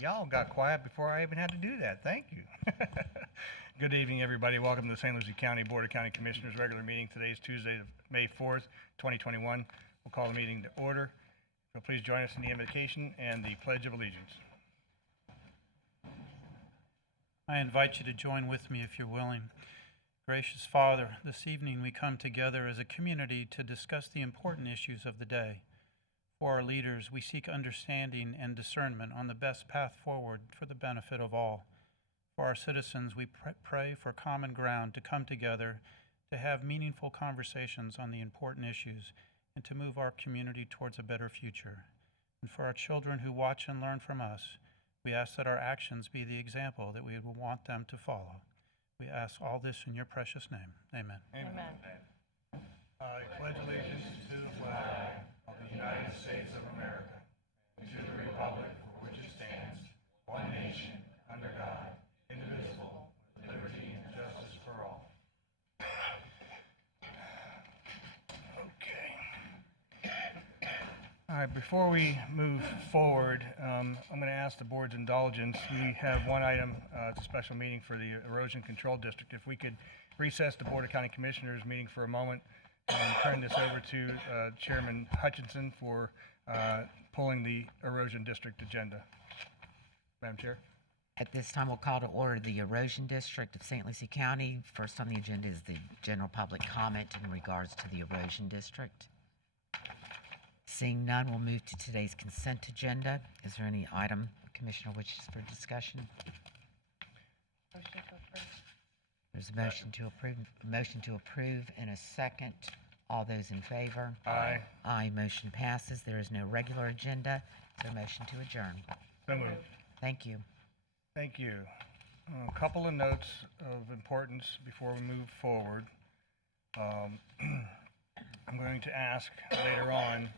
Y'all got quiet before I even had to do that. Thank you. Good evening, everybody. Welcome to the St. Lucie County Board of County Commissioners regular meeting. Today is Tuesday, May 4th, 2021. We'll call the meeting to order. So please join us in the invocation and the Pledge of Allegiance. I invite you to join with me if you're willing. Gracious Father, this evening we come together as a community to discuss the important issues of the day. For our leaders, we seek understanding and discernment on the best path forward for the benefit of all. For our citizens, we pray for common ground to come together to have meaningful conversations on the important issues and to move our community towards a better future. And for our children who watch and learn from us, we ask that our actions be the example that we would want them to follow. We ask all this in your precious name. Amen. Amen. I pledge allegiance to the flag of the United States of America and to the republic for which it stands, one nation, under God, indivisible, with liberty and justice for all. Okay. All right, before we move forward, I'm going to ask the board's indulgence. We have one item, it's a special meeting for the Erosion Control District. If we could recess the Board of County Commissioners meeting for a moment and turn this over to Chairman Hutchinson for pulling the Erosion District agenda. Madam Chair. At this time, we'll call to order the Erosion District of St. Lucie County. First on the agenda is the general public comment in regards to the Erosion District. Seeing none, we'll move to today's consent agenda. Is there any item the Commissioner wishes for discussion? Motion to approve. There's a motion to approve and a second. All those in favor? Aye. Aye, motion passes. There is no regular agenda. Is there a motion to adjourn? So moved. Thank you. Thank you. A couple of notes of importance before we move forward. I'm going to ask later on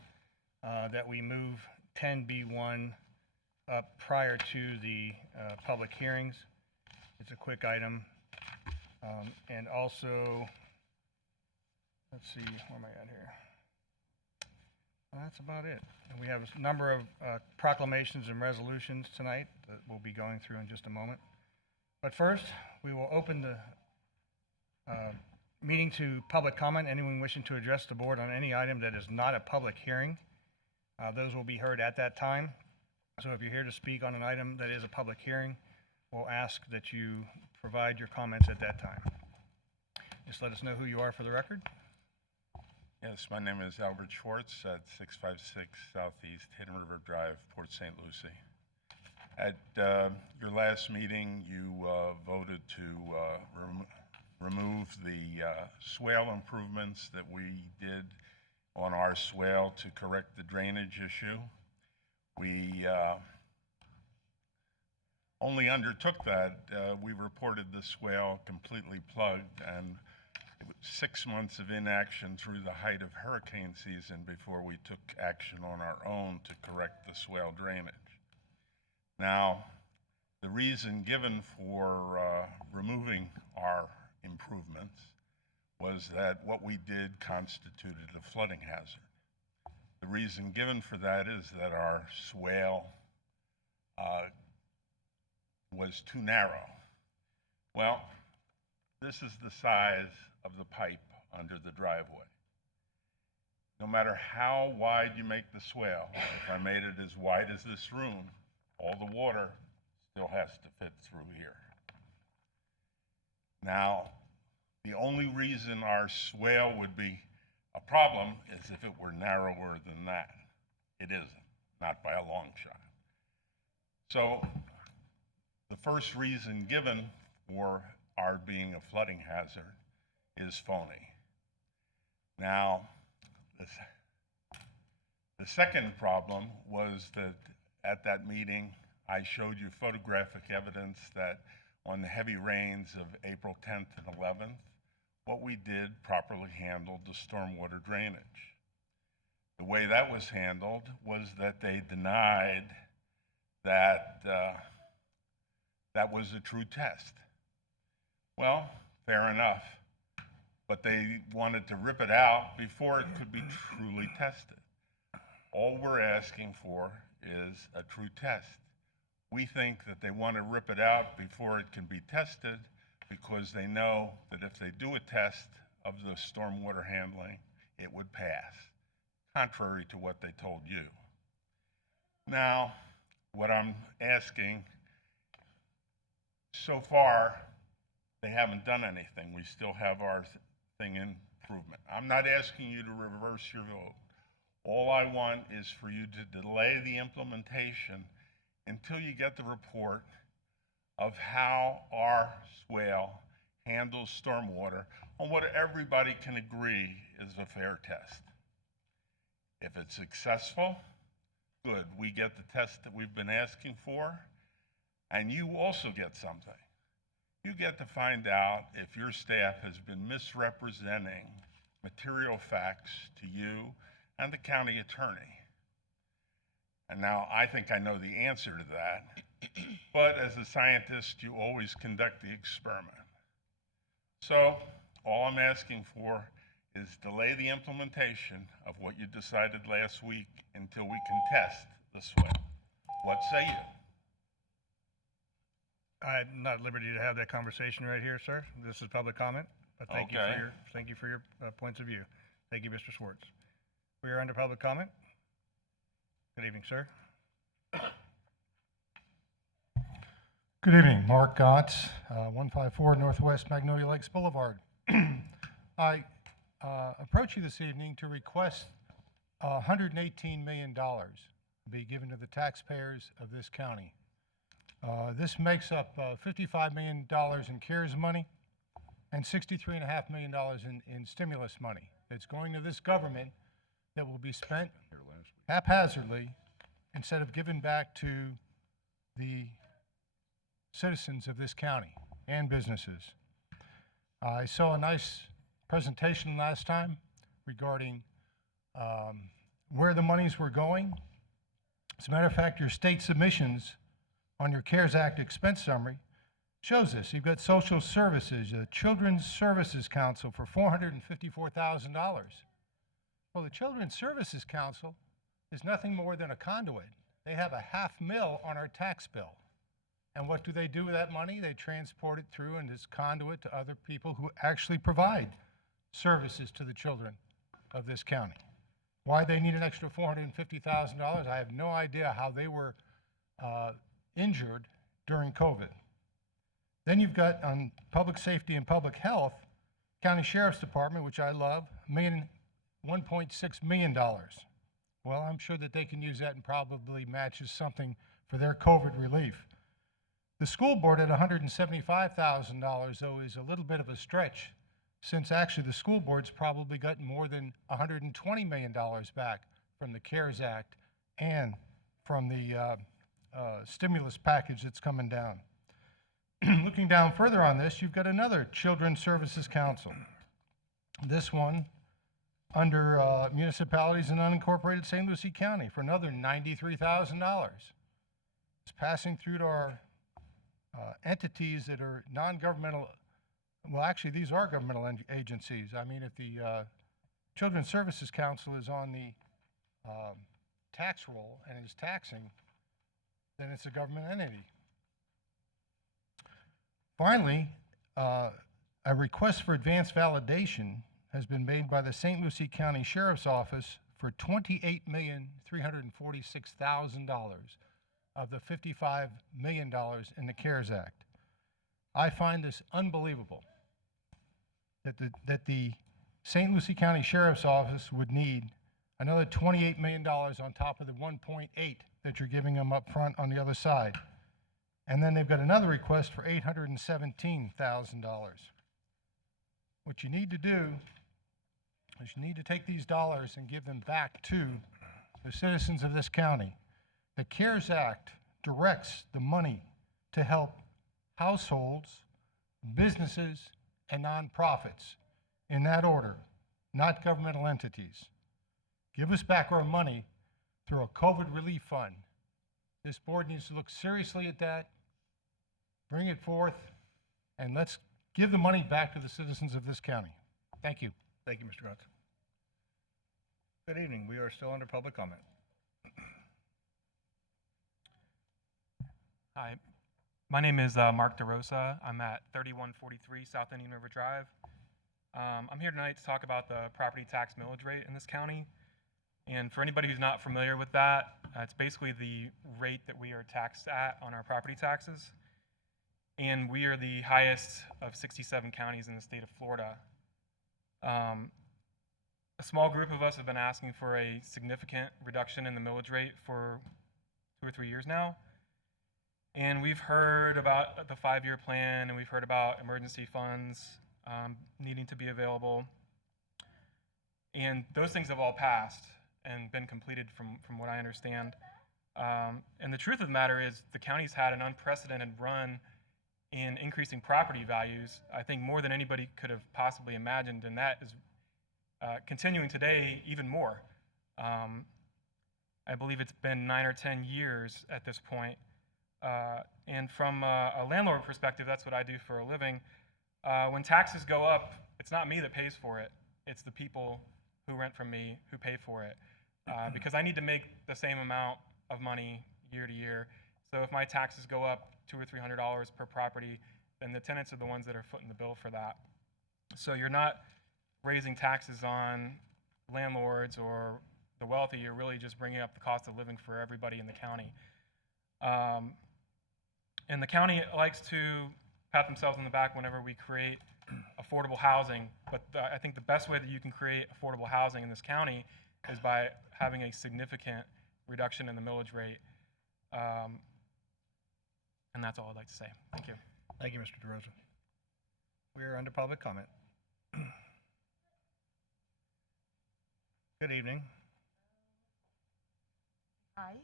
that we move 10B1 up prior to the public hearings. It's a quick item. And also, let's see, where am I at here? Well, that's about it. And we have a number of proclamations and resolutions tonight that we'll be going through in just a moment. But first, we will open the meeting to public comment. Anyone wishing to address the board on any item that is not a public hearing, those will be heard at that time. So if you're here to speak on an item that is a public hearing, we'll ask that you provide your comments at that time. Just let us know who you are for the record. Yes, my name is Albert Schwartz at 656 Southeast Hidden River Drive, Port St. Lucie. At your last meeting, you voted to remove the swale improvements that we did on our swale to correct the drainage issue. We only undertook that. We reported the swale completely plugged, and it was 6 months of inaction through the height of hurricane season before we took action on our own to correct the swale drainage. Now, the reason given for removing our improvements was that what we did constituted a flooding hazard. The reason given for that is that our swale was too narrow. Well, this is the size of the pipe under the driveway. No matter how wide you make the swale, if I made it as wide as this room, all the water still has to fit through here. Now, the only reason our swale would be a problem is if it were narrower than that. It isn't, not by a long shot. So, the first reason given for our being a flooding hazard is phony. Now, the second problem was that at that meeting, I showed you photographic evidence that on the heavy rains of April 10th and 11th, what we did properly handled the stormwater drainage. The way that was handled was that they denied that that was a true test. Well, fair enough. but they wanted to rip it out before it could be truly tested. All we're asking for is a true test. We think that they want to rip it out before it can be tested because they know that if they do a test of the stormwater handling, it would pass, contrary to what they told you. Now, what I'm asking, so far, they haven't done anything. We still have our thing in improvement. I'm not asking you to reverse your vote. All I want is for you to delay the implementation until you get the report of how our swale handles stormwater on what everybody can agree is a fair test. If it's successful, good, we get the test that we've been asking for, and you also get something. You get to find out if your staff has been misrepresenting material facts to you and the county attorney. And now I think I know the answer to that, but as a scientist, you always conduct the experiment. So all I'm asking for is delay the implementation of what you decided last week until we can test the swale. What say you? I'm not at liberty to have that conversation right here, sir. This is public comment, but thank you Okay. for your points of view. Thank you, Mr. Schwartz. We are under public comment. Good evening, sir. Good evening, Mark Gotts, 154 Northwest Magnolia Lakes Boulevard. I approach you this evening to request $118 million be given to the taxpayers of this county. This makes up $55 million in CARES money and $63.5 million in stimulus money that's going to this government that will be spent haphazardly instead of given back to the citizens of this county and businesses. I saw a nice presentation last time regarding where the monies were going. As a matter of fact, your state submissions on your CARES Act expense summary shows this. You've got social services, Children's Services Council for $454,000. Well, the Children's Services Council is nothing more than a conduit. They have $500,000 on our tax bill. And what do they do with that money? They transport it through in this conduit to other people who actually provide services to the children of this county. Why they need an extra $450,000, I have no idea how they were injured during COVID. Then you've got on public safety and public health, County Sheriff's Department, which I love, $1.6 million. Well, I'm sure that they can use that and probably matches something for their COVID relief. The school board at $175,000, though, is a little bit of a stretch, since actually the school board's probably gotten more than $120 million back from the CARES Act and from the stimulus package that's coming down. Looking down further on this, you've got another Children's Services Council. This one under municipalities in unincorporated St. Lucie County for another $93,000. It's passing through to our entities that are non-governmental. Well, actually, these are governmental agencies. I mean, if the Children's Services Council is on the tax roll and is taxing, then it's a government entity. Finally, a request for advanced validation has been made by the St. Lucie County Sheriff's Office for $28,346,000 of the $55 million in the CARES Act. I find this unbelievable that the St. Lucie County Sheriff's Office would need another $28 million on top of the $1.8 that you're giving them up front on the other side. And then they've got another request for $817,000. What you need to do is you need to take these dollars and give them back to the citizens of this county. The CARES Act directs the money to help households, businesses, and nonprofits in that order, not governmental entities. Give us back our money through a COVID relief fund. This board needs to look seriously at that, bring it forth, and let's give the money back to the citizens of this county. Thank you. Thank you, Mr. Gotts. Good evening. We are still under public comment. Hi, my name is Mark DeRosa. I'm at 3143 South Indian River Drive. I'm here tonight to talk about the property tax millage rate in this county. And for anybody who's not familiar with that, it's basically the rate that we are taxed at on our property taxes. And we are the highest of 67 counties in the state of Florida. A small group of us have been asking for a significant reduction in the millage rate for 2 or 3 years now. And we've heard about the 5-year plan, and we've heard about emergency funds needing to be available. And those things have all passed and been completed from what I understand. And the truth of the matter is the county's had an unprecedented run in increasing property values, I think more than anybody could have possibly imagined, and that is continuing today even more. I believe it's been 9 or 10 years at this point. And from a landlord perspective, that's what I do for a living. When taxes go up, it's not me that pays for it. It's the people who rent from me who pay for it. Because I need to make the same amount of money year to year. So if my taxes go up $200 or $300 per property, then the tenants are the ones that are footing the bill for that. So you're not raising taxes on landlords or the wealthy. You're really just bringing up the cost of living for everybody in the county. And the county likes to pat themselves on the back whenever we create affordable housing. But I think the best way that you can create affordable housing in this county is by having a significant reduction in the millage rate. And that's all I'd like to say. Thank you. Thank you, Mr. DeRosa. We are under public comment. Good evening. Hi,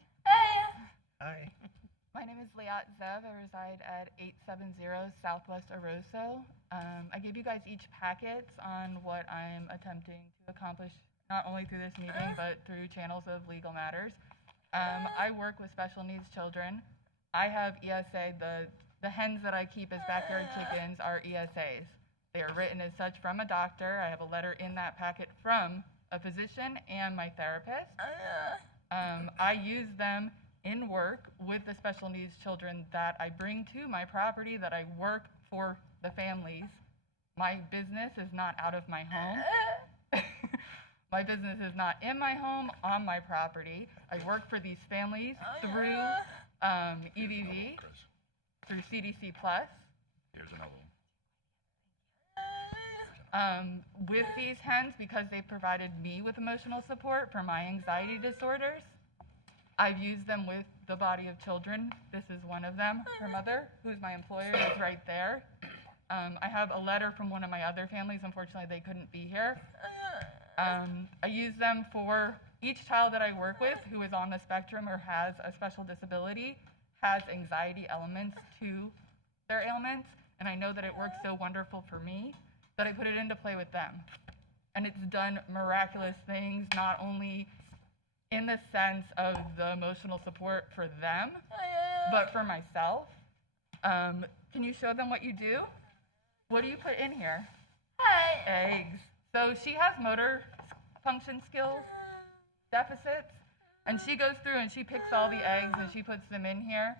Hi. my name is Liat Zev. I reside at 870 Southwest Oroso. I gave you guys each packets on what I'm attempting to accomplish, not only through this meeting, but through channels of legal matters. I work with special needs children. I have ESA. The hens that I keep as backyard chickens are ESAs. They are written as such from a doctor. I have a letter in that packet from a physician and my therapist. I use them in work with the special needs children that I bring to my property, that I work for the families. My business is not out of my home. My business is not in my home, on my property. I work for these families through EVV, through CDC Plus. Here's another one. With these hens, because they provided me with emotional support for my anxiety disorders, I've used them with the body of children. This is one of them. Her mother, who's my employer, is right there. I have a letter from one of my other families. Unfortunately, they couldn't be here. I use them for each child that I work with who is on the spectrum or has a special disability, has anxiety elements to their ailments, and I know that it works so wonderful for me that I put it into play with them. And it's done miraculous things, not only in the sense of the emotional support for them, but for myself. Can you show them what you do? What do you put in here? Eggs. So she has motor function skills deficits, and she goes through and she picks all the eggs and she puts them in here.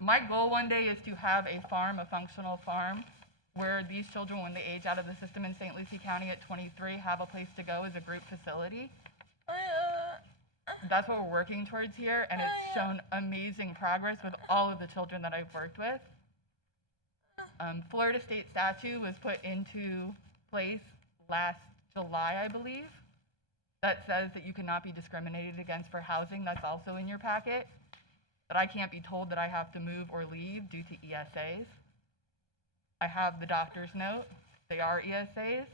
My goal one day is to have a farm, a functional farm, where these children, when they age out of the system in St. Lucie County at 23, have a place to go as a group facility. That's what we're working towards here, and it's shown amazing progress with all of the children that I've worked with. Florida state statute was put into place last July, I believe, that says that you cannot be discriminated against for housing. That's also in your packet. That I can't be told that I have to move or leave due to ESAs. I have the doctor's note. They are ESAs.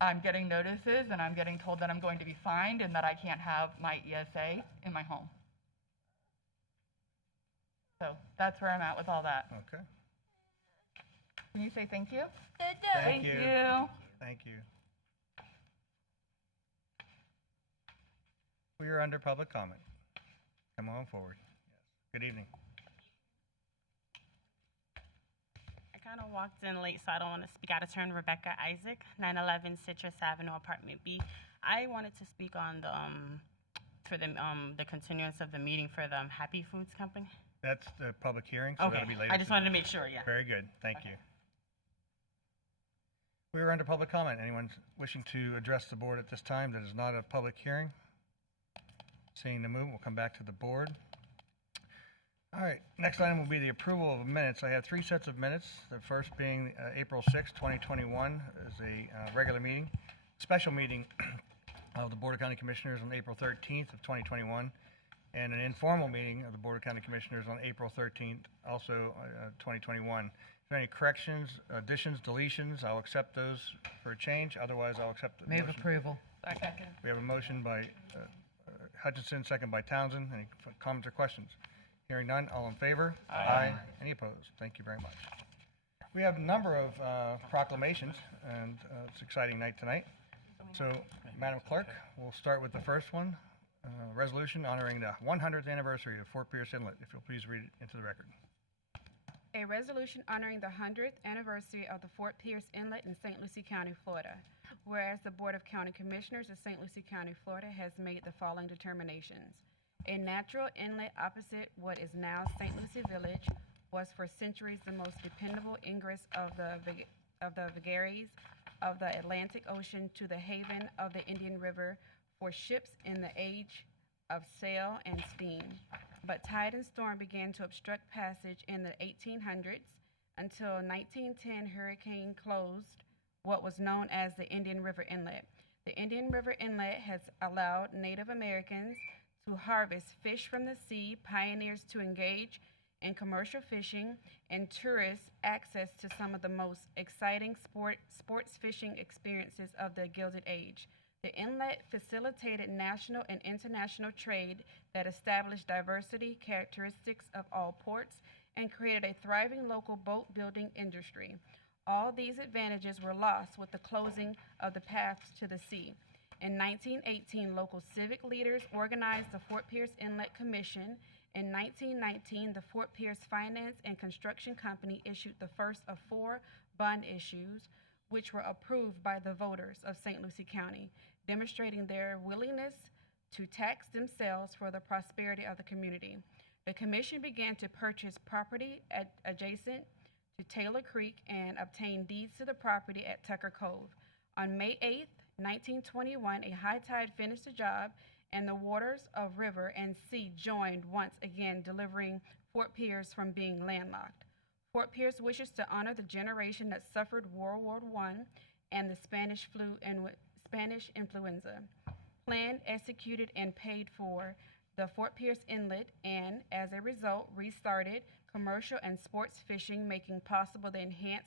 I'm getting notices and I'm getting told that I'm going to be fined and that I can't have my ESA in my home. So that's where I'm at with all that. Okay. Can you say thank you? Thank you. you. Thank you. We are under public comment. Come on forward. Yes. Good evening. I kind kind of walked in late, so I don't want to speak out of turn. Rebecca Isaac, 911 Citrus Avenue, Apartment B. I wanted to speak on the continuance of the meeting for the Happy Foods Company. That's the public hearing, so Okay, that'll be later. I just wanted to make sure, yeah. Very good, thank you. We are under public comment. Anyone wishing to address the board at this time that is not a public hearing? Seeing the move, we'll come back to the board. All right, next item will be the approval of minutes. I have 3 sets of minutes. The first being April 6, 2021 is a regular meeting. Special meeting of the Board of County Commissioners on April 13th of 2021, and an informal meeting of the Board of County Commissioners on April 13th, also 2021. If there are any corrections, additions, deletions, I'll accept those for a change. Otherwise, I'll accept the Move motion. approval. Second. We have a motion by Hutchinson, second by Townsend. Any comments or questions? Hearing none, all in favor? Aye. Any opposed? Thank you very much. We have a number of proclamations, and it's an exciting night tonight. So, Madam Clerk, we'll start with the first one, resolution honoring the 100th anniversary of Fort Pierce Inlet. If you'll please read it into the record. A resolution honoring the 100th anniversary of the Fort Pierce Inlet in St. Lucie County, Florida. Whereas the Board of County Commissioners of St. Lucie County, Florida has made the following determinations. A natural inlet opposite what is now St. Lucie Village was for centuries the most dependable ingress of the vagaries of the Atlantic Ocean to the haven of the Indian River for ships in the age of sail and steam. But tide and storm began to obstruct passage in the 1800s until 1910 hurricane closed what was known as the Indian River Inlet. The Indian River Inlet has allowed Native Americans to harvest fish from the sea, pioneers to engage in commercial fishing, and tourists access to some of the most exciting sports fishing experiences of the Gilded Age. The inlet facilitated national and international trade that established diversity characteristics of all ports and created a thriving local boat building industry. All these advantages were lost with the closing of the paths to the sea. In 1918, local civic leaders organized the Fort Pierce Inlet Commission. In 1919, the Fort Pierce Finance and Construction Company issued the first of 4 bond issues, which were approved by the voters of St. Lucie County, demonstrating their willingness to tax themselves for the prosperity of the community. The commission began to purchase property adjacent to Taylor Creek and obtain deeds to the property at Tucker Cove. On May 8, 1921, a high tide finished the job, and the waters of river and sea joined once again, delivering Fort Pierce from being landlocked. Fort Pierce wishes to honor the generation that suffered World War I and the Spanish flu and Spanish influenza. Planned, executed, and paid for the Fort Pierce Inlet, and as a result, restarted commercial and sports fishing, making possible the enhanced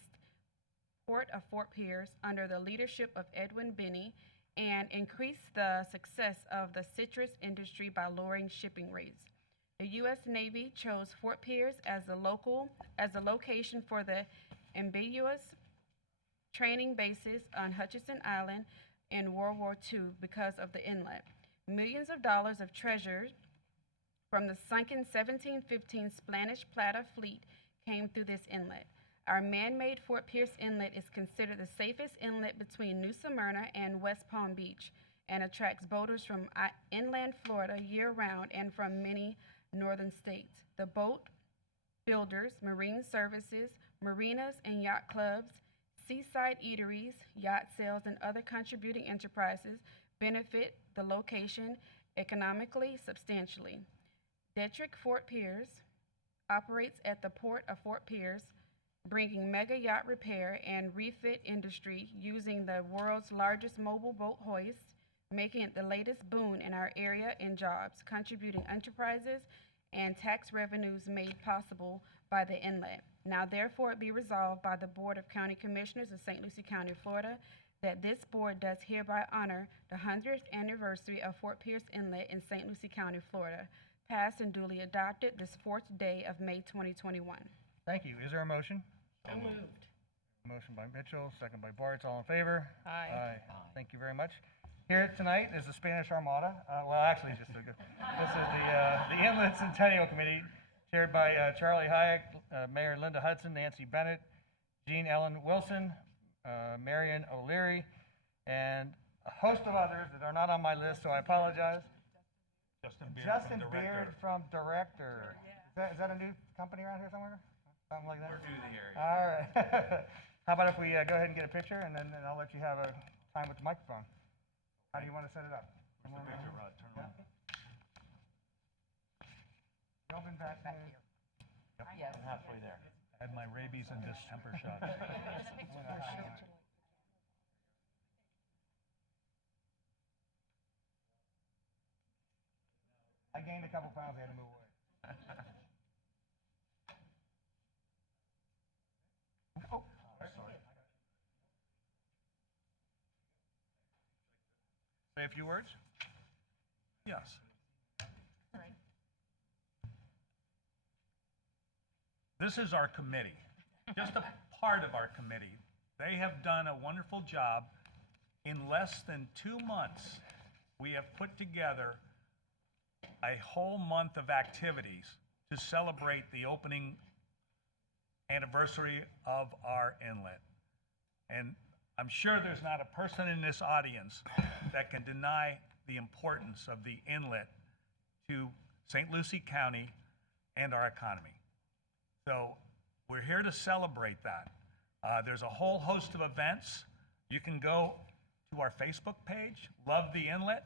port of Fort Pierce under the leadership of Edwin Binney, and increased the success of the citrus industry by lowering shipping rates. The U.S. Navy chose Fort Pierce as the location for the ambiguous training bases on Hutchinson Island in World War II because of the inlet. Millions of dollars of treasure from the sunken 1715 Spanish Plata fleet came through this inlet. Our man-made Fort Pierce Inlet is considered the safest inlet between New Smyrna and West Palm Beach and attracts boaters from inland Florida year-round and from many northern states. The boat builders, marine services, marinas and yacht clubs, seaside eateries, yacht sales, and other contributing enterprises benefit the location economically substantially. Detrick Fort Pierce operates at the port of Fort Pierce, bringing mega yacht repair and refit industry using the world's largest mobile boat hoist, making it the latest boon in our area in jobs, contributing enterprises and tax revenues made possible by the inlet. Now therefore it be resolved by the Board of County Commissioners of St. Lucie County, Florida, that this board does hereby honor the 100th anniversary of Fort Pierce Inlet in St. Lucie County, Florida, passed and duly adopted this 4th day of May 2021. Thank you. Is there a motion? So moved. Motion by Mitchell, second by Bartz. All in favor? Aye. Thank you very much. Here tonight is the Spanish Armada. Well, actually, this is the Inlet Centennial Committee, chaired by Charlie Hayek, Mayor Linda Hudson, Nancy Bennett, Jean Ellen Wilson, Marion O'Leary, and a host of others that are not on my list, so I apologize. Justin Beard from Director. Is that a new company around here somewhere? Something like that? We're new to the area. All right. How about if we go ahead and get a picture, and then I'll let you have a time with the microphone. How do you want to set it up? Come on around. Turn around. Y'all been back there? I'm halfway there. Had my rabies and distemper shot. I gained a couple pounds, I had to move away. Oh, sorry. Say a few words? Yes. This is our committee, just a part of our committee. They have done a wonderful job. In less than 2 months, we have put together a whole month of activities to celebrate the opening anniversary of our inlet. And I'm sure there's not a person in this audience that can deny the importance of the inlet to St. Lucie County and our economy. So we're here to celebrate that. There's a whole host of events. You can go to our Facebook page, Love the Inlet.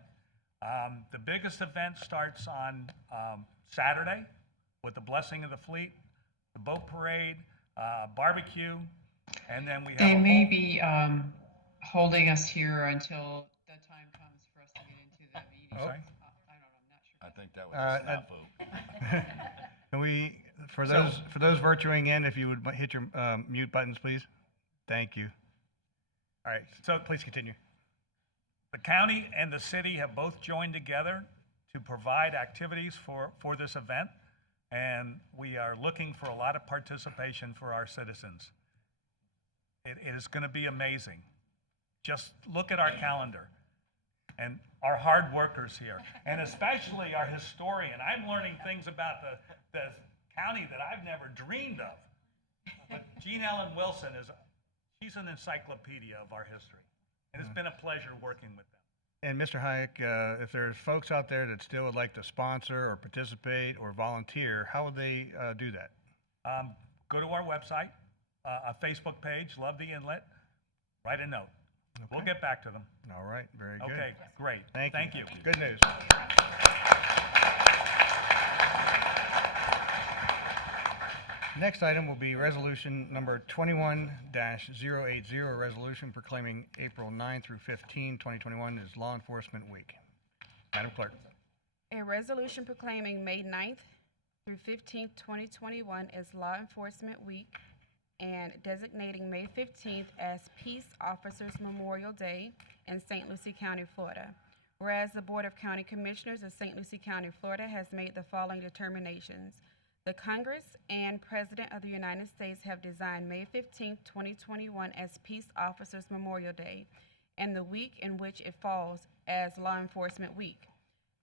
The biggest event starts on Saturday with the Blessing of the Fleet, the boat parade, barbecue, and then we have They a may whole- be holding us here until the time comes for us to get into the meeting. I'm sorry? I don't know, I'm not sure. I think that was a snafu. Can we, for So- those virtuing in, if you would hit your mute buttons, please? Thank you. All right, so please continue. The county and the city have both joined together to provide activities for this event, and we are looking for a lot of participation for our citizens. It is going to be amazing. Just look at our calendar and our hard workers here, and especially our historian. I'm learning things about the county that I've never dreamed of. But Jean Ellen Wilson she's an encyclopedia of our history. And it's been a pleasure working with them. And Mr. Hayek, if there's folks out there that still would like to sponsor or participate or volunteer, how would they do that? Go to our website, a Facebook page, Love the Inlet, write a note. We'll Okay. get back to them. All right, very good. Okay, great. Thank you. you. Good news. Next item will be resolution number 21-080, a resolution proclaiming April 9 through 15, 2021 as Law Enforcement Week. Madam Clerk. A resolution proclaiming May 9th through 15th, 2021 as Law Enforcement Week and designating May 15th as Peace Officers Memorial Day in St. Lucie County, Florida. Whereas the Board of County Commissioners of St. Lucie County, Florida has made the following determinations. The Congress and President of the United States have designed May 15th, 2021 as Peace Officers Memorial Day and the week in which it falls as Law Enforcement Week.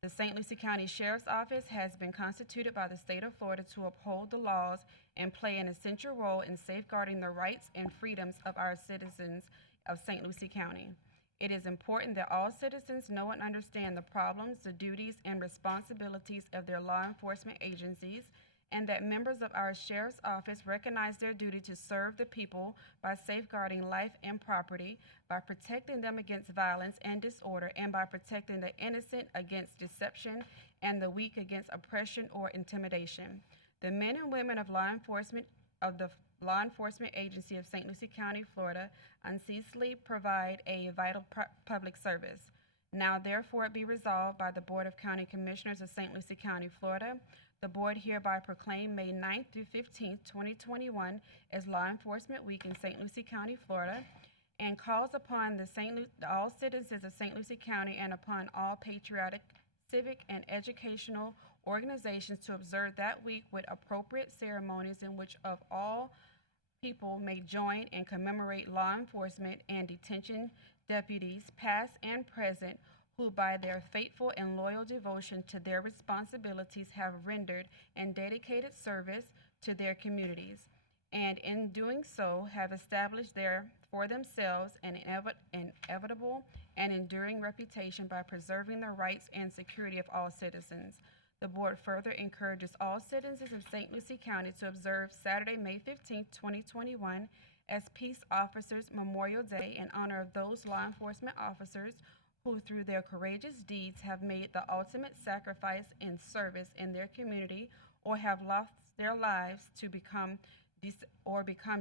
The St. Lucie County Sheriff's Office has been constituted by the state of Florida to uphold the laws and play an essential role in safeguarding the rights and freedoms of our citizens of St. Lucie County. It is important that all citizens know and understand the problems, the duties, and responsibilities of their law enforcement agencies, and that members of our Sheriff's Office recognize their duty to serve the people by safeguarding life and property, by protecting them against violence and disorder, and by protecting the innocent against deception and the weak against oppression or intimidation. The men and women of law enforcement of the Law Enforcement Agency of St. Lucie County, Florida, unceasingly provide a vital public service. Now therefore it be resolved by the Board of County Commissioners of St. Lucie County, Florida. The board hereby proclaim May 9th through 15th, 2021 as Law Enforcement Week in St. Lucie County, Florida, and calls upon all citizens of St. Lucie County and upon all patriotic, civic, and educational organizations to observe that week with appropriate ceremonies in which of all people may join and commemorate law enforcement and detention deputies, past and present, who by their faithful and loyal devotion to their responsibilities have rendered and dedicated service to their communities. and in doing so have established there for themselves an inevitable and enduring reputation by preserving the rights and security of all citizens. The board further encourages all citizens of St. Lucie County to observe Saturday, May 15, 2021 as Peace Officers Memorial Day in honor of those law enforcement officers who, through their courageous deeds, have made the ultimate sacrifice in service in their community or have lost their lives to become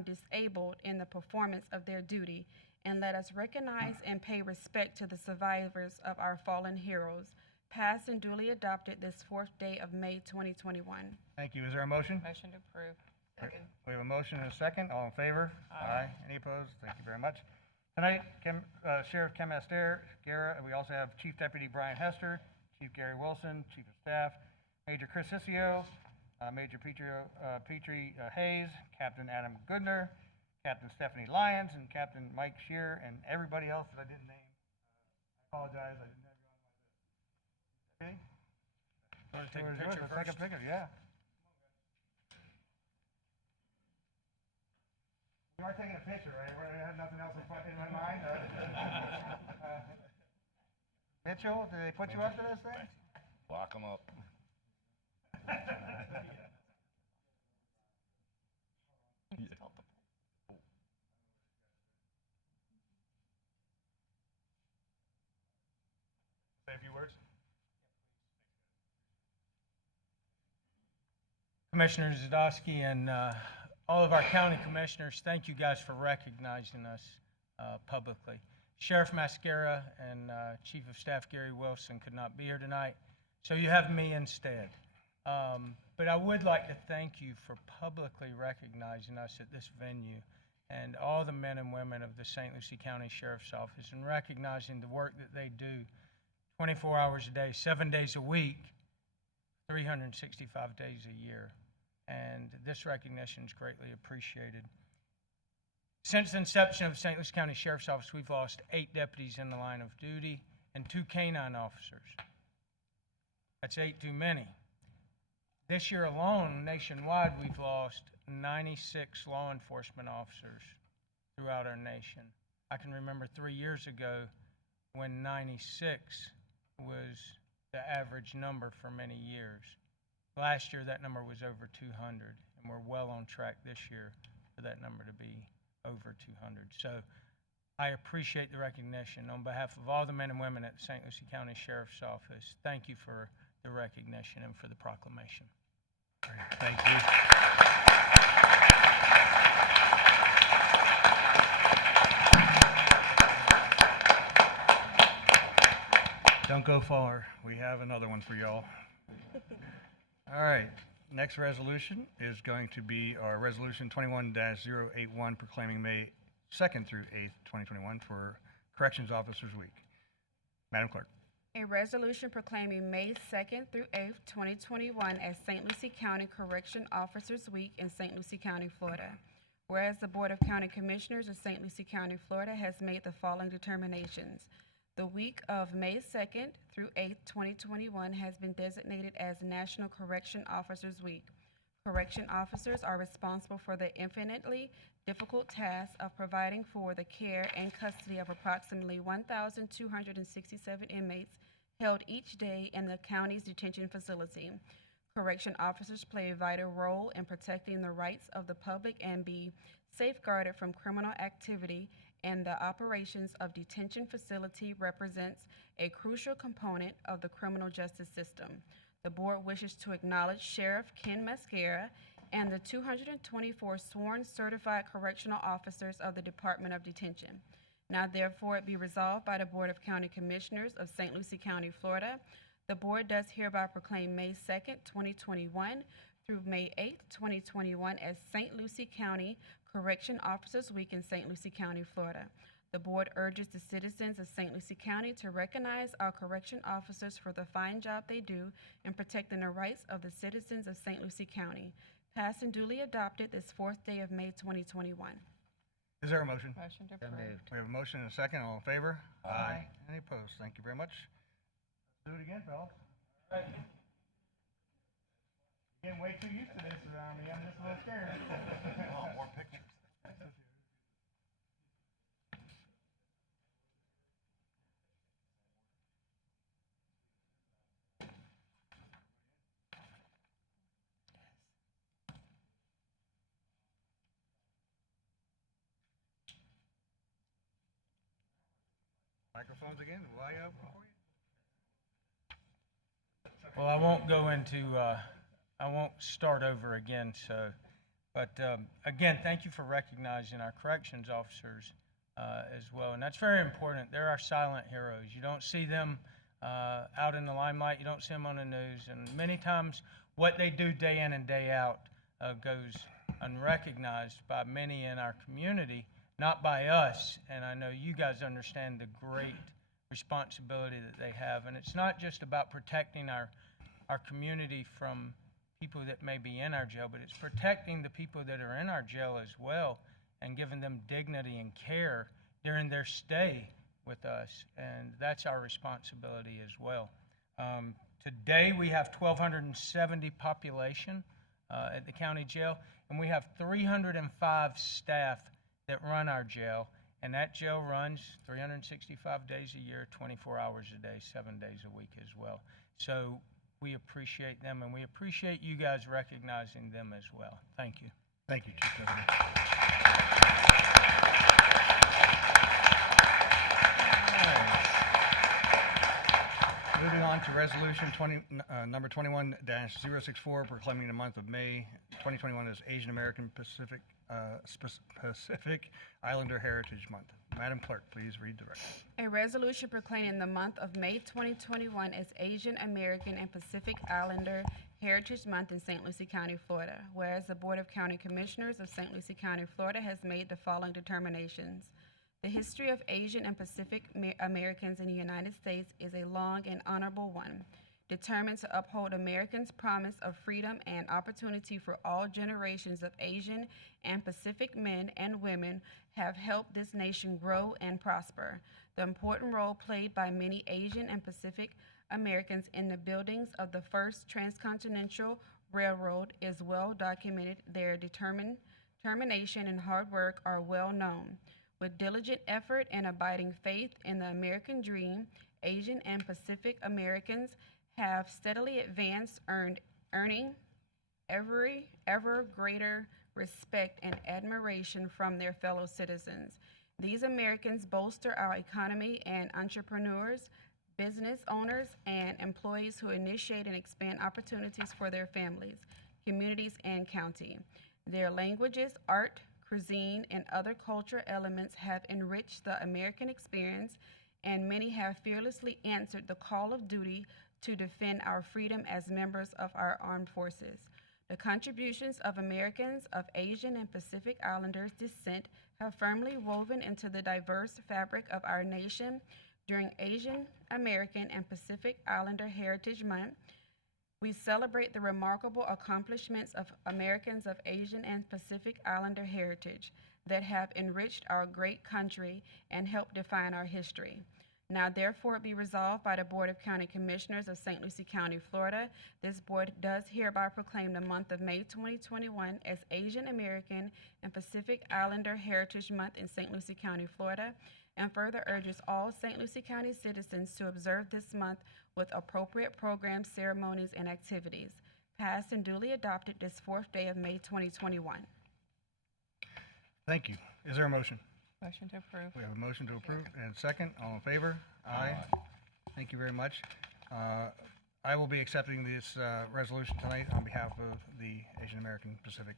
disabled in the performance of their duty. And let us recognize and pay respect to the survivors of our fallen heroes, passed and duly adopted this 4th day of May 2021. Thank you. Is there a motion? Motion to approve. Second. We have a motion and a second. All in favor? Aye. Any opposed? Thank you very much. Tonight, Sheriff Ken Mascara, and we also have Chief Deputy Brian Hester, Chief Gary Wilson, Chief of Staff, Major Chris Sissio, Major Petrie Hayes, Captain Adam Goodner, Captain Stephanie Lyons, and Captain Mike Shear, and everybody else that I didn't name. I apologize, I didn't have you on my list. Okay? Want to take a Floor is yours. picture Let's take a first? picture, yeah. You are taking a picture, right? I had nothing else in my mind. Mitchell, did they put you up to this thing? Lock them up. Say a few words. Commissioner Zadowski and all of our county commissioners, thank you guys for recognizing us publicly. Sheriff Mascara and Chief of Staff Gary Wilson could not be here tonight, so you have me instead. But I would like to thank you for publicly recognizing us at this venue and all the men and women of the St. Lucie County Sheriff's Office and recognizing the work that they do 24 hours a day, 7 days a week, 365 days a year. And this recognition is greatly appreciated. Since the inception of St. Lucie County Sheriff's Office, we've lost 8 deputies in the line of duty and 2 canine officers. That's 8 too many. This year alone, nationwide, we've lost 96 law enforcement officers throughout our nation. I can remember 3 years ago when 96 was the average number for many years. Last year, that number was over 200, and we're well on track this year for that number to be over 200. So I appreciate the recognition. On behalf of all the men and women at the St. Lucie County Sheriff's Office, thank you for the recognition and for the proclamation. Thank you. Don't go far. We have another one for y'all. All right. Next resolution is going to be our Resolution 21-081 proclaiming May 2nd through 8th, 2021 for Corrections Officers Week. Madam Clerk. A resolution proclaiming May 2nd through 8th, 2021 as St. Lucie County Correction Officers Week in St. Lucie County, Florida. Whereas the Board of County Commissioners of St. Lucie County, Florida has made the following determinations. The week of May 2nd through 8th, 2021 has been designated as National Correction Officers Week. Correction officers are responsible for the infinitely difficult task of providing for the care and custody of approximately 1,267 inmates held each day in the county's detention facility. Correction officers play a vital role in protecting the rights of the public and be safeguarded from criminal activity, and the operations of detention facility represents a crucial component of the criminal justice system. The board wishes to acknowledge Sheriff Ken Mascara and the 224 sworn certified correctional officers of the Department of Detention. Now therefore it be resolved by the Board of County Commissioners of St. Lucie County, Florida. The board does hereby proclaim May 2nd, 2021 through May 8th, 2021 as St. Lucie County Correction Officers Week in St. Lucie County, Florida. The board urges the citizens of St. Lucie County to recognize our correction officers for the fine job they do in protecting the rights of the citizens of St. Lucie County. Passed and duly adopted this 4th day of May 2021. Is there a motion? Motion to So approve. moved. We have a motion and a second. All in favor? Aye. Any opposed? Thank you very much. Do it again, fellas. Getting way too used to this around me. I'm just a little scared. Oh, more pictures. Microphones again, why up before you? Well, I won't go into, I won't start over again, so, but again, thank you for recognizing our corrections officers as well, and that's very important. They're our silent heroes. You don't see them out in the limelight, you don't see them on the news, and many times what they do day in and day out goes unrecognized by many in our community, not by us, and I know you guys understand the great responsibility that they have, and it's not just about protecting our community from people that may be in our jail, but it's protecting the people that are in our jail as well and giving them dignity and care during their stay with us, and that's our responsibility as well. Today we have 1,270 population at the county jail, and we have 305 staff that run our jail, and that jail runs 365 days a year, 24 hours a day, 7 days a week as well. So we appreciate them, and we appreciate you guys recognizing them as well. Thank you. Thank you, Chief Governor. Moving on to resolution number 21-064, proclaiming the month of May 2021 as Asian American Pacific Islander Heritage Month. Madam Clerk, please read the record. A resolution proclaiming the month of May 2021 as Asian American and Pacific Islander Heritage Month in St. Lucie County, Florida. Whereas the Board of County Commissioners of St. Lucie County, Florida has made the following determinations. The history of Asian and Pacific Americans in the United States is a long and honorable one. Determined to uphold Americans' promise of freedom and opportunity for all generations of Asian and Pacific men and women have helped this nation grow and prosper. The important role played by many Asian and Pacific Americans in the buildings of the first transcontinental railroad is well documented. Their determination and hard work are well known. With diligent effort and abiding faith in the American dream, Asian and Pacific Americans have steadily advanced, earning ever greater respect and admiration from their fellow citizens. These Americans bolster our economy and entrepreneurs, business owners, and employees who initiate and expand opportunities for their families, communities, and county. Their languages, art, cuisine, and other cultural elements have enriched the American experience, and many have fearlessly answered the call of duty to defend our freedom as members of our armed forces. The contributions of Americans of Asian and Pacific Islanders descent have firmly woven into the diverse fabric of our nation. During Asian American and Pacific Islander Heritage Month, we celebrate the remarkable accomplishments of Americans of Asian and Pacific Islander heritage that have enriched our great country and helped define our history. Now therefore be resolved by the Board of County Commissioners of St. Lucie County, Florida. This board does hereby proclaim the month of May 2021 as Asian American and Pacific Islander Heritage Month in St. Lucie County, Florida, and further urges all St. Lucie County citizens to observe this month with appropriate programs, ceremonies, and activities. Passed and duly adopted this 4th day of May 2021. Thank you. Is there a motion? Motion to approve. We have a motion to approve and a second. All in favor? Aye. Thank you very much. I will be accepting this resolution tonight on behalf of the Asian American Pacific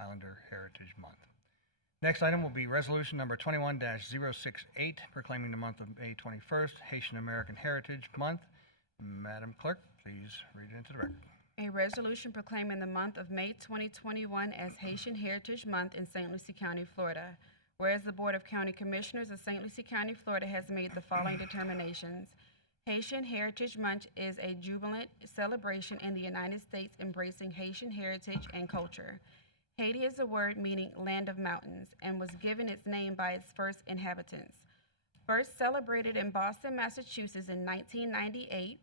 Islander Heritage Month. Next item will be resolution number 21-068, proclaiming the month of May 21st, Haitian American Heritage Month. Madam Clerk, please read it into the record. A resolution proclaiming the month of May 2021 as Haitian Heritage Month in St. Lucie County, Florida. Whereas the Board of County Commissioners of St. Lucie County, Florida has made the following determinations. Haitian Heritage Month is a jubilant celebration in the United States embracing Haitian heritage and culture. Haiti is a word meaning land of mountains and was given its name by its first inhabitants. First celebrated in Boston, Massachusetts in 1998,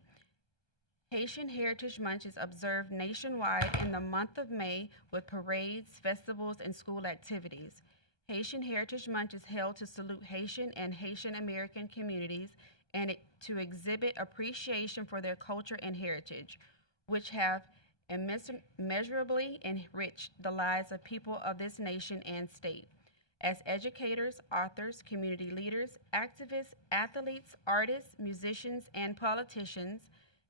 Haitian Heritage Month is observed nationwide in the month of May with parades, festivals, and school activities. Haitian Heritage Month is held to salute Haitian and Haitian American communities and to exhibit appreciation for their culture and heritage, which have immeasurably enriched the lives of people of this nation and state. As educators, authors, community leaders, activists, athletes, artists, musicians, and politicians,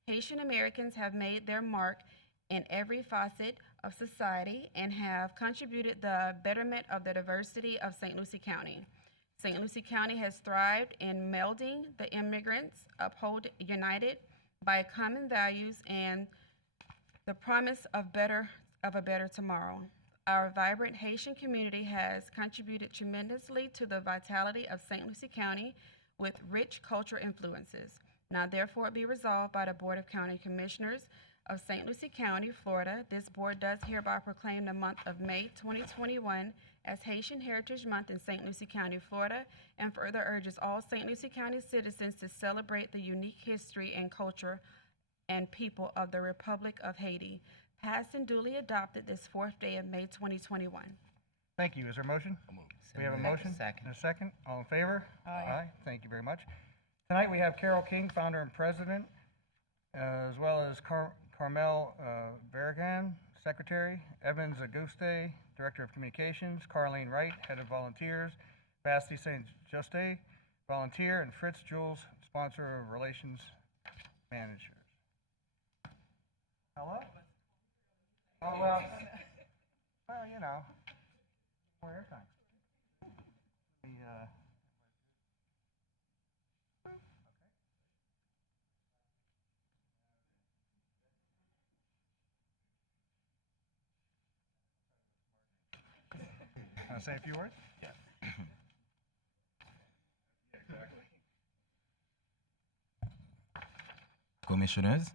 Haitian Americans have made their mark in every facet of society and have contributed the betterment of the diversity of St. Lucie County. St. Lucie County has thrived in melding the immigrants, uphold united by common values and the promise of a better tomorrow. Our vibrant Haitian community has contributed tremendously to the vitality of St. Lucie County with rich cultural influences. Now therefore be resolved by the Board of County Commissioners of St. Lucie County, Florida. This board does hereby proclaim the month of May 2021 as Haitian Heritage Month in St. Lucie County, Florida, and further urges all St. Lucie County citizens to celebrate the unique history and culture and people of the Republic of Haiti. Passed and duly adopted this 4th day of May 2021. Thank you. Is there a motion? We have a motion and a second. All in favor? Aye. Thank you very much. Tonight we have Carol King, founder and president, as well as Carmel Berrigan, secretary, Evans Auguste, director of communications, Carlene Wright, head of volunteers, Basti St. Juste, volunteer, and Fritz Jules, sponsor of relations managers. Hello? Oh, well, you know, more airtime. Want to say a few words? Yeah. Commissioners,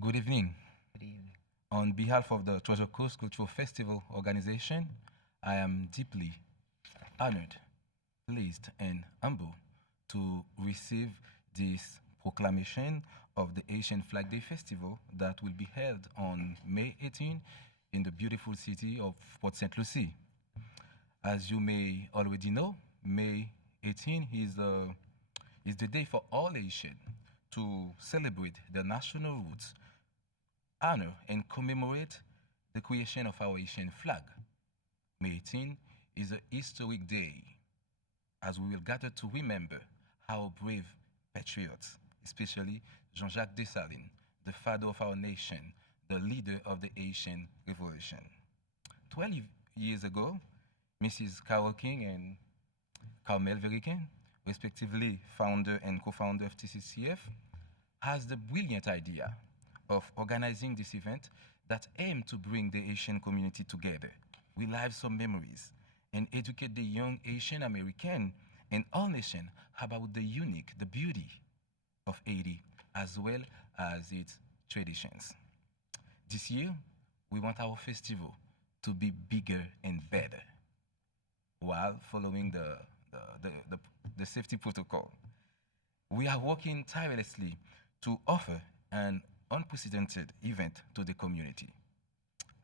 good evening. Good evening. On behalf of the Treasure Coast Cultural Festival organization, I am deeply honored, pleased, and humbled to receive this proclamation of the Haitian Flag Day Festival that will be held on May 18 in the beautiful city of Port St. Lucie. As you may already know, May 18 is the day for all Haitians to celebrate their national roots, honor and commemorate the creation of our Haitian flag. May 18 is a historic day as we will gather to remember our brave patriots, especially Jean-Jacques Dessalines, the father of our nation, the leader of the Haitian Revolution. 12 years ago, Mrs. Carol King and Carmel Berrigan, respectively founder and co-founder of TCCF, has the brilliant idea of organizing this event that aims to bring the Haitian community together, relive some memories, and educate the young Haitian American and all nations about the beauty of Haiti, as well as its traditions. This year, we want our festival to be bigger and better, while following the safety protocol. We are working tirelessly to offer an unprecedented event to the community.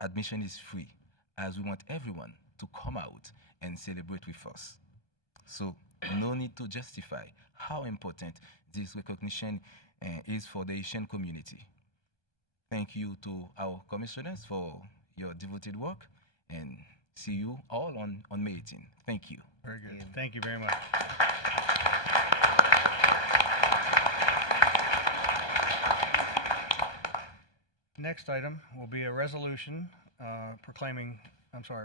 Admission is free, as we want everyone to come out and celebrate with us. So, no need to justify how important this recognition is for the Haitian community. Thank you to our commissioners for your devoted work, and see you all on May 18. Thank you. Very good. Thank you very much. Next item will be a resolution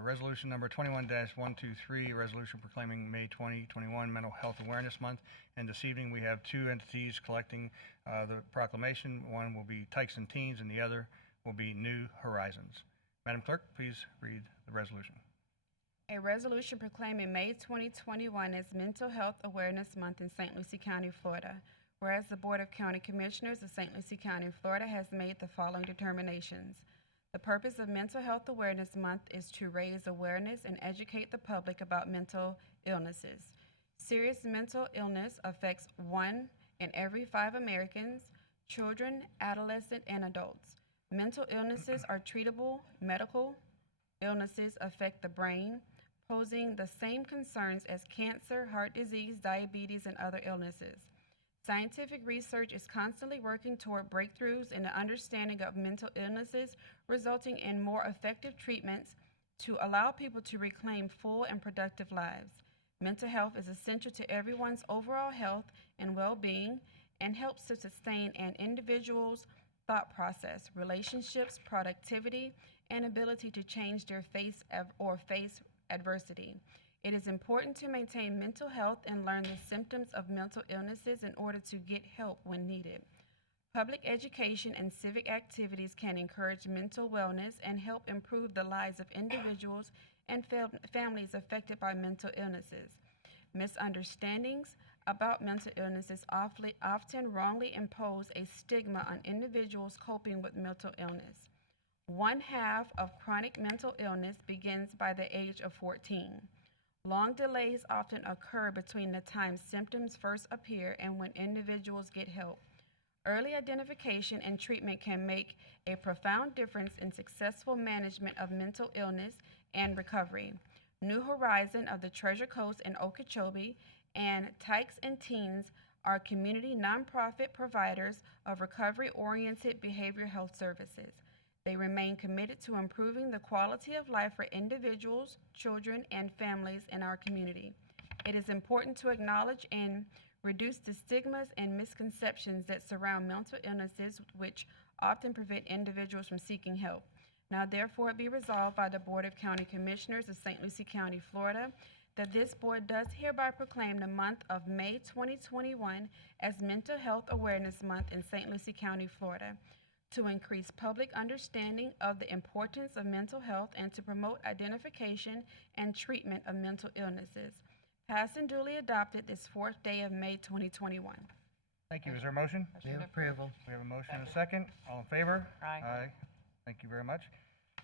resolution number 21-123, resolution proclaiming May 2021 Mental Health Awareness Month. And this evening we have two entities collecting the proclamation. One will be Tykeson Teens and the other will be New Horizons. Madam Clerk, please read the resolution. A resolution proclaiming May 2021 as Mental Health Awareness Month in St. Lucie County, Florida. Whereas the Board of County Commissioners of St. Lucie County, Florida has made the following determinations. The purpose of Mental Health Awareness Month is to raise awareness and educate the public about mental illnesses. Serious mental illness affects 1 in every 5 Americans. children, adolescents, and adults. Mental illnesses are treatable medical illnesses affect the brain, posing the same concerns as cancer, heart disease, diabetes, and other illnesses. Scientific research is constantly working toward breakthroughs in the understanding of mental illnesses, resulting in more effective treatments to allow people to reclaim full and productive lives. Mental health is essential to everyone's overall health and well-being and helps to sustain an individual's thought process, relationships, productivity, and ability to change their face adversity. It is important to maintain mental health and learn the symptoms of mental illnesses in order to get help when needed. Public education and civic activities can encourage mental wellness and help improve the lives of individuals and families affected by mental illnesses. Misunderstandings about mental illnesses often wrongly impose a stigma on individuals coping with mental illness. 1/2 of chronic mental illness begins by the age of 14. Long delays often occur between the time symptoms first appear and when individuals get help. Early identification and treatment can make a profound difference in successful management of mental illness and recovery. New Horizon of the Treasure Coast in Okeechobee and Tykes and Teens are community nonprofit providers of recovery-oriented behavioral health services. They remain committed to improving the quality of life for individuals, children, and families in our community. It is important to acknowledge and reduce the stigmas and misconceptions that surround mental illnesses, which often prevent individuals from seeking help. Now, therefore, it be resolved by the Board of County Commissioners of St. Lucie County, Florida, that this board does hereby proclaim the month of May 2021 as Mental Health Awareness Month in St. Lucie County, Florida, to increase public understanding of the importance of mental health and to promote identification and treatment of mental illnesses. Passed and duly adopted this 4th day of May 2021. Thank you. Is there a motion? Move approval. We have a motion and a second. All in favor? Aye. Aye. Thank you very much.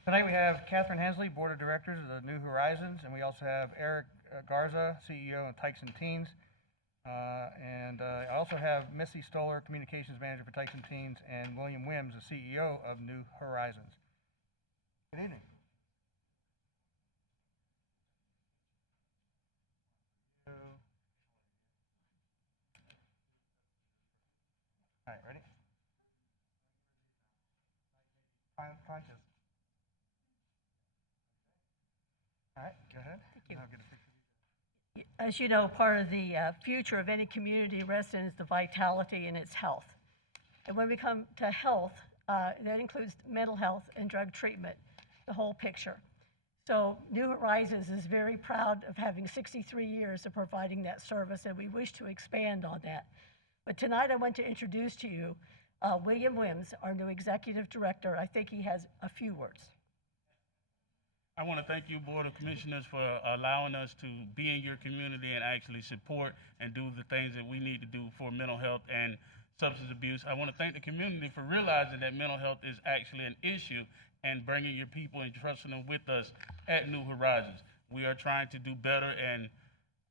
Tonight we have Catherine Hensley, Board of Directors of the New Horizons, and we also have Eric Garza, CEO of Tykes and Teens. I also have Missy Stoller, Communications Manager for Tykes and Teens, and William Wims, the CEO of New Horizons. Good evening. All right, ready? Conscious. All right, go ahead. Thank you. I'll get a picture. As you know, part of the future of any community resident is the vitality and its health. And when we come to health, that includes mental health and drug treatment, the whole picture. So New Horizons is very proud of having 63 years of providing that service, and we wish to expand on that. But tonight I want to introduce to you William Wims, our new Executive Director. I think he has a few words. I want to thank you, Board of Commissioners, for allowing us to be in your community and actually support and do the things that we need to do for mental health and substance abuse. I want to thank the community for realizing that mental health is actually an issue and bringing your people and trusting them with us at New Horizons. We are trying to do better in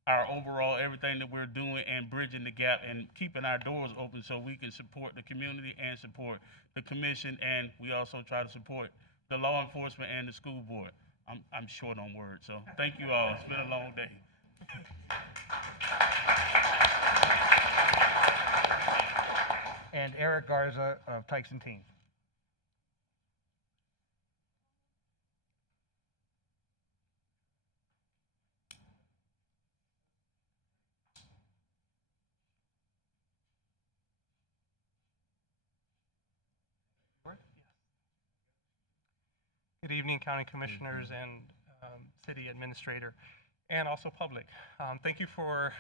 our overall everything that we're doing and bridging the gap and keeping our doors open so we can support the community and support the commission, and we also try to support the law enforcement and the school board. I'm short on words, so thank you all. It's been a long day. And Eric Garza of Tykes and Teens. Good evening, County Commissioners and City Administrator, and also public. Thank you for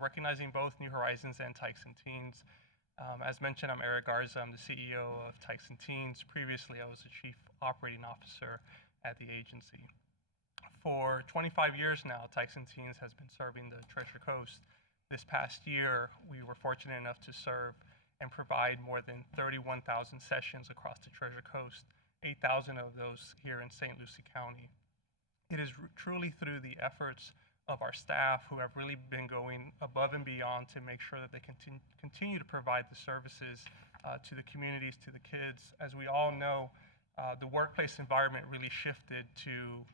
recognizing both New Horizons and Tykes and Teens. As mentioned, I'm Eric Garza. I'm the CEO of Tykes and Teens. Previously, I was the Chief Operating Officer at the agency. For 25 years now, Tykes and Teens has been serving the Treasure Coast. This past year, we were fortunate enough to serve and provide more than 31,000 sessions across the Treasure Coast, 8,000 of those here in St. Lucie County. It is truly through the efforts of our staff who have really been going above and beyond to make sure that they continue to provide the services to the communities, to the kids. As we all know, the workplace environment really shifted to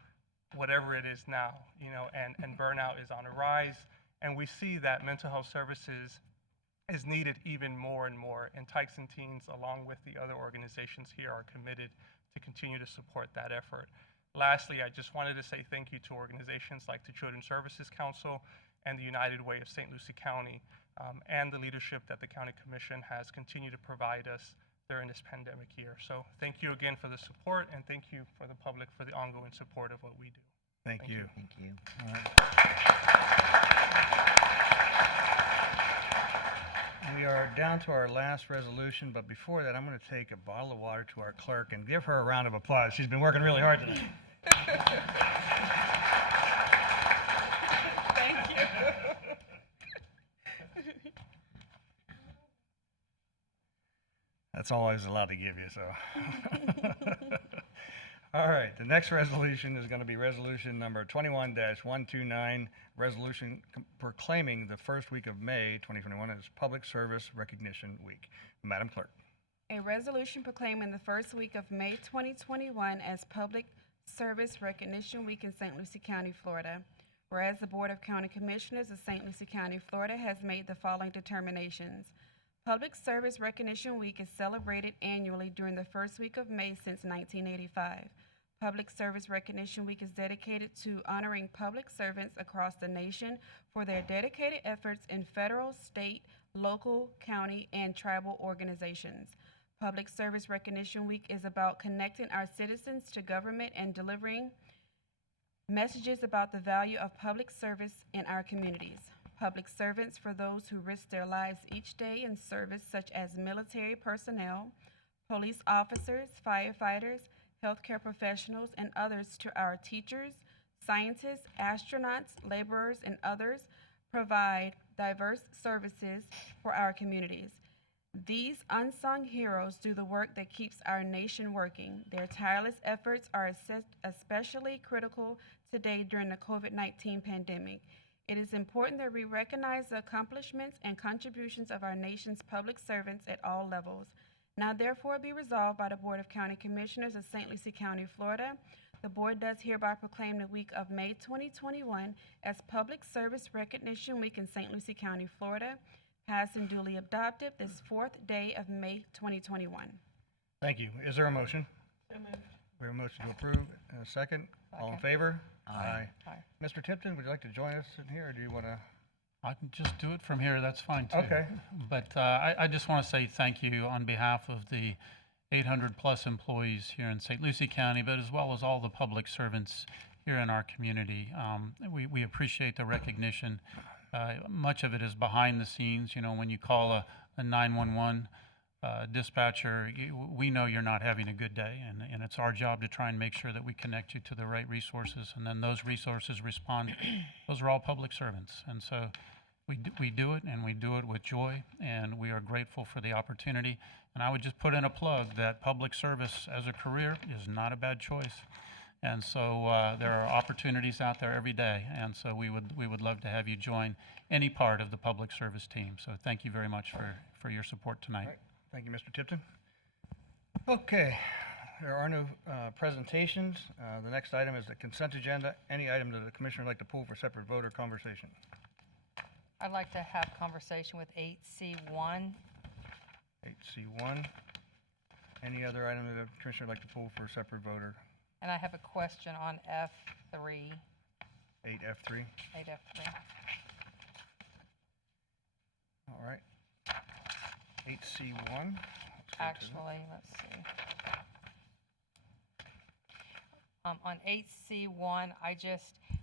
whatever it is now, and burnout is on a rise. And we see that mental health services is needed even more and more. And Tykes and Teens, along with the other organizations here, are committed to continue to support that effort. Lastly, I just wanted to say thank you to organizations like the Children's Services Council and the United Way of St. Lucie County, and the leadership that the County Commission has continued to provide us during this pandemic year. So thank you again for the support, and thank you for the public for the ongoing support of what we do. Thank you. Thank you. All right. We are down to our last resolution, but before that, I'm going to take a bottle of water to our clerk and give her a round of applause. She's been working really hard today. Thank you. That's all I was allowed to give you, so. All right, the next resolution is going to be resolution number 21-129, resolution proclaiming the first week of May 2021 as Public Service Recognition Week. Madam Clerk. A resolution proclaiming the first week of May 2021 as Public Service Recognition Week in St. Lucie County, Florida. Whereas the Board of County Commissioners of St. Lucie County, Florida has made the following determinations. Public Service Recognition Week is celebrated annually during the first week of May since 1985. Public Service Recognition Week is dedicated to honoring public servants across the nation for their dedicated efforts in federal, state, local, county, and tribal organizations. Public Service Recognition Week is about connecting our citizens to government and delivering messages about the value of public service in our communities. Public servants for those who risk their lives each day in service, such as military personnel, police officers, firefighters, healthcare professionals, and others, to our teachers, scientists, astronauts, laborers, and others, provide diverse services for our communities. These unsung heroes do the work that keeps our nation working. Their tireless efforts are especially critical today during the COVID-19 pandemic. It is important that we recognize the accomplishments and contributions of our nation's public servants at all levels. Now therefore be resolved by the Board of County Commissioners of St. Lucie County, Florida. The Board does hereby proclaim the week of May 2021 as Public Service Recognition Week in St. Lucie County, Florida, passed and duly adopted this 4th day of May 2021. Thank you. Is there a motion? So moved. We have a motion to approve and a second. All in favor? Aye. Mr. Tipton, would you like to join us in here, or do you want to? I can just do it from here, that's fine too. Okay. But I just want to say thank you on behalf of the 800-plus employees here in St. Lucie County, but as well as all the public servants here in our community. We appreciate the recognition. Much of it is behind the scenes. You know, when you call a 911 dispatcher, we know you're not having a good day, and it's our job to try and make sure that we connect you to the right resources, and then those resources respond. Those are all public servants, and so we do it, and we do it with joy, and we are grateful for the opportunity. And I would just put in a plug that public service as a career is not a bad choice. And so there are opportunities out there every day, and so we would love to have you join any part of the public service team. So thank you very much for your support tonight. Right. Thank you, Mr. Tipton. Okay, there are no presentations. The next item is the consent agenda. Any item that the commissioner would like to pull for separate vote or conversation? I'd like to have conversation with 8C1. 8C1. Any other item that the commissioner would like to pull for separate vote or? And I have a question on F3. 8F3. 8F3. All right. 8C1. Actually, let's see. On 8C1,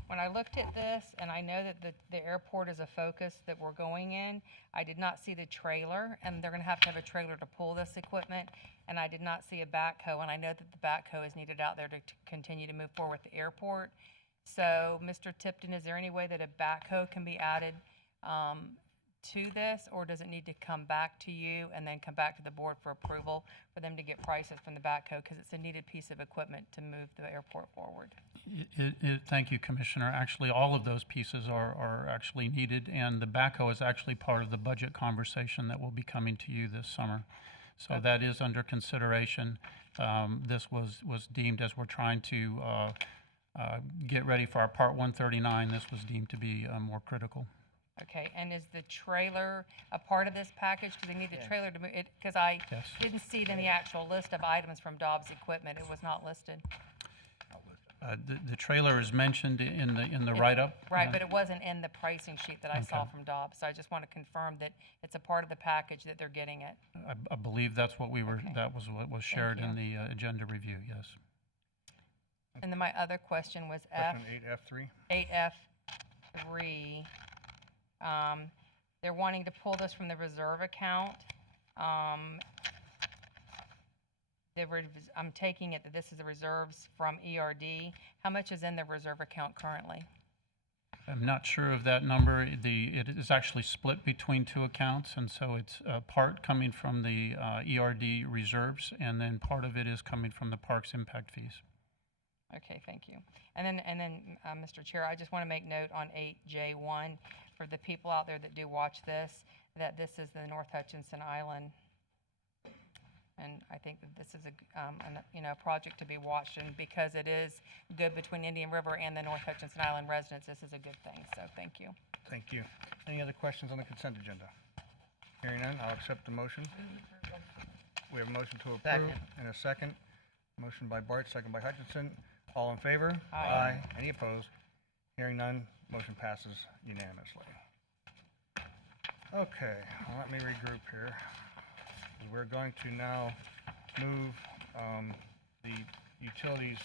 when I looked at this, and I know that the airport is a focus that we're going in, I did not see the trailer, and they're going to have a trailer to pull this equipment, and I did not see a backhoe, and I know that the backhoe is needed out there to continue to move forward with the airport. So, Mr. Tipton, is there any way that a backhoe can be added to this, or does it need to come back to you and then come back to the board for approval for them to get prices from the backhoe, because it's a needed piece of equipment to move the airport forward? Thank you, Commissioner. Actually, all of those pieces are actually needed, and the backhoe is actually part of the budget conversation that will be coming to you this summer. So that is under consideration. This was deemed, as we're trying to get ready for our Part 139, this was deemed to be more critical. Okay, and is the trailer a part of this package? Because they need the trailer to move it, because I Yes. didn't see it in the actual list of items from Dobbs Equipment. It was not listed. The trailer is mentioned in the write-up. Right, but it wasn't in the pricing sheet that I saw Okay. from Dobbs. So I just want to confirm that it's a part of the package that they're getting it. I believe that's what that was what was shared in you. the agenda review, yes. And then my other question was Question 8F3. 8F3. They're wanting to pull this from the reserve account. I'm taking it that this is the reserves from ERD. How much is in the reserve account currently? I'm not sure of that number. It is actually split between two accounts, and so it's part coming from the ERD reserves, and then part of it is coming from the parks impact fees. Okay, thank you. And then, Mr. Chair, I just want to make note on 8J1 for the people out there that do watch this, that this is the North Hutchinson Island. And I think that this is a project to be watched, and because it is good between Indian River and the North Hutchinson Island residents, this is a good thing. So thank you. Thank you. Any other questions on the consent agenda? Hearing none, I'll accept the motion. We have a motion to approve and a second. Motion by Bart, second by Hutchinson. All in favor? Aye. Any opposed? Hearing none, motion passes unanimously. Okay, well, let me regroup here. We're going to now move the utilities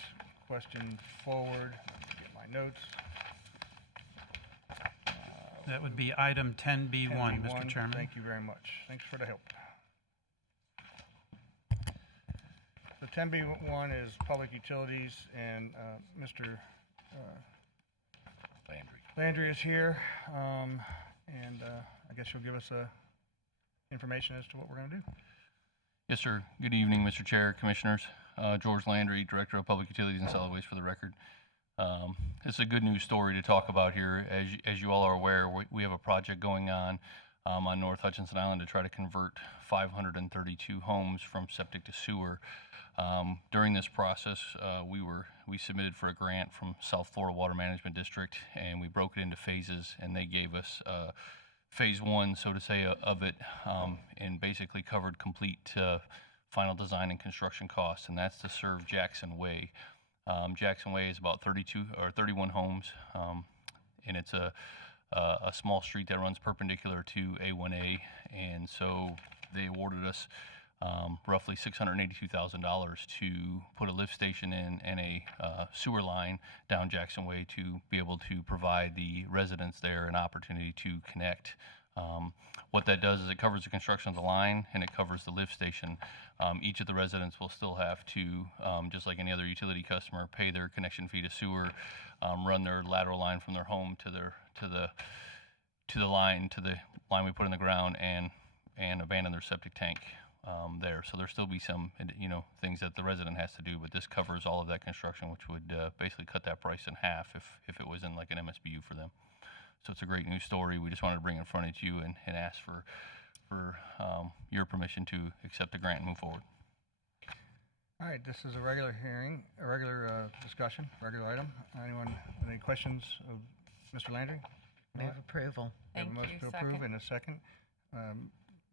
question forward. Get my notes. That would be item 10B1, Mr. Chairman. Thank you very much. Thanks for the help. The 10B1 is public utilities, and Mr. Landry is here, and I guess you'll give us information as to what we're going to do. Yes, sir. Good evening, Mr. Chair, Commissioners. George Landry, Director of Public Utilities and Solid Waste for the record. It's a good news story to talk about here. As you all are aware, we have a project going on North Hutchinson Island to try to convert 532 homes from septic to sewer. During this process, we submitted for a grant from South Florida Water Management District, and we broke it into phases, and they gave us phase one, so to say, of it, and basically covered complete final design and construction costs, and that's to serve Jackson Way. Jackson Way is about 31 homes, and it's a small street that runs perpendicular to A1A, and so they awarded us roughly $682,000 to put a lift station in and a sewer line down Jackson Way to be able to provide the residents there an opportunity to connect. What that does is it covers the construction of the line and it covers the lift station. Each of the residents will still have to, just like any other utility customer, pay their connection fee to sewer, run their lateral line from their home to the line we put in the ground, and abandon their septic tank there. So there'll still be some things that the resident has to do, but this covers all of that construction, which would basically cut that price in half if it was in like an MSBU for them. So it's a great news story. We just wanted to bring it in front of you and ask for your permission to accept the grant and move forward. All right, this is a regular hearing, a regular discussion, regular item. Anyone with any questions of Mr. Landry? Move approval. We have a motion to approve and a second.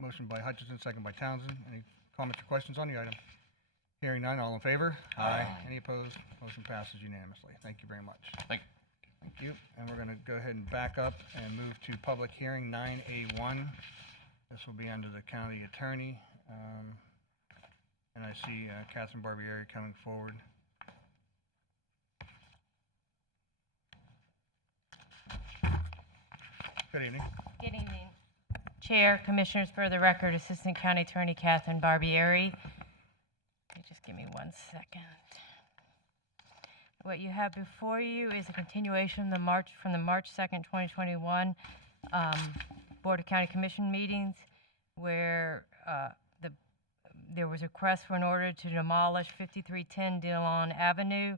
Motion by Hutchinson, second by Townsend. Any comments or questions on the item? Hearing none, all in favor? Aye. Any opposed? Motion passes unanimously. Thank you very much. Thank you. Thank you. And we're going to go ahead and back up and move to public hearing 9A1. This will be under the county attorney. And I see Catherine Barbieri coming forward. Good evening. Good evening. Chair, Commissioners, for the record, Assistant County Attorney Catherine Barbieri. Just give me 1 second. What you have before you is a continuation from the March 2nd, 2021 Board of County Commission meetings, where there was a request for an order to demolish 5310 Dillon Avenue.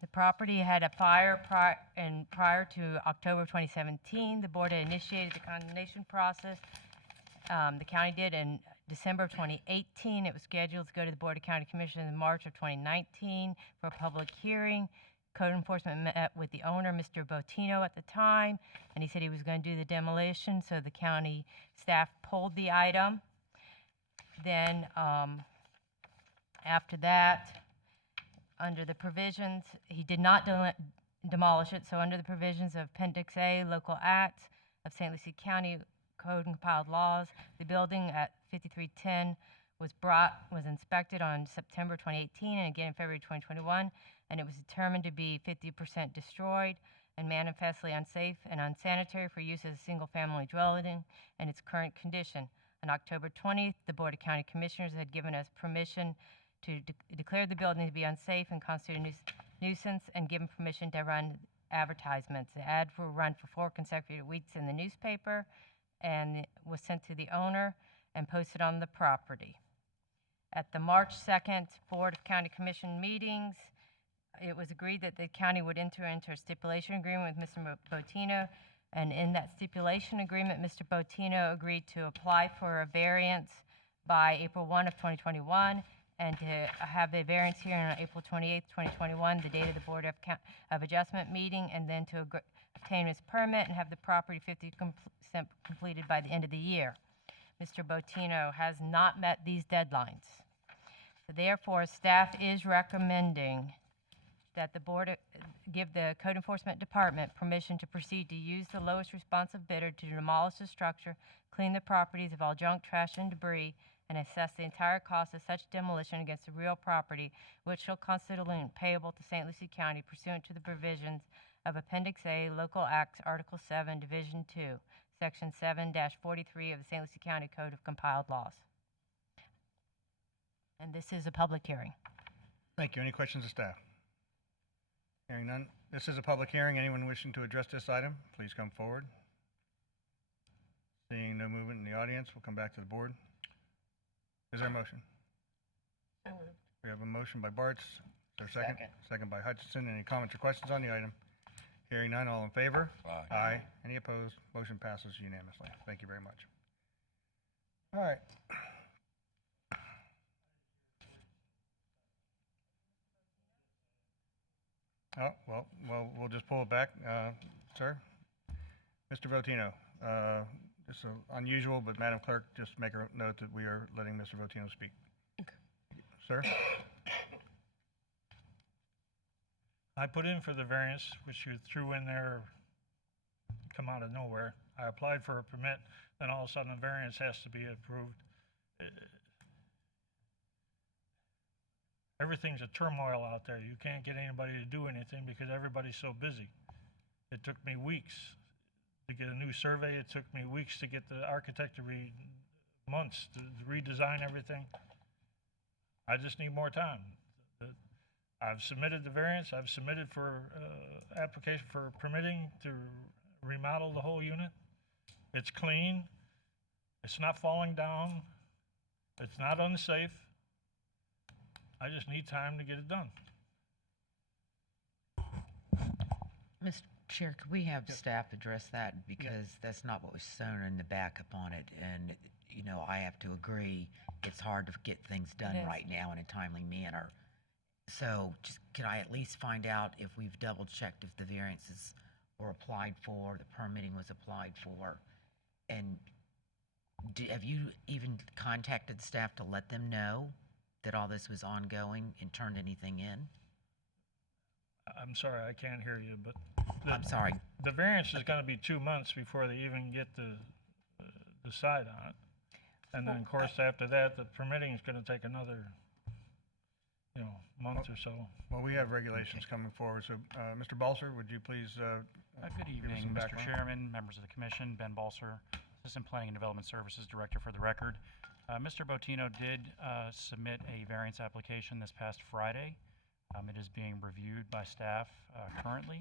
The property had a fire prior to October 2017. The board had initiated the condemnation process The county did in December of 2018. It was scheduled to go to the Board of County Commissioners in March of 2019 for a public hearing. Code enforcement met with the owner, Mr. Botino, at the time, and he said he was going to do the demolition, so the county staff pulled the item. Then, after that, under the provisions, he did not demolish it, so under the provisions of Appendix A, Local Acts of St. Lucie County Code and Compiled Laws, the building at 5310 was inspected on September 2018 and again in February 2021, and it was determined to be 50% destroyed and manifestly unsafe and unsanitary for use as a single-family dwelling in its current condition. On October 20th, the Board of County Commissioners had given us permission to declare the building to be unsafe and constitute a nuisance, and given permission to run advertisements. The ad were run for 4 consecutive weeks in the newspaper and was sent to the owner and posted on the property. At the March 2nd Board of County Commission meetings, it was agreed that the county would enter into a stipulation agreement with Mr. Botino, and in that stipulation agreement, Mr. Botino agreed to apply for a variance by April 1 of 2021, and to have the variance hearing on April 28th, 2021, the date of the Board of Adjustment meeting, and then to obtain his permit and have the property 50% completed by the end of the year. Mr. Botino has not met these deadlines. So therefore, staff is recommending that the board give the Code Enforcement Department permission to proceed to use the lowest responsive bidder to demolish the structure, clean the properties of all junk, trash, and debris, and assess the entire cost of such demolition against the real property, which shall constitute a lien payable to St. Lucie County pursuant to the provisions of Appendix A, Local Acts, Article 7, Division 2, Section 7-43 of the St. Lucie County Code of Compiled Laws. And this is a public hearing. Thank you. Any questions of staff? Hearing none. This is a public hearing. Anyone wishing to address this item, please come forward. Seeing no movement in the audience, we'll come back to the board. Is there a motion? We have a motion by Bartz. Is there a second? Second by Hutchinson. Any comments or questions on the item? Hearing none, all in favor? Aye. Aye. Any opposed? Motion passes unanimously. Thank you very much. All right. Oh, well, we'll just pull it back. Sir? Mr. Votino, it's unusual, but Madam Clerk, just make a note that we are letting Mr. Votino speak. Sir? I put in for the variance, which you threw in there, come out of nowhere. I applied for a permit, then all of a sudden a variance has to be approved. Everything's a turmoil out there. You can't get anybody to do anything because everybody's so busy. It took me weeks to get a new survey. It took me weeks to get the architect to months to redesign everything. I just need more time. I've submitted the variance. I've submitted for application for permitting to remodel the whole unit. It's clean. It's not falling down. It's not unsafe. I just need time to get it done. Mr. Chair, could we have staff address that? Because that's not what was shown in the backup on it. And, you know, I have to agree, it's hard to get things done right now in a timely manner. So just, can I at least find out if we've double checked if the variances were applied for, the permitting was applied for? And have you even contacted staff to let them know that all this was ongoing and turned anything in? I'm sorry, I can't hear you, but I'm sorry. The variance is going to be 2 months before they even get to decide on it. And then, of course, after that, the permitting is going to take another, month or so. Well, we have regulations coming forward, so Mr. Balser, would you please Good evening, Mr. Chairman, members of the Commission. Ben Balser, Assistant Planning and Development Services Director for the record. Mr. Botino did submit a variance application this past Friday. It is being reviewed by staff currently.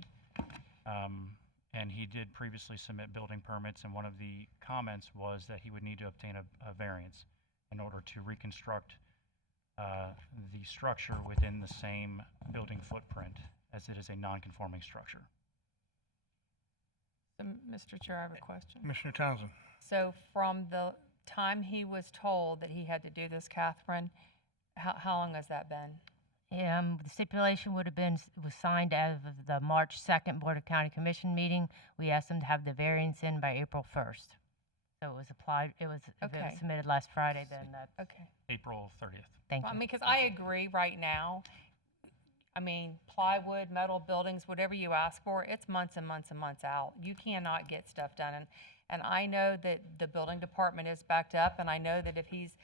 And he did previously submit building permits, and one of the comments was that he would need to obtain a variance in order to reconstruct the structure within the same building footprint, as it is a non-conforming structure. So, Mr. Chair, I have a question. Commissioner Townsend. So from the time he was told that he had to do this, Catherine, how long has that been? The stipulation would have been, was signed as of the March 2nd Board of County Commission meeting. We asked them to have the variance in by April 1st. So it was applied, if it Okay. was submitted last Friday, then that's. Okay. April 30th. Thank Well, I you. mean, because I agree right now, I mean, plywood, metal buildings, whatever you ask for, it's months and months and months out. You cannot get stuff done. And I know that the building department is backed up, and I know that if he's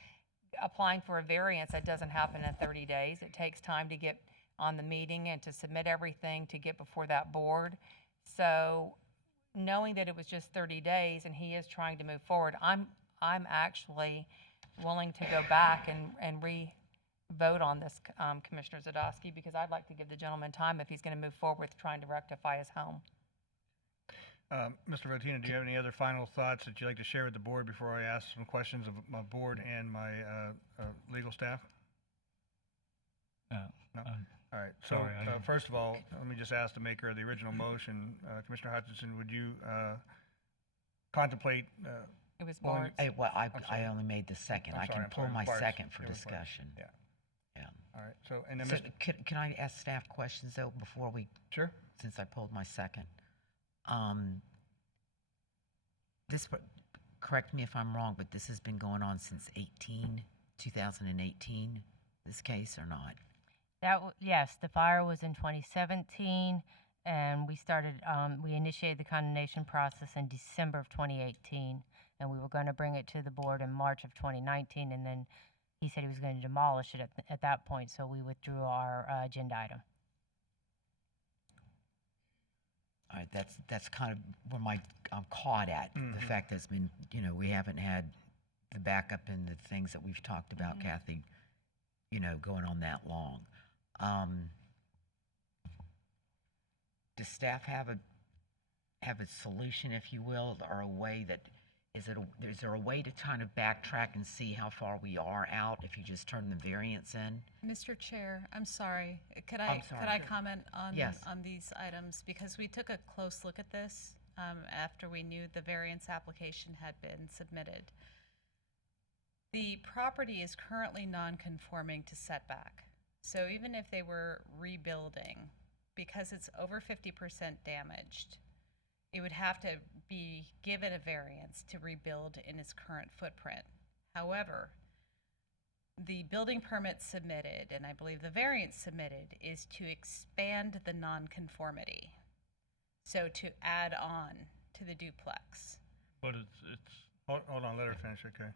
applying for a variance, that doesn't happen in 30 days. It takes time to get on the meeting and to submit everything to get before that board. So knowing that it was just 30 days and he is trying to move forward, I'm actually willing to go back and re-vote on this, Commissioner Zadowski, because I'd like to give the gentleman time if he's going to move forward with trying to rectify his home. Mr. Votino, do you have any other final thoughts that you'd like to share with the board before I ask some questions of my board and my legal staff? No? All right. So, sorry, I- first of all, let me just ask the maker of the original motion, Commissioner Hutchinson, would you contemplate It was going- Bart. I'm sorry. I only made the second. I'm I sorry, can I'm pull sorry, my Bart's- second for it was Bart. discussion. Yeah. Yeah. All right. So, and then So Mr. can I ask staff questions though before we? Sure. Since I pulled my second. This, correct me if I'm wrong, but this has been going on since 2018, this case or not? Yes, the fire was in 2017, and we started, we initiated the condemnation process in December of 2018, and we were going to bring it to the board in March of 2019, and then he said he was going to demolish it at that point, so we withdrew our agenda item. All right, that's kind of where I'm caught at, the fact that it's been, we haven't had the backup and the things that we've talked about, Kathy, going on that long. Does staff have a solution, if you will, or a way that, is there a way to kind of backtrack and see how far we are out if you just turn the variance in? Mr. Chair, I'm sorry. Could I'm I sorry. comment on Yes. on these items? Because we took a close look at this after we knew the variance application had been submitted. The property is currently non-conforming to setback. So even if they were rebuilding, because it's over 50% damaged, it would have to be given a variance to rebuild in its current footprint. However, the building permit submitted, and I believe the variance submitted, is to expand the nonconformity. So to add on to the duplex. But Hold on, let her finish, okay?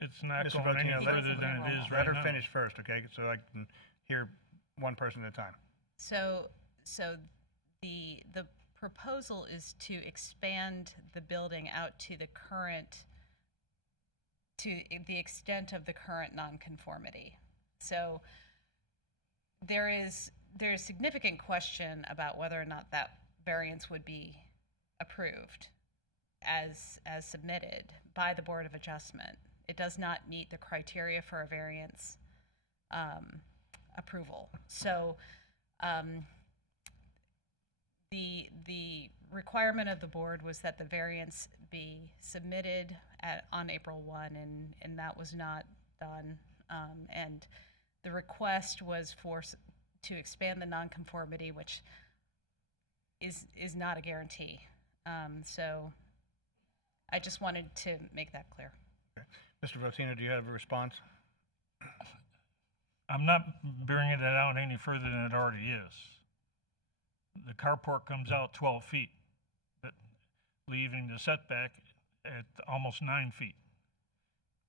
it's not Mr. going any Votino, further than it is right Let her now. finish first, okay, so I can hear one person at a time. So the proposal is to expand the building out to the extent of the current nonconformity. So there is significant question about whether or not that variance would be approved as submitted by the Board of Adjustment. It does not meet the criteria for a variance approval. So the requirement of the board was that the variance be submitted on April 1, and that was not done. And the request was to expand the nonconformity, which is not a guarantee. So I just wanted to make that clear. Okay. Mr. Votino, do you have a response? I'm not bringing it out any further than it already is. The carport comes out 12 feet, leaving the setback at almost 9 feet.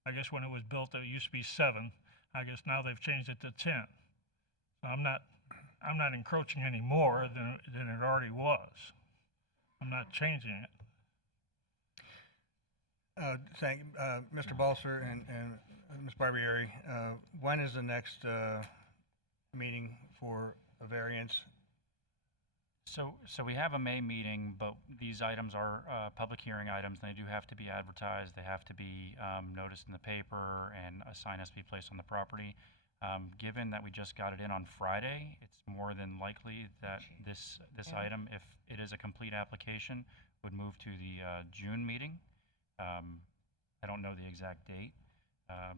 I guess when it was built, it used to be 7. I guess now they've changed it to 10. So I'm not encroaching any more than it already was. I'm not changing it. Mr. Balser and Ms. Barbieri, when is the next meeting for a variance? So we have a May meeting, but these items are public hearing items, and they do have to be advertised. They have to be noticed in the paper, and a sign has to be placed on the property. Given that we just got it in on Friday, it's more than likely that this item, if it is a complete application, would move to the June meeting. I don't know the exact date,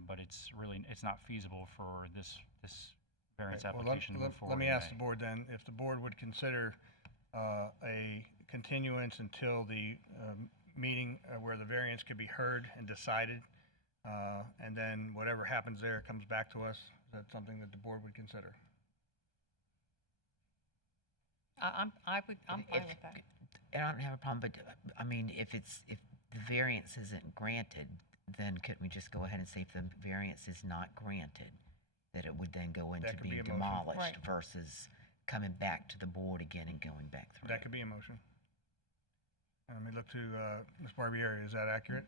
but it's really, it's not feasible for this variance Right, well, application to move forward. Let me in ask May. the board then, if the board would consider a continuance until the meeting where the variance could be heard and decided, and then whatever happens there comes back to us, is that something that the board would consider? I'm fine If- with that. I don't have a problem, but I mean, if the variance isn't granted, then couldn't we just go ahead and say if the variance is not granted, that it would then go into That could be being a motion. demolished Right. versus coming back to the board again and going back through? That could be a motion. Let me look to Ms. Barbieri, is that accurate?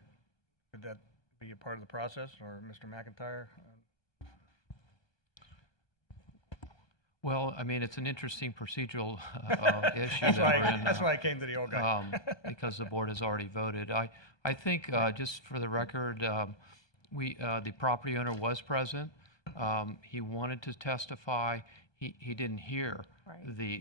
Could that be a part of the process, or Mr. McIntyre? Well, I mean, it's an interesting procedural issue That's that why- we're in. that's why I came to the old guy. Because the board has already voted. I think, just for the record, the property owner was present. He wanted to testify. He didn't hear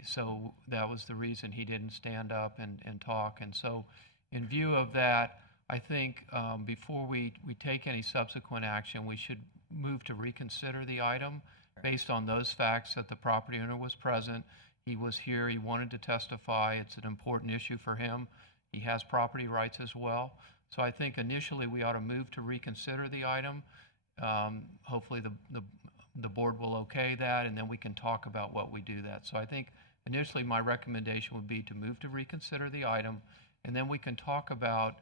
so that was the reason he didn't stand up and talk. And so in view of that, I think before we take any subsequent action, we should move to reconsider the item based on those facts that the property owner was present. He was here, he wanted to testify. It's an important issue for him. He has property rights as well. So I think initially we ought to move to reconsider the item. Hopefully the board will okay that, and then we can talk about what we do that. So I think initially my recommendation would be to move to reconsider the item, and then we can talk about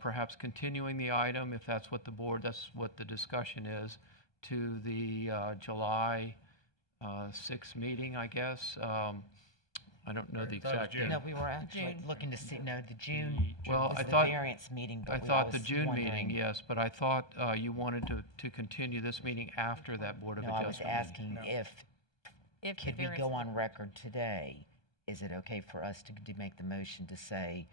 perhaps continuing the item, if that's what the discussion is, to the July 6th meeting, I guess. I don't know the exact date. No, we were actually looking to see, the June Well, was I the thought, variance meeting. I but thought the was June meeting, wondering- yes, but I thought you wanted to continue this meeting after that Board of No, I was Adjustment. asking if If the could we variance go is- on record today? Is it okay for us to make the motion to say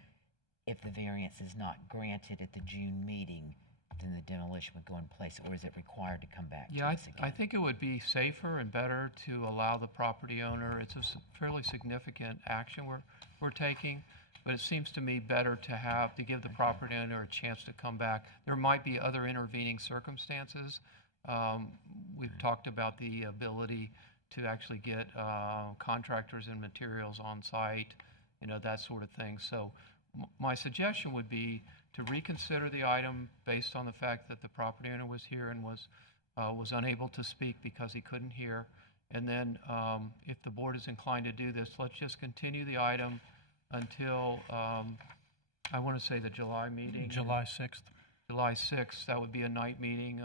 if the variance is not granted at the June meeting, then the demolition would go in place, or is it required to come back to Yeah, us again? I think it would be safer and better to allow the property owner, it's a fairly significant action we're taking, but it seems to me better to give the property owner a chance to come back. There might be other intervening circumstances. We've talked about the ability to actually get contractors and materials on site, that sort of thing. So my suggestion would be to reconsider the item based on the fact that the property owner was here and was unable to speak because he couldn't hear. And then if the board is inclined to do this, let's just continue the item until, I want to say the July meeting. July 6th. July 6th, that would be a night meeting,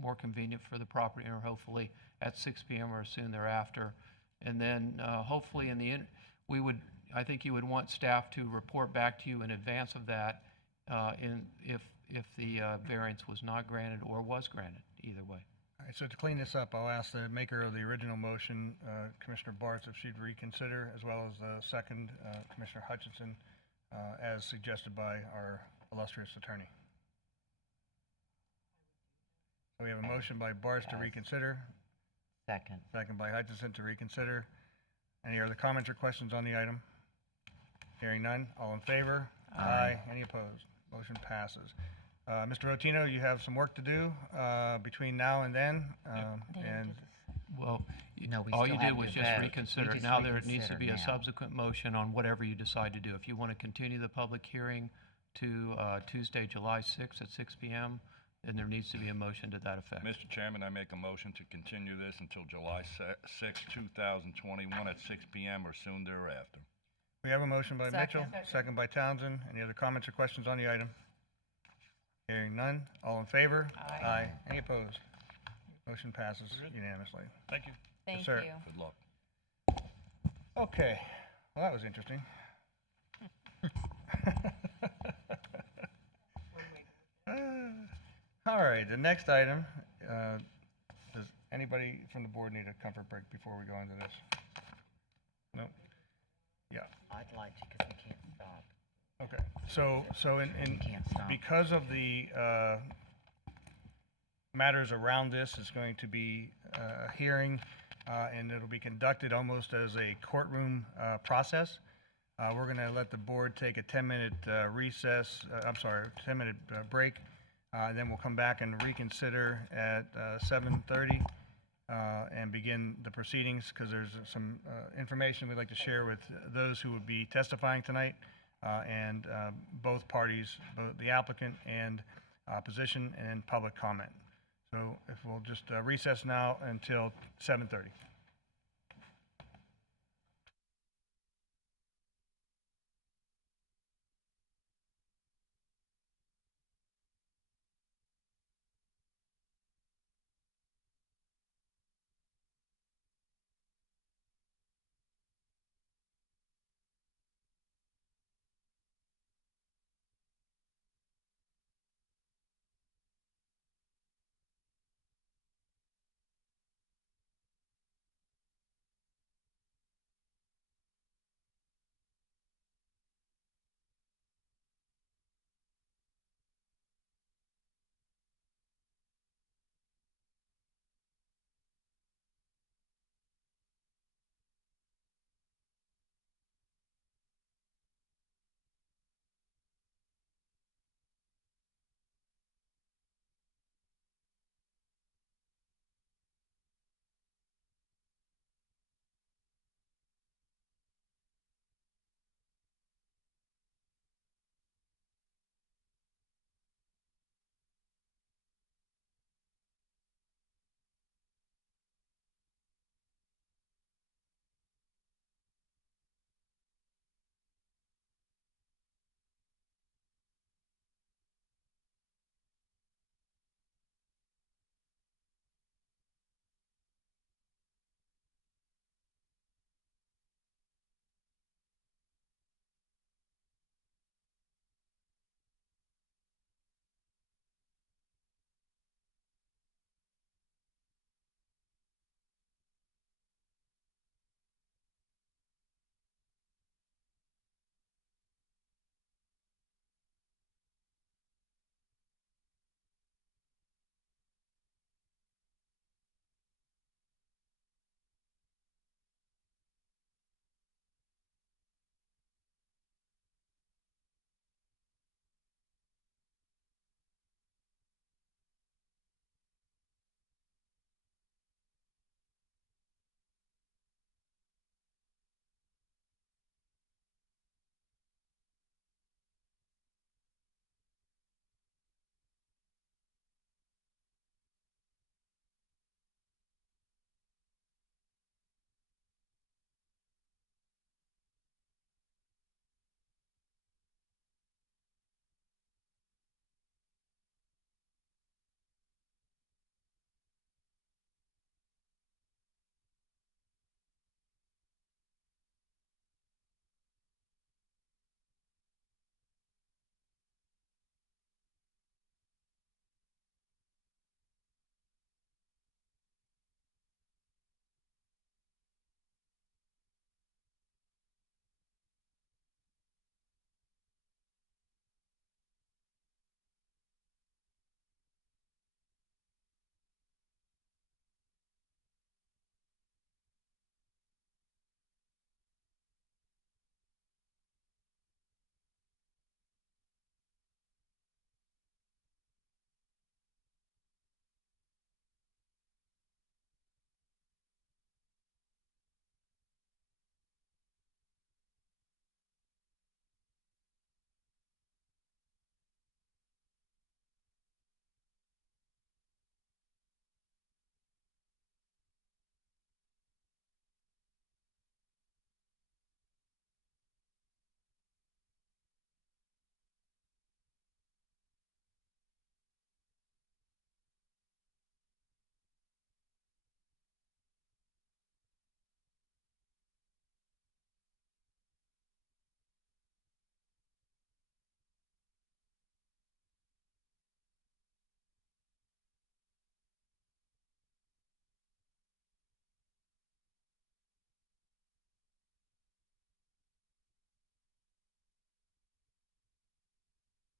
more convenient for the property owner, hopefully at 6 p.m. or soon thereafter. And then hopefully I think you would want staff to report back to you in advance of that if the variance was not granted or was granted, either way. All right, so to clean this up, I'll ask the maker of the original motion, Commissioner Bartz, if she'd reconsider, as well as the second, Commissioner Hutchinson, as suggested by our illustrious attorney. So we have a motion by Bartz to reconsider. Second. Second by Hutchinson to reconsider. Any other comments or questions on the item? Hearing none, all in favor? Aye. Any opposed? Motion passes. Mr. Rotino, you have some work to do between now and then. And Well, No, we all still you did have was to just vote. We reconsider. just Now there needs to reconsider be a now. subsequent motion on whatever you decide to do. If you want to continue the public hearing to Tuesday, July 6th at 6 p.m., then there needs to be a motion to that effect. Mr. Chairman, I make a motion to continue this until July 6, 2021 at 6 p.m. or soon thereafter. we have a motion by Mitchell, Second. second by Townsend. Any other comments or questions on the item? Hearing none, all in favor? Aye. Any opposed? Motion passes unanimously. Thank you. Yes, sir. Good luck. Okay, well, that was interesting. All right, the next item, does anybody from the board need a comfort break before we go into this? No? Yeah. I'd like to, because we can't stop. Okay, so because of the matters around this, it's going to be a hearing, and it'll be conducted almost as a courtroom process. We're going to let the board take a 10-minute recess, 10-minute break Then we'll come back and reconsider at 7:30 and begin the proceedings, because there's some information we'd like to share with those who would be testifying tonight, and both parties, both the applicant and opposition, and public comment. So if we'll just recess now until 7:30.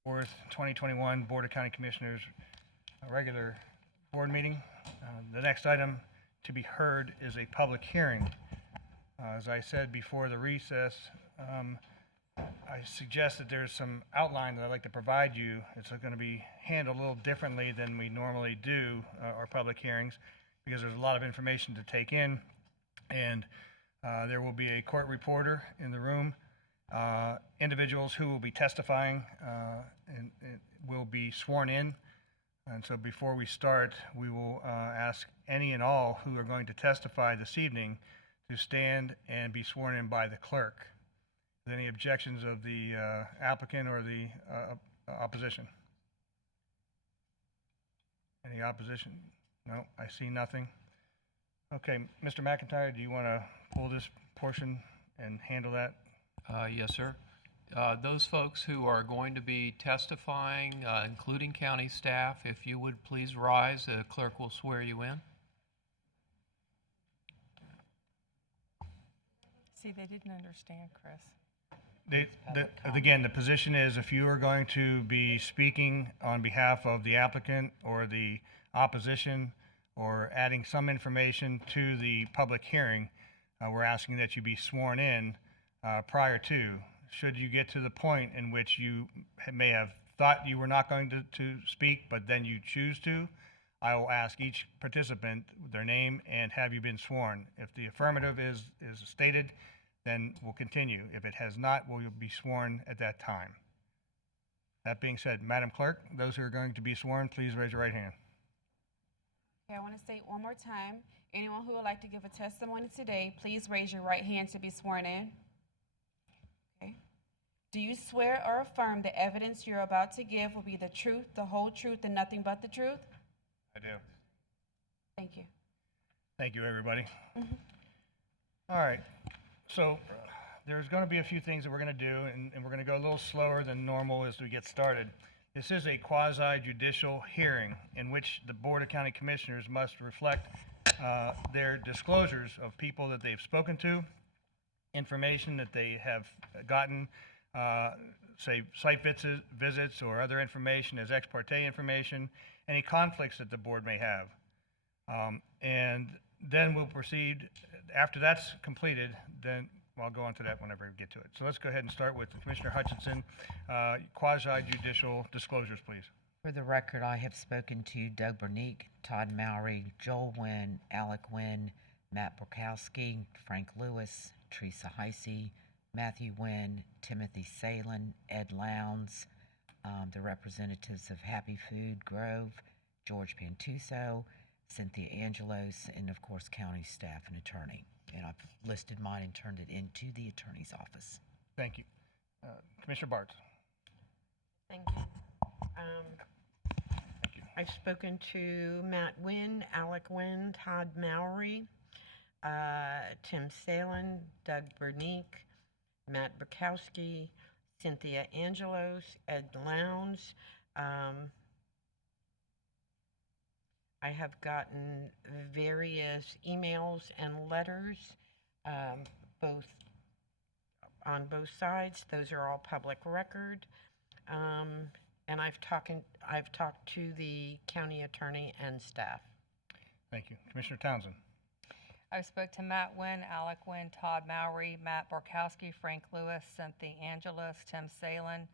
Fourth, 2021 Board of County Commissioners regular board meeting. The next item to be heard is a public hearing. As I said before the recess, I suggest that there's some outline that I'd like to provide you. It's going to be handled a little differently than we normally do our public hearings because there's a lot of information to take in, and there will be a court reporter in the room. Individuals who will be testifying and will be sworn in. And so before we start, we will ask any and all who are going to testify this evening to stand and be sworn in by the clerk. Any objections of the applicant or the opposition? Any opposition? No, I see nothing. Okay, Mr. McIntyre, do you want to pull this portion and handle that? Yes, sir. Those folks who are going to be testifying, including county staff, if you would please rise, the clerk will swear you in. See, they didn't understand, Chris. Again, the position is if you are going to be speaking on behalf of the applicant or the opposition or adding some information to the public hearing, we're asking that you be sworn in prior to. Should you get to the point in which you may have thought you were not going to speak, but then you choose to, I will ask each participant their name and have you been sworn. If the affirmative is stated, then we'll continue. If it has not, we'll be sworn at that time. That being said, Madam Clerk, those who are going to be sworn, please raise your right hand. Okay, I want to state one more time, anyone who would like to give a testimony today, please raise your right hand to be sworn in. Okay. Do you swear or affirm the evidence you're about to give will be the truth, the whole truth, and nothing but the truth? I do. Thank you. Thank you, everybody. All right. So there's going to be a few things that we're going to do, and we're going to go a little slower than normal as we get started. This is a quasi-judicial hearing in which the Board of County Commissioners must reflect their disclosures of people that they've spoken to, information that they have gotten, say site visits or other information as ex parte information, any conflicts that the board may have. And then we'll proceed. After that's completed, then I'll go on to that whenever we get to it. So let's go ahead and start with Commissioner Hutchinson. Quasi-judicial disclosures, please. For the record, I have spoken to Doug Bernique, Todd Mowry, Joel Wynn, Alec Wynn, Matt Borkowski, Frank Lewis, Teresa Heisey, Matthew Wynn, Timothy Salen, Ed Lowndes, the representatives of Happy Food Grove, George Pantuso, Cynthia Angelos, and of course county staff and attorney. And I've listed mine and turned it into the attorney's office. Thank you. Commissioner Bartz. Thank you. I've spoken to Matt Wynn, Alec Wynn, Todd Mowry, Tim Salen, Doug Bernique, Matt Borkowski, Cynthia Angelos, Ed Lowndes. I have gotten various emails and letters, both on both sides. Those are all public record. And I've talked to the county attorney and staff. Thank you. Commissioner Townsend. I spoke to Matt Wynn, Alec Wynn, Todd Mowry, Matt Borkowski, Frank Lewis, Cynthia Angelos, Tim Salen,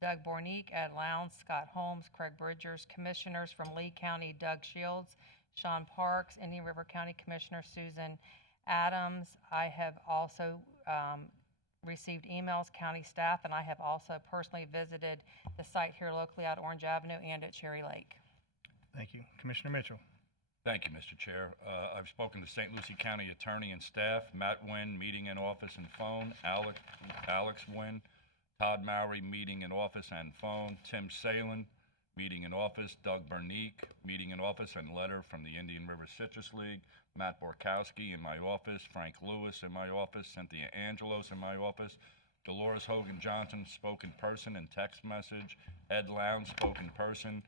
Doug Bornique, Ed Lowndes, Scott Holmes, Craig Bridgers, commissioners from Lee County, Doug Shields, Sean Parks, Indian River County Commissioner Susan Adams. I have also received emails, county staff, and I have also personally visited the site here locally at Orange Avenue and at Cherry Lake. Thank you. Commissioner Mitchell. Thank you, Mr. Chair. I've spoken to St. Lucie County Attorney and staff, Matt Wynn, meeting in office and phone, Alex Wynn, Todd Mowry, meeting in office and phone, Tim Salen, meeting in office, Doug Bernique, meeting in office and letter from the Indian River Citrus League, Matt Borkowski in my office, Frank Lewis in my office, Cynthia Angelos in my office, Dolores Hogan Johnson, spoken person and text message, Ed Lowndes, spoken person,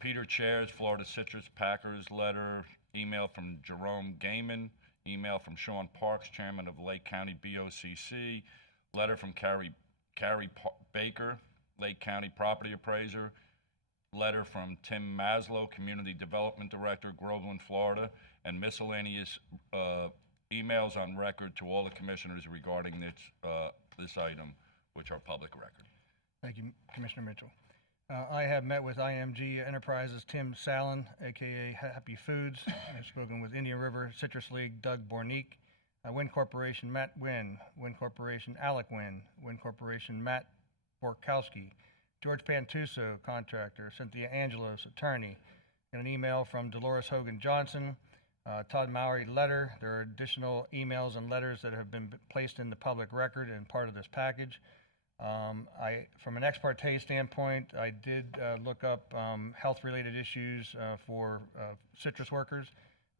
Peter Chairs, Florida Citrus Packers letter, email from Jerome Gaiman, email from Sean Parks, chairman of Lake County BOCC, letter from Carrie Baker, Lake County property appraiser, letter from Tim Maslow, community development director, Groveland, Florida, and miscellaneous emails on record to all the commissioners regarding this item, which are public record. Thank you, Commissioner Mitchell. I have met with IMG Enterprises Tim Sallin, AKA Happy Foods. I've spoken with Indian River Citrus League Doug Bornique, Wind Corporation Matt Wynn, Wind Corporation Alec Wynn, Wind Corporation Matt Borkowski, George Pantuso, contractor, Cynthia Angelos, attorney. Got an email from Dolores Hogan Johnson, Todd Mowry letter. There are additional emails and letters that have been placed in the public record and part of this package. From an ex parte standpoint, I did look up health-related issues for citrus workers.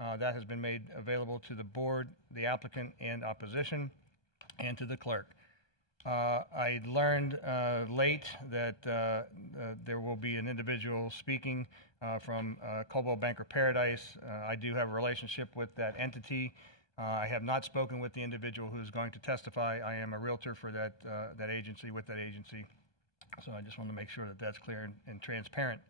That has been made available to the board, the applicant, and opposition, and to the clerk. I learned late that there will be an individual speaking from Coldwell Banker Paradise. I do have a relationship with that entity. I have not spoken with the individual who's going to testify. I am a realtor for that agency, with that agency. So I just want to make sure that that's clear and transparent.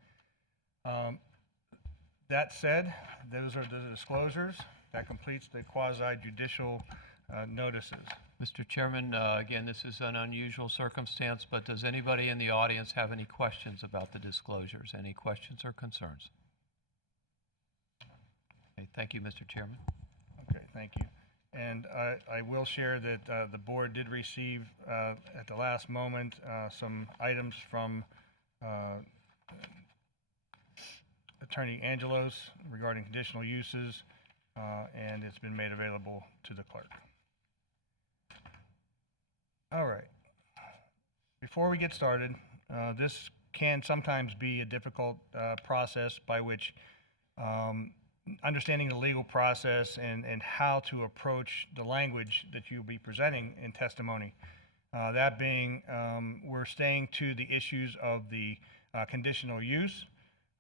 That said, those are the disclosures. That completes the quasi-judicial notices. Mr. Chairman, again, this is an unusual circumstance, but does anybody in the audience have any questions about the disclosures? Any questions or concerns? Okay, thank you, Mr. Chairman. Okay, thank you. And I will share that the board did receive at the last moment some items from Attorney Angelos regarding conditional uses, and it's been made available to the clerk. All right. Before we get started, this can sometimes be a difficult process by which understanding the legal process and how to approach the language that you'll be presenting in testimony. That being, we're staying to the issues of the conditional use.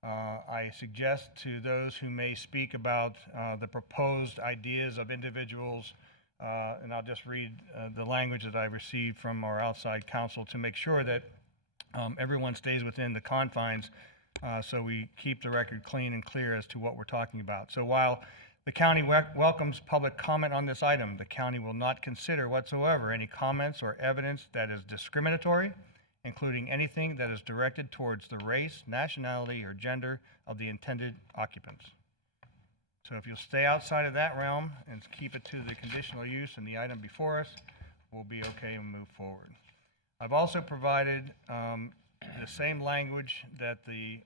I suggest to those who may speak about the proposed ideas of individuals, and I'll just read the language that I received from our outside counsel to make sure that everyone stays within the confines so we keep the record clean and clear as to what we're talking about. So while the county welcomes public comment on this item, the county will not consider whatsoever any comments or evidence that is discriminatory, including anything that is directed towards the race, nationality, or gender of the intended occupants. So if you'll stay outside of that realm and keep it to the conditional use and the item before us, we'll be okay and move forward. I've also provided the same language that the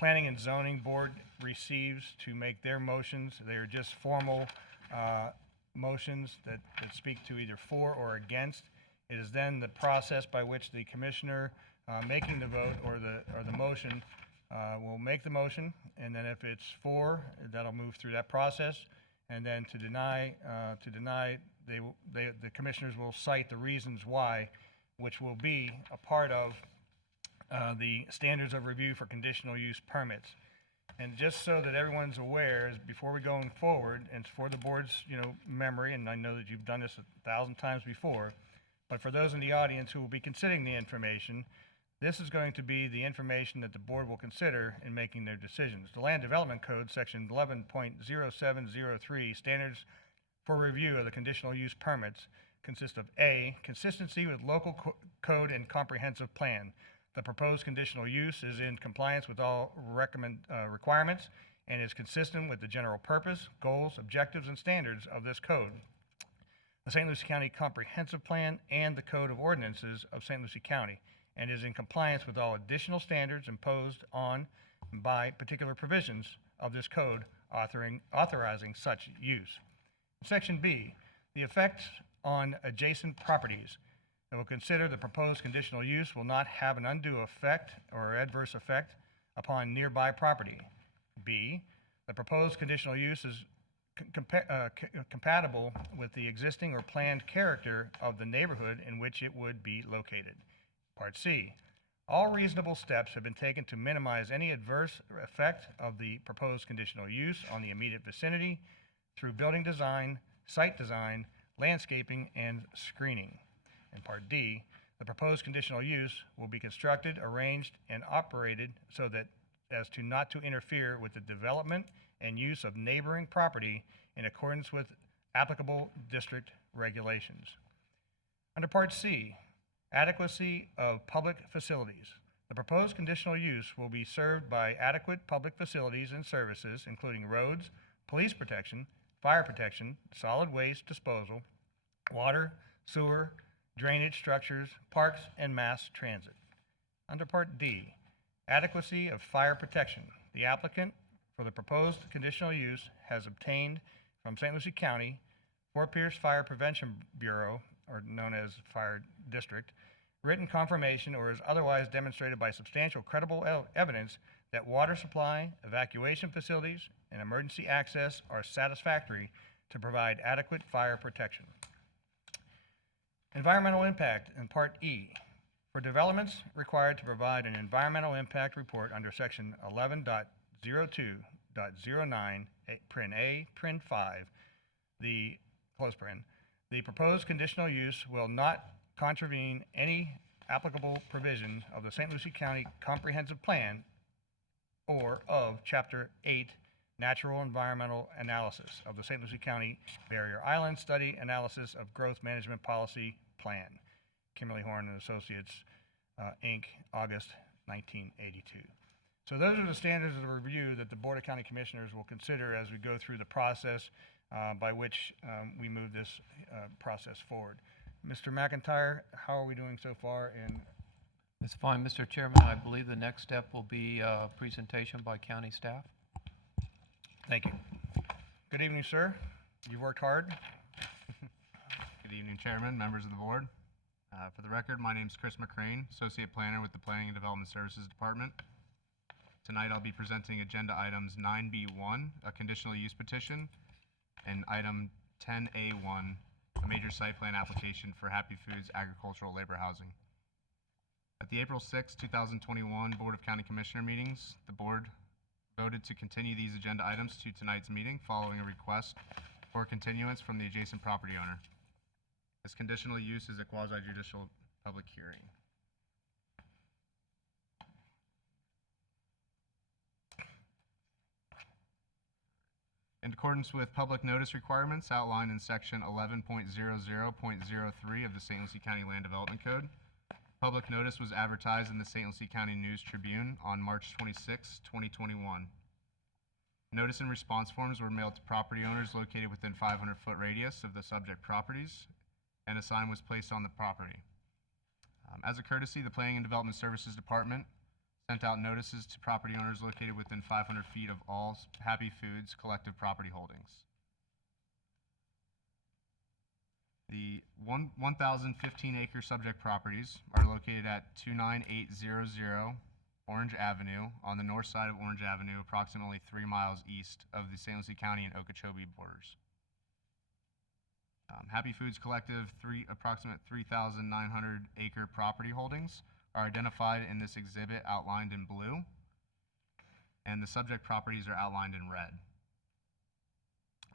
Planning and Zoning Board receives to make their motions. They are just formal motions that speak to either for or against. It is then the process by which the commissioner making the vote or the motion will make the motion, and then if it's for, that'll move through that process, and then to deny, the commissioners will cite the reasons why, which will be a part of the standards of review for conditional use permits. And just so that everyone's aware, is before we go forward, and for the board's memory, and I know that you've done this 1,000 times before, but for those in the audience who will be considering the information, this is going to be the information that the board will consider in making their decisions. The Land Development Code, section 11.0703, standards for review of the conditional use permits, consist of A, consistency with local code and comprehensive plan. The proposed conditional use is in compliance with all requirements and is consistent with the general purpose, goals, objectives, and standards of this code. The St. Lucie County Comprehensive Plan and the Code of Ordinances of St. Lucie County, and is in compliance with all additional standards imposed on and by particular provisions of this code authorizing such use. Section B, the effects on adjacent properties. It will consider the proposed conditional use will not have an undue effect or adverse effect upon nearby property. B, the proposed conditional use is compatible with the existing or planned character of the neighborhood in which it would be located. Part C, all reasonable steps have been taken to minimize any adverse effect of the proposed conditional use on the immediate vicinity through building design, site design, landscaping, and screening. And Part D, the proposed conditional use will be constructed, arranged, and operated so that as to not to interfere with the development and use of neighboring property in accordance with applicable district regulations. Under Part C, adequacy of public facilities. The proposed conditional use will be served by adequate public facilities and services, including roads, police protection, fire protection, solid waste disposal, water, sewer, drainage structures, parks, and mass transit. Under Part D, adequacy of fire protection. The applicant for the proposed conditional use has obtained from St. Lucie County, Fort Pierce Fire Prevention Bureau, or known as Fire District, written confirmation or is otherwise demonstrated by substantial credible evidence that water supply, evacuation facilities, and emergency access are satisfactory to provide adequate fire protection. Environmental impact in Part E. For developments required to provide an environmental impact report under Section 11.02.09, prin A, prin 5, the proposed conditional use will not contravene any applicable provision of the St. Lucie County Comprehensive Plan or of Chapter 8 Natural Environmental Analysis of the St. Lucie County Barrier Island Study Analysis of Growth Management Policy Plan. Kimberly Horn and Associates, Inc., August 1982. So those are the standards of review that the Board of County Commissioners will consider as we go through the process by which we move this process forward. Mr. McIntyre, how are we doing so far? That's fine, Mr. Chairman. I believe the next step will be a presentation by county staff. Thank you. Good evening, sir. You've worked hard. Good evening, Chairman, members of the board. For the record, my name is Chris McCrane, Associate Planner with the Planning and Development Services Department. Tonight I'll be presenting agenda items 9B1, a conditional use petition, and item 10A1, a major site plan application for Happy Foods Agricultural Labor Housing. At the April 6, 2021 Board of County Commissioner meetings, the board voted to continue these agenda items to tonight's meeting following a request for continuance from the adjacent property owner. This conditional use is a quasi-judicial public hearing. In accordance with public notice requirements outlined in section 11.00.03 of the St. Lucie County Land Development Code, public notice was advertised in the St. Lucie County News Tribune on March 26, 2021. Notice and response forms were mailed to property owners located within 500-foot radius of the subject properties, and a sign was placed on the property. As a courtesy, the Planning and Development Services Department sent out notices to property owners located within 500 feet of all Happy Foods collective property holdings. The 1,015-acre subject properties are located at 29800 Orange Avenue on the north side of Orange Avenue, approximately 3 miles east of the St. Lucie County and Okeechobee borders. Happy Foods Collective, approximate 3,900-acre property holdings are identified in this exhibit outlined in blue, and the subject properties are outlined in red.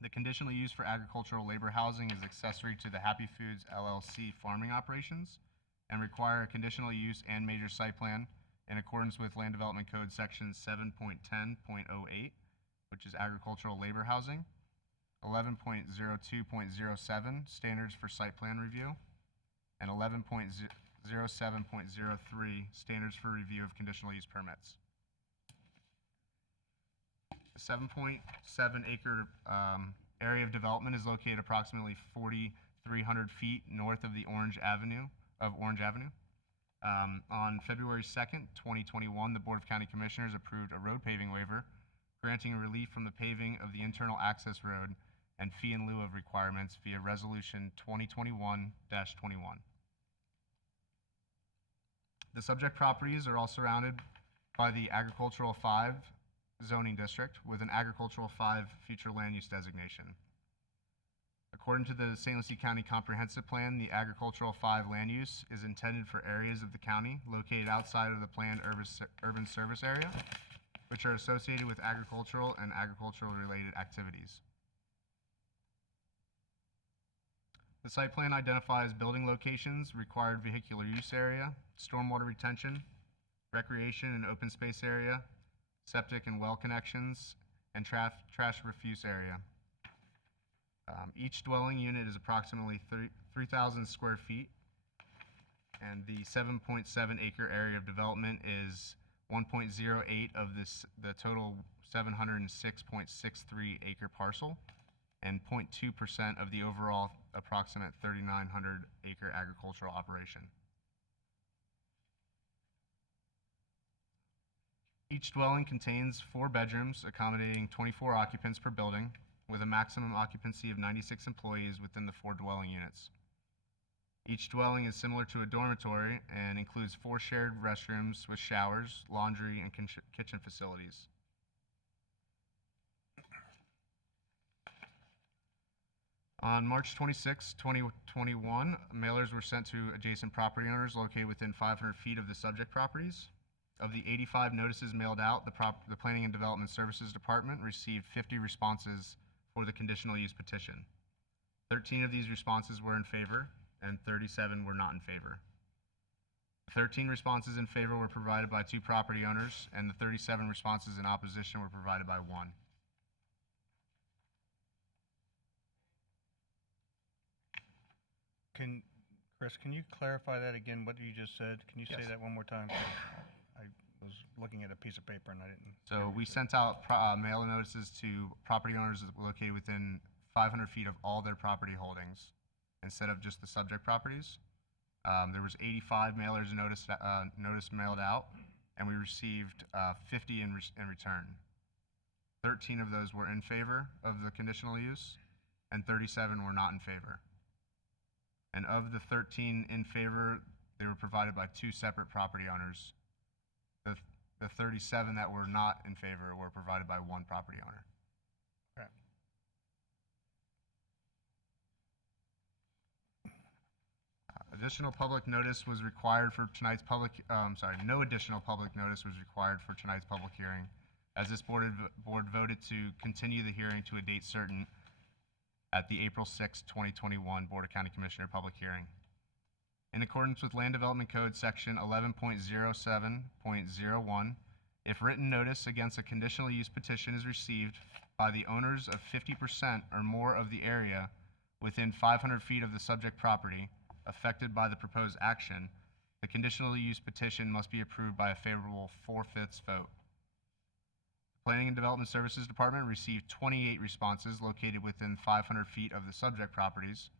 The conditional use for agricultural labor housing is accessory to the Happy Foods LLC farming operations and require a conditional use and major site plan in accordance with Land Development Code section 7.10.08, which is agricultural labor housing, 11.02.07, standards for site plan review, and 11.07.03, standards for review of conditional use permits. The 7.7 acre area of development is located approximately 4,300 feet north of the Orange Avenue. On February 2nd, 2021, the Board of County Commissioners approved a road paving waiver, granting relief from the paving of the internal access road and fee in lieu of requirements via Resolution 2021-21. The subject properties are all surrounded by the Agricultural 5 zoning district with an Agricultural 5 future land use designation. According to the St. Lucie County Comprehensive Plan, the Agricultural 5 land use is intended for areas of the county located outside of the planned urban service area, which are associated with agricultural and agricultural-related activities. The site plan identifies building locations, required vehicular use area, stormwater retention, recreation and open space area, septic and well connections, and trash refuse area. Each dwelling unit is approximately 3,000 square feet and the 7.7 acre area of development is 1.08 of the total 706.63 acre parcel, and 0.2% of the overall approximate 3,900 acre agricultural operation. Each dwelling contains 4 bedrooms accommodating 24 occupants per building, with a maximum occupancy of 96 employees within the 4 dwelling units. Each dwelling is similar to a dormitory and includes 4 shared restrooms with showers, laundry, and kitchen facilities. On March 26, 2021, mailers were sent to adjacent property owners located within 500 feet of the subject properties. Of the 85 notices mailed out, the Planning and Development Services Department received 50 responses for the conditional use petition. 13 of these responses were in favor, and 37 were not in favor. 13 responses in favor were provided by 2 property owners, and the 37 responses in opposition were provided by 1. Chris, can you clarify that again, what you just said? Can you say Yes. that one more time? I was looking at a piece of paper and I didn't. So we sent out mail notices to property owners located within 500 feet of all their property holdings, instead of just the subject properties. There was 85 mailers notice mailed out, and we received 50 in return. 13 of those were in favor of the conditional use, and 37 were not in favor. And of the 13 in favor, they were provided by 2 separate property owners. The 37 that were not in favor were provided by 1 property owner. Okay. Additional public notice was required for tonight's no additional public notice was required for tonight's public hearing, as this board voted to continue the hearing to a date certain at the April 6, 2021 Board of County Commissioner public hearing. In accordance with Land Development Code Section 11.07.01, if written notice against a conditional use petition is received by the owners of 50% or more of the area within 500 feet of the subject property affected by the proposed action, the conditional use petition must be approved by a favorable 4/5 vote. The Planning and Development Services Department received 28 responses located within 500 feet of the subject properties,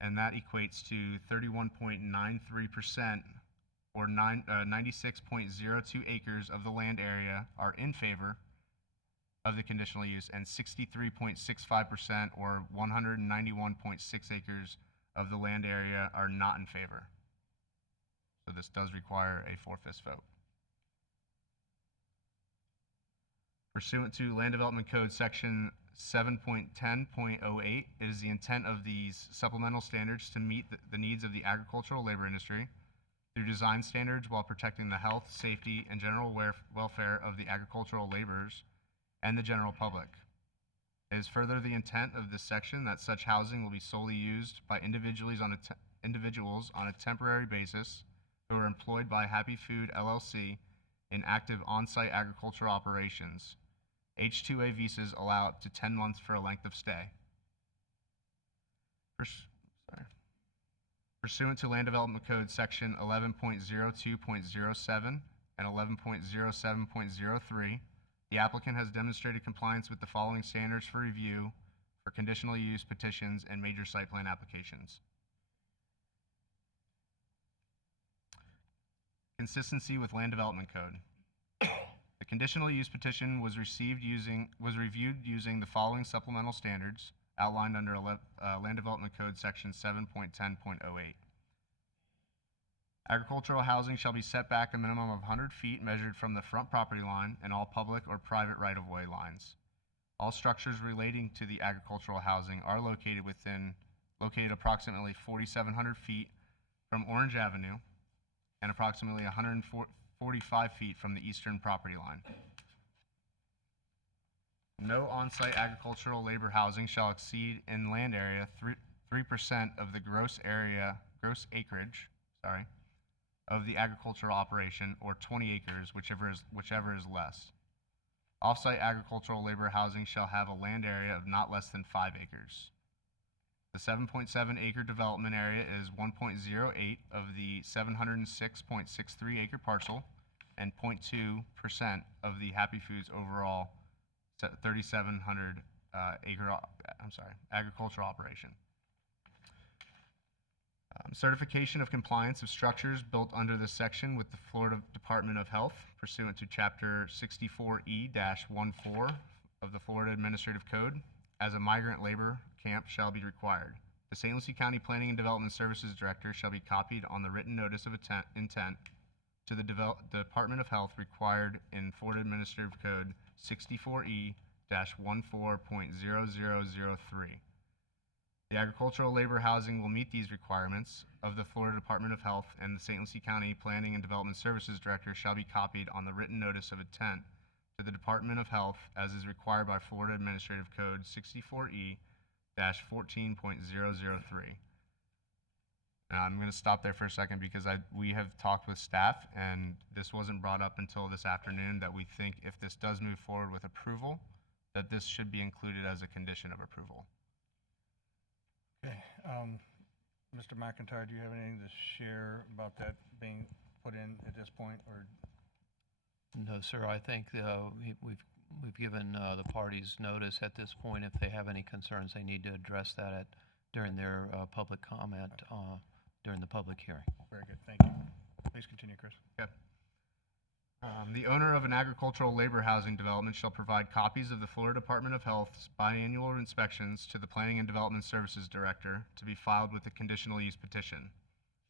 and that equates to 31.93%, or 96.02 acres of the land area are in favor of the conditional use, and 63.65%, or 191.6 acres of the land area are not in favor. So this does require a 4/5 vote. Pursuant to Land Development Code Section 7.10.08, it is the intent of these supplemental standards to meet the needs of the agricultural labor industry through design standards while protecting the health, safety, and general welfare of the agricultural laborers and the general public. It is further the intent of this section that such housing will be solely used by individuals on a temporary basis who are employed by Happy Food LLC in active on-site agricultural operations. H-2A visas allow up to 10 months for a length of stay. Pursuant to Land Development Code Section 11.02.07 and 11.07.03, the applicant has demonstrated compliance with the following standards for review for conditional use petitions and major site plan applications. Consistency with Land Development Code. The conditional use petition was reviewed using the following supplemental standards outlined under Land Development Code Section 7.10.08. Agricultural housing shall be set back a minimum of 100 feet measured from the front property line and all public or private right-of-way lines. All structures relating to the agricultural housing are located approximately 4,700 feet from Orange Avenue and approximately 145 feet from the eastern property line. No on-site agricultural labor housing shall exceed in land area 3% of the gross acreage, of the agricultural operation, or 20 acres, whichever is less. Off-site agricultural labor housing shall have a land area of not less than 5 acres. The 7.7 acre development area is 1.08 of the 706.63 acre parcel and 0.2% of the Happy Foods overall 3,700 agricultural operation. Certification of compliance of structures built under this section with the Florida Department of Health pursuant to Chapter 64E-14 of the Florida Administrative Code as a migrant labor camp shall be required. The St. Lucie County Planning and Development Services Director shall be copied on the written notice of intent to the Department of Health required in Florida Administrative Code 64E-14.0003. The agricultural labor housing will meet these requirements of the Florida Department of Health, and the St. Lucie County Planning and Development Services Director shall be copied on the written notice of intent to the Department of Health as is required by Florida Administrative Code 64E-14.003. Now, I'm going to stop there for a second because we have talked with staff, and this wasn't brought up until this afternoon, that we think if this does move forward with approval, that this should be included as a condition of approval. Okay, Mr. McIntyre, do you have anything to share about that being put in at this point, or? No, sir. I think we've given the parties notice at this point. If they have any concerns, they need to address that during their public comment during the public hearing. Very good, thank you. Please continue, Chris. Okay. The owner of an agricultural labor housing development shall provide copies of the Florida Department of Health's biannual inspections to the Planning and Development Services Director to be filed with the conditional use petition.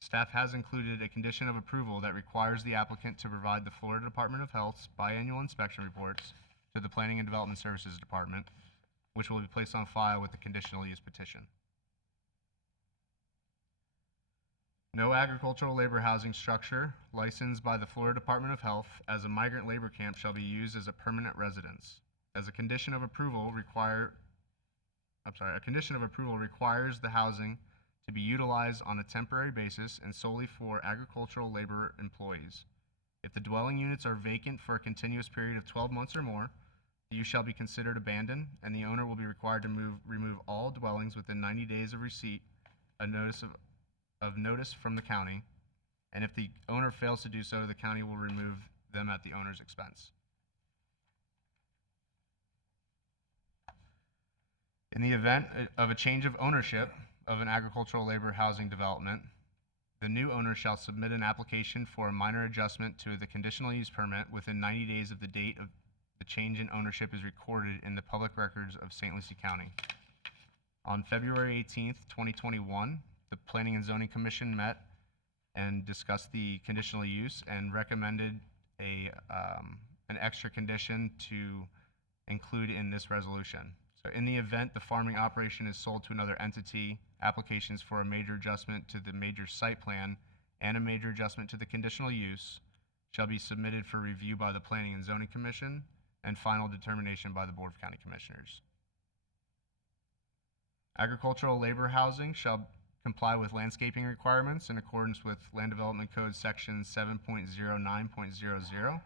Staff has included a condition of approval that requires the applicant to provide the Florida Department of Health's biannual inspection reports to the Planning and Development Services Department, which will be placed on file with the conditional use petition. No agricultural labor housing structure licensed by the Florida Department of Health as a migrant labor camp shall be used as a permanent residence. As a condition of approval requires the housing to be utilized on a temporary basis and solely for agricultural labor employees. If the dwelling units are vacant for a continuous period of 12 months or more, the use shall be considered abandoned, and the owner will be required to remove all dwellings within 90 days of receipt of notice from the county, and if the owner fails to do so, the county will remove them at the owner's expense. In the event of a change of ownership of an agricultural labor housing development, the new owner shall submit an application for a minor adjustment to the conditional use permit within 90 days of the date of the change in ownership is recorded in the public records of St. Lucie County. On February 18th, 2021, the Planning and Zoning Commission met and discussed the conditional use and recommended an extra condition to include in this resolution. So in the event the farming operation is sold to another entity, applications for a major adjustment to the major site plan and a major adjustment to the conditional use shall be submitted for review by the Planning and Zoning Commission and final determination by the Board of County Commissioners. Agricultural labor housing shall comply with landscaping requirements in accordance with Land Development Code Section 7.09.00.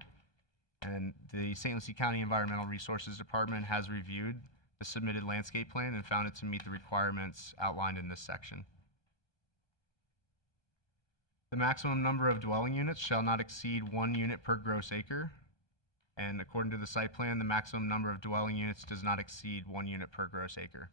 And the St. Lucie County Environmental Resources Department has reviewed the submitted landscape plan and found it to meet the requirements outlined in this section. The maximum number of dwelling units shall not exceed 1 unit per gross acre. And according to the site plan, the maximum number of dwelling units does not exceed 1 unit per gross acre.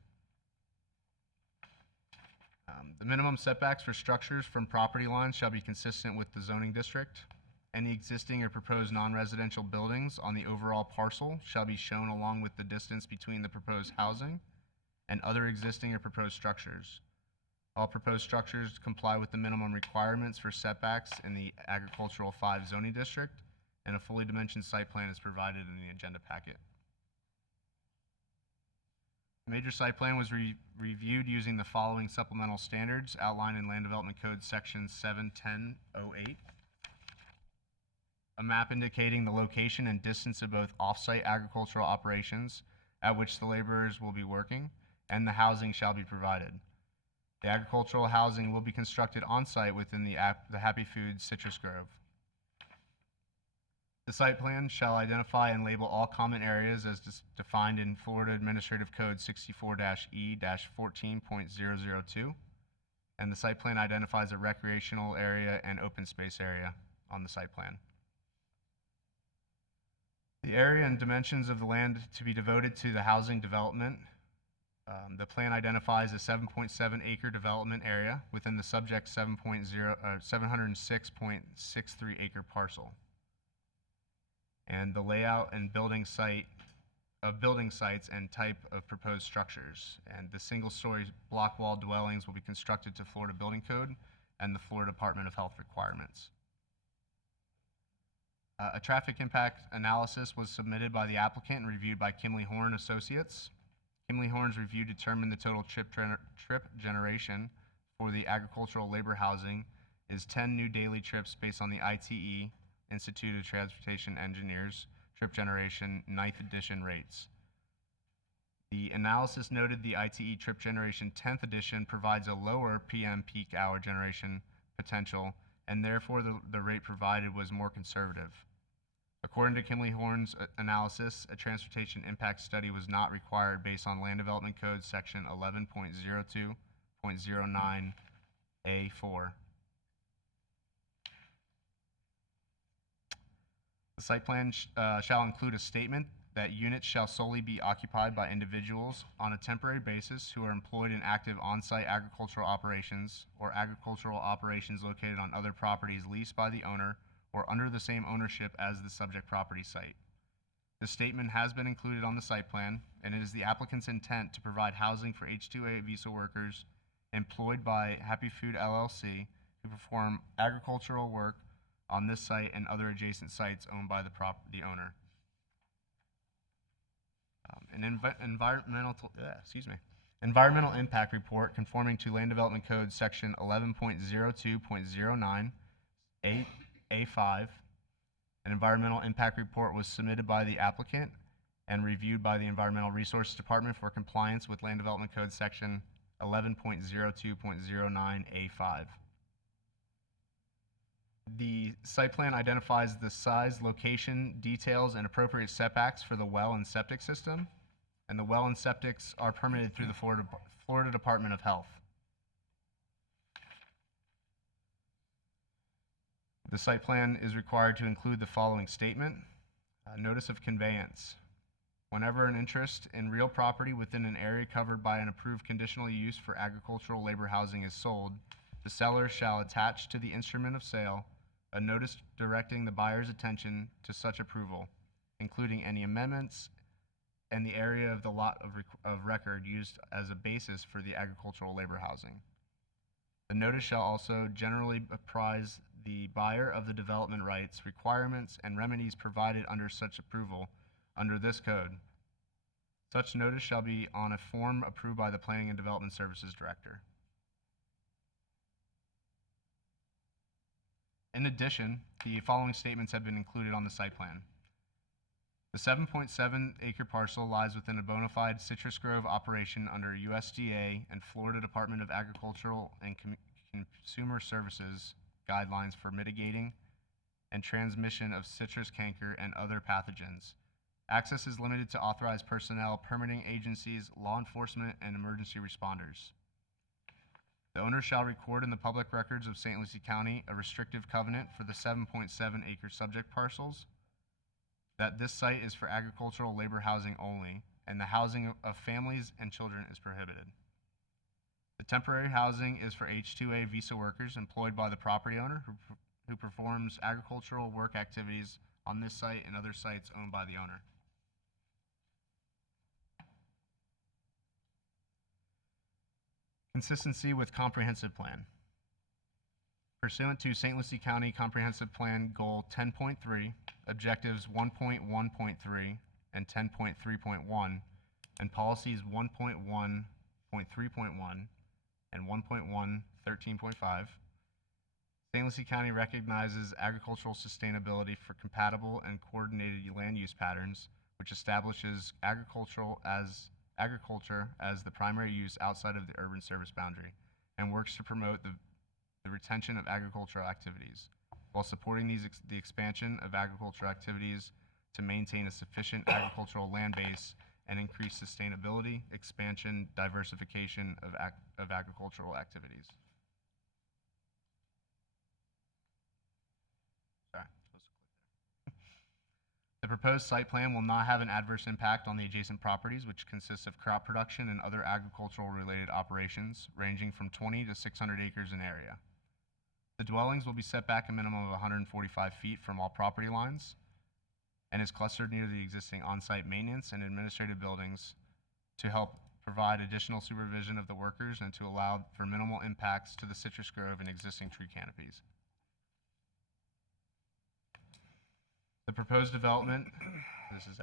The minimum setbacks for structures from property lines shall be consistent with the zoning district. Any existing or proposed non-residential buildings on the overall parcel shall be shown along with the distance between the proposed housing and other existing or proposed structures. All proposed structures comply with the minimum requirements for setbacks in the Agricultural 5 zoning district, and a fully dimensioned site plan is provided in the agenda packet. The major site plan was reviewed using the following supplemental standards outlined in Land Development Code Section 71008. A map indicating the location and distance of both off-site agricultural operations at which the laborers will be working, and the housing shall be provided. The agricultural housing will be constructed on-site within the Happy Foods Citrus Grove. The site plan shall identify and label all common areas as defined in Florida Administrative Code 64-E-14.002. And the site plan identifies a recreational area and open space area on the site plan. The area and dimensions of the land to be devoted to the housing development. The plan identifies a 7.7 acre development area within the subject 706.63 acre parcel. And the layout and building sites and type of proposed structures. And the single-story block wall dwellings will be constructed to Florida Building Code and the Florida Department of Health requirements. A traffic impact analysis was submitted by the applicant and reviewed by Kimley Horn Associates. Kimley Horn's review determined the total trip generation for the agricultural labor housing is 10 new daily trips based on the ITE, Institute of Transportation Engineers, trip generation 9th edition rates. The analysis noted the ITE trip generation 10th edition provides a lower PM peak hour generation potential, and therefore the rate provided was more conservative. According to Kimley Horn's analysis, a transportation impact study was not required based on Land Development Code section 11.02.09A4. The site plan shall include a statement that units shall solely be occupied by individuals on a temporary basis who are employed in active on-site agricultural operations or agricultural operations located on other properties leased by the owner or under the same ownership as the subject property site. This statement has been included on the site plan, and it is the applicant's intent to provide housing for H-2A visa workers employed by Happy Food LLC who perform agricultural work on this site and other adjacent sites owned by the owner. An environmental impact report conforming to Land Development Code section 11.02.09 A5. An environmental impact report was submitted by the applicant and reviewed by the Environmental Resources Department for compliance with Land Development Code section 11.02.09 A5. The site plan identifies the size, location, details, and appropriate setbacks for the well and septic system, and the well and septics are permitted through the Florida Department of Health. The site plan is required to include the following statement. Notice of conveyance. Whenever an interest in real property within an area covered by an approved conditional use for agricultural labor housing is sold, the seller shall attach to the instrument of sale a notice directing the buyer's attention to such approval, including any amendments and the area of the lot of record used as a basis for the agricultural labor housing. The notice shall also generally apprise the buyer of the development rights, requirements, and remedies provided under such approval under this code. Such notice shall be on a form approved by the Planning and Development Services Director. In addition, the following statements have been included on the site plan. The 7.7 acre parcel lies within a bona fide citrus grove operation under USDA and Florida Department of Agricultural and Consumer Services guidelines for mitigating and transmission of citrus canker and other pathogens. Access is limited to authorized personnel, permitting agencies, law enforcement, and emergency responders. The owner shall record in the public records of St. Lucie County a restrictive covenant for the 7.7 acre subject parcels, that this site is for agricultural labor housing only, and the housing of families and children is prohibited. The temporary housing is for H-2A visa workers employed by the property owner who performs agricultural work activities on this site and other sites owned by the owner. Consistency with comprehensive plan. Pursuant to St. Lucie County Comprehensive Plan Goal 10.3, Objectives 1.1.3 and 10.3.1, and Policies 1.1.3.1 and 1.1.13.5, St. Lucie County recognizes agricultural sustainability for compatible and coordinated land use patterns, which establishes agriculture as the primary use outside of the urban service boundary, and works to promote the retention of agricultural activities. while supporting the expansion of agricultural activities to maintain a sufficient agricultural land base and increase sustainability, expansion, diversification of agricultural activities. Sorry, supposed to click there. The proposed site plan will not have an adverse impact on the adjacent properties, which consists of crop production and other agricultural related operations ranging from 20 to 600 acres in area. The dwellings will be set back a minimum of 145 feet from all property lines and is clustered near the existing on-site maintenance and administrative buildings to help provide additional supervision of the workers and to allow for minimal impacts to the citrus grove and existing tree canopies. The proposed development, this is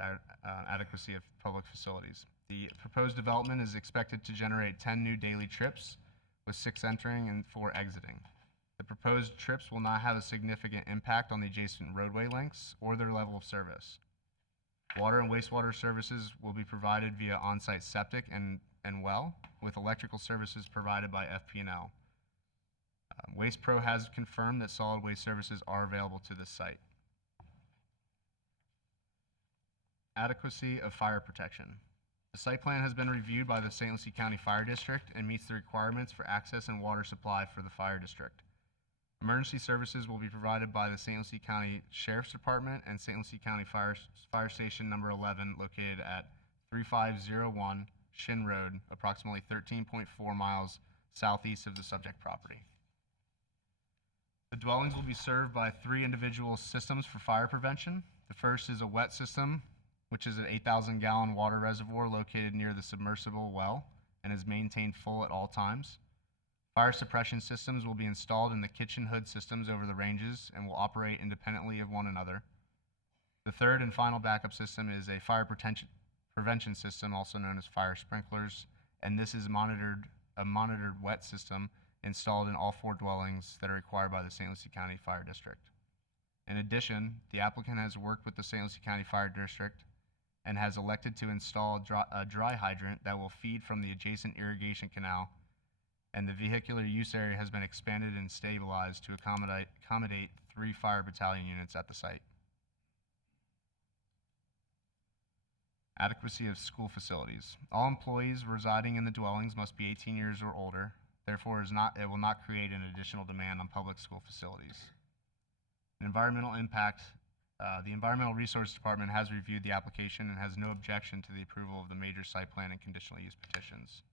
adequacy of public facilities. The proposed development is expected to generate 10 new daily trips, with 6 entering and 4 exiting. The proposed trips will not have a significant impact on the adjacent roadway lengths or their level of service. Water and wastewater services will be provided via on-site septic and well, with electrical services provided by FP&L. Waste Pro has confirmed that solid waste services are available to this site. Adequacy of fire protection. The site plan has been reviewed by the St. Lucie County Fire District and meets the requirements for access and water supply for the fire district. Emergency services will be provided by the St. Lucie County Sheriff's Department and St. Lucie County Fire Station number 11, located at 3501 Shin Road, approximately 13.4 miles southeast of the subject property. The dwellings will be served by 3 individual systems for fire prevention. The first is a wet system, which is an 8,000-gallon water reservoir located near the submersible well and is maintained full at all times. Fire suppression systems will be installed in the kitchen hood systems over the ranges and will operate independently of one another. The third and final backup system is a fire prevention system, also known as fire sprinklers, and this is a monitored wet system installed in all 4 dwellings that are required by the St. Lucie County Fire District. In addition, the applicant has worked with the St. Lucie County Fire District and has elected to install a dry hydrant that will feed from the adjacent irrigation canal, and the vehicular use area has been expanded and stabilized to accommodate 3 fire battalion units at the site. Adequacy of school facilities. All employees residing in the dwellings must be 18 years or older. Therefore, it will not create an additional demand on public school facilities. Environmental impact. The Environmental Resource Department has reviewed the application and has no objection to the approval of the major site plan and conditional use petitions.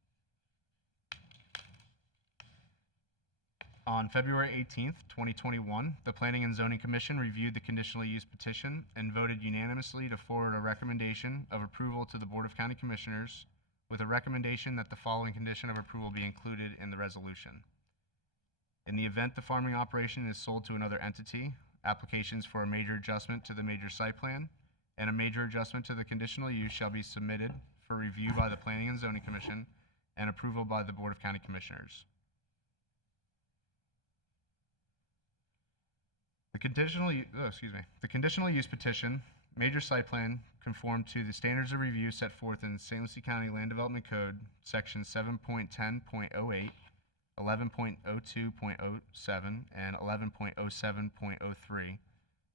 On February 18th, 2021, the Planning and Zoning Commission reviewed the conditional use petition and voted unanimously to forward a recommendation of approval to the Board of County Commissioners with a recommendation that the following condition of approval be included in the resolution. In the event the farming operation is sold to another entity, applications for a major adjustment to the major site plan and a major adjustment to the conditional use shall be submitted for review by the Planning and Zoning Commission and approval by the Board of County Commissioners. The conditional use petition, major site plan, conform to the standards of review set forth in St. Lucie County Land Development Code, section 7.10.08, 11.02.07, and 11.07.03,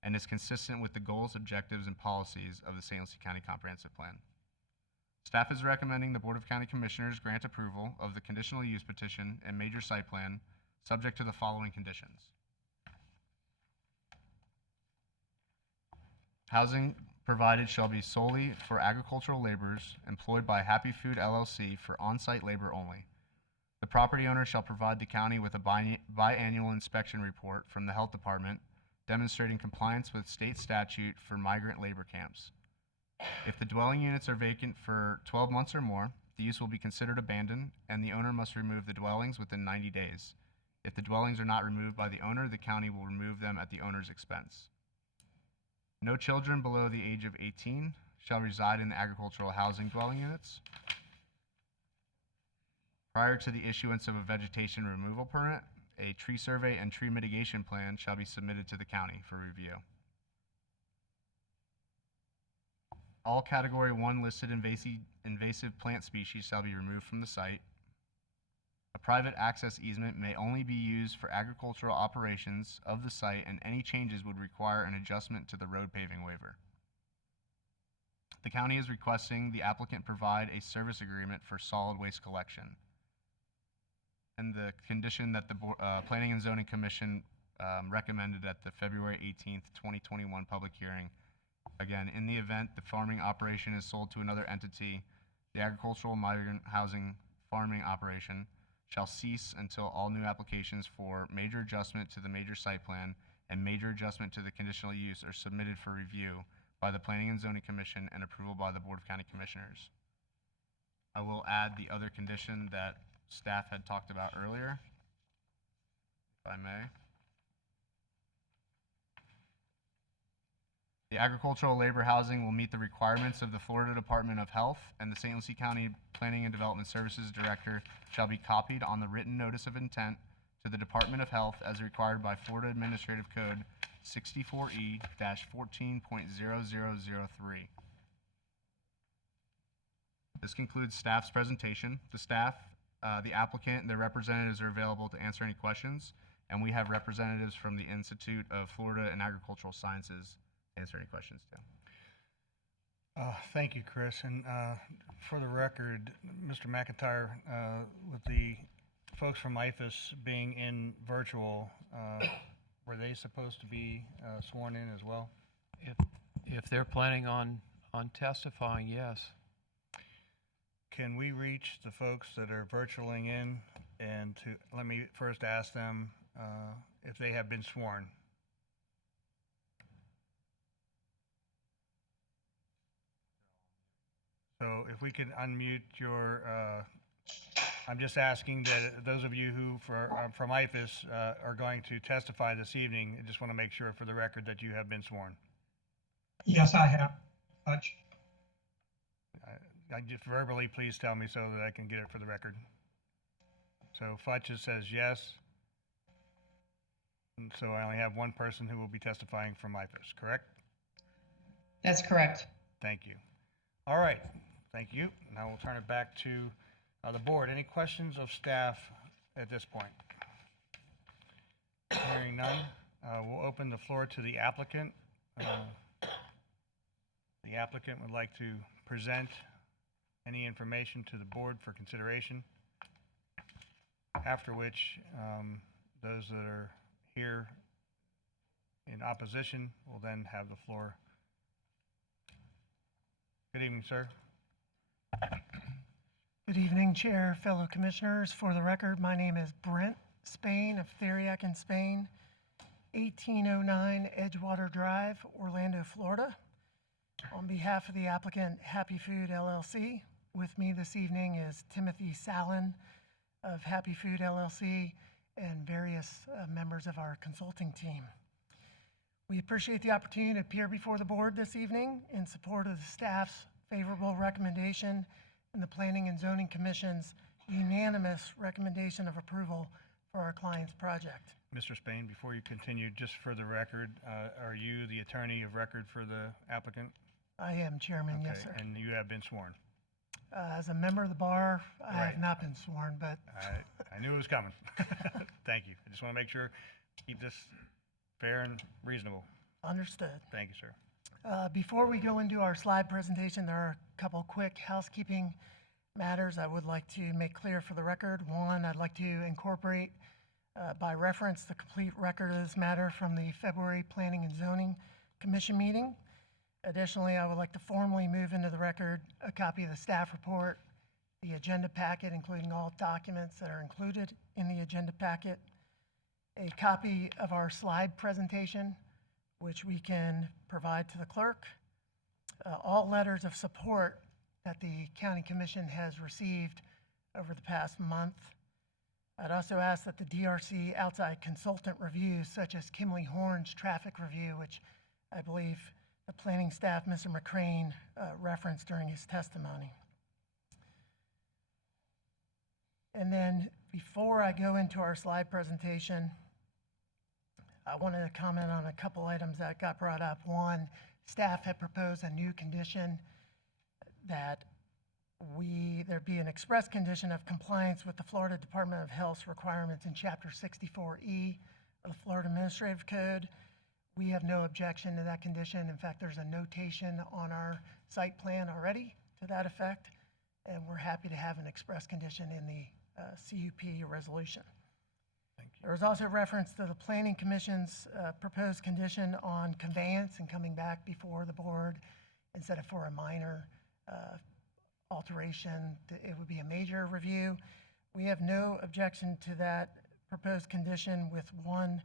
and is consistent with the goals, objectives, and policies of the St. Lucie County Comprehensive Plan. Staff is recommending the Board of County Commissioners grant approval of the conditional use petition and major site plan, subject to the following conditions. Housing provided shall be solely for agricultural laborers employed by Happy Food LLC for on-site labor only. The property owner shall provide the county with a biannual inspection report from the Health Department demonstrating compliance with state statute for migrant labor camps. If the dwelling units are vacant for 12 months or more, the use will be considered abandoned and the owner must remove the dwellings within 90 days. If the dwellings are not removed by the owner, the county will remove them at the owner's expense. No children below the age of 18 shall reside in the agricultural housing dwelling units. Prior to the issuance of a vegetation removal permit, a tree survey and tree mitigation plan shall be submitted to the county for review. All Category 1 listed invasive plant species shall be removed from the site. A private access easement may only be used for agricultural operations of the site, and any changes would require an adjustment to the road paving waiver. The county is requesting the applicant provide a service agreement for solid waste collection. And the condition that the Planning and Zoning Commission recommended at the February 18th, 2021 public hearing. Again, in the event the farming operation is sold to another entity, the agricultural migrant housing farming operation shall cease until all new applications for major adjustment to the major site plan and major adjustment to the conditional use are submitted for review by the Planning and Zoning Commission and approval by the Board of County Commissioners. I will add the other condition that staff had talked about earlier, if I may. The agricultural labor housing will meet the requirements of the Florida Department of Health, and the St. Lucie County Planning and Development Services Director shall be copied on the written notice of intent to the Department of Health as required by Florida Administrative Code 64E-14.0003. This concludes staff's presentation. The staff, the applicant, and their representatives are available to answer any questions, and we have representatives from the Institute of Florida and Agricultural Sciences to answer any questions too. Thank you, Chris. And for the record, Mr. McIntyre, with the folks from IFAS being in virtual, were they supposed to be sworn in as well? If they're planning on testifying, yes. Can we reach the folks that are virtualing in and let me first ask them if they have been sworn? So if we could unmute your, I'm just asking that those of you who from IFAS are going to testify this evening, I just want to make sure for the record that you have been sworn. Yes, I have. Fudge. I just verbally, please tell me so that I can get it for the record. So Fudge says yes. And so I only have one person who will be testifying from IFAS, correct? That's correct. Thank you. All right. Thank you. Now we'll turn it back to the board. Any questions of staff at this point? Hearing none, we'll open the floor to the applicant. The applicant would like to present any information to the board for consideration, after which those that are here in opposition will then have the floor. Good evening, sir. Good evening, Chair, fellow commissioners. For the record, my name is Brent Spain of Theriac in Spain, 1809 Edgewater Drive, Orlando, Florida. On behalf of the applicant, Happy Food LLC, with me this evening is Timothy Sallin of Happy Food LLC and various members of our consulting team. We appreciate the opportunity to appear before the board this evening in support of the staff's favorable recommendation and the Planning and Zoning Commission's unanimous recommendation of approval for our client's project. Mr. Spain, before you continue, just for the record, are you the attorney of record for the applicant? I am, Chairman, Okay, yes, sir. and you have been sworn? As a member of the bar, I Right. have not been sworn, but I knew it was coming. Thank you. I just want to make sure, keep this fair and reasonable. understood. Thank you, sir. Before we go into our slide presentation, there are a couple quick housekeeping matters I would like to make clear for the record. One, I'd like to incorporate by reference the complete record of this matter from the February Planning and Zoning Commission meeting. Additionally, I would like to formally move into the record a copy of the staff report, the agenda packet, including all documents that are included in the agenda packet, a copy of our slide presentation, which we can provide to the clerk, all letters of support that the County Commission has received over the past month. I'd also ask that the DRC outside consultant reviews, such as Kimley Horn's traffic review, which I believe the planning staff, Mr. McCrane, referenced during his testimony. And then before I go into our slide presentation, I wanted to comment on a couple items that got brought up. One, staff had proposed a new condition that there'd be an express condition of compliance with the Florida Department of Health's requirements in Chapter 64E of the Florida Administrative Code. We have no objection to that condition. In fact, there's a notation on our site plan already to that effect, and we're happy to have an express condition in the CUP resolution. There was also reference to the Planning Commission's proposed condition on conveyance and coming back before the board instead of for a minor alteration. It would be a major review. We have no objection to that proposed condition, with one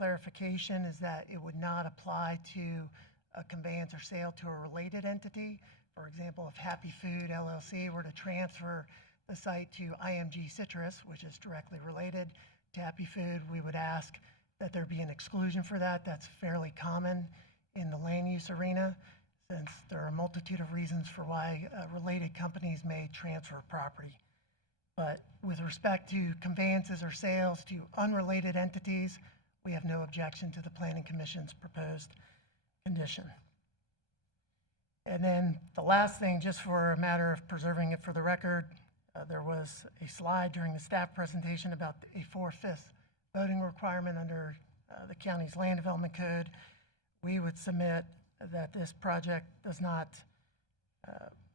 clarification, is that it would not apply to a conveyance or sale to a related entity. For example, if Happy Food LLC were to transfer the site to IMG Citrus, which is directly related to Happy Food, we would ask that there be an exclusion for that. That's fairly common in the land use arena, since there are a multitude of reasons for why related companies may transfer property. But with respect to conveyances or sales to unrelated entities, we have no objection to the Planning Commission's proposed condition. And then the last thing, just for a matter of preserving it for the record, there was a slide during the staff presentation about a 4/5 voting requirement under the county's land development code. We would submit that this project does not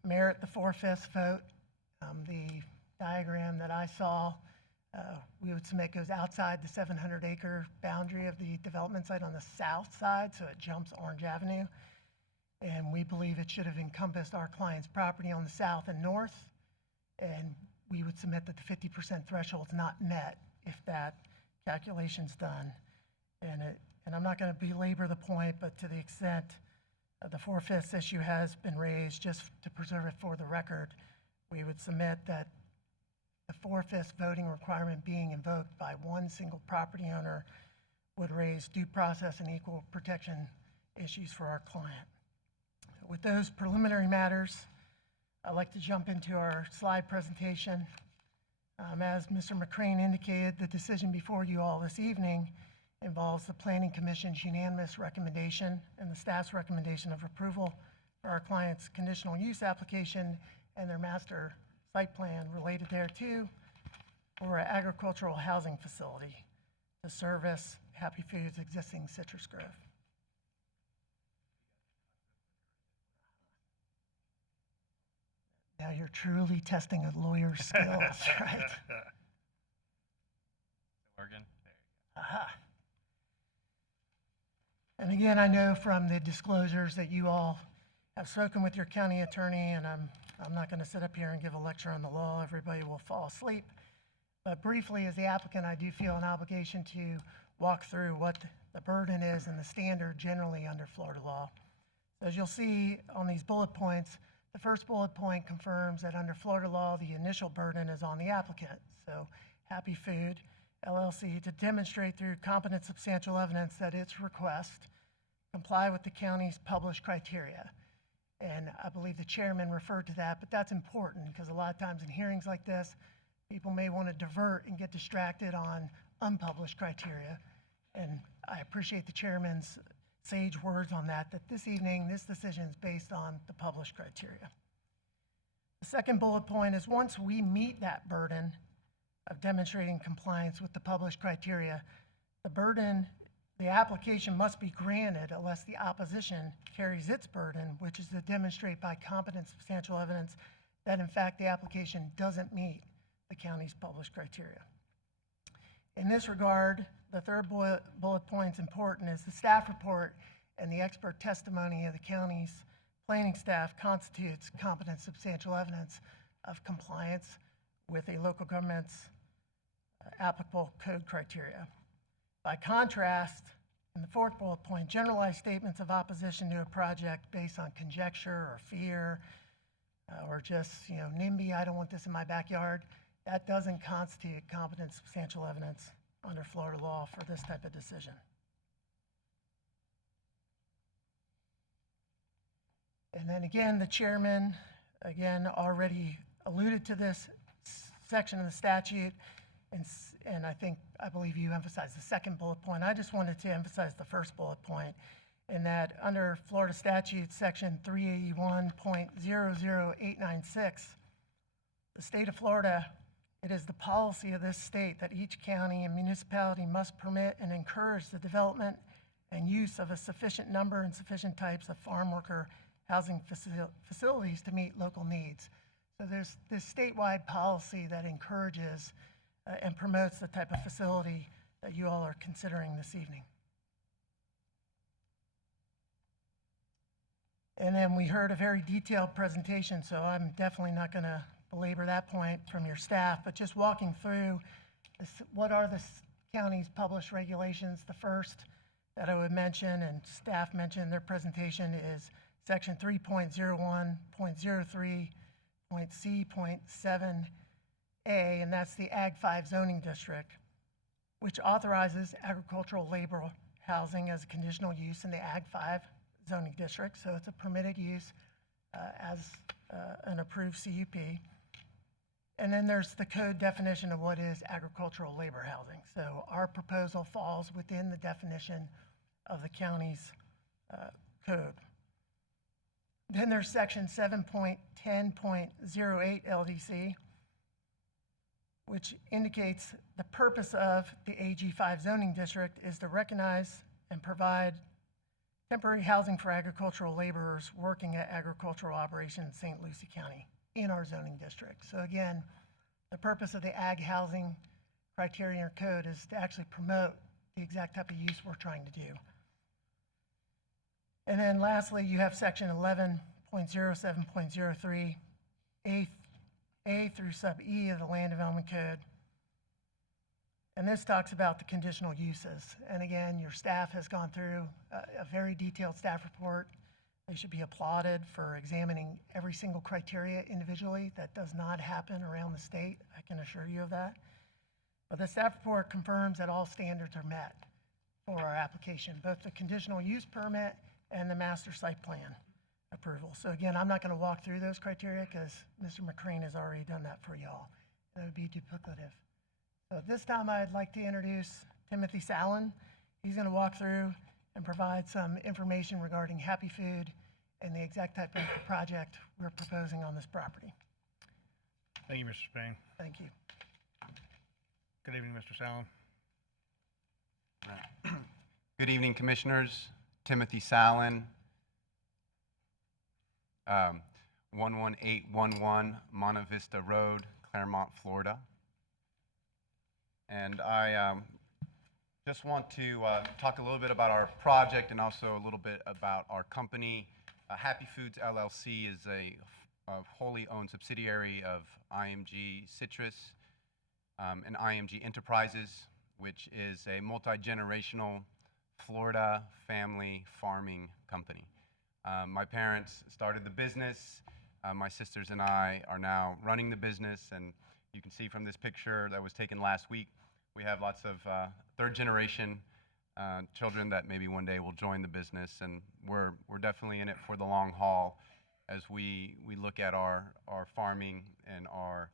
merit the 4/5 vote. The diagram that I saw, we would submit goes outside the 700-acre boundary of the development site on the south side, so it jumps Orange Avenue. And we believe it should have encompassed our client's property on the south and north. And we would submit that the 50% threshold is not met if that calculation's done. And I'm not going to belabor the point, but to the extent the 4/5 issue has been raised, just to preserve it for the record, we would submit that the 4/5 voting requirement being invoked by one single property owner would raise due process and equal protection issues for our client. With those preliminary matters, I'd like to jump into our slide presentation. As Mr. McCrane indicated, the decision before you all this evening involves the Planning Commission's unanimous recommendation and the staff's recommendation of approval for our client's conditional use application and their master site plan related thereto for an agricultural housing facility to service Happy Foods' existing citrus grove. Now you're truly testing a lawyer's skills, right? Working? Aha. And again, I know from the disclosures that you all have spoken with your county attorney, and I'm not going to sit up here and give a lecture on the law. Everybody will fall asleep. But briefly, as the applicant, I do feel an obligation to walk through what the burden is and the standard generally under Florida law. As you'll see on these bullet points, the first bullet point confirms that under Florida law, the initial burden is on the applicant. So Happy Food LLC to demonstrate through competent substantial evidence that its request comply with the county's published criteria. And I believe the chairman referred to that, but that's important because a lot of times in hearings like this, people may want to divert and get distracted on unpublished criteria. And I appreciate the chairman's sage words on that this evening, this decision is based on the published criteria. The second bullet point is once we meet that burden of demonstrating compliance with the published criteria, the application must be granted unless the opposition carries its burden, which is to demonstrate by competent substantial evidence that in fact the application doesn't meet the county's published criteria. In this regard, the third bullet point is important, is the staff report and the expert testimony of the county's planning staff constitutes competent substantial evidence of compliance with a local government's applicable code criteria. By contrast, in the fourth bullet point, generalized statements of opposition to a project based on conjecture or fear or just, NIMBY, I don't want this in my backyard, that doesn't constitute competent substantial evidence under Florida law for this type of decision. And then again, the chairman, already alluded to this section of the statute, and I believe you emphasized the second bullet point. I just wanted to emphasize the first bullet point, in that under Florida statute section 381.00896, The state of Florida, it is the policy of this state that each county and municipality must permit and encourage the development and use of a sufficient number and sufficient types of farm worker housing facilities to meet local needs. So there's this statewide policy that encourages and promotes the type of facility that you all are considering this evening. And then we heard a very detailed presentation, so I'm definitely not going to belabor that point from your staff, but just walking through this, what are the county's published regulations. The first that I would mention, and staff mentioned in their presentation, is section 3.01.03.C.7A, and that's the Ag 5 zoning district, which authorizes agricultural labor housing as a conditional use in the Ag 5 zoning district. So it's a permitted use as an approved CUP. And then there's the code definition of what is agricultural labor housing. So our proposal falls within the definition of the county's code. Then there's section 7.10.08 LDC, which indicates the purpose of the AG5 zoning district is to recognize and provide temporary housing for agricultural laborers working at agricultural operations in St. Lucie County in our zoning district. So again, the purpose of the ag housing criteria or code is to actually promote the exact type of use we're trying to do. And then lastly, you have section 11.07.03, A through sub E of the Land Development Code. And this talks about the conditional uses. And again, your staff has gone through a very detailed staff report. They should be applauded for examining every single criteria individually. That does not happen around the state, I can assure you of that. But the staff report confirms that all standards are met for our application, both the conditional use permit and the master site plan approval. So again, I'm not going to walk through those criteria because Mr. McCrane has already done that for y'all. That would be duplicative. So at this time, I'd like to introduce Timothy Sallin. He's going to walk through and provide some information regarding Happy Food and the exact type of project we're proposing on this property. Thank you, Mr. Spain. Thank you. Good evening, Mr. Sallin. Good evening, Commissioners. Timothy Sallin, 11811 Monte Vista Road, Claremont, Florida. And I just want to talk a little bit about our project and also a little bit about our company. Happy Foods LLC is a wholly owned subsidiary of IMG Citrus and IMG Enterprises, which is a multi-generational Florida family farming company. My parents started the business. My sisters and I are now running the business, and you can see from this picture that was taken last week, we have lots of third generation children that maybe one day will join the business, and we're definitely in it for the long haul as we look at our farming and our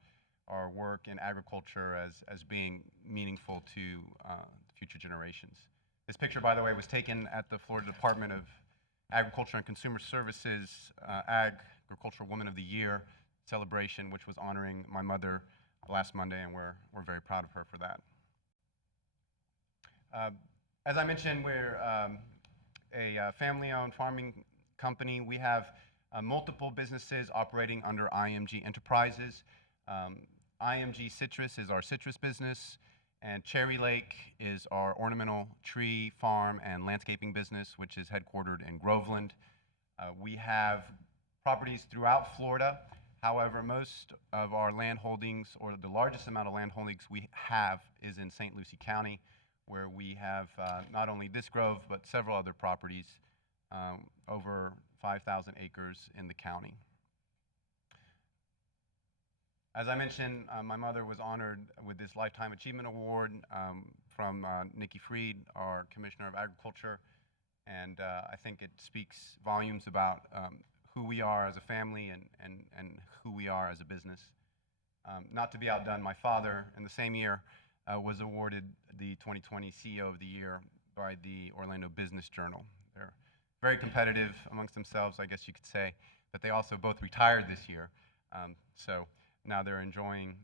work in agriculture as being meaningful to future generations. This picture, by the way, was taken at the Florida Department of Agriculture and Consumer Services Agricultural Woman of the Year celebration, which was honoring my mother last Monday, and we're very proud of her for that. As I mentioned, we're a family-owned farming company. We have multiple businesses operating under IMG Enterprises. IMG Citrus is our citrus business, and Cherry Lake is our ornamental tree farm and landscaping business, which is headquartered in Groveland. We have properties throughout Florida. However, most of our land holdings, or the largest amount of land holdings we have, is in St. Lucie County, where we have not only this grove, but several other properties, over 5,000 acres in the county. As I mentioned, my mother was honored with this Lifetime Achievement Award from Nikki Freed, our Commissioner of Agriculture, and I think it speaks volumes about who we are as a family and who we are as a business. Not to be outdone, my father, in the same year, was awarded the 2020 CEO of the Year by the Orlando Business Journal. They're very competitive amongst themselves, I guess you could say, but they also both retired this year. So now they're enjoying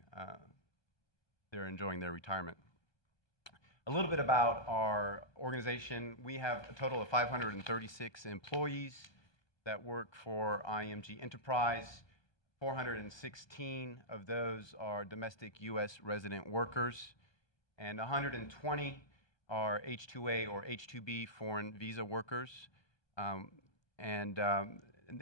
their retirement. A little bit about our organization. We have a total of 536 employees that work for IMG Enterprise. 416 of those are domestic U.S. resident workers, and 120 are H-2A or H-2B foreign visa workers.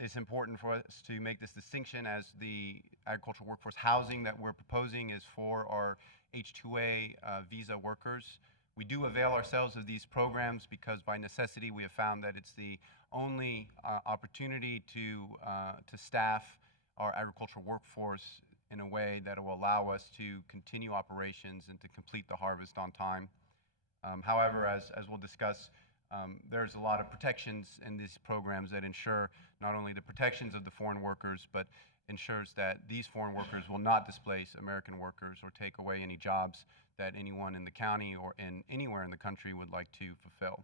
It's important for us to make this distinction, as the agricultural workforce housing that we're proposing is for our H-2A visa workers. We do avail ourselves of these programs because by necessity we have found that it's the only opportunity to staff our agricultural workforce in a way that will allow us to continue operations and to complete the harvest on time. However, as we'll discuss, there's a lot of protections in these programs that ensure not only the protections of the foreign workers, but ensures that these foreign workers will not displace American workers or take away any jobs that anyone in the county or anywhere in the country would like to fulfill.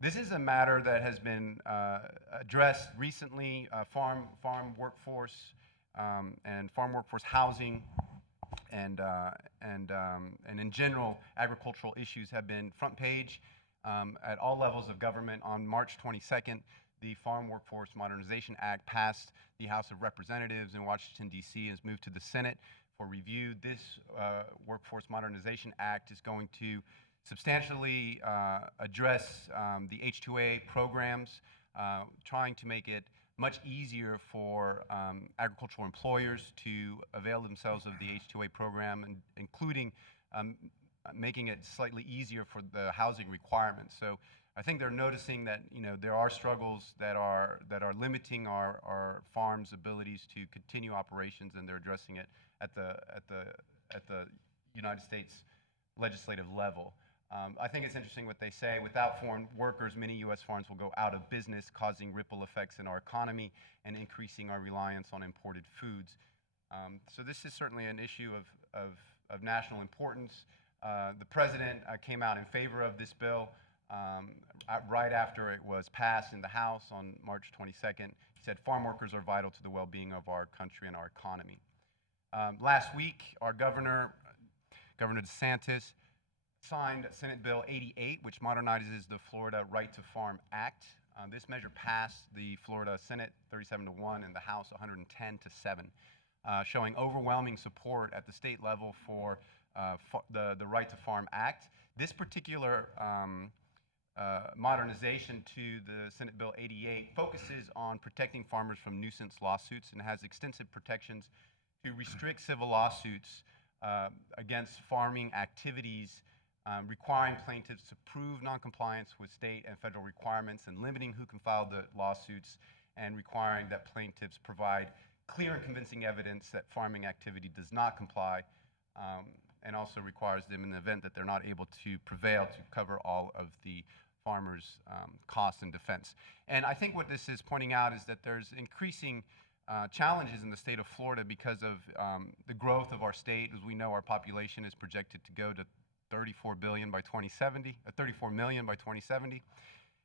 This is a matter that has been addressed recently. Farm workforce and farm workforce housing and in general, agricultural issues have been front page at all levels of government. On March 22nd, the Farm Workforce Modernization Act passed the House of Representatives in Washington, D.C., and has moved to the Senate for review. This Workforce Modernization Act is going to substantially address the H-2A programs, trying to make it much easier for agricultural employers to avail themselves of the H-2A program, and including making it slightly easier for the housing requirements. So I think they're noticing that there are struggles that are limiting our farms' abilities to continue operations, and they're addressing it at the United States legislative level. I think it's interesting what they say. Without foreign workers, many U.S. farms will go out of business, causing ripple effects in our economy and increasing our reliance on imported foods. So this is certainly an issue of national importance. The president came out in favor of this bill right after it was passed in the House on March 22nd. He said farm workers are vital to the well-being of our country and our economy. Last week, our Governor DeSantis, signed Senate Bill 88, which modernizes the Florida Right to Farm Act. This measure passed the Florida Senate 37-1 and the House 110-7, showing overwhelming support at the state level for the Right to Farm Act. This particular modernization to the Senate Bill 88 focuses on protecting farmers from nuisance lawsuits and has extensive protections to restrict civil lawsuits against farming activities, requiring plaintiffs to prove noncompliance with state and federal requirements, and limiting who can file the lawsuits, and requiring that plaintiffs provide clear and convincing evidence that farming activity does not comply, and also requires them, in the event that they're not able to prevail, to cover all of the farmers' costs and defense. And I think what this is pointing out is that there's increasing challenges in the state of Florida because of the growth of our state. As we know, our population is projected to go to 34 million by 2070,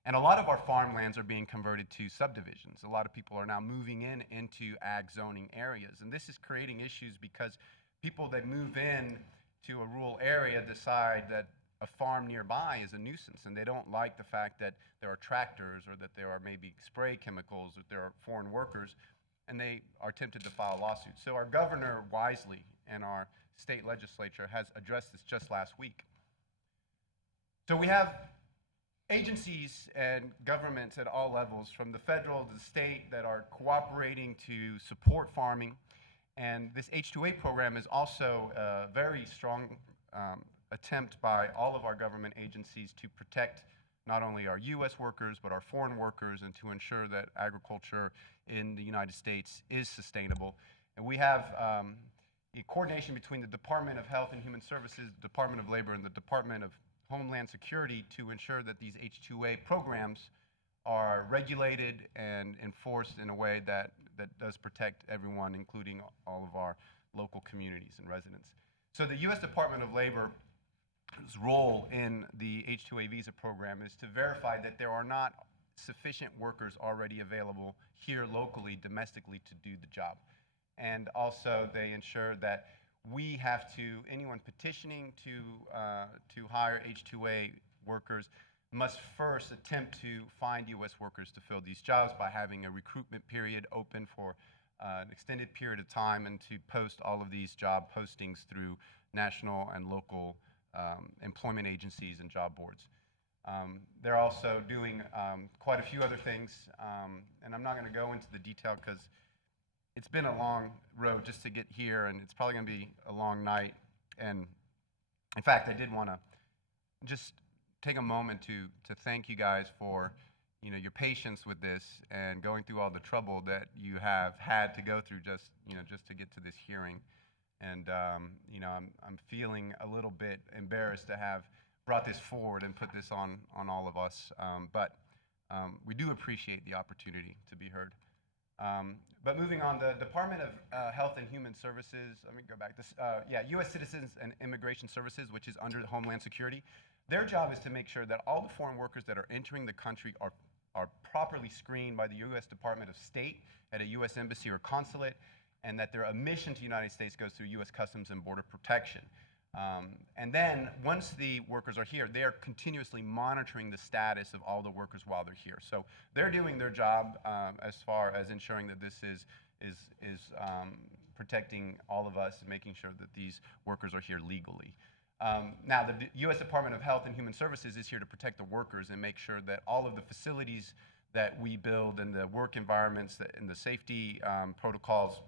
and a lot of our farmlands are being converted to subdivisions. A lot of people are now moving into ag zoning areas, and this is creating issues because people that move in to a rural area decide that a farm nearby is a nuisance, and they don't like the fact that there are tractors or that there are maybe spray chemicals, that there are foreign workers, and they are tempted to file lawsuits. So our governor wisely and our state legislature has addressed this just last week. So we have agencies and governments at all levels, from the federal to the state, that are cooperating to support farming. And this H-2A program is also a very strong attempt by all of our government agencies to protect not only our U.S. workers, but our foreign workers, and to ensure that agriculture in the United States is sustainable. And we have a coordination between the Department of Health and Human Services, the Department of Labor, and the Department of Homeland Security to ensure that these H-2A programs are regulated and enforced in a way that does protect everyone, including all of our local communities and residents. So the U.S. Department of Labor's role in the H-2A visa program is to verify that there are not sufficient workers already available here locally, domestically, to do the job. and also they ensure that we have to, anyone petitioning to hire H-2A workers must first attempt to find U.S. workers to fill these jobs by having a recruitment period open for an extended period of time, and to post all of these job postings through national and local employment agencies and job boards. They're also doing quite a few other things, and I'm not going to go into the detail because it's been a long road just to get here, and it's probably going to be a long night. And in fact, I did want to just take a moment to thank you guys for your patience with this and going through all the trouble that you have had to go through just to get to this hearing. And I'm feeling a little bit embarrassed to have brought this forward and put this on all of us, but we do appreciate the opportunity to be heard. But moving on, the Department of Health and Human Services, let me go back. U.S. Citizens and Immigration Services, which is under Homeland Security, their job is to make sure that all the foreign workers that are entering the country are properly screened by the U.S. Department of State at a U.S. embassy or consulate, and that their admission to the United States goes through U.S. Customs and Border Protection. And then once the workers are here, they are continuously monitoring the status of all the workers while they're here. So they're doing their job as far as ensuring that this is protecting all of us and making sure that these workers are here legally. Now, the U.S. Department of Health and Human Services is here to protect the workers and make sure that all of the facilities that we build and the work environments and the safety protocols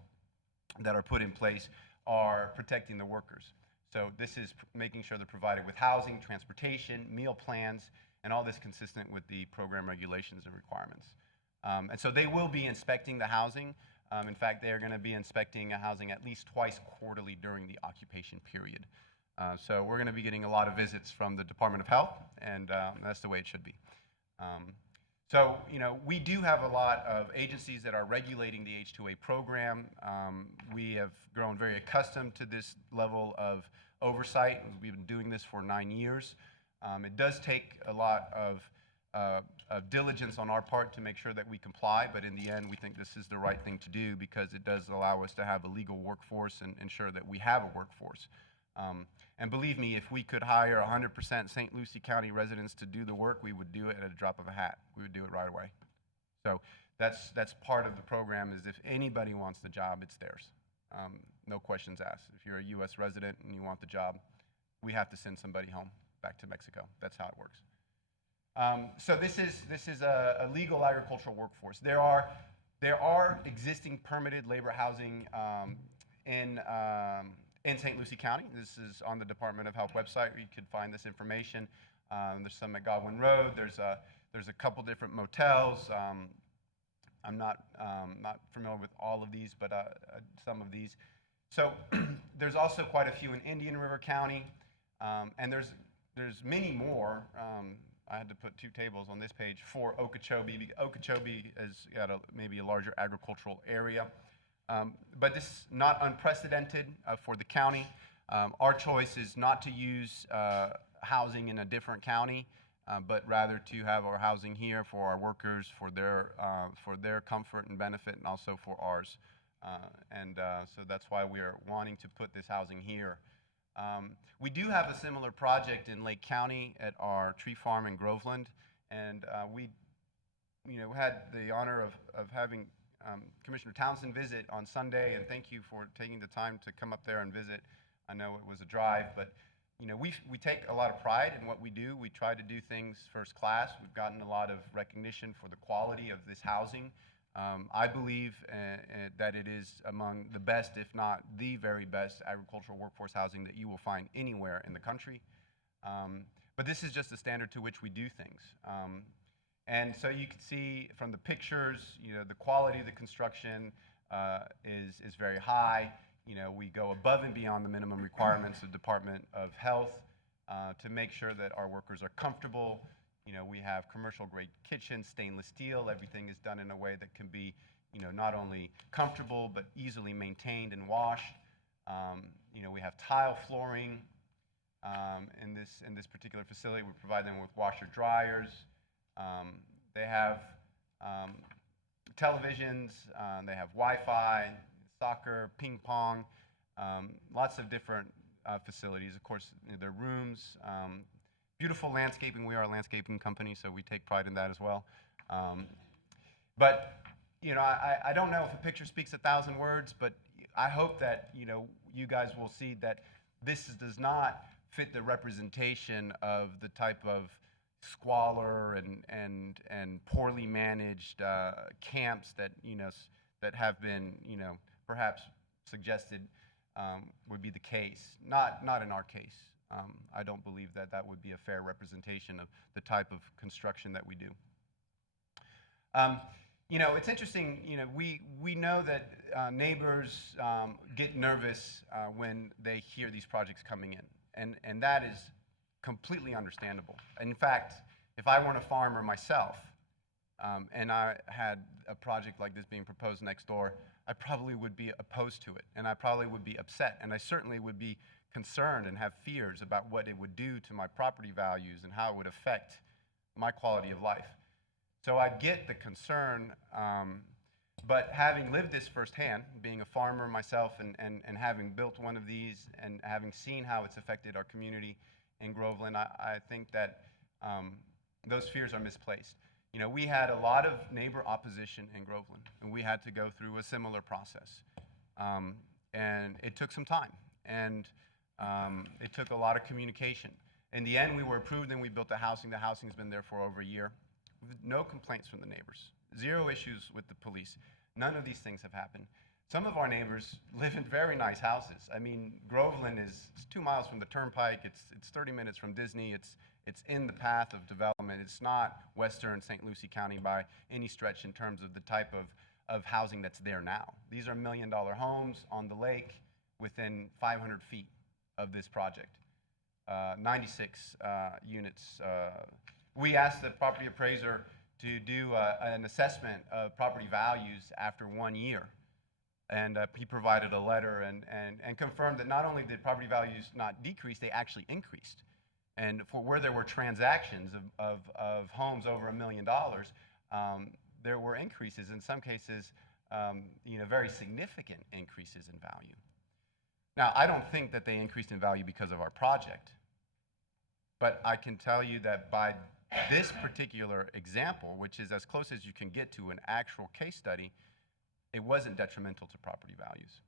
that are put in place are protecting the workers. So this is making sure they're provided with housing, transportation, meal plans, and all this consistent with the program regulations and requirements. And so they will be inspecting the housing. In fact, they are going to be inspecting housing at least twice quarterly during the occupation period. So we're going to be getting a lot of visits from the Department of Health, and that's the way it should be. So, we do have a lot of agencies that are regulating the H-2A program. We have grown very accustomed to this level of oversight. We've been doing this for 9 years. It does take a lot of diligence on our part to make sure that we comply, but in the end, we think this is the right thing to do because it does allow us to have a legal workforce and ensure that we have a workforce. And believe me, if we could hire 100% St. Lucie County residents to do the work, we would do it at a drop of a hat. We would do it right away. So that's part of the program, is if anybody wants the job, it's theirs. No questions asked. If you're a U.S. resident and you want the job, we have to send somebody home back to Mexico. That's how it works. So this is a legal agricultural workforce. There are existing permitted labor housing in St. Lucie County. This is on the Department of Health website where you could find this information. There's some at Godwin Road. There's a couple different motels. I'm not familiar with all of these, but some of these. So there's also quite a few in Indian River County, and there's many more. I had to put 2 tables on this page for Okeechobee. Okeechobee is maybe a larger agricultural area. But this is not unprecedented for the county. Our choice is not to use housing in a different county, but rather to have our housing here for our workers, for their comfort and benefit, and also for ours. So that's why we are wanting to put this housing here. We do have a similar project in Lake County at our tree farm in Groveland, and we had the honor of having Commissioner Townsend visit on Sunday, and thank you for taking the time to come up there and visit. I know it was a drive, but we take a lot of pride in what we do. We try to do things first class. We've gotten a lot of recognition for the quality of this housing. I believe that it is among the best, if not the very best, agricultural workforce housing that you will find anywhere in the country. But this is just the standard to which we do things. And so you can see from the pictures, the quality of the construction is very high. We go above and beyond the minimum requirements of Department of Health to make sure that our workers are comfortable. We have commercial grade kitchens, stainless steel. Everything is done in a way that can be, not only comfortable but easily maintained and washed. We have tile flooring in this particular facility. We provide them with washer dryers. They have televisions, they have Wi-Fi, soccer, ping pong, lots of different facilities. Of course, there are rooms, beautiful landscaping. We are a landscaping company, so we take pride in that as well. But you know, I don't know if a picture speaks 1,000 words, but I hope that you guys will see that this does not fit the representation of the type of squalor and poorly managed camps that that have been perhaps suggested would be the case. Not in our case. I don't believe that that would be a fair representation of the type of construction that we do. It's interesting. We know that neighbors get nervous when they hear these projects coming in, and that is completely understandable. In fact, if I weren't a farmer myself, and I had a project like this being proposed next door, I probably would be opposed to it, and I probably would be upset, and I certainly would be concerned and have fears about what it would do to my property values and how it would affect my quality of life. So I get the concern, but having lived this firsthand, being a farmer myself and having built one of these and having seen how it's affected our community in Groveland, I think that those fears are misplaced. We had a lot of neighbor opposition in Groveland, and we had to go through a similar process. And it took some time, and it took a lot of communication. In the end, we were approved and we built the housing. The housing's been there for over a year. No complaints from the neighbors. Zero issues with the police. None of these things have happened. Some of our neighbors live in very nice houses. I mean, Groveland is 2 miles from the turnpike. It's 30 minutes from Disney. It's in the path of development. It's not Western St. Lucie County by any stretch in terms of the type of housing that's there now. These are $1 million homes on the lake within 500 feet of this project. 96 units. We asked the property appraiser to do an assessment of property values after 1 year. And he provided a letter and confirmed that not only did property values not decrease, they actually increased. And for where there were transactions of homes over $1 million, there were increases, in some cases, very significant increases in value. Now, I don't think that they increased in value because of our project. But I can tell you that by this particular example, which is as close as you can get to an actual case study, it wasn't detrimental to property values.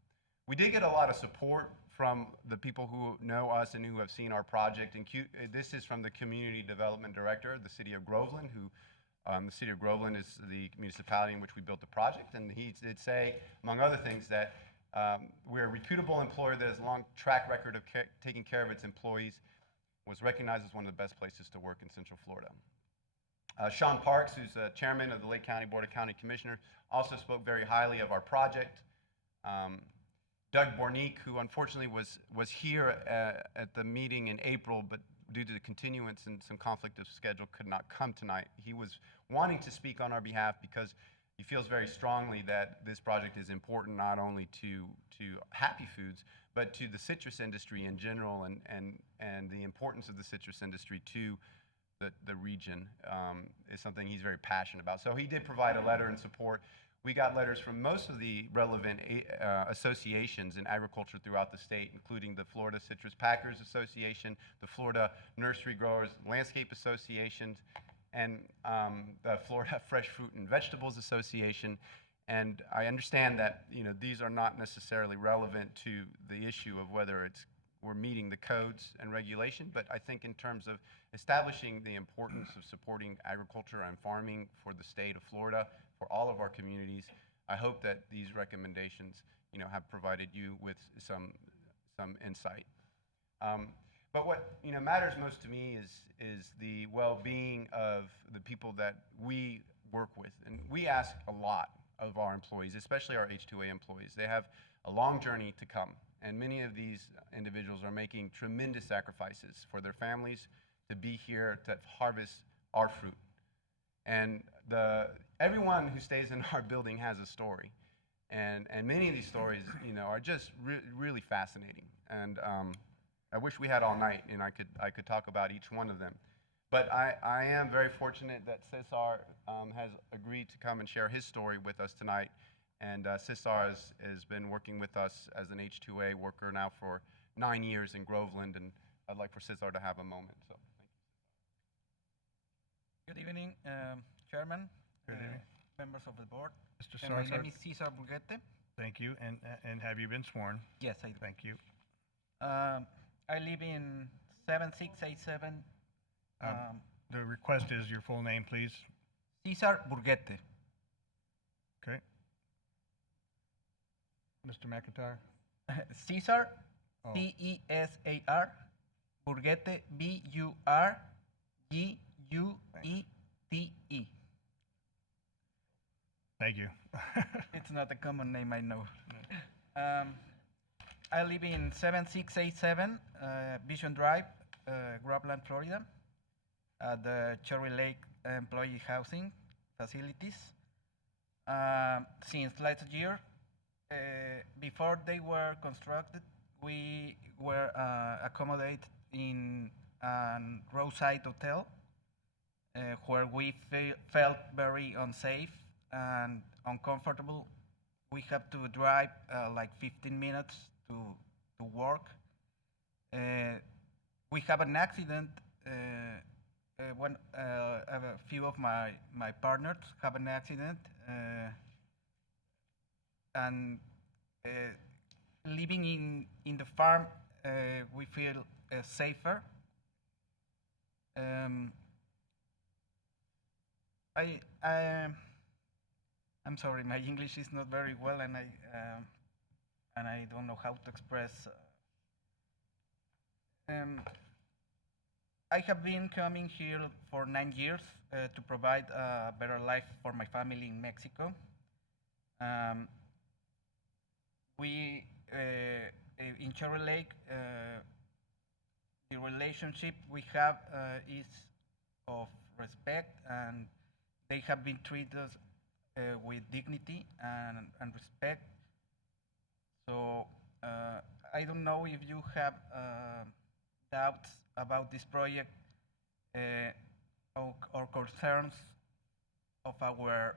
We did get a lot of support from the people who know us and who have seen our project. And this is from the Community Development Director of the City of Groveland, who the City of Groveland is the municipality in which we built the project. And he did say, among other things, that we're a reputable employer that has a long track record of taking care of its employees, was recognized as one of the best places to work in Central Florida. Sean Parks, who's the chairman of the Lake County Board of County Commissioners, also spoke very highly of our project. Doug Bornick, who unfortunately was here at the meeting in April, but due to the continuance and some conflict of schedule could not come tonight. He was wanting to speak on our behalf because he feels very strongly that this project is important not only to Happy Foods, but to the citrus industry in general and the importance of the citrus industry to the region is something he's very passionate about. So he did provide a letter in support. We got letters from most of the relevant associations in agriculture throughout the state, including the Florida Citrus Packers Association, the Florida Nursery Growers Landscape Association, and the Florida Fresh Fruit and Vegetables Association. And I understand that these are not necessarily relevant to the issue of whether we're meeting the codes and regulation, but I think in terms of establishing the importance of supporting agriculture and farming for the state of Florida, for all of our communities, I hope that these recommendations have provided you with some insight. But what matters most to me is the well-being of the people that we work with, and we ask a lot of our employees, especially our H-2A employees. They have a long journey to come, and many of these individuals are making tremendous sacrifices for their families to be here to harvest our fruit. And everyone who stays in our building has a story, and many of these stories, are just really fascinating. And I wish we had all night and I could talk about each one of them. But I am very fortunate that Cesar has agreed to come and share his story with us tonight. And Cesar has been working with us as an H2A worker now for 9 years in Groveland, and I'd like for Cesar to have a moment. So, Good evening, Chairman, Good evening. members of the board. Mr. And my Sarkar. name is Cesar Burguete. Thank you, and have you been sworn? Yes, I do. Thank you. I live in 7687 The request is your full name, please. Cesar Burguete. Okay. Mr. McIntyre? Cesar, Oh. C-E-S-A-R, Burguete, B-U-R-G-U-E-T-E. Thank you. It's not a common name, I know. I live in 7687 Vision Drive, Groveland, Florida, at the Cherry Lake Employee Housing Facilities. Since last year, before they were constructed, we were accommodated in a roadside hotel where we felt very unsafe and uncomfortable. We have to drive like 15 minutes to work. We have an accident. A few of my partners have an accident, and living in the farm, we feel safer. I'm sorry, my English is not very well, and I don't know how to express. I have been coming here for 9 years to provide a better life for my family in Mexico. We in Cherry Lake, the relationship we have is of respect, and they have been treated us with dignity and respect. So I don't know if you have doubts about this project or concerns of our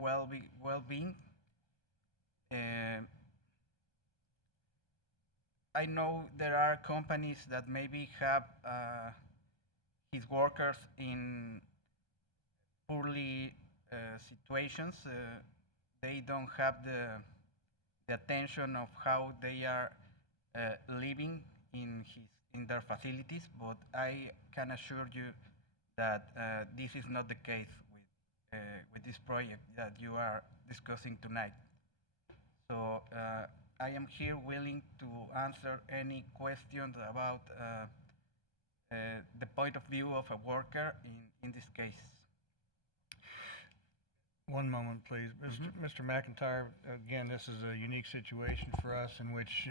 well-being. I know there are companies that maybe have his workers in poorly situations. They don't have the attention of how they are living in their facilities, but I can assure you that this is not the case with this project that you are discussing tonight. So I am here willing to answer any questions about the point of view of a worker in this case. One moment, please. Mr. McIntyre, again, this is a unique situation for us in which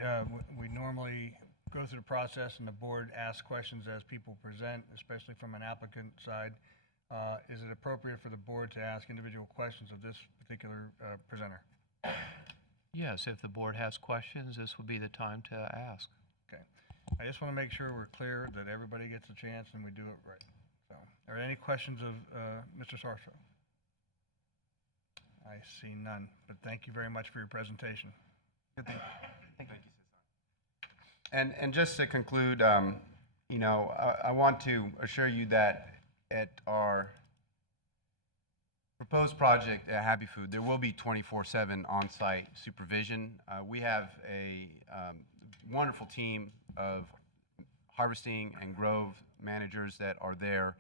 we normally go through the process and the board asks questions as people present, especially from an applicant side. Is it appropriate for the board to ask individual questions of this particular presenter? Yes, if the board has questions, this would be the time to ask. Okay. I just want to make sure we're clear that everybody gets a chance and we do it right. So, are there any questions of Mr. Sarso? I see none, but thank you very much for your presentation. Good thing. Thank you, Cesar. And just to conclude, you know, I want to assure you that at our proposed project at Happy Food, there will be 24/7 on-site supervision. We have a wonderful team of harvesting and grove managers that are there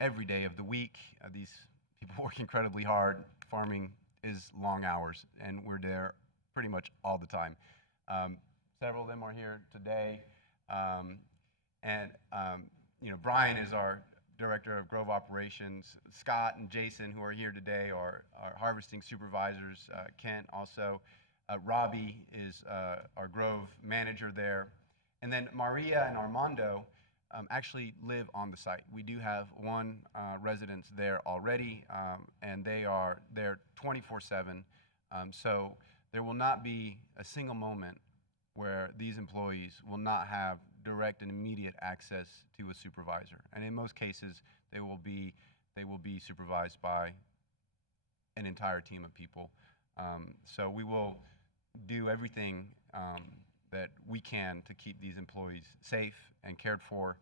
every day of the week. These people work incredibly hard. Farming is long hours, and we're there pretty much all the time. Several of them are here today, and you know, Brian is our Director of Grove Operations. Scott and Jason, who are here today, are harvesting supervisors. Kent also. Robbie is our Grove Manager there. And then Maria and Armando actually live on the site. We do have one residence there already, and they are there 24/7. So there will not be a single moment where these employees will not have direct and immediate access to a supervisor. And in most cases, they will be supervised by an entire team of people. So we will do everything that we can to keep these employees safe and cared for,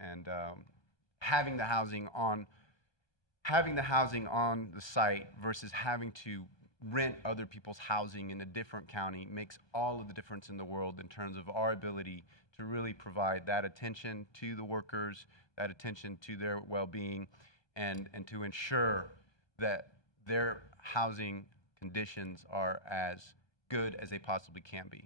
and having the housing on the site versus having to rent other people's housing in a different county makes all of the difference in the world in terms of our ability to really provide that attention to the workers, that attention to their well-being, and to ensure that their housing conditions are as good as they possibly can be.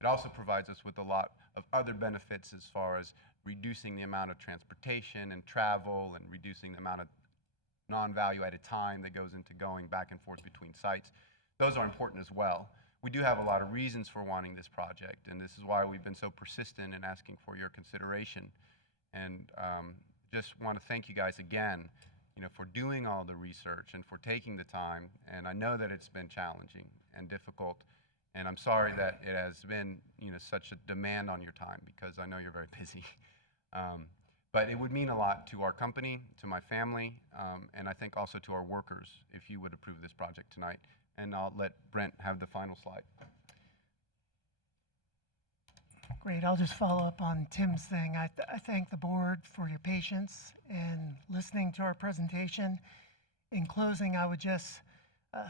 It also provides us with a lot of other benefits as far as reducing the amount of transportation and travel and reducing the amount of non-value added time that goes into going back and forth between sites. Those are important as well. We do have a lot of reasons for wanting this project, and this is why we've been so persistent in asking for your consideration. And just want to thank you guys again, for doing all the research and for taking the time. And I know that it's been challenging and difficult, and I'm sorry that it has been, such a demand on your time, because I know you're very busy. But it would mean a lot to our company, to my family, and I think also to our workers if you would approve this project tonight. And I'll let Brent have the final slide. Great. I'll just follow up on Tim's thing. I thank the board for your patience in listening to our presentation. In closing, I would just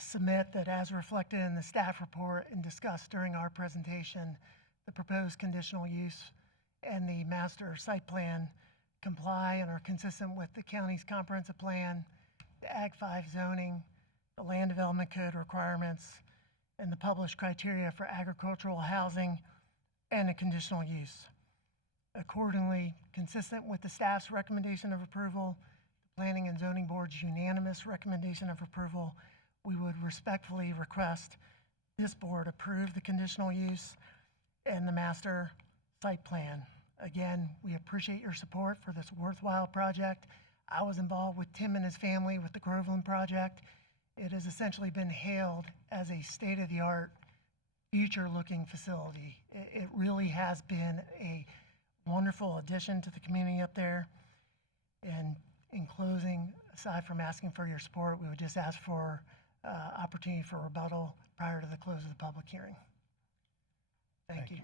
submit that as reflected in the staff report and discussed during our presentation, the proposed conditional use and the master site plan comply and are consistent with the county's comprehensive plan, the Ag 5 zoning, the land development code requirements, and the published criteria for agricultural housing and a conditional use. Accordingly, consistent with the staff's recommendation of approval, the Planning and Zoning Board's unanimous recommendation of approval, we would respectfully request this board approve the conditional use and the master site plan. Again, we appreciate your support for this worthwhile project. I was involved with Tim and his family with the Groveland project. It has essentially been hailed as a state-of-the-art, future-looking facility. It really has been a wonderful addition to the community up there. And in closing, aside from asking for your support, we would just ask for opportunity for rebuttal prior to the close of the public hearing. Thank you.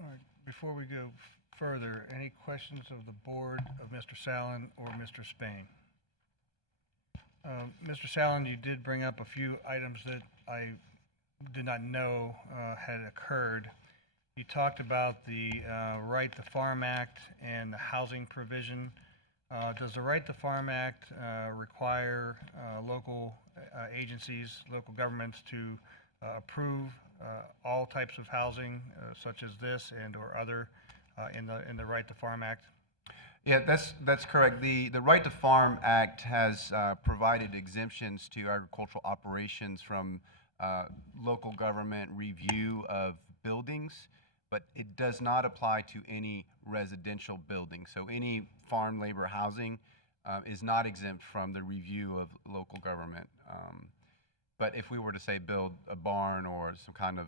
All right, before we go further, any questions of the board of Mr. Sallin or Mr. Spain? Mr. Sallin, you did bring up a few items that I did not know had occurred. You talked about the Right to Farm Act and the housing provision. Does the Right to Farm Act require local agencies, local governments to approve all types of housing such as this and or other in the Right to Farm Act? Yeah, that's correct. The Right to Farm Act has provided exemptions to agricultural operations from local government review of buildings, but it does not apply to any residential building. So any farm labor housing is not exempt from the review of local government. But if we were to say build a barn or some kind of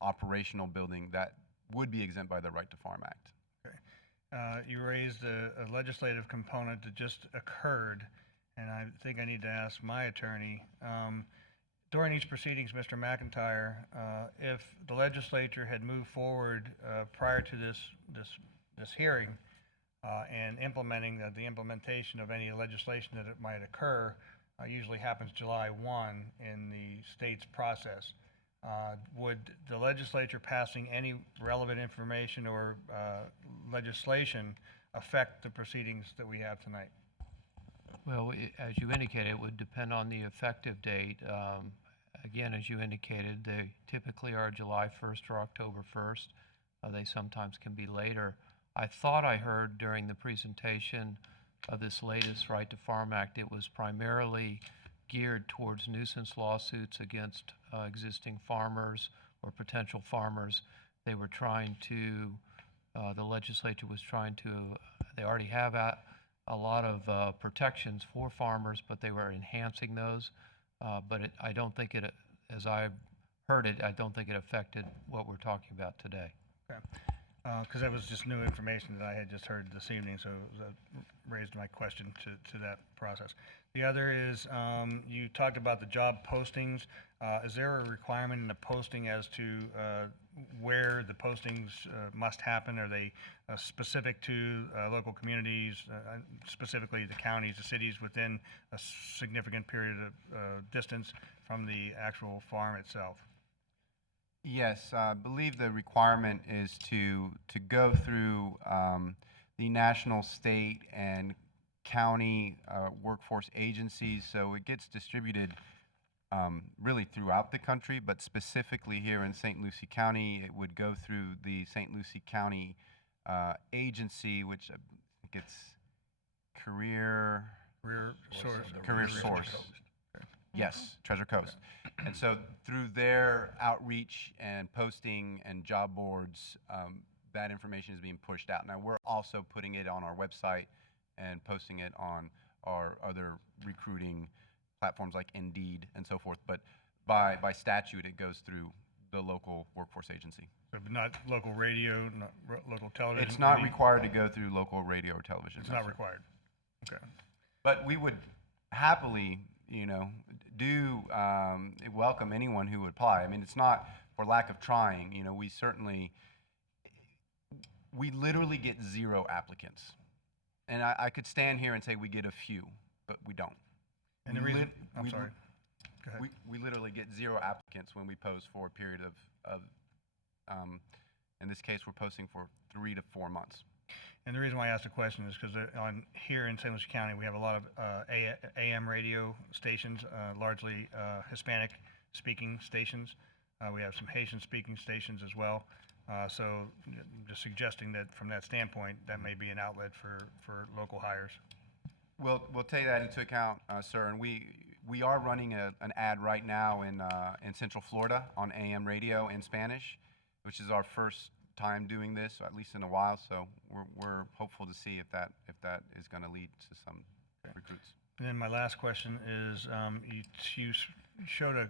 operational building, that would be exempt by the Right to Farm Act. Okay. You raised a legislative component that just occurred, and I think I need to ask my attorney. During these proceedings, Mr. McIntyre, if the legislature had moved forward prior to this hearing and implementing the implementation of any legislation that it might occur, usually happens July 1 in the state's process. Would the legislature passing any relevant information or legislation affect the proceedings that we have tonight? Well, as you indicated, it would depend on the effective date. Again, as you indicated, they typically are July 1st or October 1st. They sometimes can be later. I thought I heard during the presentation of this latest Right to Farm Act, it was primarily geared towards nuisance lawsuits against existing farmers or potential farmers. They were trying to, the legislature was trying to, they already have a lot of protections for farmers, but they were enhancing those. But I don't think it, as I've heard it, I don't think it affected what we're talking about today. Okay. Because that was just new information that I had just heard this evening, so that raised my question to that process. The other is, you talked about the job postings. Is there a requirement in the posting as to where the postings must happen? Are they specific to local communities, specifically the counties, the cities within a significant period of distance from the actual farm itself? Yes, I believe the requirement is to go through the national, state, and county workforce agencies, so it gets distributed really throughout the country, but specifically here in St. Lucie County, it would go through the St. Lucie County agency, which I think it's Career Source. Yes, Treasure Coast. And so through their outreach and posting and job boards, that information is being pushed out. Now, we're also putting it on our website and posting it on our other recruiting platforms like Indeed and so forth. But by statute, it goes through the local workforce agency. So not local radio, not local television? It's not required to go through local radio or television. It's not required. Okay. But we would happily, you know, welcome anyone who would apply. I mean, it's not for lack of trying. You know, we literally get 0 applicants. And I could stand here and say we get a few, but we don't. And the reason, I'm sorry. Go ahead. We literally get 0 applicants when we post for a period of in this case, we're posting for 3 to 4 months. And the reason why I asked the question is because here in St. Lucie County, we have a lot of AM radio stations, largely Hispanic-speaking stations. We have some Haitian-speaking stations as well. So just suggesting that from that standpoint, that may be an outlet for local hires. We'll take that into account, sir. And we are running an ad right now in Central Florida on AM radio in Spanish, which is our first time doing this, at least in a while. So we're hopeful to see if that is going to lead to some recruits. And then my last question is, you showed a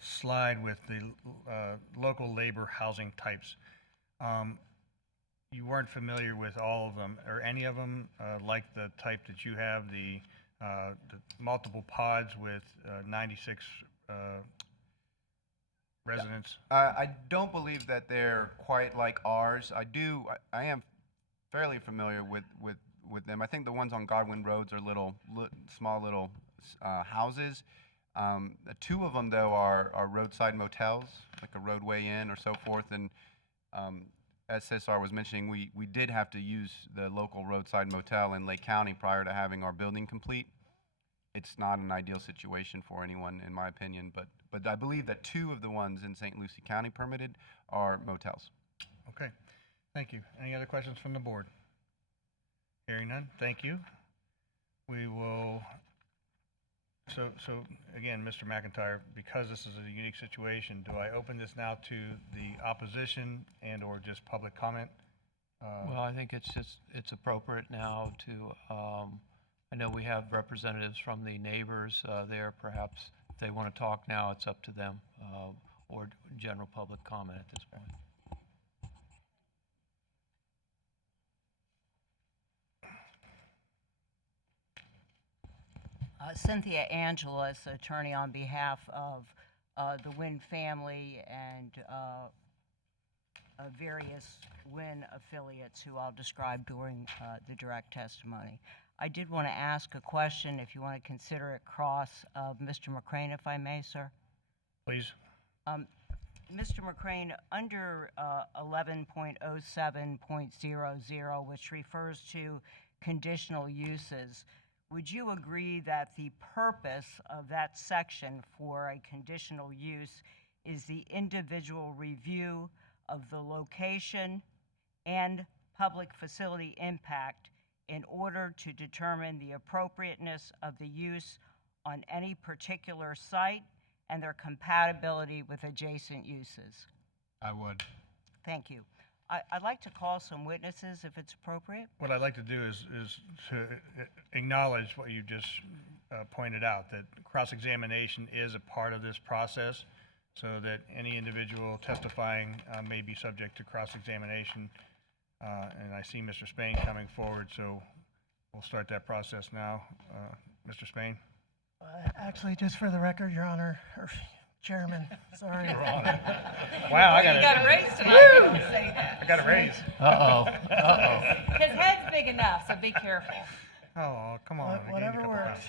slide with the local labor housing types. You weren't familiar with all of them. Are any of them like the type that you have, the multiple pods with 96 residents? I don't believe that they're quite like ours. I am fairly familiar with them. I think the ones on Godwin roads are small little houses. 2 of them, though, are roadside motels, like a roadway inn or so forth. And as Cesar was mentioning, we did have to use the local roadside motel in Lake County prior to having our building complete. It's not an ideal situation for anyone, in my opinion, but I believe that 2 of the ones in St. Lucie County permitted are motels. Okay, thank you. Any other questions from the board? Hearing none, thank you. We will, so again, Mr. McIntyre, because this is a unique situation, do I open this now to the opposition and or just public comment? Well, I think it's appropriate now to, I know we have representatives from the neighbors there. Perhaps if they want to talk now, it's up to them, or general public comment at this point. Cynthia Angeles, attorney on behalf of the Wynn family and various Wynn affiliates who I'll describe during the direct testimony. I did want to ask a question, if you want to consider it cross, of Mr. McCrane, if I may, sir. Please. Mr. McCrane, under 11.07.00, which refers to conditional uses, would you agree that the purpose of that section for a conditional use is the individual review of the location and public facility impact in order to determine the appropriateness of the use on any particular site and their compatibility with adjacent uses? I would. Thank you. I'd like to call some witnesses if it's appropriate. What I'd like to do is to acknowledge what you just pointed out, that cross-examination is a part of this process, so that any individual testifying may be subject to cross-examination And I see Mr. Spain coming forward, so we'll start that process now. Mr. Spain? Actually, just for the record, Your Honor, or Chairman, sorry. Your Honor. Wow, I got You got a raise tonight. You can say that. I got a raise. His head's big enough, so be careful. Oh, come on. I gave you a Whatever couple works.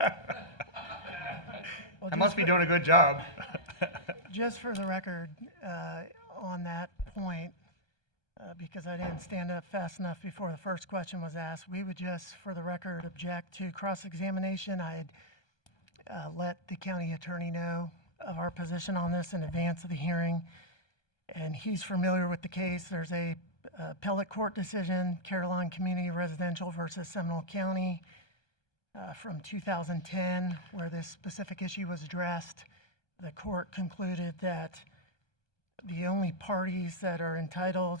times. Well, I must be doing a good job. Just for the record, on that point, because I didn't stand up fast enough before the first question was asked, we would just, for the record, object to cross-examination. I had let the county attorney know of our position on this in advance of the hearing, and he's familiar with the case. There's a appellate court decision, Caroline Community Residential versus Seminole County, from 2010, where this specific issue was addressed. The court concluded that the only parties that are entitled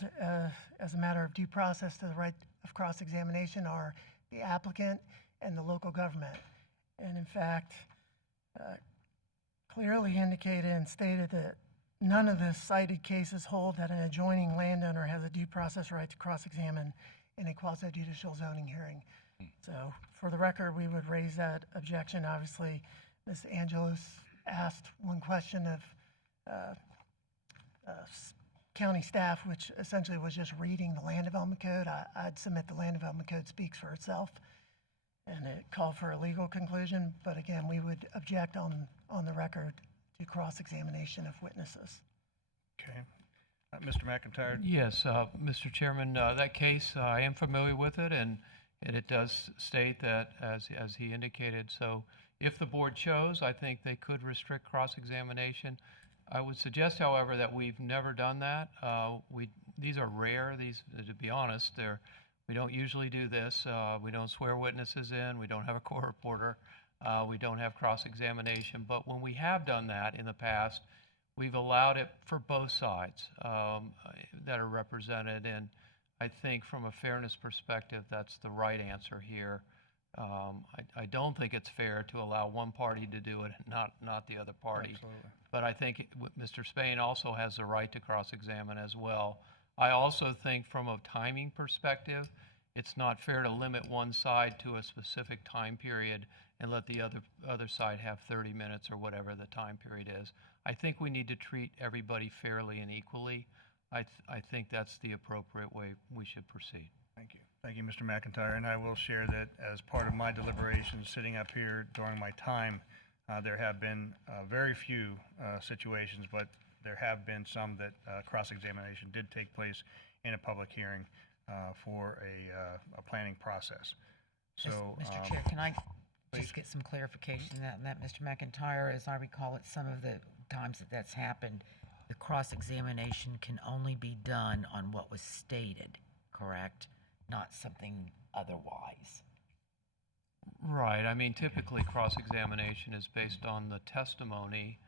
as a matter of due process to the right of cross-examination are the applicant and the local government. And in fact, clearly indicated and stated that none of the cited cases hold that an adjoining landowner has a due process right to cross-examine in a quasi-judicial zoning hearing. So for the record, we would raise that objection. Obviously, Ms. Angelos asked one question of county staff, which essentially was just reading the land development code. I'd submit the land development code speaks for itself, and it called for a legal conclusion. But again, we would object on the record to cross-examination of witnesses. Okay. Mr. McIntyre? Yes, Mr. Chairman, that case, I am familiar with it, and it does state that, as he indicated. So if the board chose, I think they could restrict cross-examination. I would suggest, however, that we've never done that. These are rare. To be honest, we don't usually do this. We don't swear witnesses in. We don't have a court reporter. We don't have cross-examination. But when we have done that in the past, we've allowed it for both sides that are represented. And I think from a fairness perspective, that's the right answer here. I don't think it's fair to allow one party to do it and not the other party. Absolutely. But I think Mr. Spain also has the right to cross-examine as well. I also think from a timing perspective, it's not fair to limit one side to a specific time period and let the other side have 30 minutes or whatever the time period is. I think we need to treat everybody fairly and equally. I think that's the appropriate way we should proceed. Thank you. Thank you, Mr. McIntyre. And I will share that as part of my deliberations sitting up here during my time, there have been very few situations, but there have been some that cross-examination did take place in a public hearing for a planning process. So, Mr. Chair, can I just get some clarification on that, Mr. McIntyre? As I recall, at some of the times that that's happened, the cross-examination can only be done on what was stated, correct? Not something otherwise. Right. I mean, typically cross-examination is based on the testimony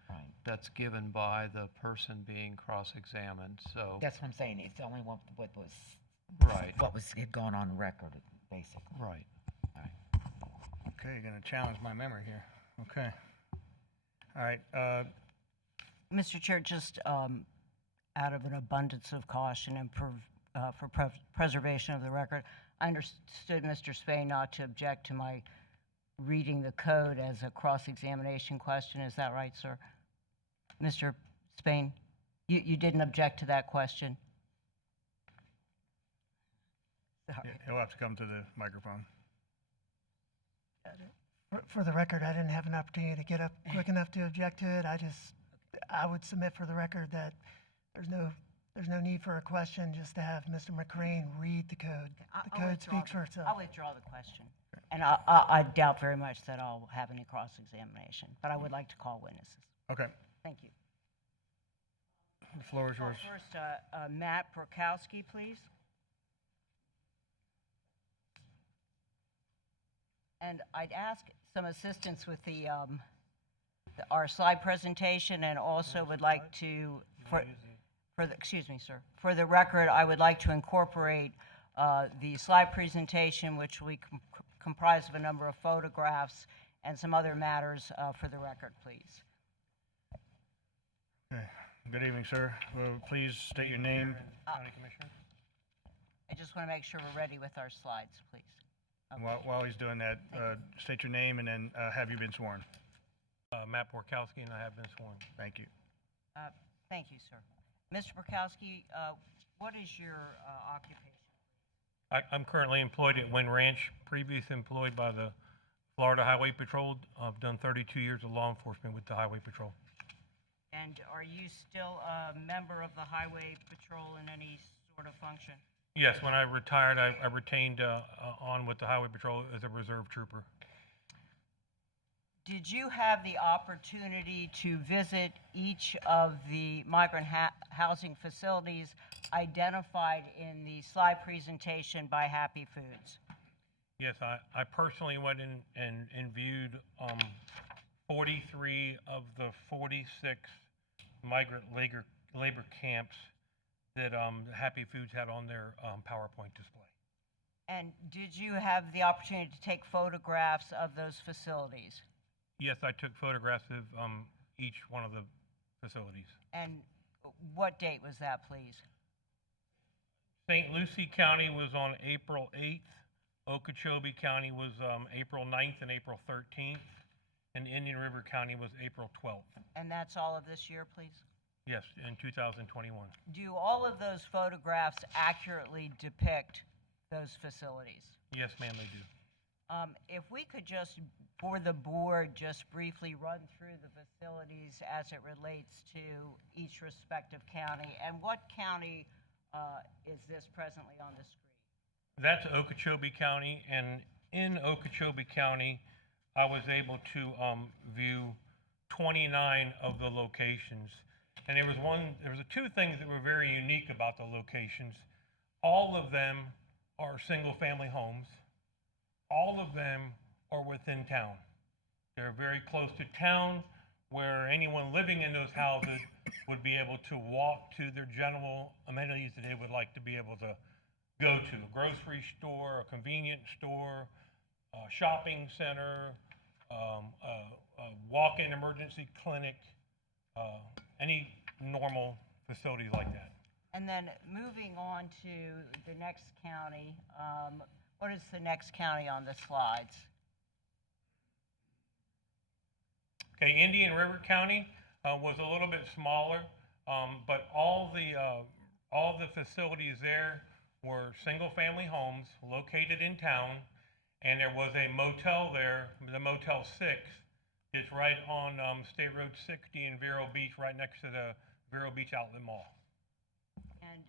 that's given by the person being cross-examined. So that's what I'm saying. It's only what was had gone on record, basically. Right. Okay, you're going to challenge my memory here. Okay. All right. Mr. Chair, just out of an abundance of caution and for preservation of the record, I understood Mr. Spain not to object to my reading the code as a cross-examination question. Is that right, sir? Mr. Spain, you didn't object to that question? He'll have to come to the microphone. For the record, I didn't have an opportunity to get up quick enough to object to it. I would submit for the record that there's no need for a question, just to have Mr. McCrane read the code. The code speaks for itself. I'll withdraw the question. And I doubt very much that I'll have any cross-examination, but I would like to call witnesses. Okay. Thank you. The floor is yours. First, Matt Prokowski, please. And I'd ask some assistance with our slide presentation, and also would like to, excuse me, sir. For the record, I would like to incorporate the slide presentation, which we comprise of a number of photographs and some other matters for the record, please. Okay. Good evening, sir. Will please state your name? County Commissioner. I just want to make sure we're ready with our slides, please. And while he's doing that, state your name and then have you been sworn? Matt Borkowski, and I have been sworn. Thank you. Thank you, sir. Mr. Burkowski, what is your occupation? I'm currently employed at Wynn Ranch, previously employed by the Florida Highway Patrol. I've done 32 years of law enforcement with the Highway Patrol. And are you still a member of the Highway Patrol in any sort of function? Yes, when I retired, I retained on with the Highway Patrol as a reserve trooper. Did you have the opportunity to visit each of the migrant housing facilities identified in the slide presentation by Happy Foods? Yes, I personally went in and viewed 43 of the 46 migrant labor camps that Happy Foods had on their PowerPoint display. And did you have the opportunity to take photographs of those facilities? Yes, I took photographs of each one of the facilities. And what date was that, please? St. Lucie County was on April 8th. Okeechobee County was April 9th and April 13th. And Indian River County was April 12th. And that's all of this year, please? Yes, in 2021. Do all of those photographs accurately depict those facilities? Yes, ma'am, they do. If we could just, for the board, just briefly run through the facilities as it relates to each respective county, and what county is this presently on the screen? That's Okeechobee County, and in Okeechobee County, I was able to view 29 of the locations. And there was two things that were very unique about the locations. All of them are single-family homes. All of them are within town. They're very close to town, where anyone living in those houses would be able to walk to their general amenities that they would like to be able to go to. A grocery store, a convenience store, a shopping center, a walk-in emergency clinic, any normal facilities like that. And then moving on to the next county, what is the next county on the slides? Okay, Indian River County was a little bit smaller, but all the facilities there were single-family homes located in town, and there was a motel there, the Motel 6. It's right on State Road 60 in Vero Beach, right next to the Vero Beach Outlet Mall. And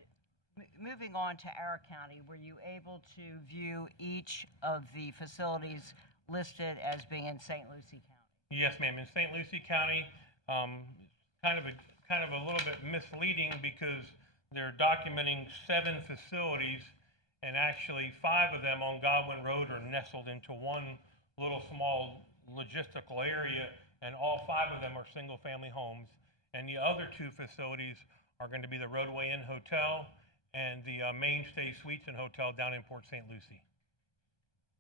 moving on to our county, were you able to view each of the facilities listed as being in St. Lucie County? Yes, ma'am. In St. Lucie County, kind of a little bit misleading because they're documenting 7 facilities, and actually 5 of them on Godwin Road are nestled into one little small logistical area, and all 5 of them are single-family homes. And the other 2 facilities are going to be the Roadway Inn Hotel and the Mainstay Suites and Hotel down in Port St. Lucie.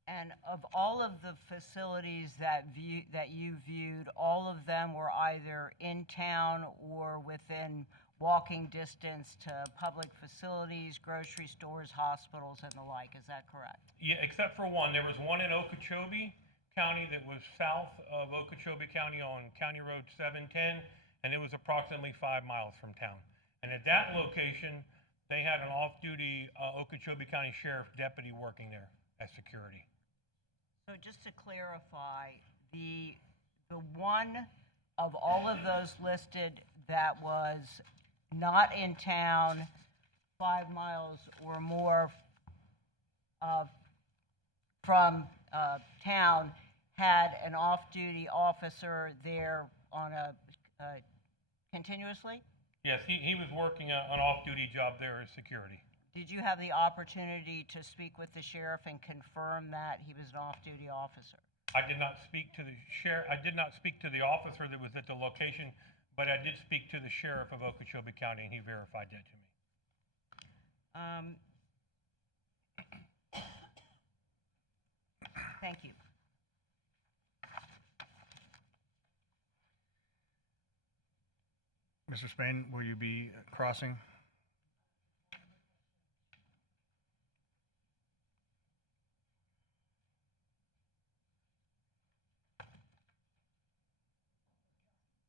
And of all of the facilities that you viewed, all of them were either in town or within walking distance to public facilities, grocery stores, hospitals, and the like. Is that correct? Yeah, except for one. There was one in Okeechobee County that was south of Okeechobee County on County Road 710, and it was approximately 5 miles from town. And at that location, they had an off-duty Okeechobee County Sheriff deputy working there as security. So just to clarify, the one of all of those listed that was not in town 5 miles or more from town had an off-duty officer there on a continuously? Yes, he was working an off-duty job there as security. Did you have the opportunity to speak with the sheriff and confirm that he was an off-duty officer? I did not speak to the sheriff. I did not speak to the officer that was at the location, but I did speak to the sheriff of Okeechobee County, and he verified that to me. Thank you. Mr. Spain, will you be crossing?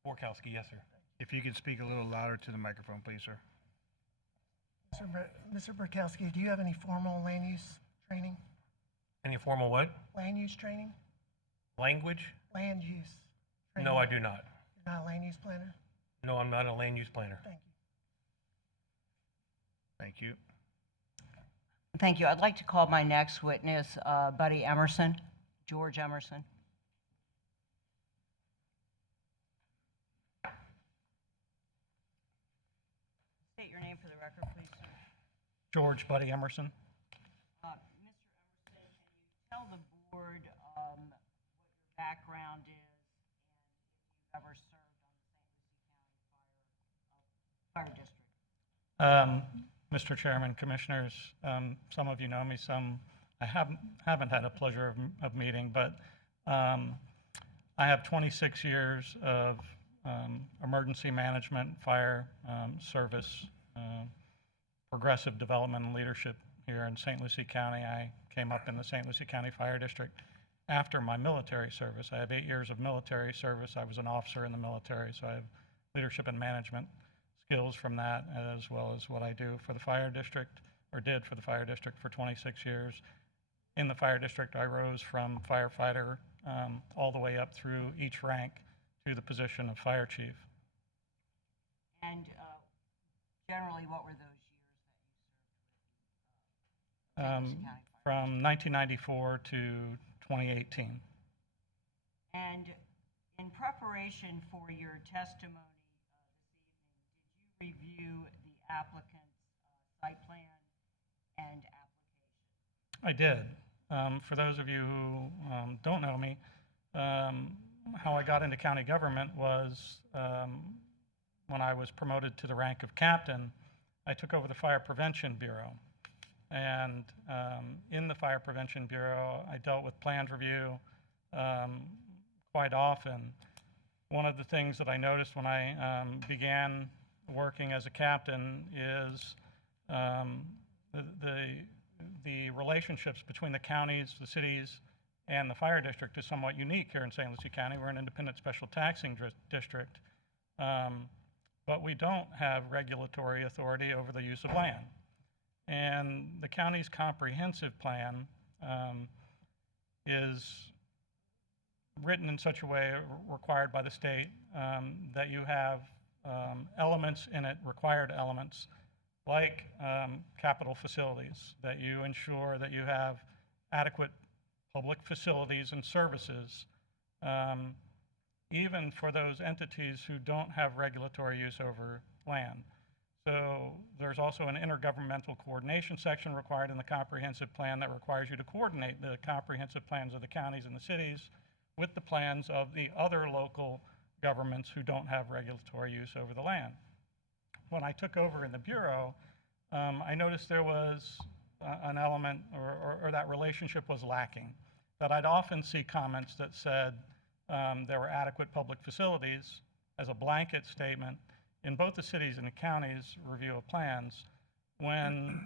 Borkowski, yes, sir. If you could speak a little louder to the microphone, please, sir. Mr. Burkowski, do you have any formal land use training? Any formal what? Land use training? Language? Land use. No, I do not. You're not a land use planner? No, I'm not a land use planner. Thank you. Thank you. Thank you. I'd like to call my next witness, Buddy Emerson, George Emerson. State your name for the record, please, sir. George Buddy Emerson. Mr. Emerson, can you tell the board what your background is and if you've ever served on the St. Lucie County Fire District? Mr. Chairman, Commissioners, some of you know me, some I haven't had a pleasure of meeting, but I have 26 years of emergency management, fire service, progressive development and leadership here in St. Lucie County. I came up in the St. Lucie County Fire District after my military service. I have 8 years of military service. I was an officer in the military, so I have leadership and management skills from that, as well as what I do for the fire district, or did for the fire district for 26 years. In the fire district, I rose from firefighter all the way up through each rank to the position of fire chief. And generally, what were those years that you served with the St. Lucie County Fire? From 1994 to 2018. And in preparation for your testimony this evening, did you review the applicant's site plan and application? I did. For those of you who don't know me, how I got into county government was when I was promoted to the rank of captain, I took over the Fire Prevention Bureau. And in the Fire Prevention Bureau, I dealt with planned review quite often. One of the things that I noticed when I began working as a captain is the relationships between the counties, the cities, and the fire district is somewhat unique here in St. Lucie County. We're an independent special taxing district, but we don't have regulatory authority over the use of land. And the county's comprehensive plan is written in such a way, required by the state, that you have elements in it, required elements, like capital facilities, that you ensure that you have adequate public facilities and services, even for those entities who don't have regulatory use over land. So there's also an intergovernmental coordination section required in the comprehensive plan that requires you to coordinate the comprehensive plans of the counties and the cities with the plans of the other local governments who don't have regulatory use over the land. When I took over in the Bureau, I noticed there was an element or that relationship was lacking, that I'd often see comments that said there were adequate public facilities as a blanket statement in both the cities and the counties' review of plans, when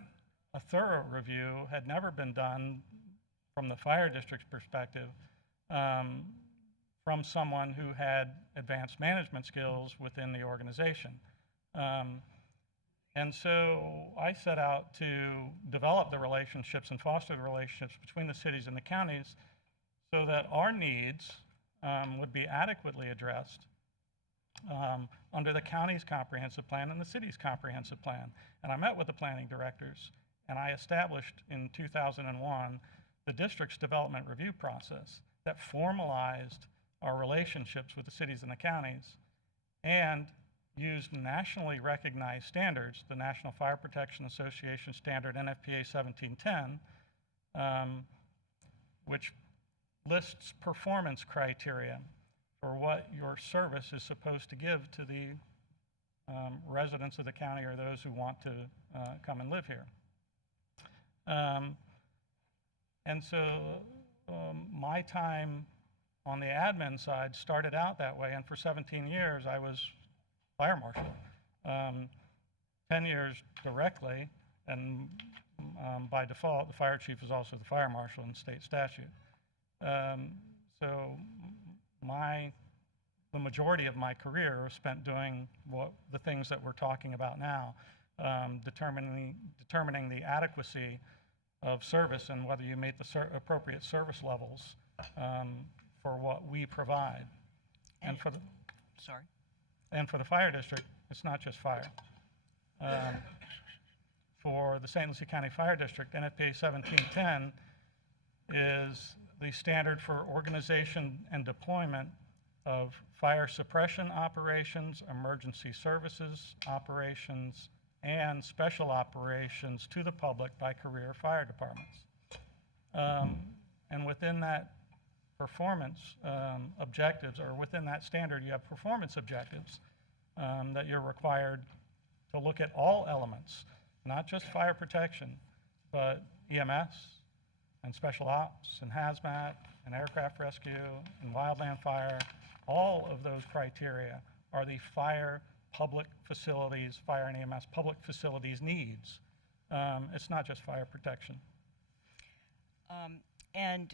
a thorough review had never been done from the fire district's perspective, from someone who had advanced management skills within the organization. And so I set out to develop the relationships and foster the relationships between the cities and the counties so that our needs would be adequately addressed under the county's comprehensive plan and the city's comprehensive plan. And I met with the planning directors, and I established in 2001 the district's development review process that formalized our relationships with the cities and the counties and used nationally recognized standards, the National Fire Protection Association standard NFPA 1710, which lists performance criteria for what your service is supposed to give to the residents of the county or those who want to come and live here. And so my time on the admin side started out that way, and for 17 years I was fire marshal. 10 years directly, and by default, the fire chief is also the fire marshal in state statute. So my the majority of my career was spent doing the things that we're talking about now, determining the adequacy of service and whether you meet the appropriate service levels for what we provide. And for the Sorry. And for the fire district, it's not just fire. For the St. Lucie County Fire District, NFPA 1710 is the standard for organization and deployment of fire suppression operations, emergency services operations, and special operations to the public by career fire departments. And within that performance objectives, or within that standard, you have performance objectives that you're required to look at all elements, not just fire protection, but EMS and special ops and hazmat and aircraft rescue and wildland fire. All of those criteria are the fire public facilities, fire and EMS public facilities needs. It's not just fire protection. And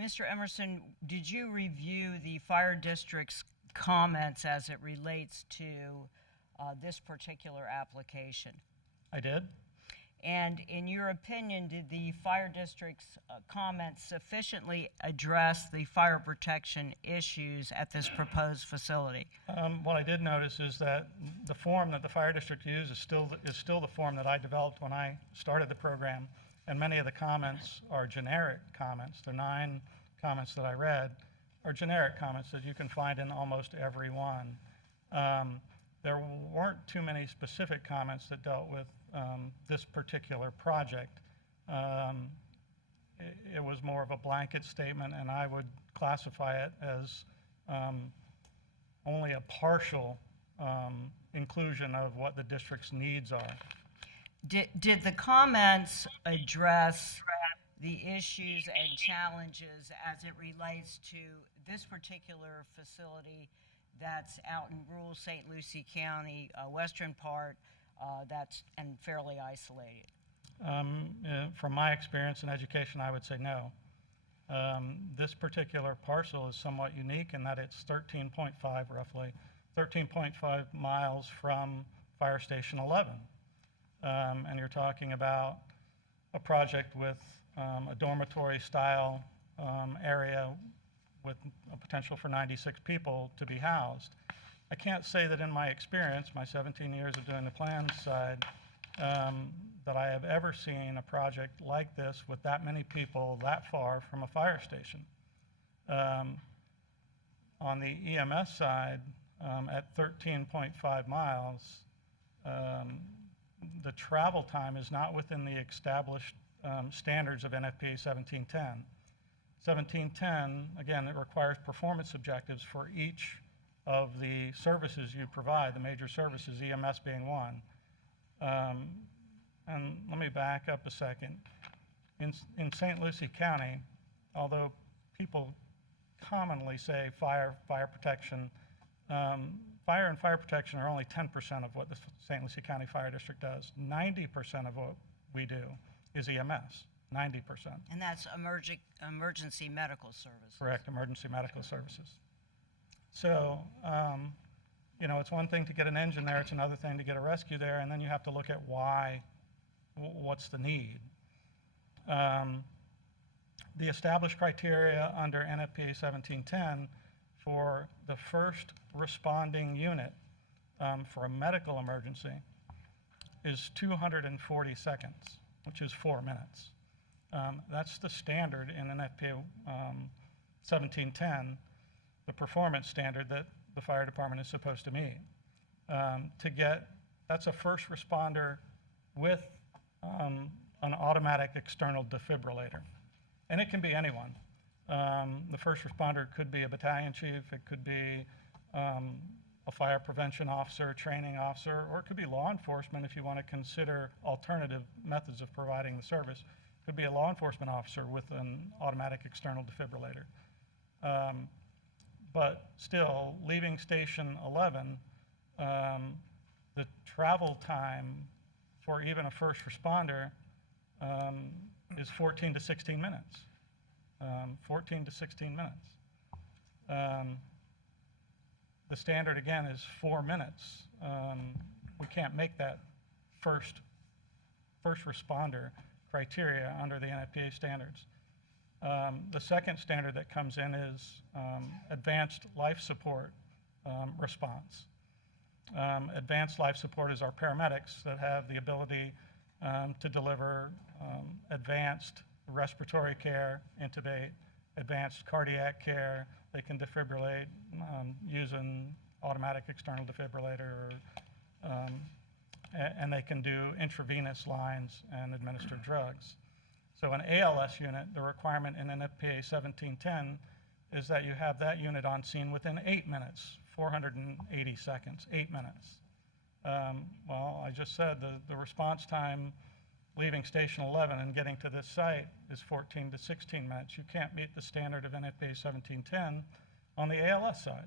Mr. Emerson, did you review the fire district's comments as it relates to this particular application? I did. And in your opinion, did the fire district's comments sufficiently address the fire protection issues at this proposed facility? What I did notice is that the form that the fire district used is still the form that I developed when I started the program, and many of the comments are generic comments. The 9 comments that I read are generic comments that you can find in almost every one. There weren't too many specific comments that dealt with this particular project. It was more of a blanket statement, and I would classify it as only a partial inclusion of what the district's needs are. Did the comments address the issues and challenges as it relates to this particular facility that's out in rural St. Lucie County, western part, and fairly isolated? From my experience in education, I would say no. This particular parcel is somewhat unique in that it's 13.5 roughly, 13.5 miles from Fire Station 11. And you're talking about a project with a dormitory style area with a potential for 96 people to be housed. I can't say that in my experience, my 17 years of doing the plans side, that I have ever seen a project like this with that many people that far from a fire station. On the EMS side, at 13.5 miles, the travel time is not within the established standards of NFPA 1710. 1710, again, it requires performance objectives for each of the services you provide, the major services, EMS being one. And let me back up a second. In St. Lucie County, although people commonly say fire protection, fire and fire protection are only 10% of what the St. Lucie County Fire District does. 90% of what we do is EMS, 90%. And that's emergency medical services. Correct, emergency medical services. So, you know, it's one thing to get an engine there, it's another thing to get a rescue there, and then you have to look at why, what's the need. The established criteria under NFPA 1710 for the first responding unit for a medical emergency is 240 seconds, which is 4 minutes. That's the standard in NFPA 1710, the performance standard that the fire department is supposed to meet. That's a first responder with an automatic external defibrillator. And it can be anyone. The first responder could be a battalion chief, it could be a fire prevention officer, training officer, or it could be law enforcement if you want to consider alternative methods of providing the service. It could be a law enforcement officer with an automatic external defibrillator. But still, leaving Station 11, the travel time for even a first responder is 14 to 16 minutes. 14 to 16 minutes. The standard, again, is 4 minutes. We can't make that first responder criteria under the NFPA standards. The second standard that comes in is advanced life support response. Advanced life support is our paramedics that have the ability to deliver advanced respiratory care, intubate, advanced cardiac care. They can defibrillate using automatic external defibrillator, and they can do intravenous lines and administer drugs. So an ALS unit, the requirement in NFPA 1710 is that you have that unit on scene within 8 minutes, 480 seconds, 8 minutes. Well, I just said the response time leaving Station 11 and getting to this site is 14 to 16 minutes. You can't meet the standard of NFPA 1710 on the ALS side.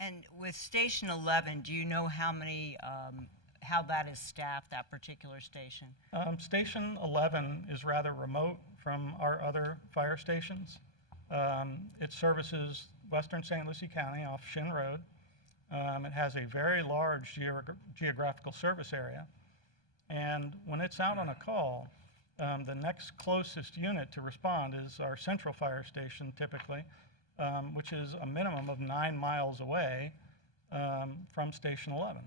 And with Station 11, do you know how many, how that is staffed, that particular station? Station 11 is rather remote from our other fire stations. It services western St. Lucie County off Shin Road. It has a very large geographical service area. And when it's out on a call, the next closest unit to respond is our central fire station typically, which is a minimum of 9 miles away from Station 11.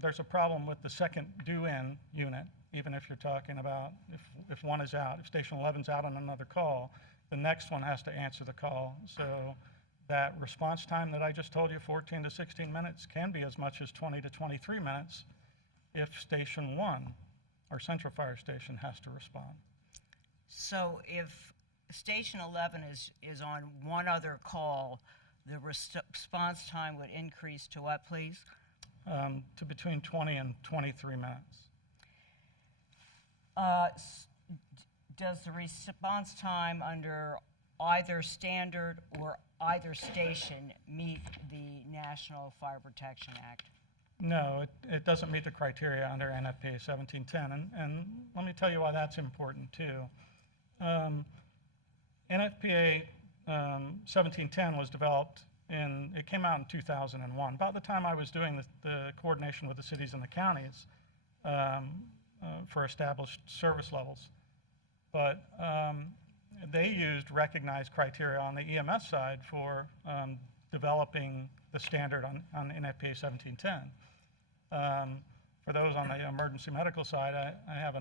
There's a problem with the second due-in unit, even if you're talking about if one is out. If Station 11's out on another call, the next one has to answer the call. So that response time that I just told you, 14 to 16 minutes, can be as much as 20 to 23 minutes if Station 1, our central fire station, has to respond. So if Station 11 is on one other call, the response time would increase to what, please? To between 20 and 23 minutes. Does the response time under either standard or either station meet the National Fire Protection Act? No, it doesn't meet the criteria under NFPA 1710, and let me tell you why that's important too. NFPA 1710 was developed it came out in 2001, about the time I was doing the coordination with the cities and the counties for established service levels. But they used recognized criteria on the EMS side for developing the standard on NFPA 1710. For those on the emergency medical side, I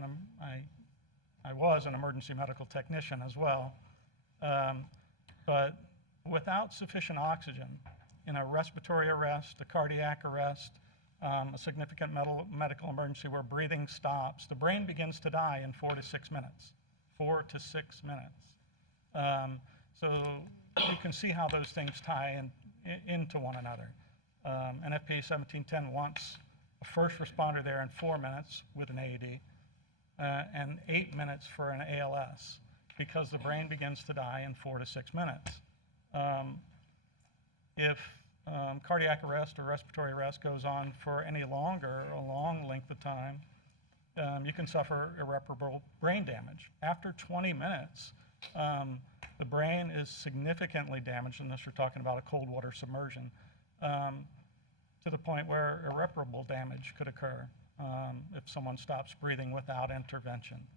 was an emergency medical technician as well. But without sufficient oxygen in a respiratory arrest, a cardiac arrest, a significant medical emergency where breathing stops, the brain begins to die in 4 to 6 minutes. 4 to 6 minutes. So you can see how those things tie into one another. NFPA 1710 wants a first responder there in 4 minutes with an AED and 8 minutes for an ALS because the brain begins to die in 4 to 6 minutes. If cardiac arrest or respiratory arrest goes on for any longer, a long length of time, you can suffer irreparable brain damage. After 20 minutes, the brain is significantly damaged, unless you're talking about a cold water submersion, to the point where irreparable damage could occur if someone stops breathing without intervention.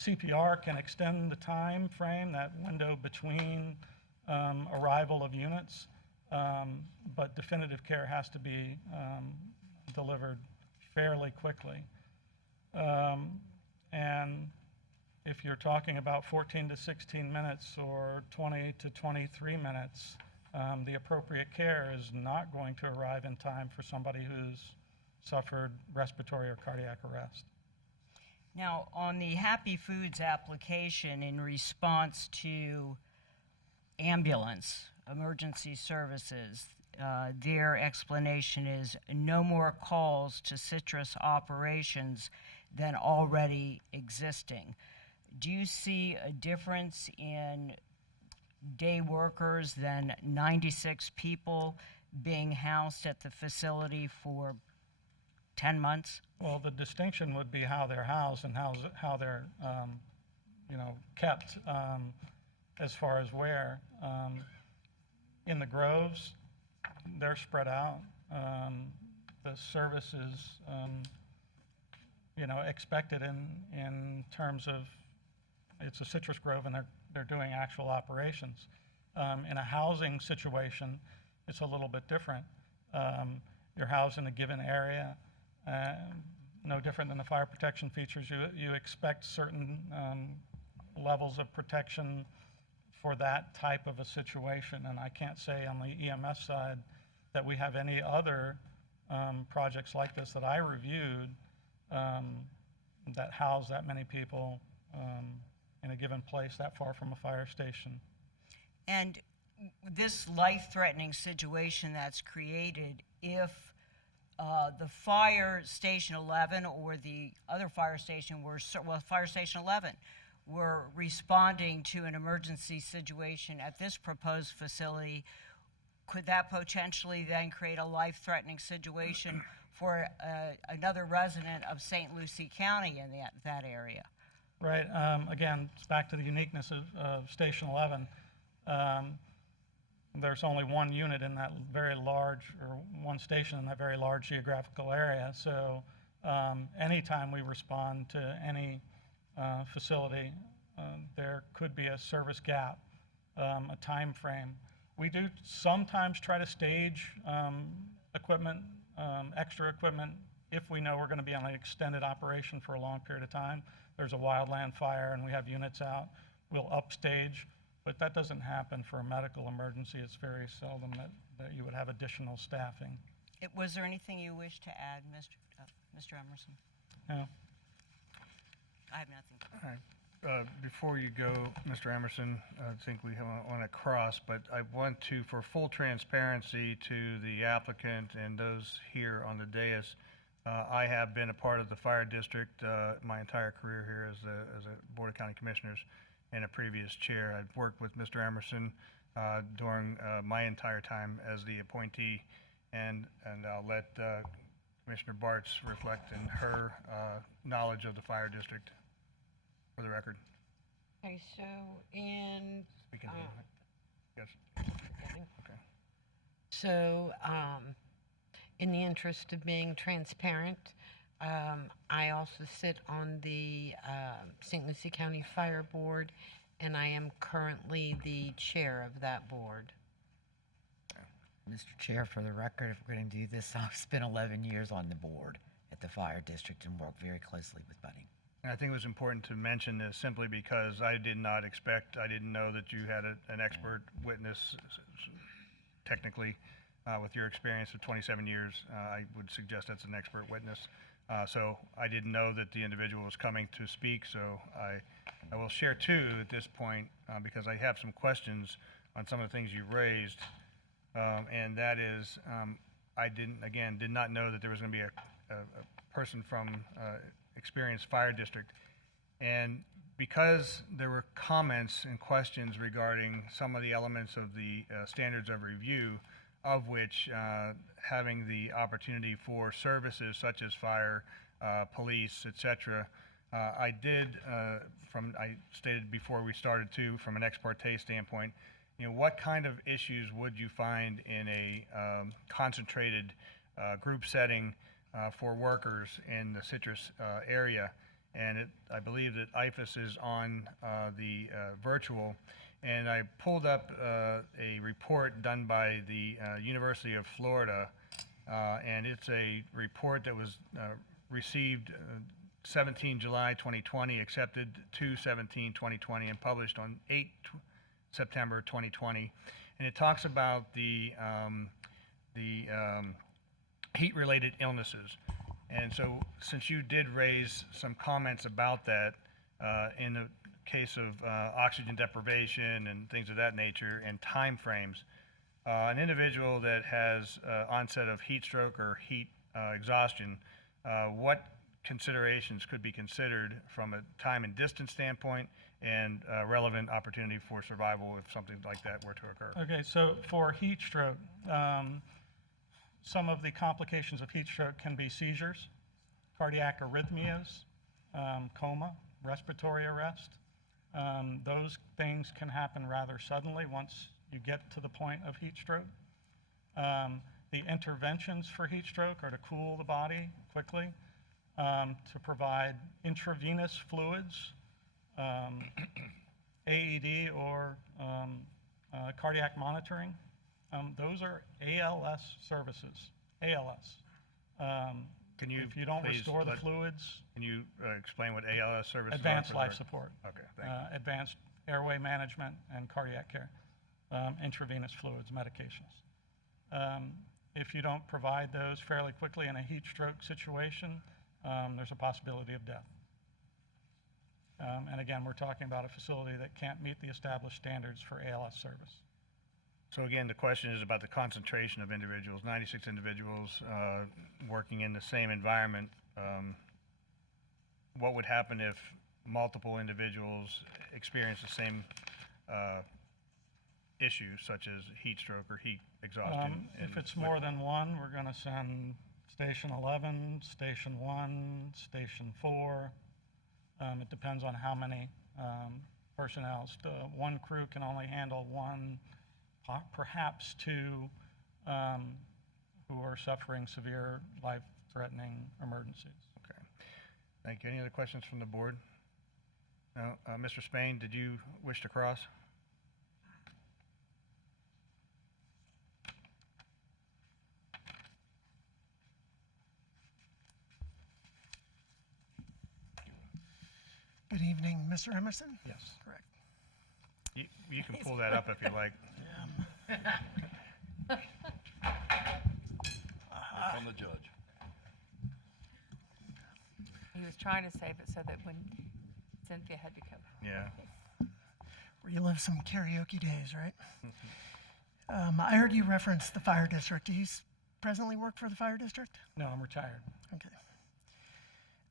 CPR can extend the time frame, that window between arrival of units, but definitive care has to be delivered fairly quickly. And if you're talking about 14 to 16 minutes or 20 to 23 minutes, the appropriate care is not going to arrive in time for somebody who's suffered respiratory or cardiac arrest. Now, on the Happy Foods application in response to ambulance emergency services, their explanation is no more calls to citrus operations than already existing. Do you see a difference in day workers than 96 people being housed at the facility for 10 months? Well, the distinction would be how they're housed and how they're kept. as far as where. In the groves, they're spread out. The service is, expected in terms of, it's a citrus grove and they're doing actual operations. In a housing situation, it's a little bit different. You're housed in a given area, no different than the fire protection features. You expect certain levels of protection for that type of a situation, and I can't say on the EMS side that we have any other projects like this that I reviewed that house that many people in a given place that far from a fire station. And this life-threatening situation that's created, if the fire station 11 or the other fire station fire station 11 were responding to an emergency situation at this proposed facility, could that potentially then create a life-threatening situation for another resident of St. Lucie County in that area? Right. Again, it's back to the uniqueness of Station 11. There's only one unit in that very large, or one station in that very large geographical area. So anytime we respond to any facility, there could be a service gap, a time frame. We do sometimes try to stage equipment, extra equipment, if we know we're going to be on an extended operation for a long period of time. There's a wildland fire and we have units out, we'll upstage, but that doesn't happen for a medical emergency. It's very seldom that you would have additional staffing. Was there anything you wish to add, Mr. Emerson? No. I have nothing. All right. Before you go, Mr. Emerson, I think we have on a cross, but I want to, for full transparency to the applicant and those here on the dais, I have been a part of the fire district my entire career here as a Board of County Commissioners and a previous chair. I've worked with Mr. Emerson during my entire time as the appointee, and I'll let Commissioner Bartz reflect in her knowledge of the fire district for the record. Okay, so in, We can do it. Yes. Okay. so in the interest of being transparent, I also sit on the St. Lucie County Fire Board, and I am currently the chair of that board. Mr. Chair, for the record, if we're going to do this, I've spent 11 years on the board at the fire district and worked very closely with Budding. And I think it was important to mention this simply because I didn't know that you had an expert witness, technically, with your experience of 27 years. I would suggest that's an expert witness. So I didn't know that the individual was coming to speak, so I will share too at this point, because I have some questions on some of the things you raised, and that is, I did not know that there was going to be a person from experienced fire district, and because there were comments and questions regarding some of the elements of the standards of review, of which having the opportunity for services such as fire, police, etc. I stated before we started too, from an ex parte standpoint, what kind of issues would you find in a concentrated group setting for workers in the citrus area? And I believe that IFAS is on the virtual. And I pulled up a report done by the University of Florida, and it's a report that was received 17 July 2020, accepted 2/17/2020, and published on 8 September 2020. And it talks about the heat-related illnesses. And so, since you did raise some comments about that in the case of oxygen deprivation and things of that nature and time frames, an individual that has onset of heat stroke or heat exhaustion, what considerations could be considered from a time and distance standpoint and relevant opportunity for survival if something like that were to occur? Okay, so for heat stroke, some of the complications of heat stroke can be seizures, cardiac arrhythmias, coma, respiratory arrest. Those things can happen rather suddenly once you get to the point of heat stroke. The interventions for heat stroke are to cool the body quickly, to provide intravenous fluids, AED or cardiac monitoring. Those are ALS services, ALS. Can you if you don't please restore the let- fluids, Can you explain what ALS services are? advanced for the life rec- support, Okay, thank you. advanced airway management and cardiac care, intravenous fluids, medications. If you don't provide those fairly quickly in a heat stroke situation, there's a possibility of death. And again, we're talking about a facility that can't meet the established standards for ALS service. So again, the question is about the concentration of individuals, 96 individuals working in the same environment. What would happen if multiple individuals experience the same issues, such as heat stroke or heat exhaustion? If it's more than one, we're going to send Station 11, Station 1, Station 4. It depends on how many personnel. One crew can only handle one, perhaps two, who are suffering severe life-threatening emergencies. Okay. Thank you. Any other questions from the board? No? Mr. Spain, did you wish to cross? Good evening, Mr. Emerson? Yes. Correct. You can pull that up if you like. From the judge. He was trying to save it so that when Cynthia had to come. Yeah. Relive some karaoke days, right? I heard you reference the fire district. Do you presently work for the fire district? No, I'm retired. Okay.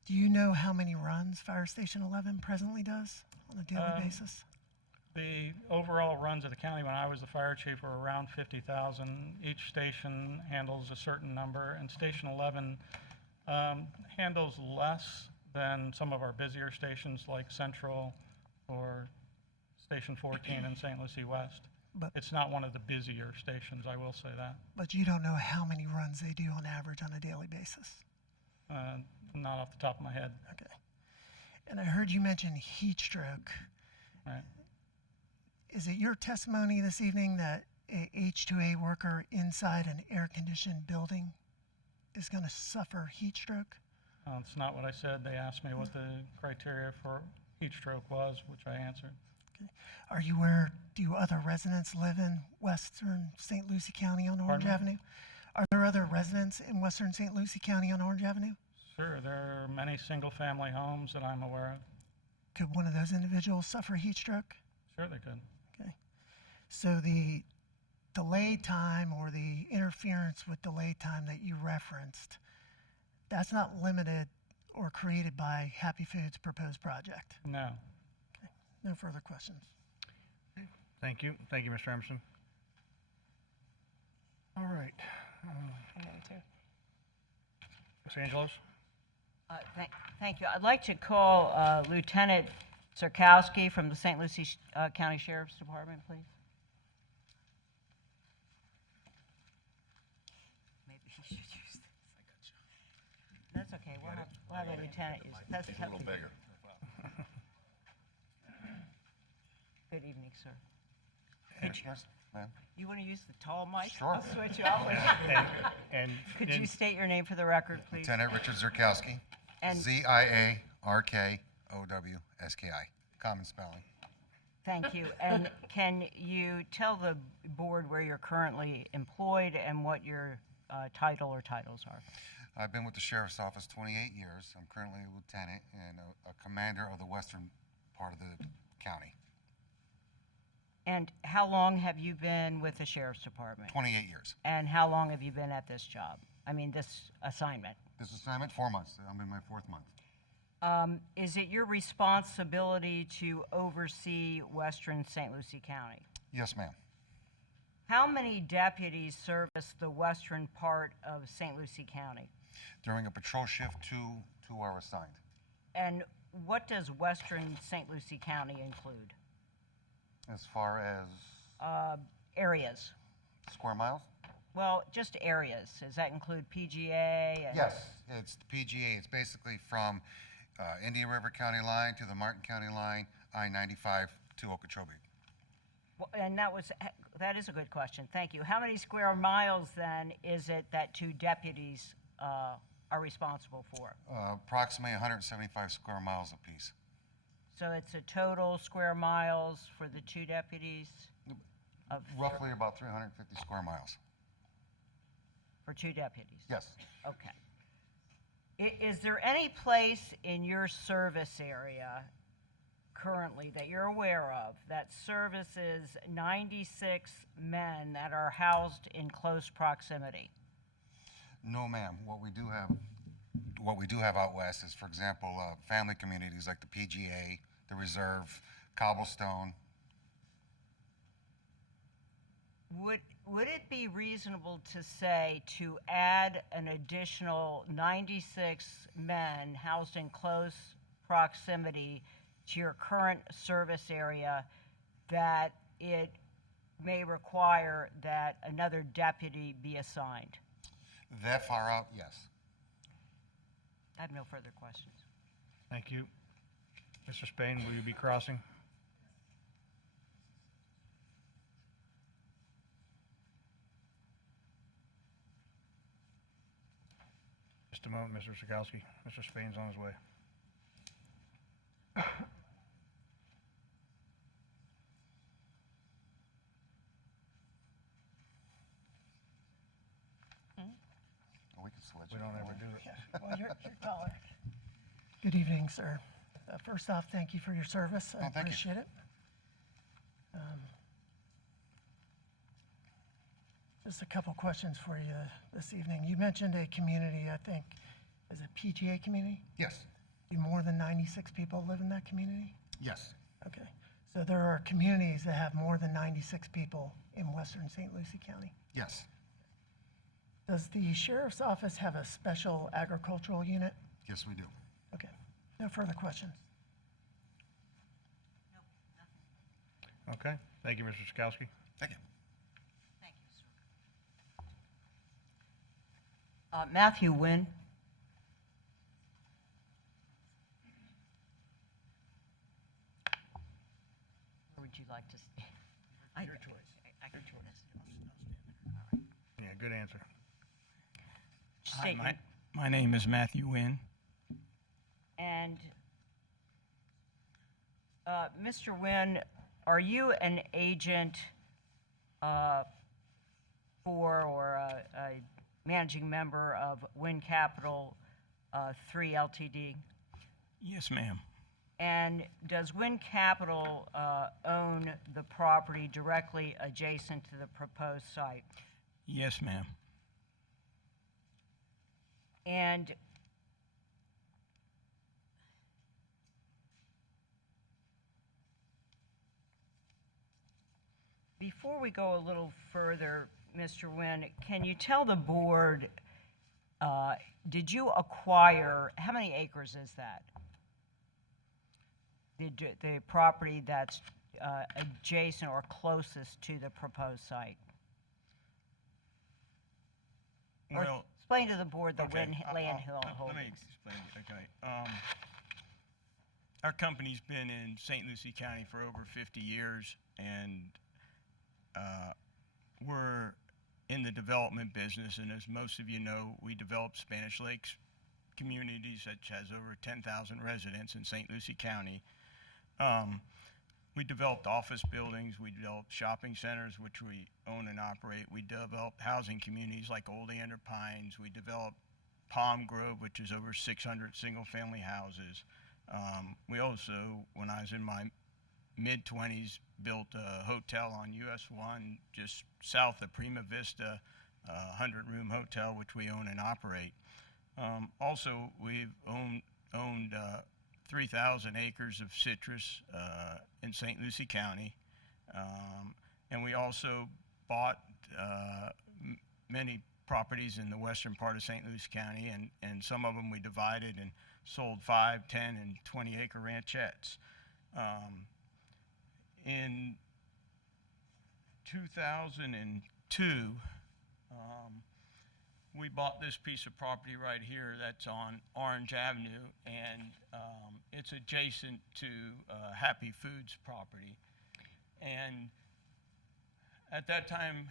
Do you know how many runs Fire Station 11 presently does on a daily basis? The overall runs of the county when I was the fire chief were around 50,000. Each station handles a certain number, and Station 11 handles less than some of our busier stations like Central or Station 14 in St. Lucie West. But it's not one of the busier stations, I will say that. But you don't know how many runs they do on average on a daily basis? Not off the top of my head. Okay. And I heard you mention heat stroke. Right. Is it your testimony this evening that a H2A worker inside an air-conditioned building is going to suffer heat stroke? It's not what I said. They asked me what the criteria for heat stroke was, which I answered. Okay. Are you aware, do other residents live in western St. Lucie County on Orange Pardon me? Avenue? Are there other residents in western St. Lucie County on Orange Avenue? Sure, there are many single-family homes that I'm aware of. Could one of those individuals suffer heat stroke? Sure they could. Okay. So the delay time or the interference with delay time that you referenced, that's not limited or created by Happy Foods' proposed project? No. Okay. No further questions. Thank you. Thank you, Mr. Emerson. All right. Ms. Angelos? Thank you. I'd like to call Lieutenant Sirkowski from the St. Lucie County Sheriff's Department, please. Maybe he should use this. That's okay. We'll have the lieutenant use it. That's It's a little bigger. Good evening, sir. Yes, ma'am. You want to use the tall mic? Sure. I'll switch you off. Could you state your name for the record, please? Lieutenant Richard Zirkowski. And- ZIARKOWSKI. Common spelling. Thank you. And can you tell the board where you're currently employed and what your title or titles are? I've been with the Sheriff's Office 28 years. I'm currently a lieutenant and a commander of the western part of the county. And how long have you been with the Sheriff's Department? 28 years. And how long have you been at this job? I mean, this assignment? This assignment, 4 months. I'm in my 4th month. Is it your responsibility to oversee western St. Lucie County? Yes, ma'am. How many deputies service the western part of St. Lucie County? During a patrol shift, two are assigned. And what does western St. Lucie County include? As far as Areas. square miles? Well, just areas. Does that include PGA? And Yes, it's the PGA. It's basically from Indian River County line to the Martin County line, I-95 to Okeechobee. And that is a good question. Thank you. How many square miles then is it that two deputies are responsible for? Approximately 175 square miles apiece. So it's a total square miles for the two deputies of Roughly about 350 square miles. for two deputies? Yes. Okay. Is there any place in your service area currently that you're aware of that services 96 men that are housed in close proximity? No, ma'am. What we do have out west is, for example, family communities like the PGA, the Reserve, Cobblestone. Would it be reasonable to say to add an additional 96 men housed in close proximity to your current service area, that it may require that another deputy be assigned? That far out, yes. I have no further questions. Thank you. Mr. Spain, will you be crossing? Just a moment, Mr. Sikowski. Mr. Spain's on his way. We can switch. We don't ever do it. Well, you're taller. Good evening, sir. First off, thank you for your service. I Oh, thank you. appreciate it. Just a couple questions for you this evening. You mentioned a community, I think, is it PGA community? Yes. Do more than 96 people live in that community? Yes. Okay. So there are communities that have more than 96 people in western St. Lucie County. Yes. Does the sheriff's office have a special agricultural unit? Yes, we do. Okay. No further questions. Okay. Thank you, Mr. Sikowski. Thank you. Thank you, sir. Matthew Wynn. Where would you like to stay? Your choice. Your choice. Yeah, good answer. Hi, State your- my name is Matthew Wynn. And Mr. Wynn, are you an agent for or a managing member of Wynn Capital 3 Ltd? Yes, ma'am. And does Wynn Capital own the property directly adjacent to the proposed site? Yes, ma'am. And before we go a little further, Mr. Wynn, can you tell the board, did you acquire, how many acres is that? The property that's adjacent or closest to the proposed site? Or Well, explain to the board the okay, Wynn Land Hill Let me Holdings. explain. Okay. Our company's been in St. Lucie County for over 50 years, and we're in the development business. And as most of you know, we develop Spanish Lakes communities, which has over 10,000 residents in St. Lucie County. We developed office buildings, we developed shopping centers, which we own and operate. We developed housing communities like Oleander Pines. We developed Palm Grove, which is over 600 single-family houses. We also, when I was in my mid-20s, built a hotel on US 1 just south of Prima Vista, a 100-room hotel, which we own and operate. Also, we've owned 3,000 acres of citrus in St. Lucie County. And we also bought many properties in the western part of St. Louis County, and some of them we divided and sold 5, 10, and 20 acre ranchettes. In 2002, we bought this piece of property right here that's on Orange Avenue, and it's adjacent to Happy Foods property. And at that time,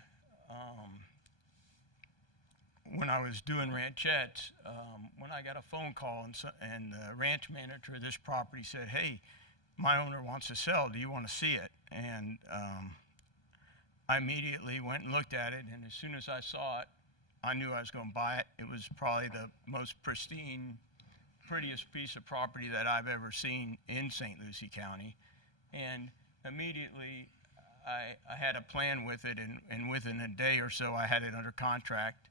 when I was doing ranchettes, when I got a phone call and the ranch manager of this property said, "Hey, my owner wants to sell, do you want to see it?" And I immediately went and looked at it, and as soon as I saw it, I knew I was going to buy it. It was probably the most pristine, prettiest piece of property that I've ever seen in St. Lucie County. And immediately I had a plan with it, and within a day or so I had it under contract.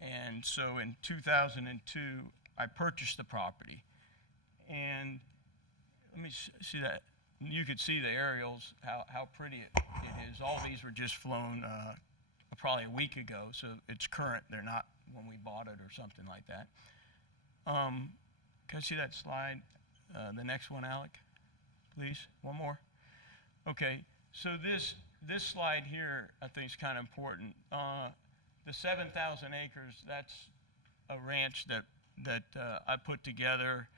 And so in 2002, I purchased the property. And let me see that. You could see the aerials, how pretty it is. All these were just flown probably a week ago, so it's current. They're not when we bought it or something like that. Can I see that slide? The next one, Alec, please. One more. Okay, so this slide here I think is kind of important. The 7,000 acres, that's a ranch that I put together,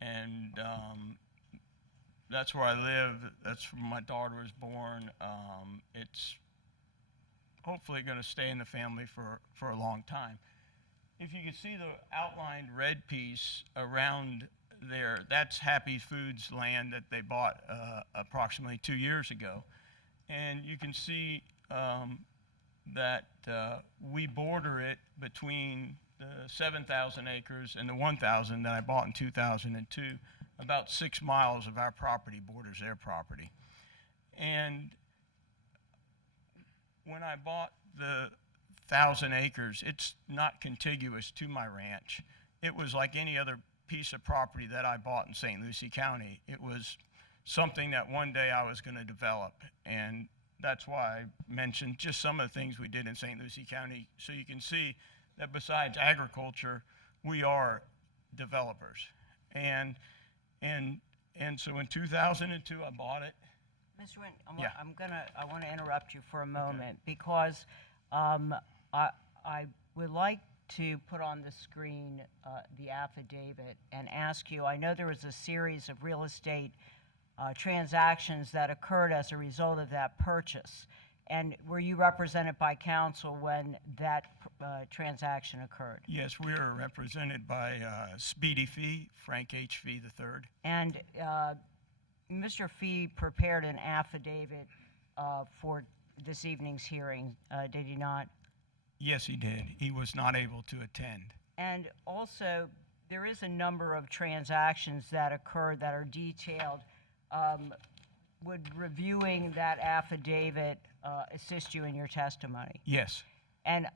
and that's where I live. That's where my daughter was born. It's hopefully going to stay in the family for a long time. If you can see the outlined red piece around there, that's Happy Foods land that they bought approximately 2 years ago. And you can see that we border it between the 7,000 acres and the 1,000 that I bought in 2002. About 6 miles of our property borders their property. And when I bought the 1,000 acres, it's not contiguous to my ranch. It was like any other piece of property that I bought in St. Lucie County. It was something that one day I was going to develop, and that's why I mentioned just some of the things we did in St. Lucie County, so you can see that besides agriculture, we are developers. And so in 2002, I bought it. Mr. Wynn, Yeah. I want to interrupt you for a moment because I would like to put on the screen the affidavit and ask you, I know there was a series of real estate transactions that occurred as a result of that purchase. And were you represented by counsel when that transaction occurred? Yes, we are represented by Speedy Fee, Frank H. Fee III. And Mr. Fee prepared an affidavit for this evening's hearing, did he not? Yes, he did. He was not able to attend. And also, there is a number of transactions that occurred that are detailed. Would reviewing that affidavit assist you in your testimony? Yes. And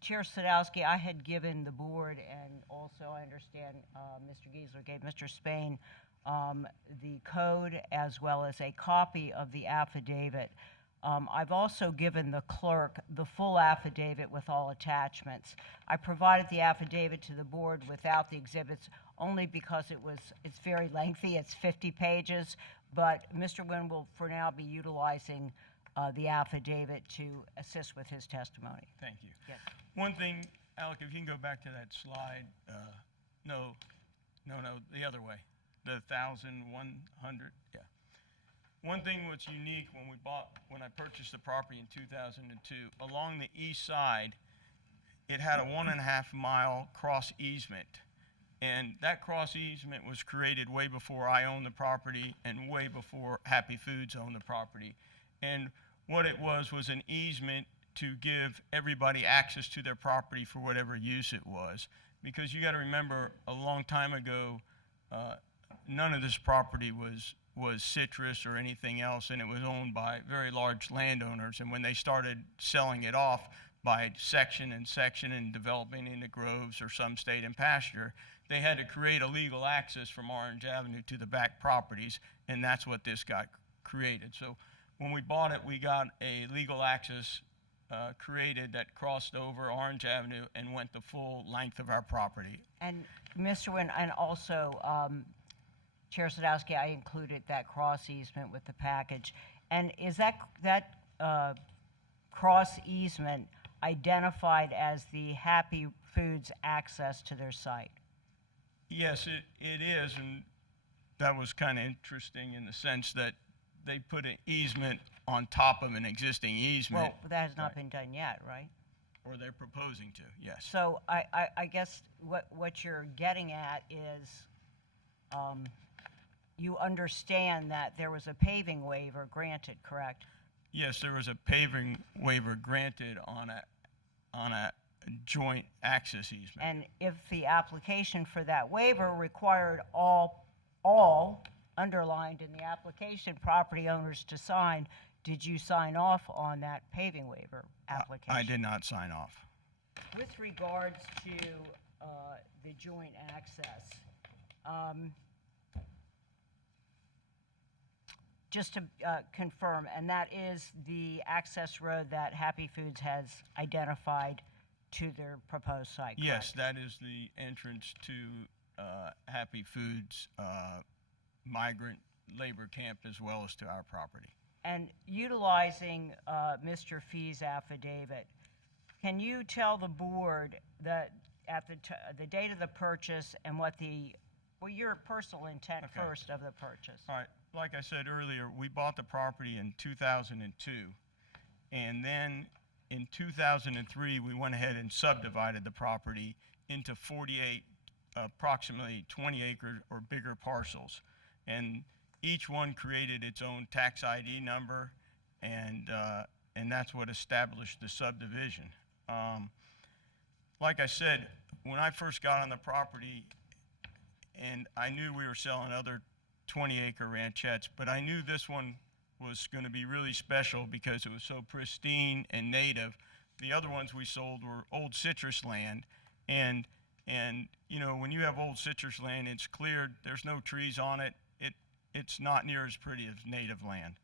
Chair Sadowski, I had given the board, and also I understand Mr. Giesler gave Mr. Spain the code as well as a copy of the affidavit. I've also given the clerk the full affidavit with all attachments. I provided the affidavit to the board without the exhibits only because it's very lengthy. It's 50 pages, but Mr. Wynn will for now be utilizing the affidavit to assist with his testimony. Thank you. Yes. One thing, Alec, if you can go back to that slide. No, the other way. The 1,100, yeah. One thing what's unique when I purchased the property in 2002, along the east side, it had a 1.5 mile cross easement. And that cross easement was created way before I owned the property and way before Happy Foods owned the property. And what it was an easement to give everybody access to their property for whatever use it was. Because you got to remember, a long time ago, none of this property was citrus or anything else, and it was owned by very large landowners. And when they started selling it off by section and developing into groves or some stayed in pasture, they had to create a legal access from Orange Avenue to the back properties, and that's what this got created. So when we bought it, we got a legal access created that crossed over Orange Avenue and went the full length of our property. And Mr. Nguyen, and also, Chair Sadowski, I included that cross easement with the package. And is that cross easement identified as the Happy Foods access to their site? Yes, it is, and that was kind of interesting in the sense that they put an easement on top of an existing easement. Well, that has not been done yet, right? Or they're proposing to, yes. So I guess what you're getting at is you understand that there was a paving waiver granted, correct? Yes, there was a paving waiver granted on a joint access easement. And if the application for that waiver required all underlined in the application property owners to sign, did you sign off on that paving waiver application? I did not sign off. With regards to the joint access, just to confirm, and that is the access road that Happy Foods has identified to their proposed site, correct? Yes, that is the entrance to Happy Foods migrant labor camp as well as to our property. And utilizing Mr. Fee's affidavit, can you tell the board that at the date of the purchase and what your personal intent first of the purchase? All right, like I said earlier, we bought the property in 2002, and then in 2003, we went ahead and subdivided the property into 48 approximately 20-acre or bigger parcels. And each one created its own tax ID number, and that's what established the subdivision. Like I said, when I first got on the property, and I knew we were selling other 20-acre ranchettes, but I knew this one was going to be really special because it was so pristine and native. The other ones we sold were old citrus land, and you know, when you have old citrus land, it's cleared, there's no trees on it, it's not near as pretty as native land.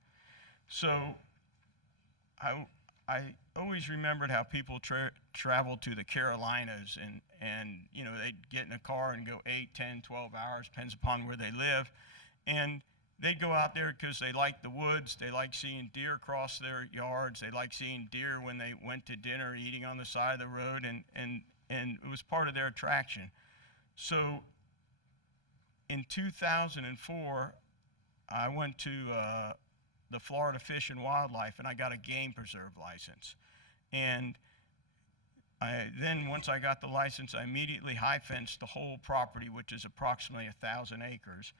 So I always remembered how people traveled to the Carolinas, and you know, they'd get in a car and go 8, 10, 12 hours, depends upon where they live, and they'd go out there because they liked the woods, they liked seeing deer cross their yards, they liked seeing deer when they went to dinner, eating on the side of the road, and it was part of their attraction. So in 2004, I went to the Florida Fish and Wildlife, and I got a game preserve license. And then once I got the license, I immediately high fenced the whole property, which is approximately 1,000 acres.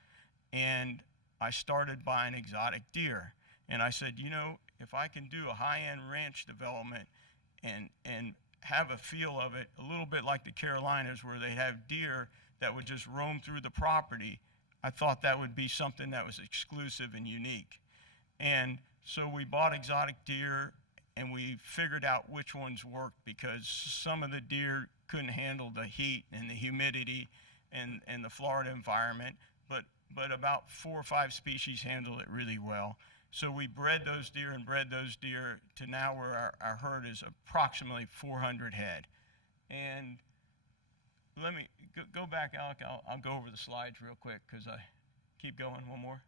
And I started buying exotic deer. And I said, you know, if I can do a high-end ranch development and have a feel of it, a little bit like the Carolinas where they have deer that would just roam through the property, I thought that would be something that was exclusive and unique. And so we bought exotic deer, and we figured out which ones worked because some of the deer couldn't handle the heat and the humidity and the Florida environment, but about 4 or 5 species handle it really well. So we bred those deer and bred those deer to now where our herd is approximately 400 head. And let me go back, Alec. I'll go over the slides real quick because I keep going. One more.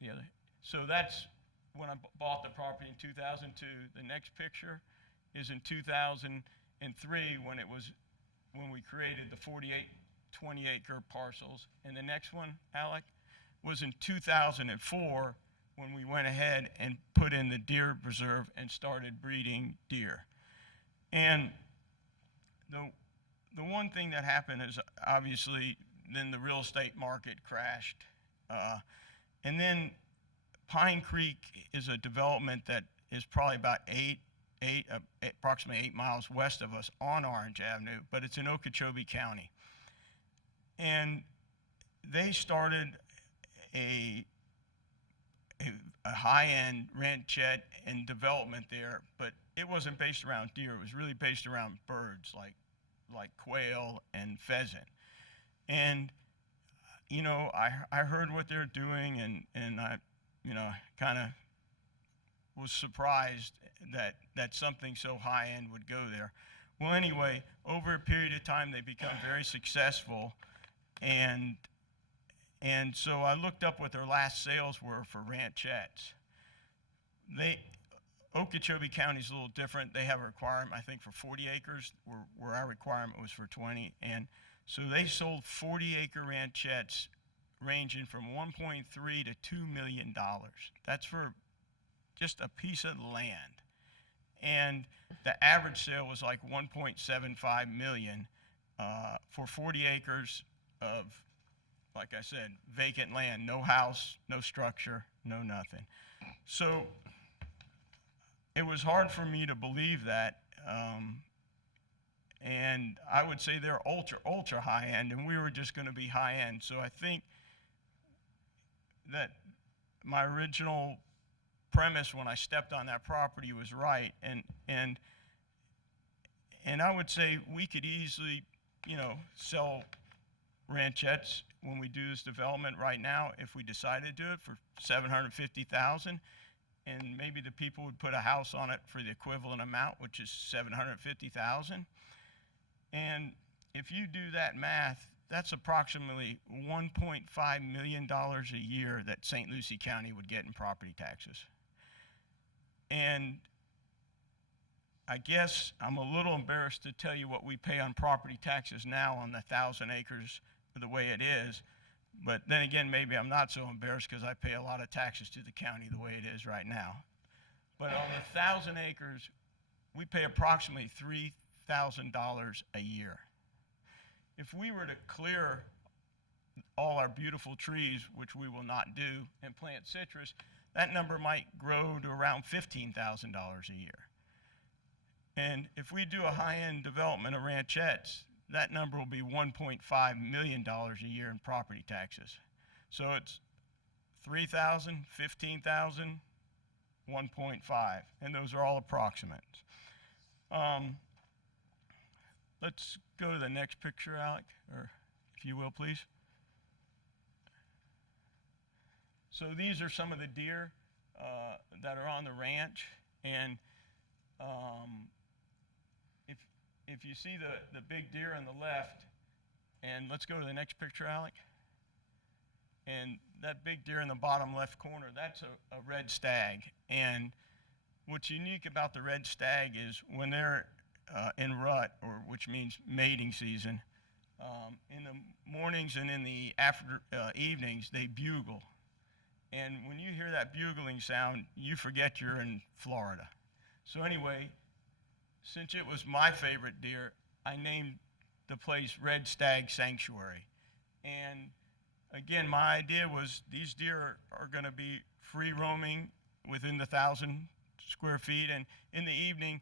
The other. So that's when I bought the property in 2002. The next picture is in 2003 when we created the 48 20-acre parcels. And the next one, Alec, was in 2004 when we went ahead and put in the deer preserve and started breeding deer. And the one thing that happened is obviously then the real estate market crashed. And then Pine Creek is a development that is probably about approximately 8 miles west of us on Orange Avenue, but it's in Okeechobee County. And they started a high-end ranchette and development there, but it wasn't based around deer. It was really based around birds like quail and pheasant. And you know, I heard what they're doing, and I, you know, kind of was surprised that something so high-end would go there. Well, anyway, over a period of time, they become very successful, and so I looked up what their last sales were for ranchettes. Okeechobee County is a little different. They have a requirement, I think, for 40 acres, where our requirement was for 20. And so they sold 40-acre ranchettes ranging from $1.3 to $2 million. That's for just a piece of land. And the average sale was like $1.75 million for 40 acres of, like I said, vacant land, no house, no structure, no nothing. So it was hard for me to believe that, and I would say they're ultra high end, and we were just going to be high end. So I think that my original premise when I stepped on that property was right, and I would say we could easily, sell ranchettes when we do this development right now if we decided to do it for $750,000. And maybe the people would put a house on it for the equivalent amount, which is $750,000. And if you do that math, that's approximately $1.5 million a year that St. Lucie County would get in property taxes. And I guess I'm a little embarrassed to tell you what we pay on property taxes now on the 1,000 acres the way it is. But then again, maybe I'm not so embarrassed because I pay a lot of taxes to the county the way it is right now. But on the 1,000 acres, we pay approximately $3,000 a year. If we were to clear all our beautiful trees, which we will not do, and plant citrus, that number might grow to around $15,000 a year. And if we do a high-end development of ranchettes, that number will be $1.5 million a year in property taxes. So it's 3,000, 15,000, 1.5, and those are all approximates. Let's go to the next picture, Alec, or if you will, please. So these are some of the deer that are on the ranch, and if you see the big deer on the left, and let's go to the next picture, Alec. And that big deer in the bottom left corner, that's a red stag. And what's unique about the red stag is when they're in rut, which means mating season, in the mornings and in the evenings, they bugle. And when you hear that bugling sound, you forget you're in Florida. So anyway, since it was my favorite deer, I named the place Red Stag Sanctuary. And again, my idea was these deer are going to be free roaming within the 1,000 square feet. And in the evening,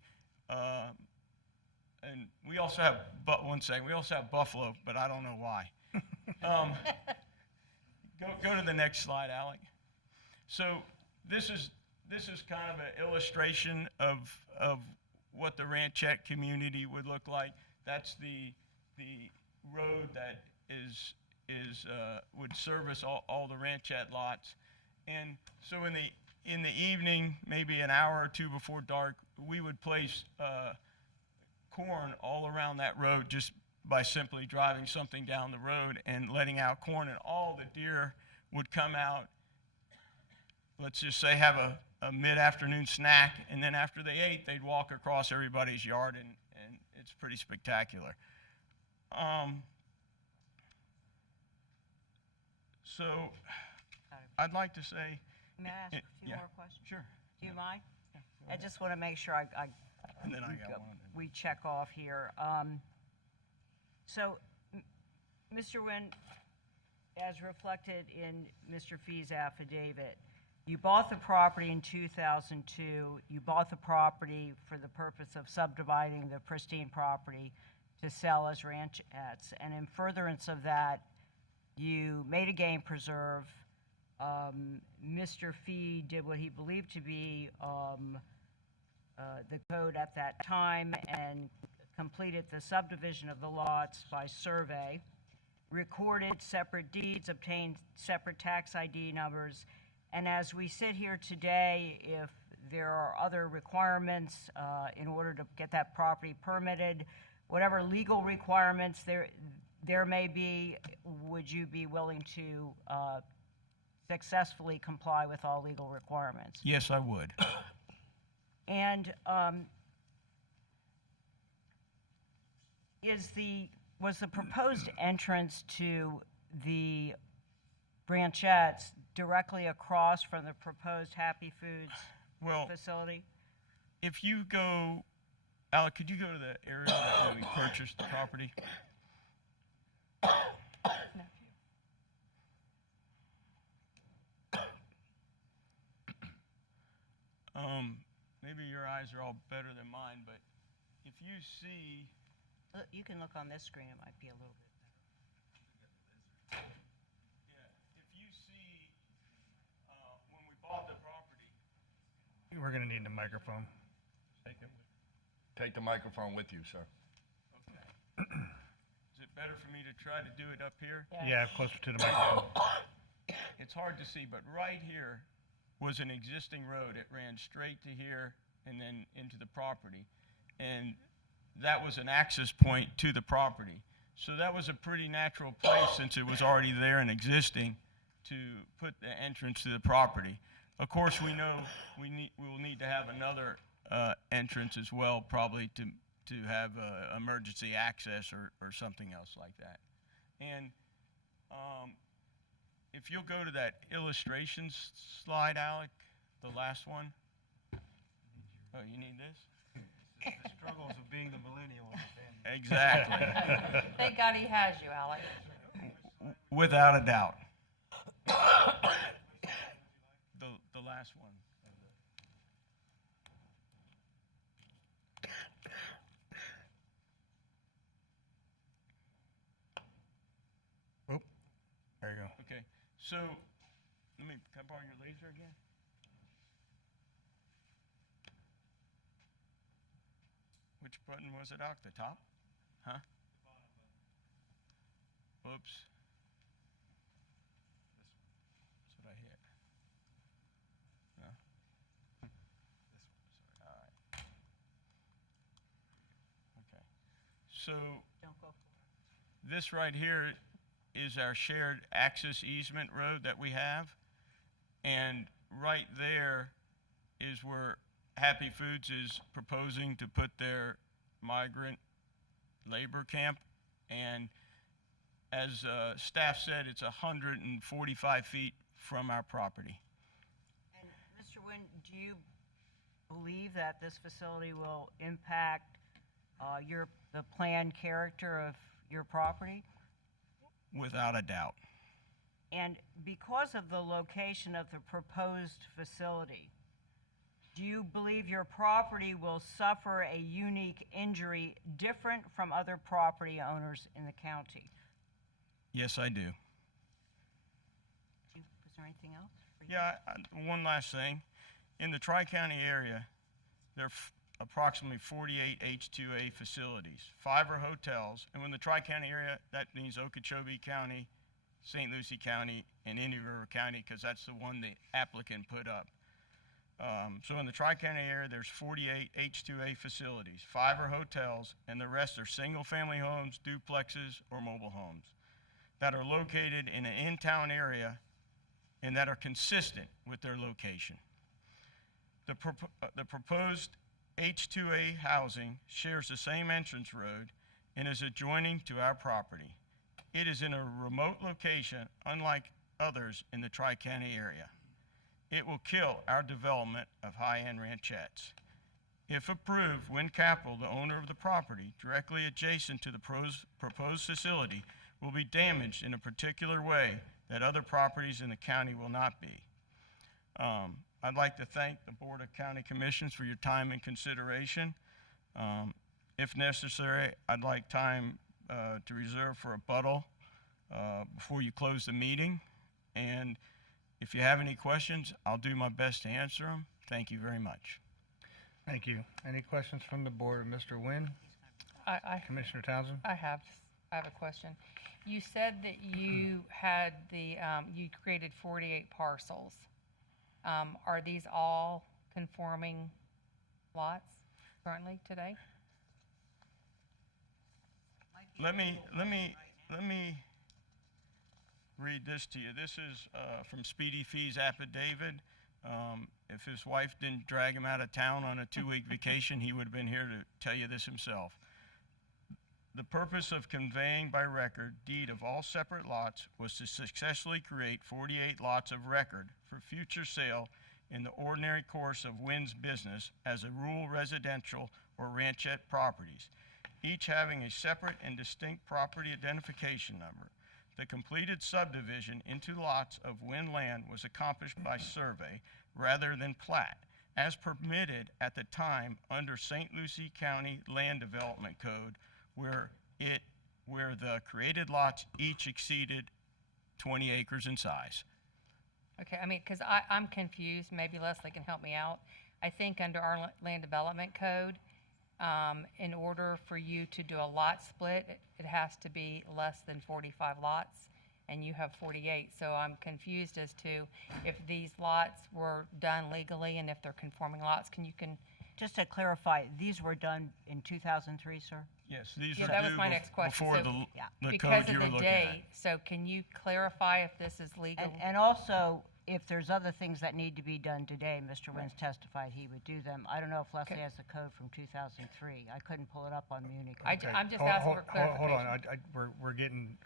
and we also have, we also have buffalo, but I don't know why. Go to the next slide, Alec. So this is kind of an illustration of what the ranchette community would look like. That's the road that would service all the ranchette lots. And so in the evening, maybe an hour or two before dark, we would place corn all around that road just by simply driving something down the road and letting out corn, and all the deer would come out. Let's just say have a mid-afternoon snack, and then after they ate, they'd walk across everybody's yard, and it's pretty spectacular. So I'd like to say... May I ask a few more questions? Sure. Do you mind? I just want to make sure we check off here. So, Mr. Nguyen, as reflected in Mr. Fee's affidavit, you bought the property in 2002. You bought the property for the purpose of subdividing the pristine property to sell as ranchettes. And in furtherance of that, you made a game preserve. Mr. Fee did what he believed to be the code at that time and completed the subdivision of the lots by survey, recorded separate deeds, obtained separate tax ID numbers, and as we sit here today, if there are other requirements in order to get that property permitted. Whatever legal requirements there may be, would you be willing to successfully comply with all legal requirements? Yes, I would. And was the proposed entrance to the Branchettes directly across from the proposed Happy Foods facility? If you go, Alec, could you go to the area that we purchased the property? Maybe your eyes are all better than mine, but if you see... Look, you can look on this screen, it might be a little bit better. Yeah, if you see, when we bought the property... We're going to need the microphone. Take the microphone with you, sir. Okay. Is it better for me to try to do it up here? Yeah, closer to the microphone. It's hard to see, but right here was an existing road. It ran straight to here and then into the property. And that was an access point to the property. So that was a pretty natural place, since it was already there and existing, to put the entrance to the property. Of course, we know we will need to have another entrance as well, probably to have emergency access or something else like that. And if you'll go to that illustrations slide, Alec, the last one. Oh, you need this? The struggles of being the millennial in the family. Exactly. Thank God he has you, Alex. Without a doubt. The last one. Oh, there you go. Okay, so can I borrow your laser again? Which button was it, Alec? The top? Huh? Oops. That's what I hit. No? All right. Okay. So Don't go this right here is our shared access easement road that we have. And right there is where Happy Foods is proposing to put their migrant labor camp. And as staff said, it's 145 feet from our property. And Mr. Nguyen, do you believe that this facility will impact the planned character of your property? Without a doubt. And because of the location of the proposed facility, do you believe your property will suffer a unique injury different from other property owners in the county? Yes, I do. Is there anything else? for you? Yeah, one last thing. In the Tri-County area, there are approximately 48 H-2A facilities. 5 are hotels, and when the Tri-County area, that means Okeechobee County, St. Lucie County, and Indian River County, because that's the one the applicant put up. So in the Tri-County area, there's 48 H-2A facilities. 5 are hotels, and the rest are single-family homes, duplexes, or mobile homes that are located in an in-town area and that are consistent with their location. The proposed H-2A housing shares the same entrance road and is adjoining to our property. It is in a remote location, unlike others in the Tri-County area. It will kill our development of high-end ranchettes. If approved, Wind Capital, the owner of the property directly adjacent to the proposed facility, will be damaged in a particular way that other properties in the county will not be. I'd like to thank the Board of County Commissioners for your time and consideration. If necessary, I'd like time to reserve for rebuttal before you close the meeting. And if you have any questions, I'll do my best to answer them. Thank you very much. Thank you. Any questions from the board? Mr. Nguyen? Commissioner Townsend? I have a question. You said that you had you created 48 parcels. Are these all conforming lots currently today? Let me read this to you. This is from Speedy Fee's affidavit. If his wife didn't drag him out of town on a 2-week vacation, he would have been here to tell you this himself. The purpose of conveying by record deed of all separate lots was to successfully create 48 lots of record for future sale in the ordinary course of Wynn's business as a rural residential or ranchette properties, each having a separate and distinct property identification number. The completed subdivision into lots of Wynn land was accomplished by survey rather than plat, as permitted at the time under St. Lucie County Land Development Code, where the created lots each exceeded 20 acres in size. Okay, I mean, because I'm confused, maybe Leslie can help me out. I think under our land development code, in order for you to do a lot split, it has to be less than 45 lots, and you have 48. So I'm confused as to if these lots were done legally and if they're conforming lots. Just to clarify, these were done in 2003, sir? Yes, these Yeah, are that was due my next question. before So, the because code of you were the looking at. date, so can you clarify if this is legal? And also, if there's other things that need to be done today, Mr. Wins testified he would do them. I don't know if Leslie has the code from 2003. I couldn't pull it up on Munich. I'm just asking for clarification. Hold on, we're getting,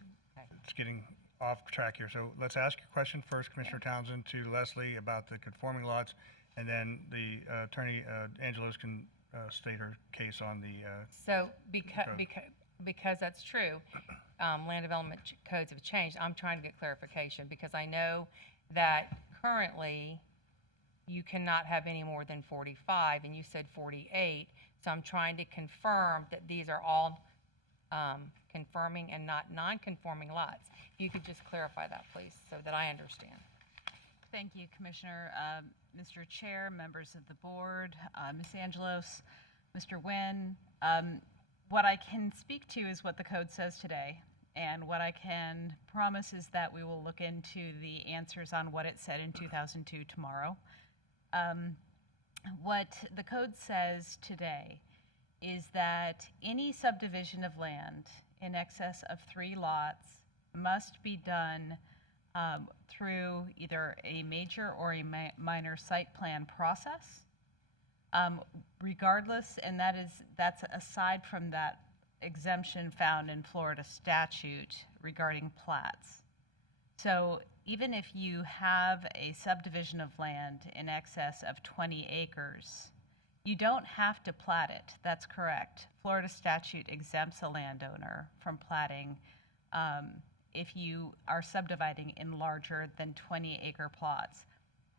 it's getting off track here. So let's ask your question first, Commissioner Townsend, to Leslie about the conforming lots, and then the attorney, Angelos, can state her case on the. So code. because that's true, land development codes have changed. I'm trying to get clarification because I know that currently you cannot have any more than 45, and you said 48. So I'm trying to confirm that these are all confirming and not non-conforming lots. If you could just clarify that, please, so that I understand. Thank you, Commissioner. Mr. Chair, members of the board, Ms. Angelos, Mr. Wynn. What I can speak to is what the code says today. And what I can promise is that we will look into the answers on what it said in 2002 tomorrow. What the code says today is that any subdivision of land in excess of 3 lots must be done through either a major or a minor site plan process. Regardless, and that's aside from that exemption found in Florida statute regarding plats. So even if you have a subdivision of land in excess of 20 acres, you don't have to plat it. That's correct. Florida statute exempts a landowner from platting if you are subdividing in larger than 20-acre plots.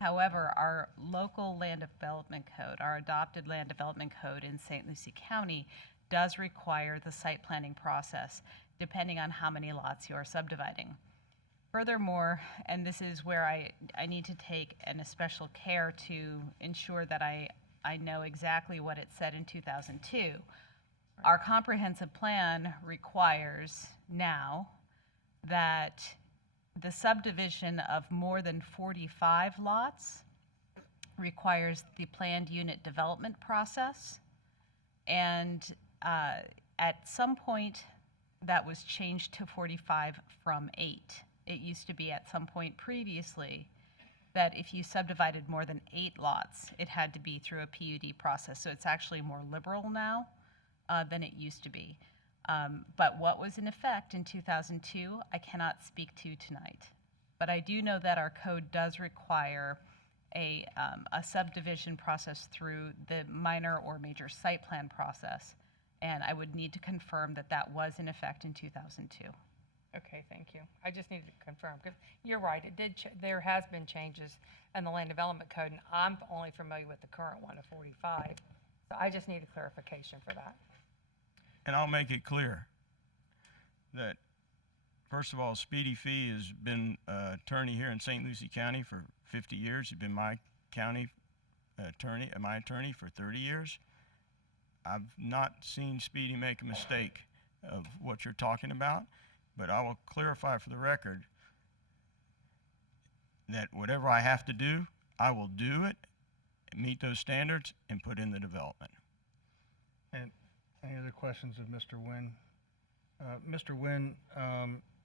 However, our local land development code, our adopted land development code in St. Lucie County, does require the site planning process, depending on how many lots you are subdividing. Furthermore, and this is where I need to take an especial care to ensure that I know exactly what it said in 2002. Our comprehensive plan requires now that the subdivision of more than 45 lots requires the planned unit development process. And at some point, that was changed to 45 from 8. It used to be at some point previously that if you subdivided more than 8 lots, it had to be through a PUD process. So it's actually more liberal now than it used to be. But what was in effect in 2002, I cannot speak to tonight. But I do know that our code does require a subdivision process through the minor or major site plan process. And I would need to confirm that that was in effect in 2002. Okay, thank you. I just needed to confirm, because you're right, it did. There has been changes in the land development code, and I'm only familiar with the current one of 45. So I just need a clarification for that. And I'll make it clear that, first of all, Speedy Fee has been attorney here in St. Lucie County for 50 years. He's been my county attorney, my attorney for 30 years. I've not seen Speedy make a mistake of what you're talking about, but I will clarify for the record that whatever I have to do, I will do it, meet those standards and put in the development. And any other questions of Mr. Nguyen? Mr. Nguyen,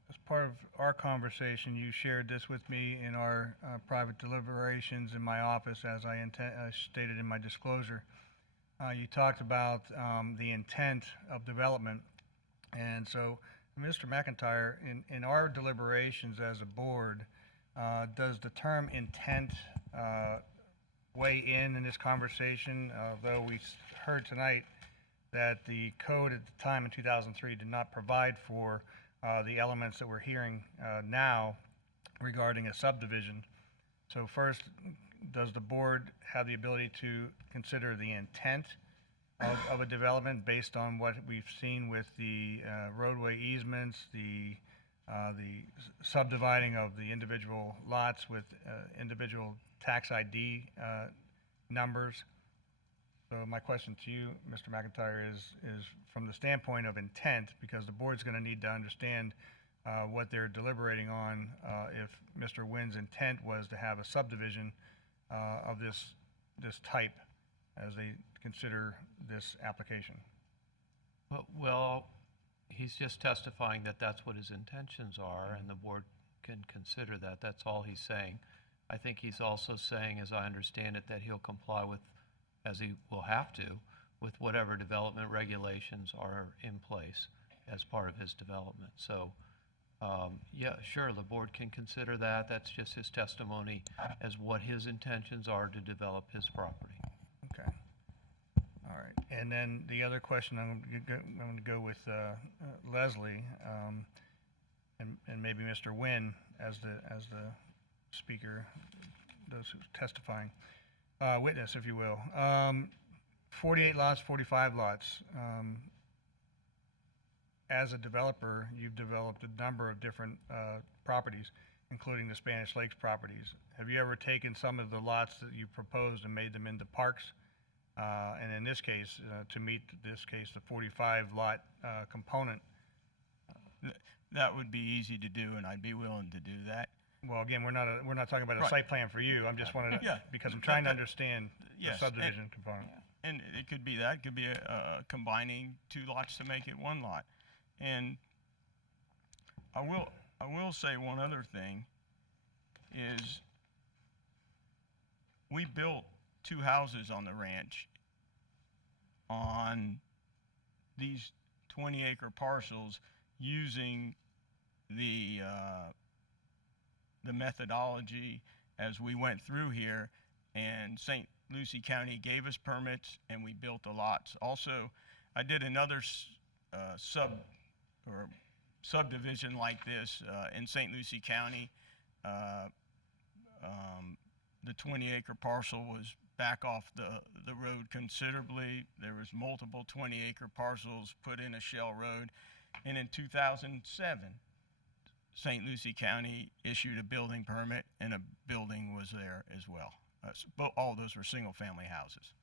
as part of our conversation, you shared this with me in our private deliberations in my office, as I stated in my disclosure. You talked about the intent of development. And so, Mr. McIntyre, in our deliberations as a board, does the term intent weigh in this conversation? Although we heard tonight that the code at the time in 2003 did not provide for the elements that we're hearing now regarding a subdivision. So first, does the board have the ability to consider the intent of a development based on what we've seen with the roadway easements, the subdividing of the individual lots with individual tax ID numbers? So my question to you, Mr. McIntyre, is from the standpoint of intent, because the board's going to need to understand what they're deliberating on, if Mr. Nguyen's intent was to have a subdivision of this type as they consider this application. Well, he's just testifying that that's what his intentions are, and the board can consider that. That's all he's saying. I think he's also saying, as I understand it, that he'll comply with, as he will have to, with whatever development regulations are in place as part of his development. So, yeah, sure, the board can consider that. That's just his testimony as what his intentions are to develop his property. Okay. All right. And then the other question, I'm going to go with Leslie, and maybe Mr. Nguyen as the speaker, those who are testifying. Witness, if you will. 48 lots, 45 lots. As a developer, you've developed a number of different properties, including the Spanish Lakes properties. Have you ever taken some of the lots that you proposed and made them into parks? And in this case, to meet this case, the 45 lot component. That would be easy to do, and I'd be willing to do that. Well, again, we're not talking about a Right. site plan for you. I'm just wanting to, Yeah. because I'm trying to understand the Yes, subdivision component. And it could be that. It could be combining two lots to make it one lot. And I will say one other thing is we built two houses on the ranch on these 20-acre parcels using the methodology as we went through here, and St. Lucie County gave us permits and we built the lots. Also, I did another subdivision like this in St. Lucie County. The 20-acre parcel was back off the road considerably. There was multiple 20-acre parcels put in a shell road. And in 2007, St. Lucie County issued a building permit, and a building was there as well. All those were single-family houses.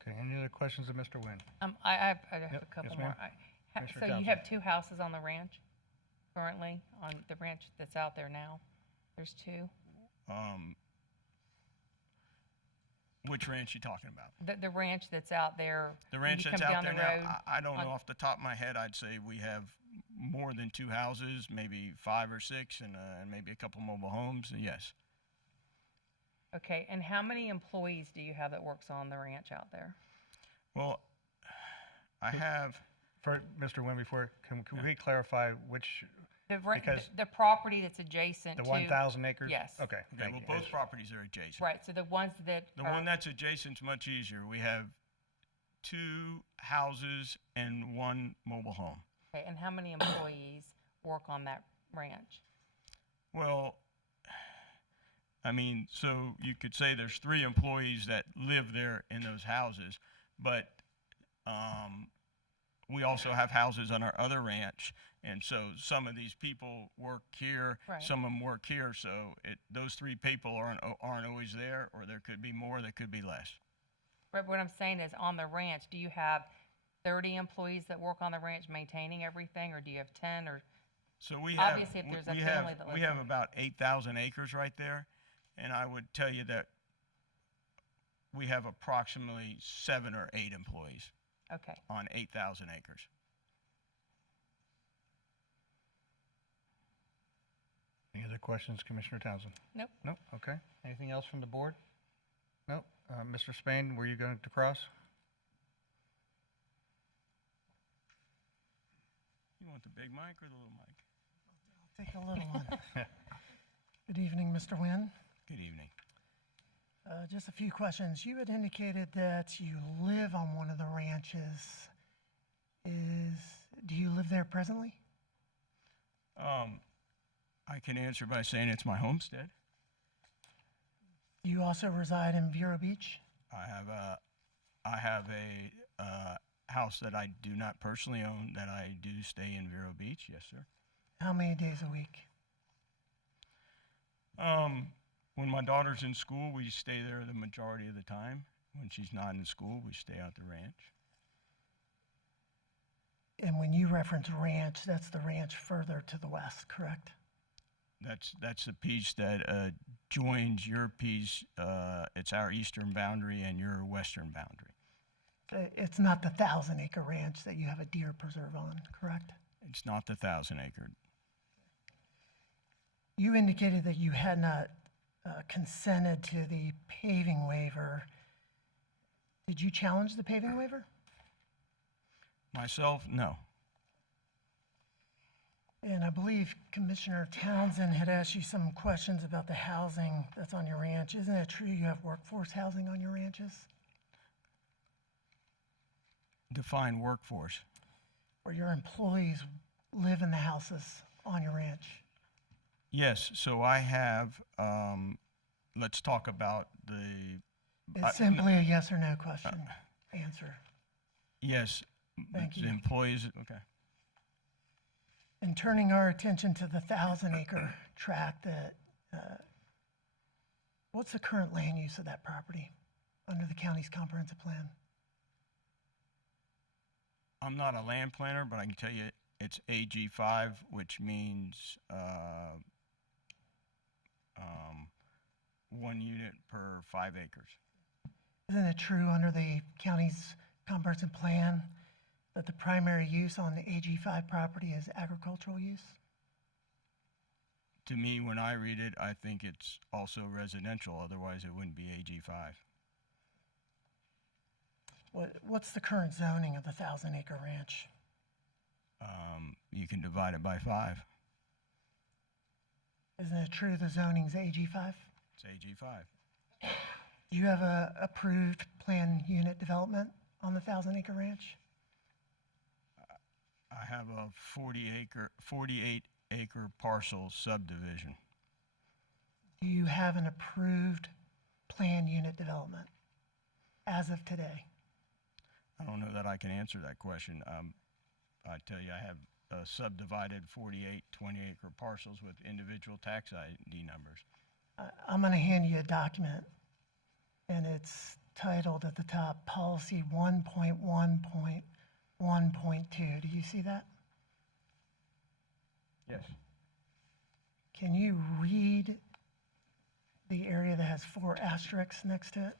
Okay, any other questions of Mr. Nguyen? I have Yep, a couple yes, more. ma'am. Commissioner So you Townsend. have two houses on the ranch currently, on the ranch that's out there now? There's two? Which ranch you talking about? The ranch that's out there. The when ranch you that's come out down there the now, road I don't on- know off the top of my head. I'd say we have more than two houses, maybe 5 or 6, and maybe a couple mobile homes. Yes. Okay, and how many employees do you have that works on the ranch out there? Well, I have. For Mr. Nguyen, before, can we clarify which, because The property that's adjacent the to. 1,000 acres? Yes. Okay, Okay, thank well, you. both properties are adjacent. Right, so the ones that The are. one that's adjacent is much easier. We have 2 houses and 1 mobile home. Okay, and how many employees work on that ranch? Well, I mean, so you could say there's 3 employees that live there in those houses, but we also have houses on our other ranch, and so some of these people work here, Right. some of them work here, so those 3 people aren't always there, or there could be more, there could be less. But what I'm saying is, on the ranch, do you have 30 employees that work on the ranch maintaining everything, or do you have 10, or? So we have, Obviously, if there's a we family have, that we lives have on- about 8,000 acres right there, and I would tell you that we have approximately 7 or 8 employees Okay. on 8,000 acres. Any other questions, Commissioner Townsend? Nope. Nope, okay. Anything else from the board? Nope. Mr. Spain, were you going to cross? You want the big mic or the little mic? Take a little one. Good evening, Mr. Nguyen. Good evening. Just a few questions. You had indicated that you live on one of the ranches. Do you live there presently? I can answer by saying it's my homestead. Do you also reside in Vero Beach? I have a house that I do not personally own that I do stay in Vero Beach. Yes, sir. How many days a week? When my daughter's in school, we stay there the majority of the time. When she's not in school, we stay out the ranch. And when you reference ranch, that's the ranch further to the west, correct? That's the piece that joins your piece. It's our eastern boundary and your western boundary. It's not the 1,000-acre ranch that you have a deer preserve on, correct? It's not the 1,000-acre. You indicated that you had not consented to the paving waiver. Did you challenge the paving waiver? Myself, no. And I believe Commissioner Townsend had asked you some questions about the housing that's on your ranch. Isn't it true you have workforce housing on your ranches? Define workforce. Or your employees live in the houses on your ranch? Yes, so I have, let's talk about the. It's simply a yes or no question. Answer. Yes. Thank the you. Employees, okay. And turning our attention to the 1,000-acre tract, what's the current land use of that property under the county's comprehensive plan? I'm not a land planner, but I can tell you it's AG5, which means 1 unit per 5 acres. Isn't it true under the county's comprehensive plan that the primary use on the AG5 property is agricultural use? To me, when I read it, I think it's also residential, otherwise it wouldn't be AG5. What's the current zoning of the 1,000-acre ranch? You can divide it by 5. Isn't it true the zoning's AG5? It's AG5. Do you have a approved planned unit development on the 1,000-acre ranch? I have a 48-acre parcel subdivision. Do you have an approved planned unit development as of today? I don't know that I can answer that question. I tell you, I have subdivided 48 20-acre parcels with individual tax ID numbers. I'm going to hand you a document, and it's titled at the top, Policy 1.1.1.2. Do you see that? Yes. Can you read the area that has 4 asterisks next to it?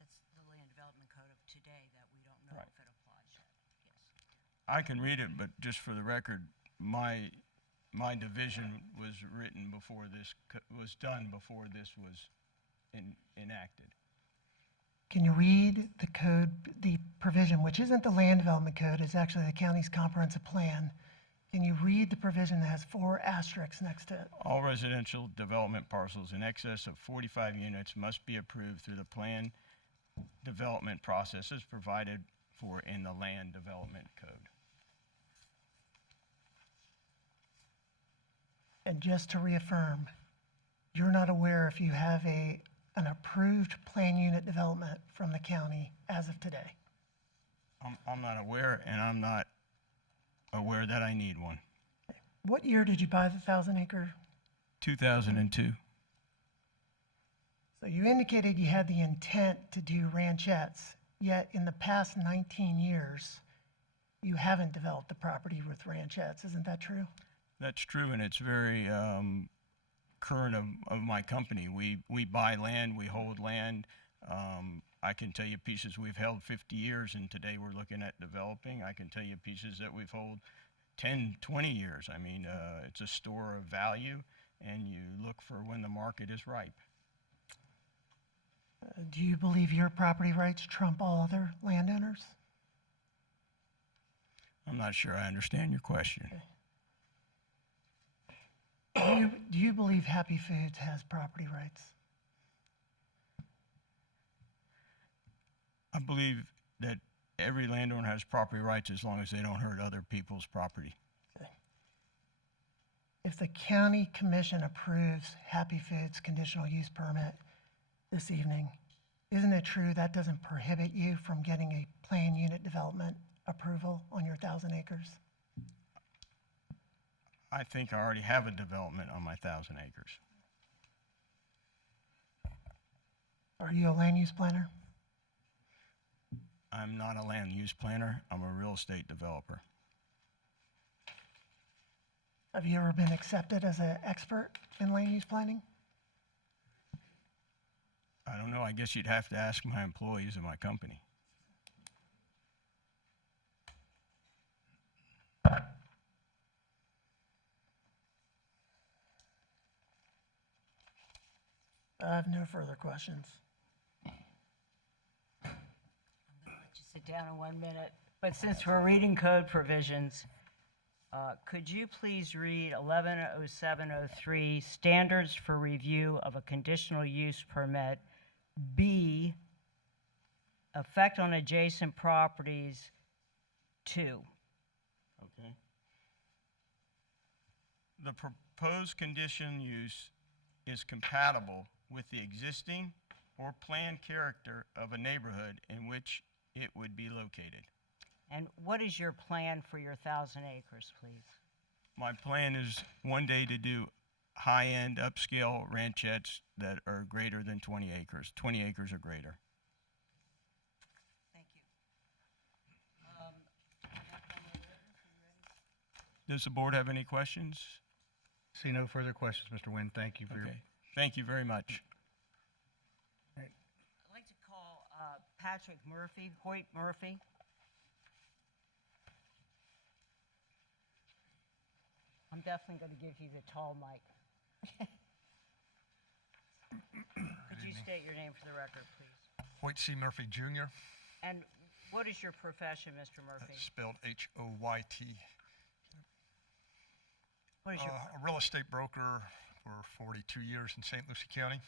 That's the land development code of today that we don't know Right. if it applies yet. Yes. I can read it, but just for the record, my division was written before this was done before this was enacted. Can you read the code, the provision, which isn't the land development code, it's actually the county's comprehensive plan. Can you read the provision that has 4 asterisks next to it? All residential development parcels in excess of 45 units must be approved through the plan development processes provided for in the land development code. And just to reaffirm, you're not aware if you have an approved plan unit development from the county as of today? I'm not aware, and I'm not aware that I need one. What year did you buy the 1,000-acre? 2002. So you indicated you had the intent to do ranchettes, yet in the past 19 years, you haven't developed the property with ranchettes. Isn't that true? That's true, and it's very current of my company. We buy land, we hold land. I can tell you pieces we've held 50 years, and today we're looking at developing. I can tell you pieces that we've held 10, 20 years. I mean, it's a store of value, and you look for when the market is ripe. Do you believe your property rights trump all other landowners? I'm not sure I understand your question. Do you believe Happy Foods has property rights? I believe that every landowner has property rights as long as they don't hurt other people's property. If the county commission approves Happy Foods conditional use permit this evening, isn't it true that doesn't prohibit you from getting a planned unit development approval on your 1,000 acres? I think I already have a development on my 1,000 acres. Are you a land use planner? I'm not a land use planner. I'm a real estate developer. Have you ever been accepted as an expert in land use planning? I don't know. I guess you'd have to ask my employees in my company. I have no further questions. Just sit down in 1 minute. But since we're reading code provisions, could you please read 110703, standards for review of a conditional use permit, B, effect on adjacent properties, 2. Okay. The proposed condition use is compatible with the existing or planned character of a neighborhood in which it would be located. And what is your plan for your 1,000 acres, please? My plan is one day to do high-end upscale ranchettes that are greater than 20 acres, 20 acres or greater. Thank you. Does the board have any questions? See no further questions, Mr. Nguyen. Thank you for your. Okay. Thank you very much. I'd like to call Patrick Murphy, Hoyt Murphy. I'm definitely going to give you the tall mic. Could you state your name for the record, please? Hoyt C. Murphy Jr., And what is your profession, Mr. Murphy? spelled H-O-Y-T. What is your A real estate broker for 42 years in St. Lucie County.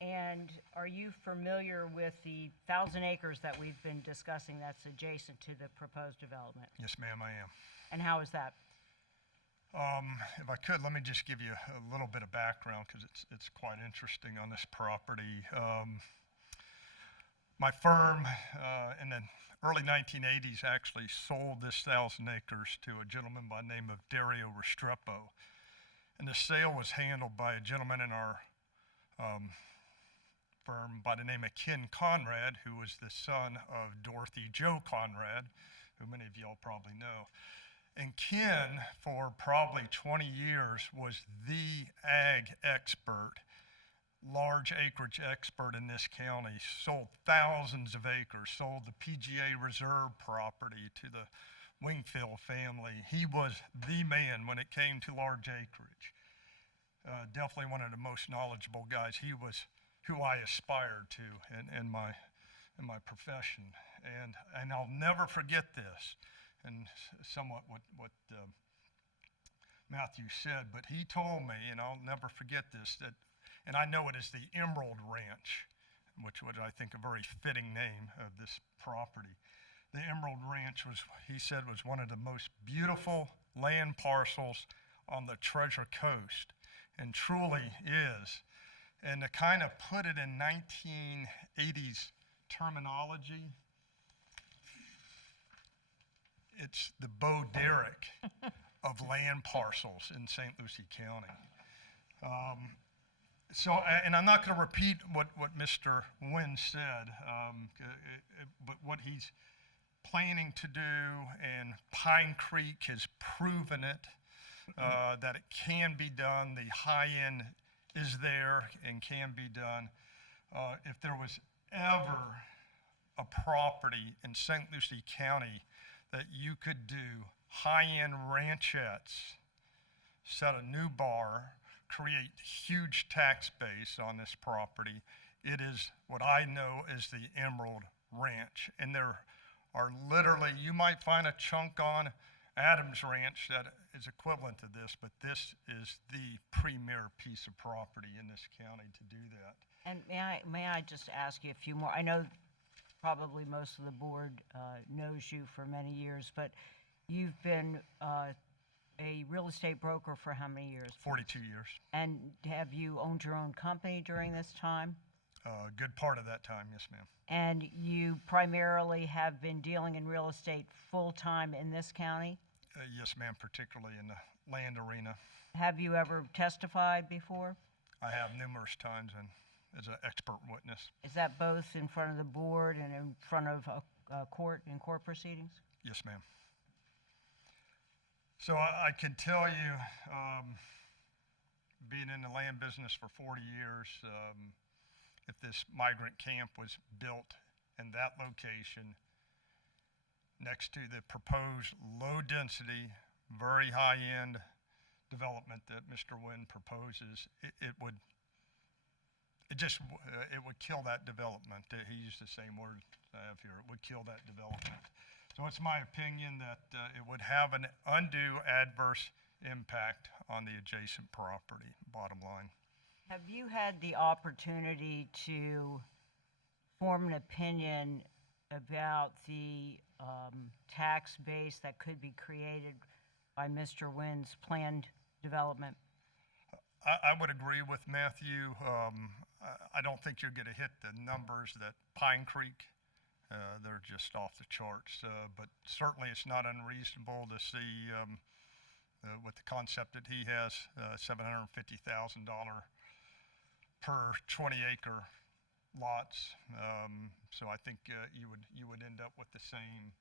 And are you familiar with the 1,000 acres that we've been discussing that's adjacent to the proposed development? Yes, ma'am, I am. And how is that? If I could, let me just give you a little bit of background because it's quite interesting on this property. My firm in the early 1980s actually sold this 1,000 acres to a gentleman by the name of Dario Restrepo. And the sale was handled by a gentleman in our firm by the name of Ken Conrad, who was the son of Dorothy Jo Conrad, who many of y'all probably know. And Ken, for probably 20 years, was the ag expert, large acreage expert in this county, sold thousands of acres, sold the PGA Reserve property to the Wingfield family. He was the man when it came to large acreage. Definitely one of the most knowledgeable guys. He was who I aspired to in my profession. And I'll never forget this, and somewhat what Matthew said, but he told me, and I'll never forget this, that, and I know it is the Emerald Ranch, which was, I think, a very fitting name of this property. The Emerald Ranch was, he said, was one of the most beautiful land parcels on the Treasure Coast, and truly is. And to kind of put it in 1980s terminology, it's the Bo Derek of land parcels in St. Lucie County. And I'm not going to repeat what Mr. Nguyen said, but what he's planning to do, and Pine Creek has proven it, that it can be done. The high end is there and can be done. If there was ever a property in St. Lucie County that you could do high-end ranchettes, set a new bar, create huge tax base on this property, it is what I know as the Emerald Ranch. And there are literally, you might find a chunk on Adams Ranch that is equivalent to this, but this is the premier piece of property in this county to do that. And may I just ask you a few more? I know probably most of the board knows you for many years, but you've been a real estate broker for how many years? 42 years. And have you owned your own company during this time? A good part of that time, yes, ma'am. And you primarily have been dealing in real estate full-time in this county? Yes, ma'am, particularly in the land arena. Have you ever testified before? I have numerous times and as an expert witness. Is that both in front of the board and in front of a court, in court proceedings? Yes, ma'am. So I can tell you, being in the land business for 40 years, if this migrant camp was built in that location next to the proposed low-density, very high-end development that Mr. Wynn proposes, it would kill that development. He used the same word I have here. It would kill that development. So it's my opinion that it would have an undue adverse impact on the adjacent property, bottom line. Have you had the opportunity to form an opinion about the tax base that could be created by Mr. Wynn's planned development? I would agree with Matthew. I don't think you're going to hit the numbers that Pine Creek, they're just off the charts. But certainly it's not unreasonable to see with the concept that he has, $750,000 per 20-acre lots. So I think you would end up with the same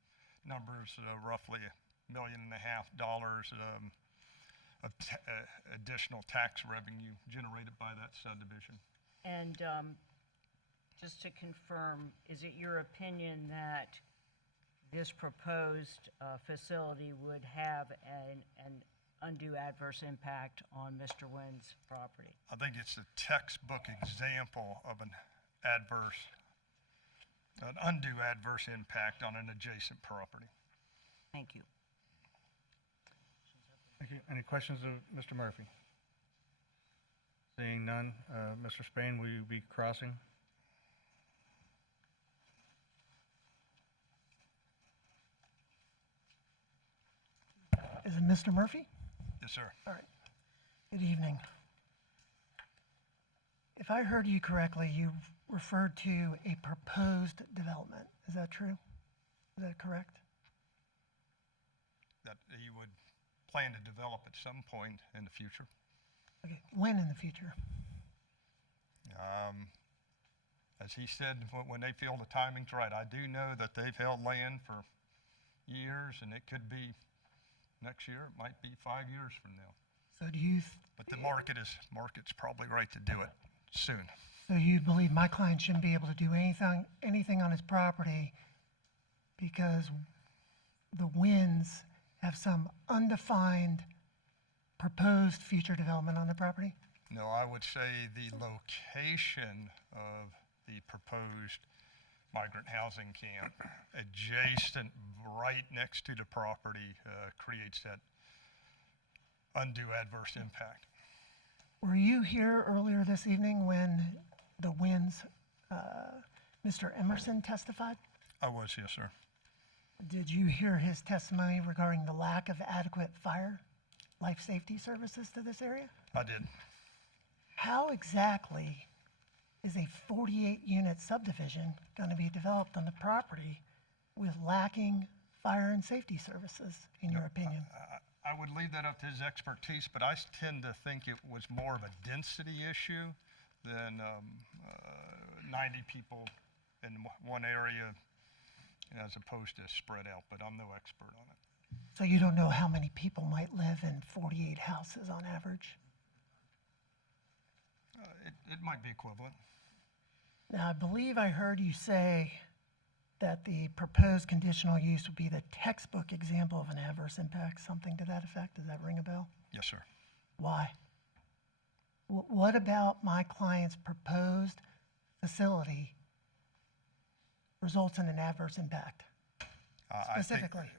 numbers, roughly $1.5 million of additional tax revenue generated by that subdivision. And just to confirm, is it your opinion that this proposed facility would have an undue adverse impact on Mr. Wynn's property? I think it's a textbook example of an undue adverse impact on an adjacent property. Thank you. Thank you. Any questions of Mr. Murphy? Seeing none, Mr. Spain, will you be crossing? Is it Mr. Murphy? Yes, sir. All right. Good evening. If I heard you correctly, you referred to a proposed development. Is that true? Is that correct? That he would plan to develop at some point in the future. Okay. When in the future? As he said, when they feel the timing's right. I do know that they've held land for years, and it could be next year. It might be 5 years from now. So do you? But the market's probably right to do it soon. So you believe my client shouldn't be able to do anything on his property because the Wynns have some undefined proposed future development on the property? No, I would say the location of the proposed migrant housing camp adjacent right next to the property creates that undue adverse impact. Were you here earlier this evening when the Wynns, Mr. Emerson testified? I was, yes, sir. Did you hear his testimony regarding the lack of adequate fire life safety services to this area? I did. How exactly is a 48-unit subdivision going to be developed on the property with lacking fire and safety services, in your opinion? I would leave that up to his expertise, but I tend to think it was more of a density issue than 90 people in one area as opposed to spread out, but I'm no expert on it. So you don't know how many people might live in 48 houses on average? It might be equivalent. Now, I believe I heard you say that the proposed conditional use would be the textbook example of an adverse impact, something to that effect. Does that ring a bell? Yes, sir. Why? What about my client's proposed facility results in an adverse impact? I think Specifically.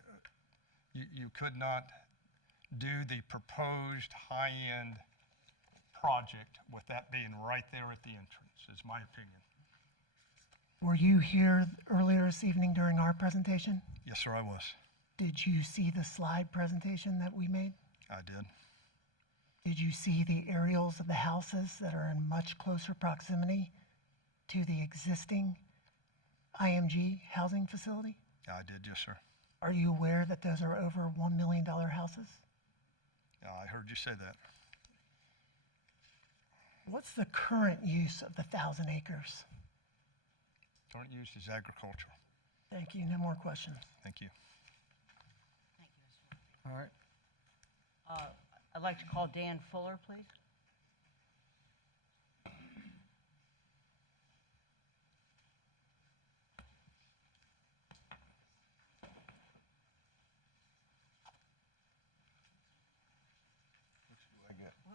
you could not do the proposed high-end project with that being right there at the entrance, is my opinion. Were you here earlier this evening during our presentation? Yes, sir, I was. Did you see the slide presentation that we made? I did. Did you see the aerials of the houses that are in much closer proximity to the existing IMG housing facility? I did, yes, sir. Are you aware that those are over $1 million houses? I heard you say that. What's the current use of the 1,000 acres? Current use is agriculture. Thank you. No more questions. Thank you. All right. I'd like to call Dan Fuller, please.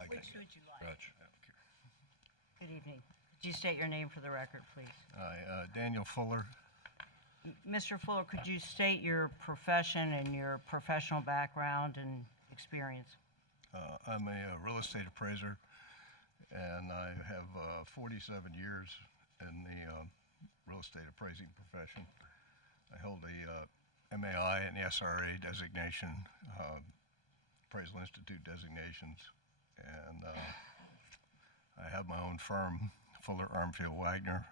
Which would you like? Good evening. Could you state your name for the record, please? Hi, Daniel Fuller. Mr. Fuller, could you state your profession and your professional background and experience? I'm a real estate appraiser, and I have 47 years in the real estate appraising profession. I hold a MAI and the SRA designation, Appraisal Institute designations, and I have my own firm, Fuller Armfield Wagner,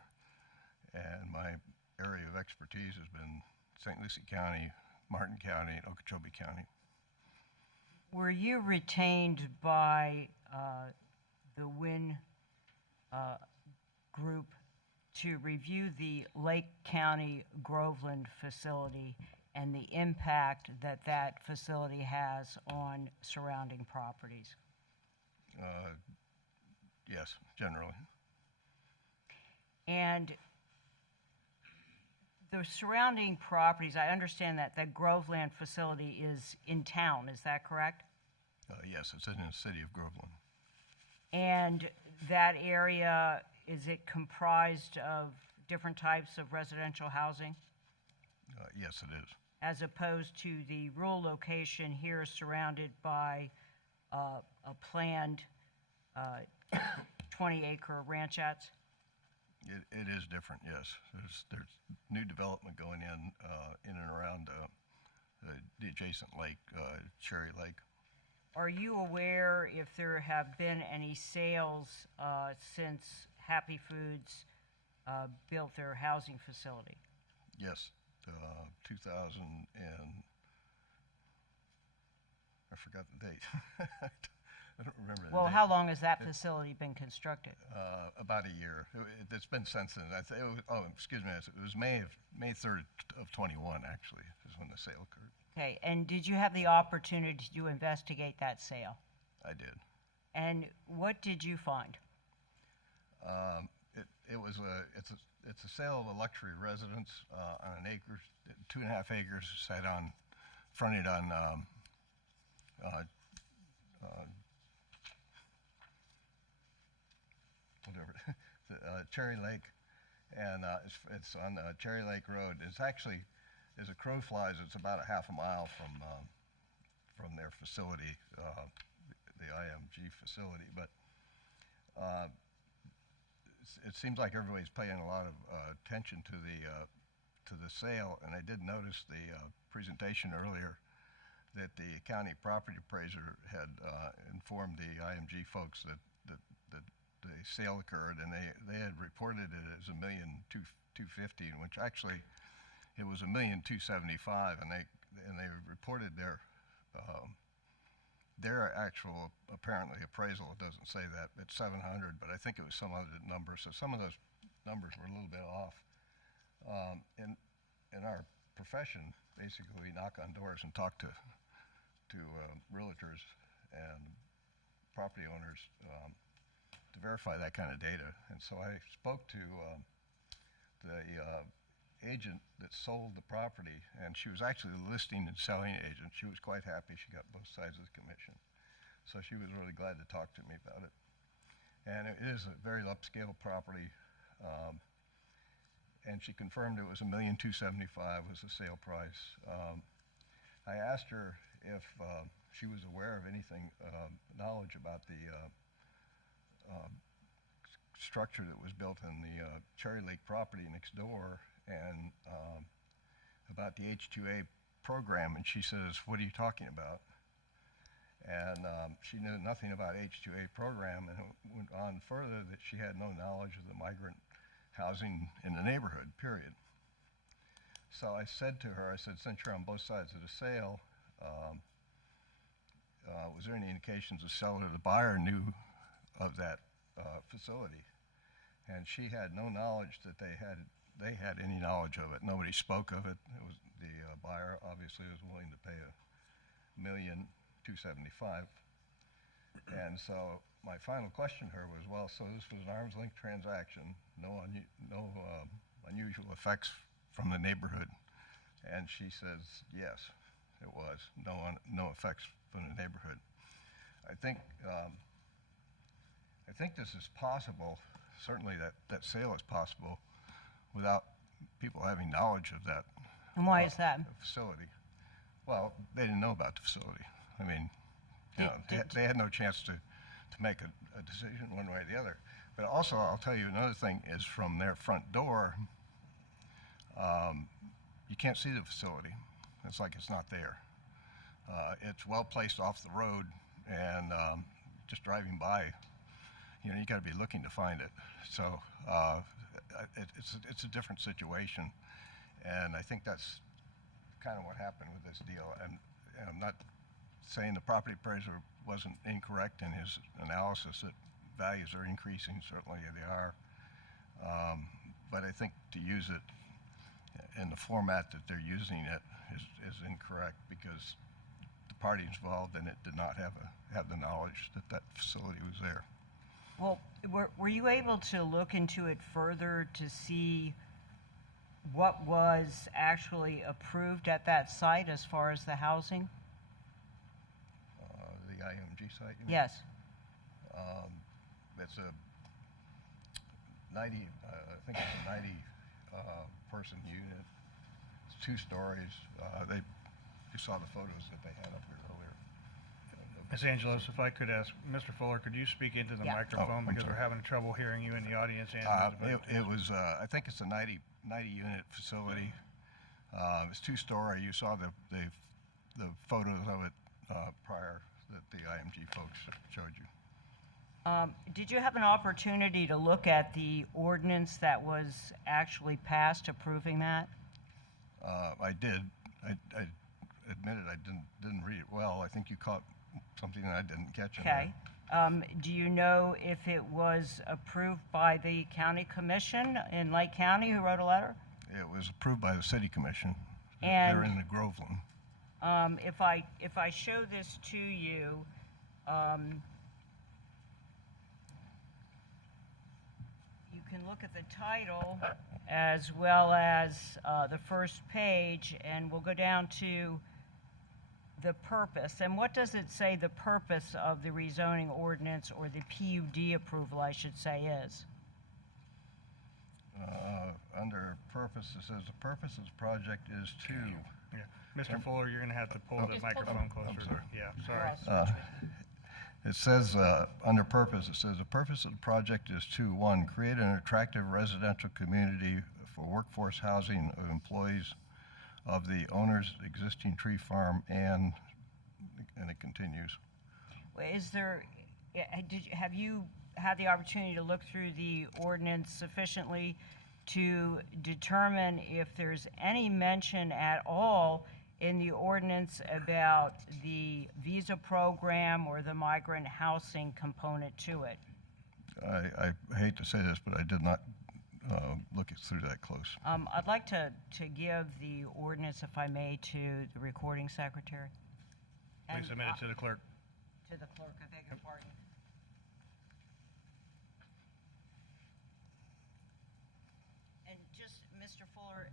and my area of expertise has been St. Lucie County, Martin County, and Okeechobee County. Were you retained by the WIN group to review the Lake County Groveland facility and the impact that that facility has on surrounding properties? Yes, generally. And the surrounding properties, I understand that the Groveland facility is in town, is that correct? Yes, it's in the city of Groveland. And that area, is it comprised of different types of residential housing? Yes, it is. As opposed to the rural location here surrounded by a planned 20-acre ranchettes? It is different, yes. There's new development going in and around the adjacent lake, Cherry Lake. Are you aware if there have been any sales since Happy Foods built their housing facility? Yes, 2000 and, I forgot the date. I don't remember the Well, date. how long has that facility been constructed? About a year. It's been since then. Excuse me, it was May 3rd of 21, actually, is when the sale occurred. Okay, and did you have the opportunity to investigate that sale? I did. And what did you find? It's a sale of a luxury residence on an acre, 2.5 acres, fronted on Cherry Lake, and it's on Cherry Lake Road. It's actually, as a crow flies, it's about a half a mile from their facility, the IMG facility. But it seems like everybody's paying a lot of attention to the sale, and I did notice the presentation earlier that the county property appraiser had informed the IMG folks that the sale occurred, and they had reported it as $1,250,000, which actually it was $1,275,000, and they reported their actual apparently appraisal. It doesn't say that it's $700,000, but I think it was some other number. So some of those numbers were a little bit off. In our profession, basically we knock on doors and talk to realtors and property owners to verify that kind of data. And so I spoke to the agent that sold the property, and she was actually the listing and selling agent. She was quite happy. She got both sides of the commission. So she was really glad to talk to me about it. And it is a very upscale property. And she confirmed it was $1,275,000 was the sale price. I asked her if she was aware of anything, knowledge about the structure that was built in the Cherry Lake property next door, and about the H2A program, and she says, "What are you talking about?" And she knew nothing about H2A program, and it went on further that she had no knowledge of the migrant housing in the neighborhood, period. So I said to her, I said, since you're on both sides of the sale, was there any indications the seller or the buyer knew of that facility? And she had no knowledge that they had any knowledge of it. Nobody spoke of it. It was the buyer obviously was willing to pay $1,275,000. And so my final question to her was, well, so this was an arm's length transaction, no unusual effects from the neighborhood. And she says, yes, it was. No effects from the neighborhood. I think this is possible. Certainly that sale is possible without people having knowledge of that. And why is that? Facility. Well, they didn't know about the facility. I mean, they had no chance to make a decision one way or the other. But also, I'll tell you another thing is from their front door, you can't see the facility. It's like it's not there. It's well placed off the road, and just driving by, you got to be looking to find it. So it's a different situation, and I think that's kind of what happened with this deal. And I'm not saying the property appraiser wasn't incorrect in his analysis that values are increasing. Certainly they are, but I think to use it in the format that they're using it is incorrect, because the parties involved in it did not have the knowledge that that facility was there. Well, were you able to look into it further to see what was actually approved at that site as far as the housing? The IMG site? You mean? Yes. It's a 90, I think it's a 90 person unit. It's 2 stories. You saw the photos that they had up here earlier. Ms. Angelos, if I could ask, Mr. Fuller, could you speak into the microphone, because we're having trouble hearing you in the audience and it was, I think it's a 90 unit facility. It's 2-story. You saw the photos of it prior that the IMG folks showed you. Did you have an opportunity to look at the ordinance that was actually passed approving that? I did. I admitted I didn't read it well. I think you caught something that I didn't catch. Okay. Do you know if it was approved by the county commission in Lake County who wrote a letter? It was approved by the city commission. And they're in the Groveland. If I show this to you, you can look at the title as well as the first page, and we'll go down to the purpose. And what does it say the purpose of the rezoning ordinance, or the PUD approval, I should say, is? Under purpose, it says the purpose of the project is to. Yeah. Mr. Fuller, you're going to have to pull the microphone closer. I'm sorry. Yeah, sorry. It says, under purpose, it says the purpose of the project is to, 1, create an attractive residential community for workforce housing of employees of the owner's existing tree farm, and it continues. Is there, have you had the opportunity to look through the ordinance sufficiently to determine if there's any mention at all in the ordinance about the visa program or the migrant housing component to it? I hate to say this, but I did not look through that close. I'd like to give the ordinance, if I may, to the recording secretary. Please submit it to the clerk. To the clerk, I beg your pardon. And just, Mr. Fuller,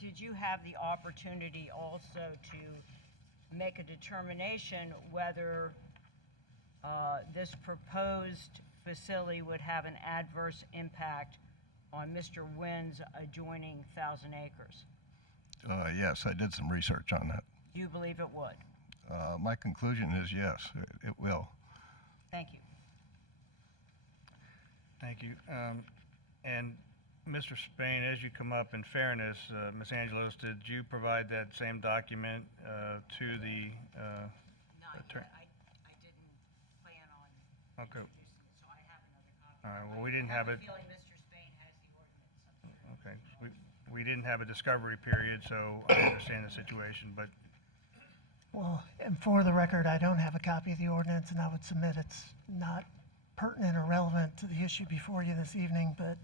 did you have the opportunity also to make a determination whether this proposed facility would have an adverse impact on Mr. Wynn's adjoining 1,000 acres? Yes, I did some research on that. Do you believe it would? My conclusion is yes, it will. Thank you. Thank you. And Mr. Spain, as you come up, in fairness, Ms. Angelos, did you provide that same document to the attorney? I didn't plan on Okay. introducing it, so I have another copy. All right, well, we didn't have it. I have a feeling Mr. Spain has the ordinance. Okay, we didn't have a discovery period, so I understand the situation, but Well, and for the record, I don't have a copy of the ordinance, and I would submit it's not pertinent or relevant to the issue before you this evening, but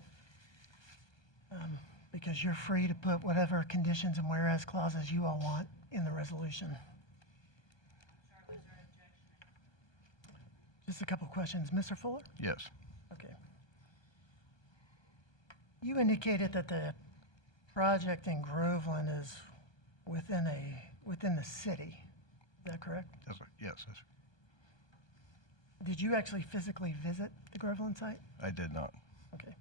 because you're free to put whatever conditions and whereas clauses you all want in the resolution. Just a couple questions. Mr. Fuller? Yes. Okay. You indicated that the project in Groveland is within the city. Is that correct? Yes, sir. Yes, yes, sir. Did you actually physically visit the Groveland site? I did not. Okay.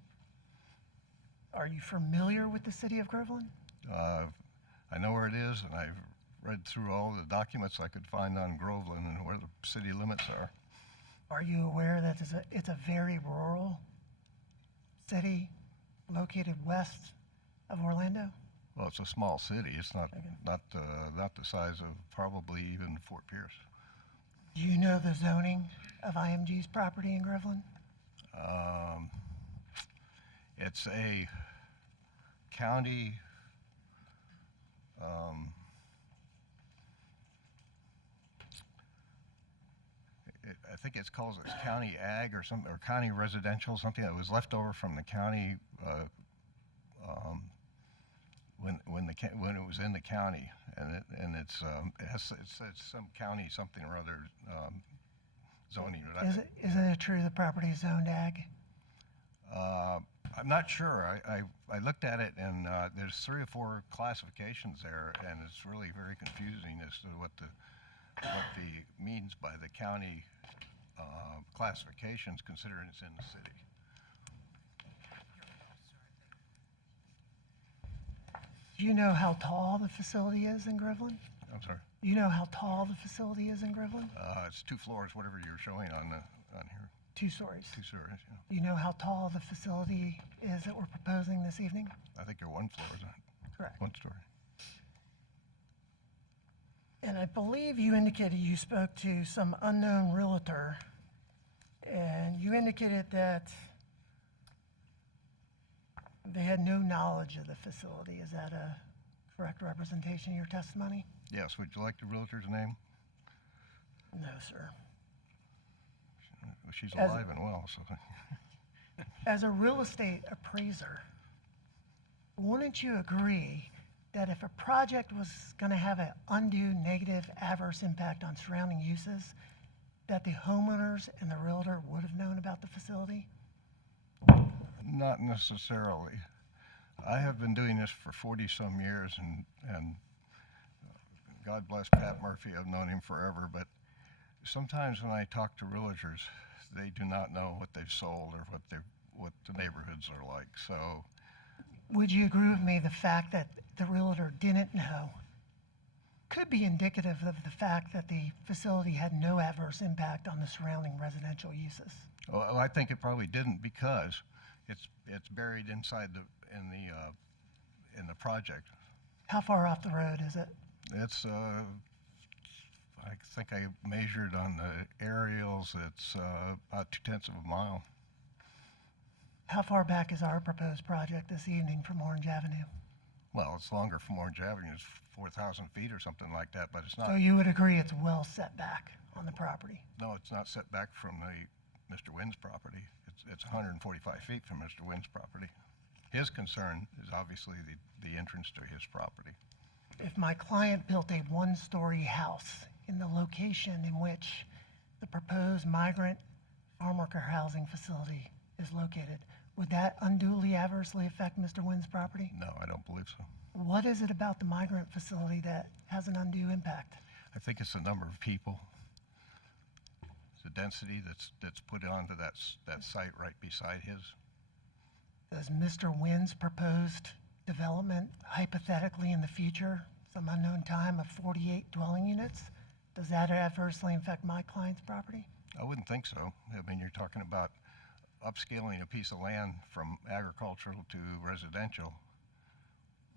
Are you familiar with the city of Groveland? I know where it is, and I've read through all the documents I could find on Groveland and where the city limits are. Are you aware that it's a very rural city located west of Orlando? Well, it's a small city. It's not the size of probably even Fort Pierce. Do you know the zoning of IMG's property in Groveland? It's a county. I think it's called county ag or something, or county residential, something that was left over from the county when it was in the county, and it says some county something or other zoning. Isn't it true the property is zoned ag? I'm not sure. I looked at it, and there's 3 or 4 classifications there, and it's really very confusing as to what the means by the county classifications, considering it's in the city. Do you know how tall the facility is in Groveland? I'm sorry. Do you know how tall the facility is in Groveland? It's 2 floors, whatever you're showing on here. 2 stories. 2 stories, yeah. Do you know how tall the facility is that we're proposing this evening? I think you're 1 floor, isn't it? Correct. 1 story. And I believe you indicated you spoke to some unknown realtor, and you indicated that they had no knowledge of the facility. Is that a correct representation of your testimony? Yes. Would you like the realtor's name? No, sir. She's alive and well, so. As a real estate appraiser, wouldn't you agree that if a project was going to have an undue negative adverse impact on surrounding uses, that the homeowners and the realtor would have known about the facility? Not necessarily. I have been doing this for 40-some years, and God bless Pat Murphy, I've known him forever, but sometimes when I talk to realtors, they do not know what they've sold or what the neighborhoods are like. So, would you agree with me the fact that the realtor didn't know could be indicative of the fact that the facility had no adverse impact on the surrounding residential uses? well, I think it probably didn't, because it's buried inside in the project. How far off the road is it? It's I think I measured on the aerials. It's about 0.2 miles. How far back is our proposed project this evening from Orange Avenue? Well, it's longer from Orange Avenue. It's 4,000 feet or something like that, but it's not. So you would agree it's well set back on the property? No, it's not set back from Mr. Wynn's property. It's 145 feet from Mr. Wynn's property. His concern is obviously the entrance to his property. If my client built a one-story house in the location in which the proposed migrant farm worker housing facility is located, would that unduly adversely affect Mr. Nguyen's property? No, I don't believe so. What is it about the migrant facility that has an undue impact? I think it's the number of people. It's the density that's put onto that site right beside his. Does Mr. Nguyen's proposed development hypothetically in the future, some unknown time of 48 dwelling units, does that adversely affect my client's property? I wouldn't think so. I mean, you're talking about upscaling a piece of land from agricultural to residential.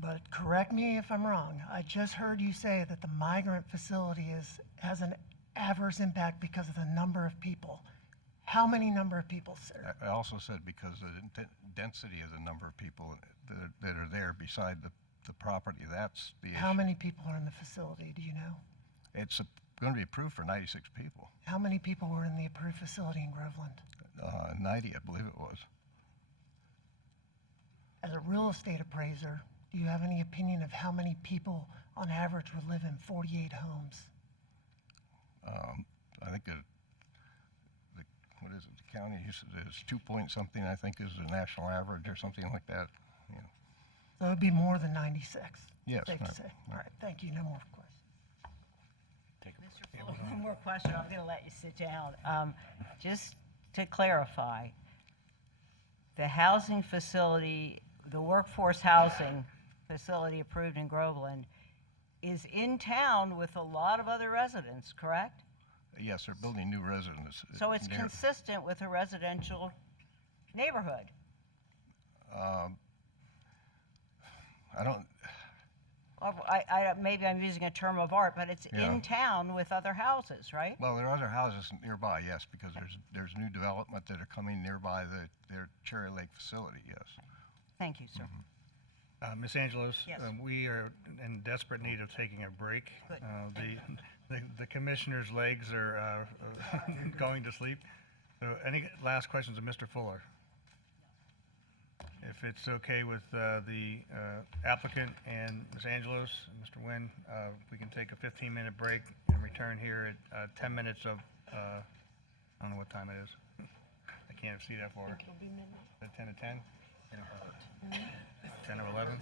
But correct me if I'm wrong. I just heard you say that the migrant facility has an adverse impact because of the number of people. How many number of people, sir? I also said because of the density of the number of people that are there beside the property. That's the issue. How many people are in the facility, do you know? It's going to be approved for 96 people. How many people were in the approved facility in Groveland? 90, I believe it was. As a real estate appraiser, do you have any opinion of how many people on average would live in 48 homes? I think what is it, the county is 2 point something, I think is the national average or something like that. Yeah. So it would be more than 96? Yes. Safe to right, say. right. All right, thank you. No more questions. Mr. Fuller, one more question. I'm going to let you sit down. Just to clarify, the housing facility, the workforce housing facility approved in Groveland is in town with a lot of other residents, correct? Yes, they're building new residences. So it's near- consistent with a residential neighborhood. I don't, Maybe I'm using a term of art, but it's Yeah. in town with other houses, right? well, there are other houses nearby, yes, because there's new development that are coming nearby their Cherry Lake facility, yes. Thank you, sir. Ms. Angelos, Yes. we are in desperate need of taking a break. Good. The commissioner's legs are going to sleep. So any last questions of Mr. Fuller? If it's okay with the applicant and Ms. Angelos, and Mr. Nguyen, we can take a 15-minute break and return here at 10 minutes of, I don't know what time it is. I can't see that far. Is it 10 to 10? 10 or 11?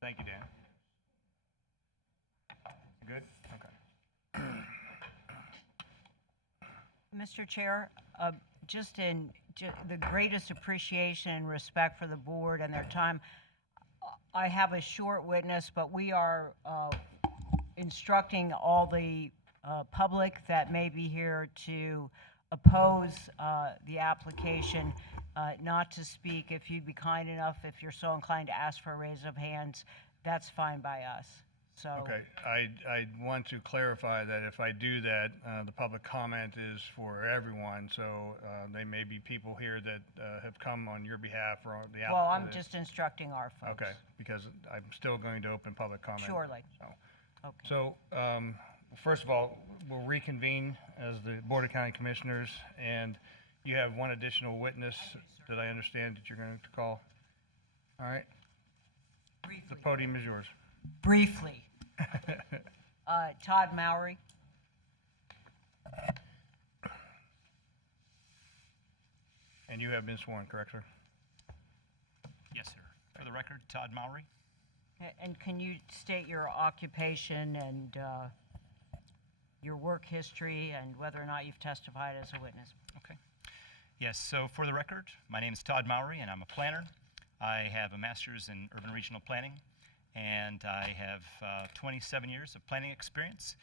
Thank you, Dan. Good? Okay. Mr. Chair, just in the greatest appreciation and respect for the board and their time, I have a short witness, but we are instructing all the public that may be here to oppose the application not to speak. If you'd be kind enough, if you're so inclined to ask for a raise of hands, that's fine by us. So. Okay, I want to clarify that if I do that, the public comment is for everyone, so there may be people here that have come on your behalf or on the applicant. Well, I'm just instructing our folks. Okay, because I'm still going to open public comment. Surely. So, Okay. so first of all, we'll reconvene as the Board of County Commissioners, and you have one additional witness that I understand that you're going to call. All right? Briefly. The podium is yours. Briefly. Todd Mowry. And you have been sworn, correct, sir? Yes, sir. For the record, Todd Mowry. And can you state your occupation and your work history and whether or not you've testified as a witness? Okay. Yes, so for the record, my name is Todd Mowry and I'm a planner. I have a master's in urban regional planning, and I have 27 years of planning experience,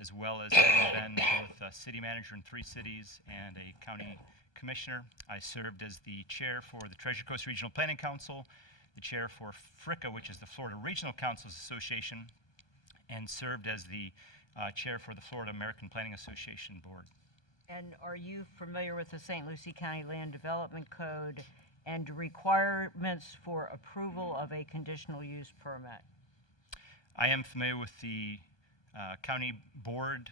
as well as having been both a city manager in 3 cities and a county commissioner. I served as the chair for the Treasure Coast Regional Planning Council, the chair for FRCA, which is the Florida Regional Councils Association, and served as the chair for the Florida American Planning Association Board. And are you familiar with the St. Lucie County Land Development Code and requirements for approval of a conditional use permit? I am familiar with the county board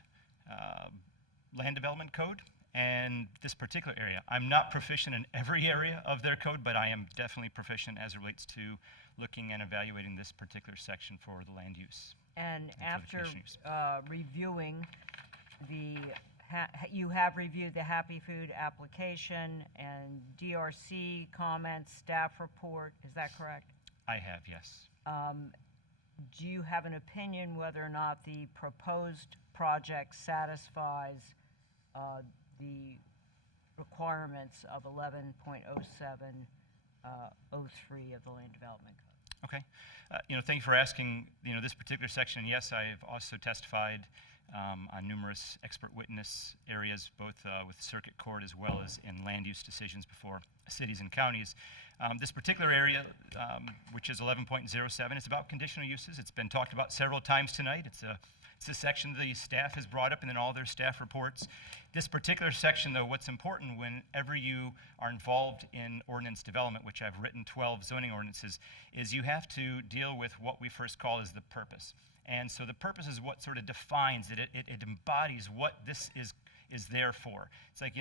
land development code and this particular area. I'm not proficient in every area of their code, but I am definitely proficient as it relates to looking and evaluating this particular section for the land use. And for the after conditional use. reviewing the, you have reviewed the Happy Food application and DRC comments, staff report, is that correct? I have, yes. Do you have an opinion whether or not the proposed project satisfies the requirements of 11.0703 of the Land Development Code? Okay. Thank you for asking, this particular section. Yes, I have also testified on numerous expert witness areas, both with circuit court as well as in land use decisions before cities and counties. This particular area, which is 11.07, is about conditional uses. It's been talked about several times tonight. It's a section the staff has brought up and in all their staff reports. This particular section, though, what's important whenever you are involved in ordinance development, which I've written 12 zoning ordinances, is you have to deal with what we first call as the purpose. And so the purpose is what sort of defines it. It embodies what this is there for. It's like,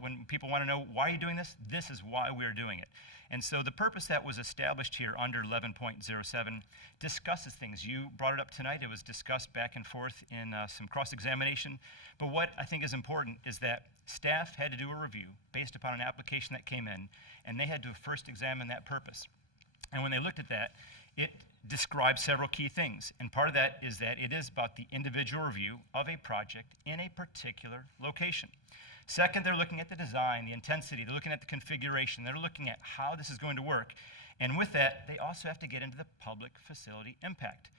when people want to know, why are you doing this? This is why we're doing it. And so the purpose that was established here under 11.07 discusses things. You brought it up tonight. It was discussed back and forth in some cross-examination. But what I think is important is that staff had to do a review based upon an application that came in, and they had to first examine that purpose. And when they looked at that, it describes several key things. And part of that is that it is about the individual review of a project in a particular location. Second, they're looking at the design, the intensity, they're looking at the configuration, they're looking at how this is going to work. And with that, they also have to get into the public facility impact.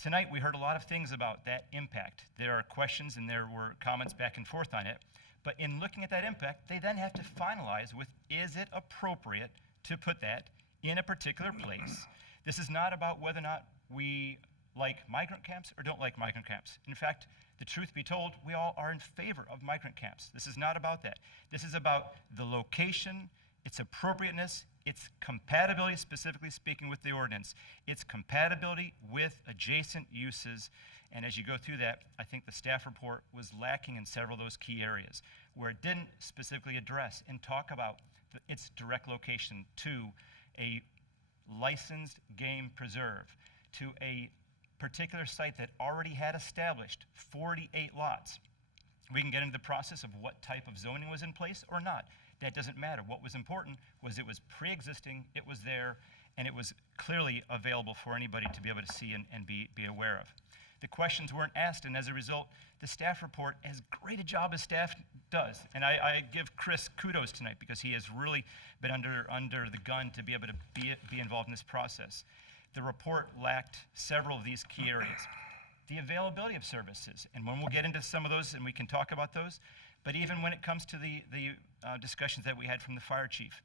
Tonight, we heard a lot of things about that impact. There are questions and there were comments back and forth on it. But in looking at that impact, they then have to finalize with, is it appropriate to put that in a particular place? This is not about whether or not we like migrant camps or don't like migrant camps. In fact, the truth be told, we all are in favor of migrant camps. This is not about that. This is about the location, its appropriateness, its compatibility, specifically speaking with the ordinance, its compatibility with adjacent uses. And as you go through that, I think the staff report was lacking in several of those key areas where it didn't specifically address and talk about its direct location to a licensed game preserve, to a particular site that already had established 48 lots. We can get into the process of what type of zoning was in place or not. That doesn't matter. What was important was it was pre-existing, it was there, and it was clearly available for anybody to be able to see and be aware of. The questions weren't asked, and as a result, the staff report, as great a job as staff does, and I give Chris kudos tonight because he has really been under the gun to be able to be involved in this process. The report lacked several of these key areas. The availability of services, and when we'll get into some of those and we can talk about those, but even when it comes to the discussions that we had from the fire chief,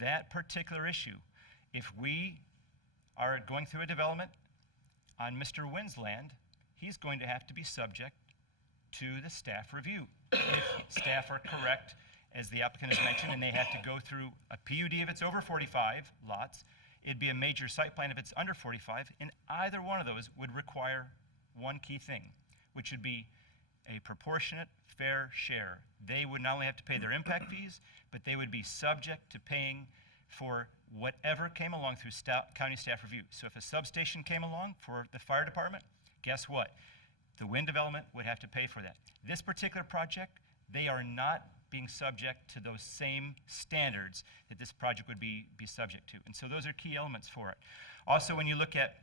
that particular issue, if we are going through a development on Mr. Wynn's land, he's going to have to be subject to the staff review. If staff are correct, as the applicant has mentioned, and they have to go through a PUD if it's over 45 lots, it'd be a major site plan if it's under 45, and either one of those would require one key thing, which would be a proportionate fair share. They would not only have to pay their impact fees, but they would be subject to paying for whatever came along through county staff review. So if a substation came along for the fire department, guess what? The Wynn development would have to pay for that. This particular project, they are not being subject to those same standards that this project would be subject to. And so those are key elements for it. Also, when you look at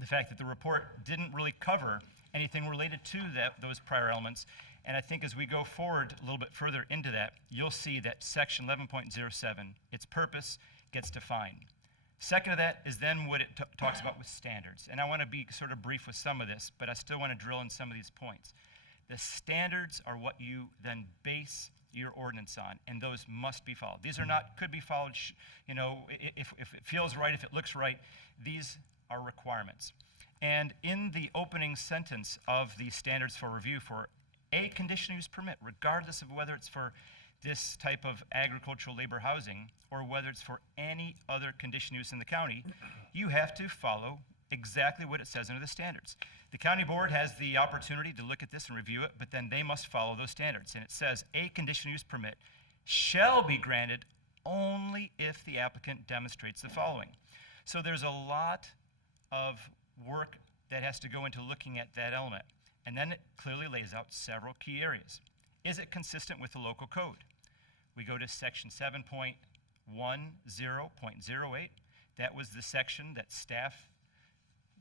the fact that the report didn't really cover anything related to those prior elements, and I think as we go forward a little bit further into that, you'll see that section 11.07, its purpose gets defined. Second to that is then what it talks about with standards. And I want to be sort of brief with some of this, but I still want to drill in some of these points. The standards are what you then base your ordinance on, and those must be followed. These are not, could be followed, if it feels right, if it looks right. These are requirements. And in the opening sentence of the standards for review for a conditional use permit, regardless of whether it's for this type of agricultural labor housing or whether it's for any other conditional use in the county, you have to follow exactly what it says under the standards. The county board has the opportunity to look at this and review it, but then they must follow those standards. And it says a conditional use permit shall be granted only if the applicant demonstrates the following. So there's a lot of work that has to go into looking at that element. And then it clearly lays out several key areas. Is it consistent with the local code? We go to section 7.10.08. That was the section that staff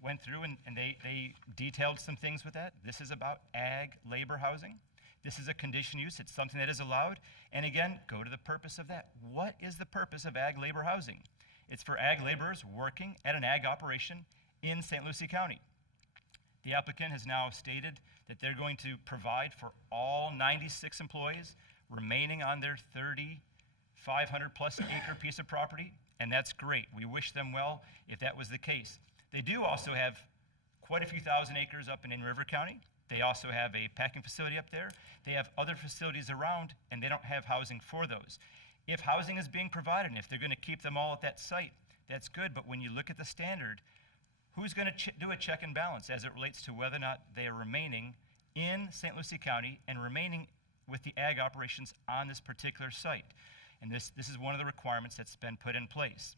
went through and they detailed some things with that. This is about ag labor housing. This is a condition use. It's something that is allowed. And again, go to the purpose of that. What is the purpose of ag labor housing? It's for ag laborers working at an ag operation in St. Lucie County. The applicant has now stated that they're going to provide for all 96 employees remaining on their 3,500 plus acre piece of property, and that's great. We wish them well if that was the case. They do also have quite a few thousand acres up in River County. They also have a packing facility up there. They have other facilities around, and they don't have housing for those. If housing is being provided, and if they're going to keep them all at that site, that's good, but when you look at the standard, who's going to do a check and balance as it relates to whether or not they are remaining in St. Lucie County and remaining with the ag operations on this particular site? And this is one of the requirements that's been put in place.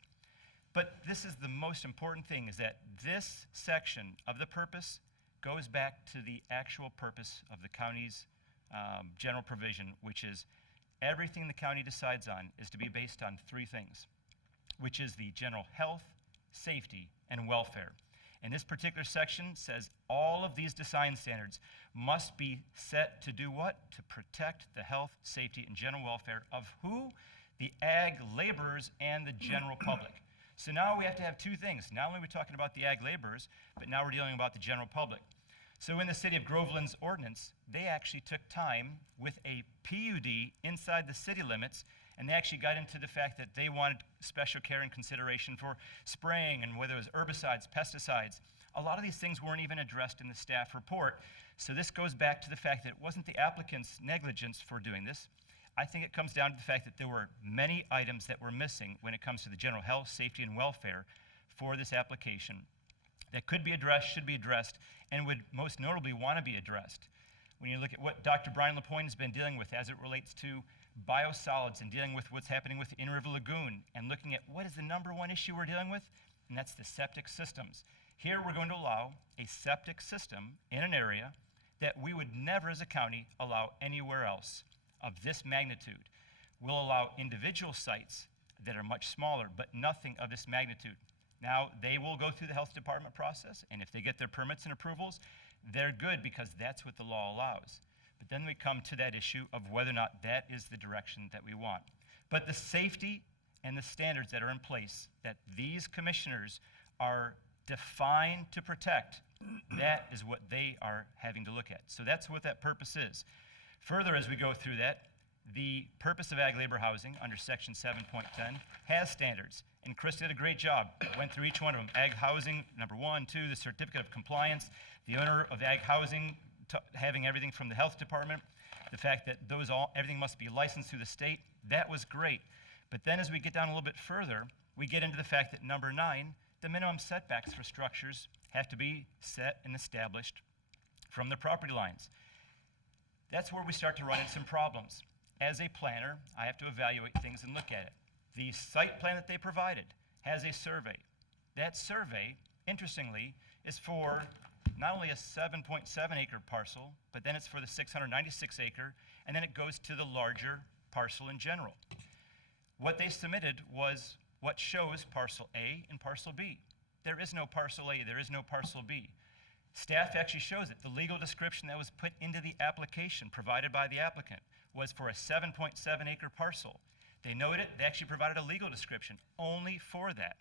But this is the most important thing, is that this section of the purpose goes back to the actual purpose of the county's general provision, which is everything the county decides on is to be based on three things, which is the general health, safety, and welfare. And this particular section says all of these design standards must be set to do what? To protect the health, safety, and general welfare of who? The ag laborers and the general public. So now we have to have two things. Not only are we talking about the ag laborers, but now we're dealing about the general public. So in the city of Groveland's ordinance, they actually took time with a PUD inside the city limits, and they actually got into the fact that they wanted special care and consideration for spraying and whether it was herbicides, pesticides. A lot of these things weren't even addressed in the staff report. So this goes back to the fact that it wasn't the applicant's negligence for doing this. I think it comes down to the fact that there were many items that were missing when it comes to the general health, safety, and welfare for this application that could be addressed, should be addressed, and would most notably want to be addressed. When you look at what Dr. Brian LaPointe has been dealing with as it relates to biosolids and dealing with what's happening with In-River Lagoon and looking at what is the number one issue we're dealing with, and that's the septic systems. Here we're going to allow a septic system in an area that we would never as a county allow anywhere else of this magnitude. We'll allow individual sites that are much smaller, but nothing of this magnitude. Now, they will go through the health department process, and if they get their permits and approvals, they're good because that's what the law allows. But then we come to that issue of whether or not that is the direction that we want. But the safety and the standards that are in place that these commissioners are defined to protect, that is what they are having to look at. So that's what that purpose is. Further, as we go through that, the purpose of ag labor housing under section 7.10 has standards. And Chris did a great job. Went through each one of them. Ag housing, number 1, 2, the certificate of compliance, the owner of ag housing having everything from the health department, the fact that everything must be licensed through the state, that was great. But then as we get down a little bit further, we get into the fact that number 9, the minimum setbacks for structures have to be set and established from the property lines. That's where we start to run into some problems. As a planner, I have to evaluate things and look at it. The site plan that they provided has a survey. That survey, interestingly, is for not only a 7.7 acre parcel, but then it's for the 696 acre, and then it goes to the larger parcel in general. What they submitted was what shows parcel A and parcel B. There is no parcel A, there is no parcel B. Staff actually shows it. The legal description that was put into the application provided by the applicant was for a 7.7 acre parcel. They noted it, they actually provided a legal description only for that.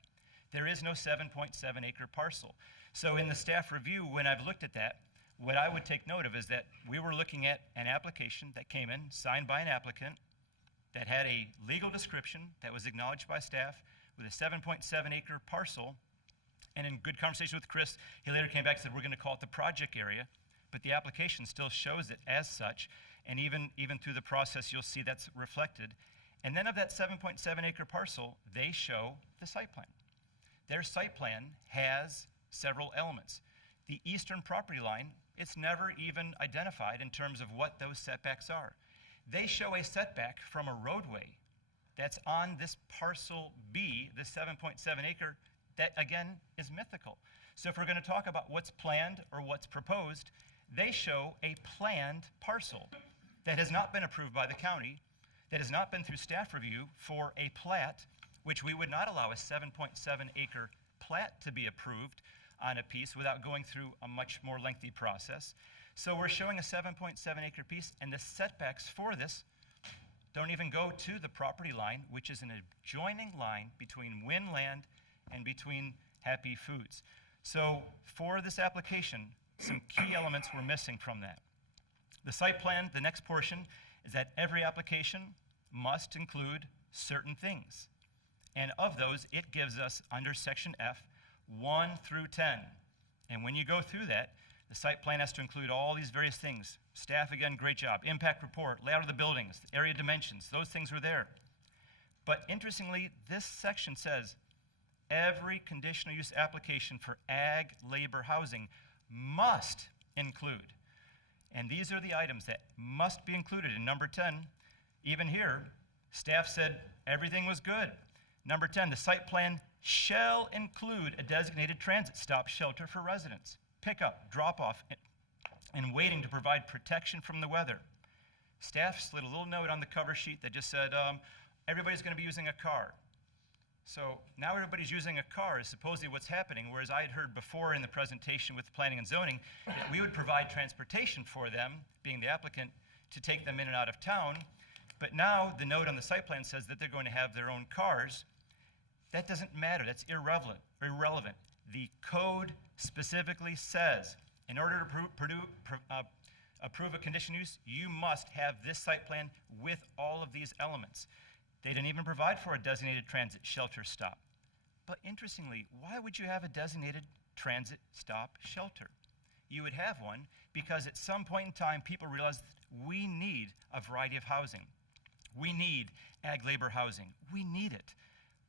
There is no 7.7 acre parcel. So in the staff review, when I've looked at that, what I would take note of is that we were looking at an application that came in, signed by an applicant, that had a legal description that was acknowledged by staff with a 7.7 acre parcel. And in good conversation with Chris, he later came back and said, we're going to call it the project area, but the application still shows it as such. And even through the process, you'll see that's reflected. And then of that 7.7 acre parcel, they show the site plan. Their site plan has several elements. The eastern property line, it's never even identified in terms of what those setbacks are. They show a setback from a roadway that's on this parcel B, the 7.7 acre, that again is mythical. So if we're going to talk about what's planned or what's proposed, they show a planned parcel that has not been approved by the county, that has not been through staff review for a plat, which we would not allow a 7.7 acre plat to be approved on a piece without going through a much more lengthy process. So we're showing a 7.7 acre piece, and the setbacks for this don't even go to the property line, which is an adjoining line between Winland and between Happy Foods. So for this application, some key elements were missing from that. The site plan, the next portion, is that every application must include certain things. And of those, it gives us, under section F, 1 through 10. And when you go through that, the site plan has to include all these various things. Staff, again, great job. Impact report, layout of the buildings, area dimensions, those things were there. But interestingly, this section says, every conditional use application for ag labor housing must include. And these are the items that must be included in number 10. Even here, staff said everything was good. Number 10, the site plan shall include a designated transit stop shelter for residents, pickup, drop-off, and waiting to provide protection from the weather. Staff slid a little note on the cover sheet that just said, everybody's going to be using a car. So now everybody's using a car is supposedly what's happening, whereas I had heard before in the presentation with planning and zoning that we would provide transportation for them, being the applicant, to take them in and out of town. But now the note on the site plan says that they're going to have their own cars. That doesn't matter. That's irrelevant. The code specifically says, in order to approve a conditional use, you must have this site plan with all of these elements. They didn't even provide for a designated transit shelter stop. But interestingly, why would you have a designated transit stop shelter? You would have one because at some point in time, people realized we need a variety of housing. We need ag labor housing. We need it.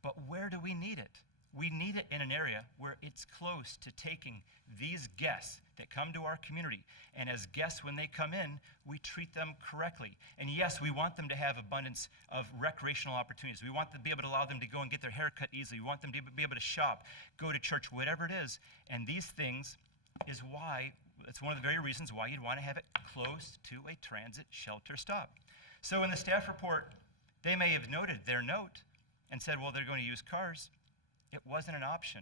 But where do we need it? We need it in an area where it's close to taking these guests that come to our community. And as guests, when they come in, we treat them correctly. And yes, we want them to have abundance of recreational opportunities. We want to be able to allow them to go and get their hair cut easily. We want them to be able to shop, go to church, whatever it is. And these things is why, it's one of the very reasons why you'd want to have it close to a transit shelter stop. So in the staff report, they may have noted their note and said, well, they're going to use cars. It wasn't an option.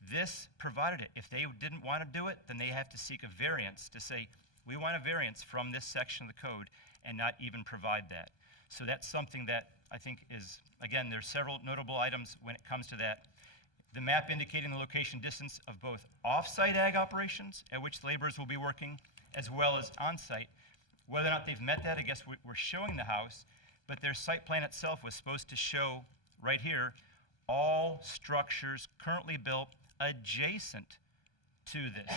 This provided it. If they didn't want to do it, then they have to seek a variance to say, we want a variance from this section of the code and not even provide that. So that's something that I think is, again, there's several notable items when it comes to that. The map indicating the location distance of both off-site ag operations at which laborers will be working, as well as on-site. Whether or not they've met that, I guess we're showing the house, but their site plan itself was supposed to show, right here, all structures currently built adjacent to this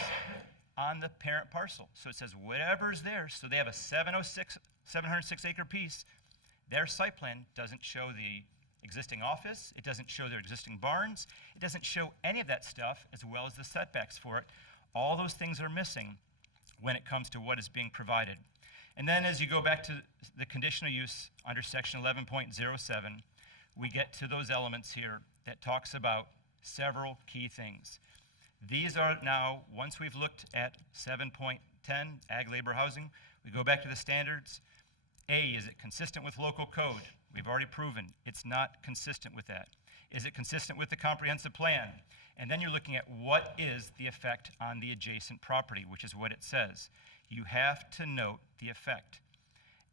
on the parent parcel. So it says whatever's there, so they have a 706 acre piece. Their site plan doesn't show the existing office, it doesn't show their existing barns, it doesn't show any of that stuff, as well as the setbacks for it. All those things are missing when it comes to what is being provided. And then as you go back to the conditional use under section 11.07, we get to those elements here that talks about several key things. These are now, once we've looked at 7.10, ag labor housing, we go back to the standards. A, is it consistent with local code? We've already proven it's not consistent with that. Is it consistent with the comprehensive plan? And then you're looking at what is the effect on the adjacent property, which is what it says. You have to note the effect.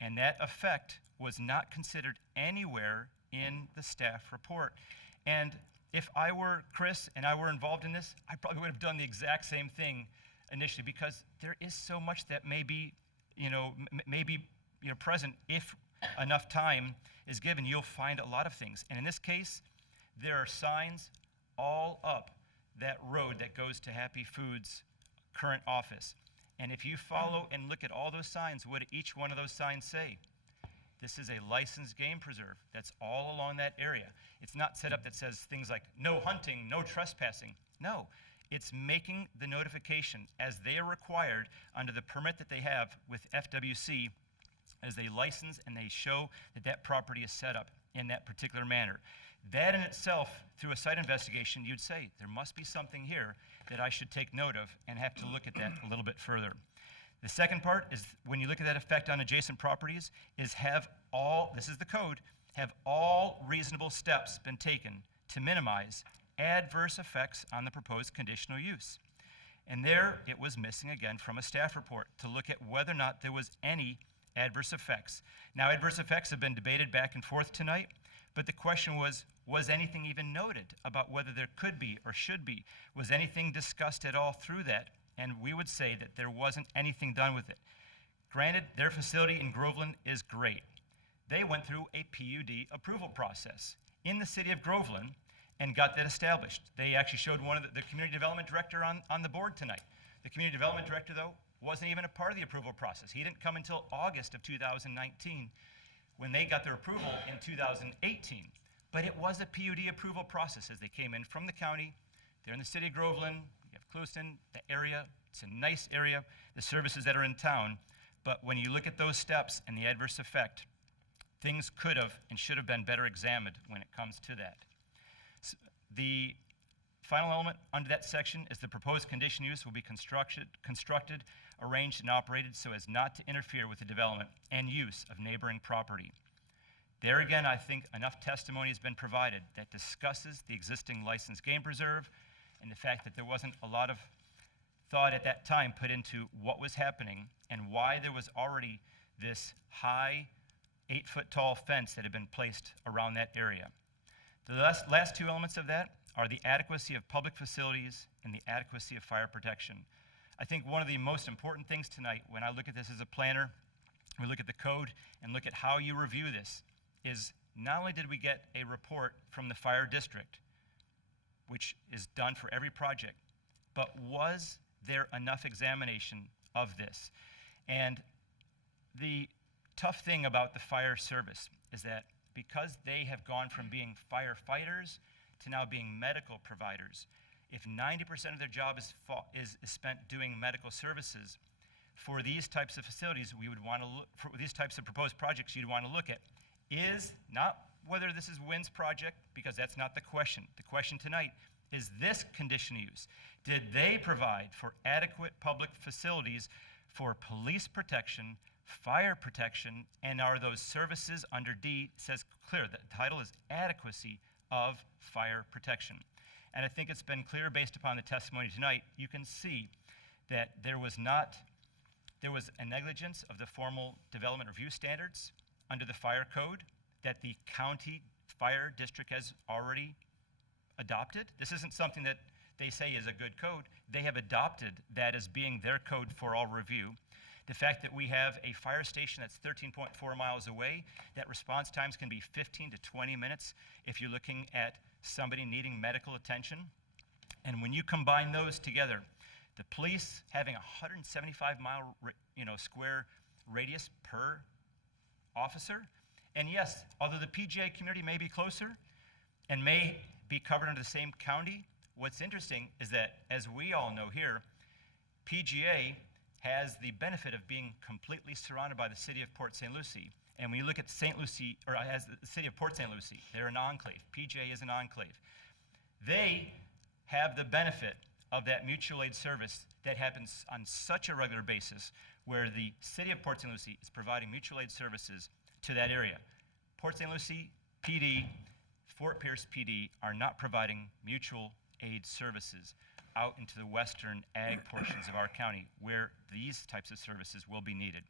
And that effect was not considered anywhere in the staff report. And if I were Chris and I were involved in this, I probably would have done the exact same thing initially, because there is so much that may be, present. If enough time is given, you'll find a lot of things. And in this case, there are signs all up that road that goes to Happy Foods' current office. And if you follow and look at all those signs, what do each one of those signs say? This is a licensed game preserve. That's all along that area. It's not set up that says things like no hunting, no trespassing. No, it's making the notification as they are required under the permit that they have with FWC, as they license and they show that that property is set up in that particular manner. That in itself, through a site investigation, you'd say, there must be something here that I should take note of and have to look at that a little bit further. The second part is, when you look at that effect on adjacent properties, is this is the code, have all reasonable steps been taken to minimize adverse effects on the proposed conditional use. And there, it was missing again from a staff report to look at whether or not there was any adverse effects. Now, adverse effects have been debated back and forth tonight, but the question was anything even noted about whether there could be or should be? Was anything discussed at all through that? And we would say that there wasn't anything done with it. Granted, their facility in Groveland is great. They went through a PUD approval process in the city of Groveland and got that established. They actually showed one of the community development director on the board tonight. The community development director, though, wasn't even a part of the approval process. He didn't come until August of 2019 when they got their approval in 2018. But it was a PUD approval process as they came in from the county. They're in the city of Groveland. You have Clewiston, the area. It's a nice area, the services that are in town. But when you look at those steps and the adverse effect, things could have and should have been better examined when it comes to that. So the final element under that section is the proposed condition use will be constructed, arranged, and operated so as not to interfere with the development and use of neighboring property. There again, I think enough testimony has been provided that discusses the existing licensed game preserve and the fact that there wasn't a lot of thought at that time put into what was happening and why there was already this high 8-foot-tall fence that had been placed around that area. The last two elements of that are the adequacy of public facilities and the adequacy of fire protection. I think one of the most important things tonight when I look at this as a planner, we look at the code and look at how you review this, is not only did we get a report from the fire district, which is done for every project, but was there enough examination of this? And the tough thing about the fire service is that because they have gone from being firefighters to now being medical providers, if 90% of their job is spent doing medical services, for these types of facilities, we would want to look, for these types of proposed projects, you'd want to look at is not whether this is Wynn's project, because that's not the question. The question tonight is this condition use. Did they provide for adequate public facilities for police protection, fire protection, and are those services under D says clear, the title is adequacy of fire protection. And I think it's been clear based upon the testimony tonight, you can see that there was a negligence of the formal development review standards under the fire code that the county fire district has already adopted. This isn't something that they say is a good code. They have adopted that as being their code for all review. The fact that we have a fire station that's 13.4 miles away, that response times can be 15 to 20 minutes if you're looking at somebody needing medical attention. And when you combine those together, the police having a 175-mile square radius per officer, and yes, although the PGA community may be closer and may be covered under the same county, what's interesting is that, as we all know here, PGA has the benefit of being completely surrounded by the city of Port St. Lucie. And when you look at St. Lucie, or as the city of Port St. Lucie, they're an enclave. PGA is an enclave. They have the benefit of that mutual aid service that happens on such a regular basis, where the city of Port St. Lucie is providing mutual aid services to that area. Port St. Lucie PD, Fort Pierce PD are not providing mutual aid services out into the western ag portions of our county where these types of services will be needed.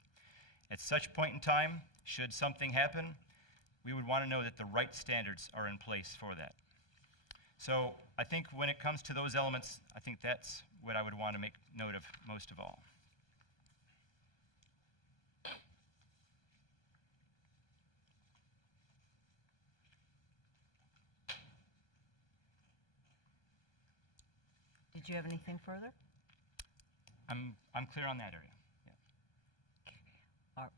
At such point in time, should something happen, we would want to know that the right standards are in place for that. So I think when it comes to those elements, I think that's what I would want to make note of most of all. Did you have anything further? I'm clear on that area.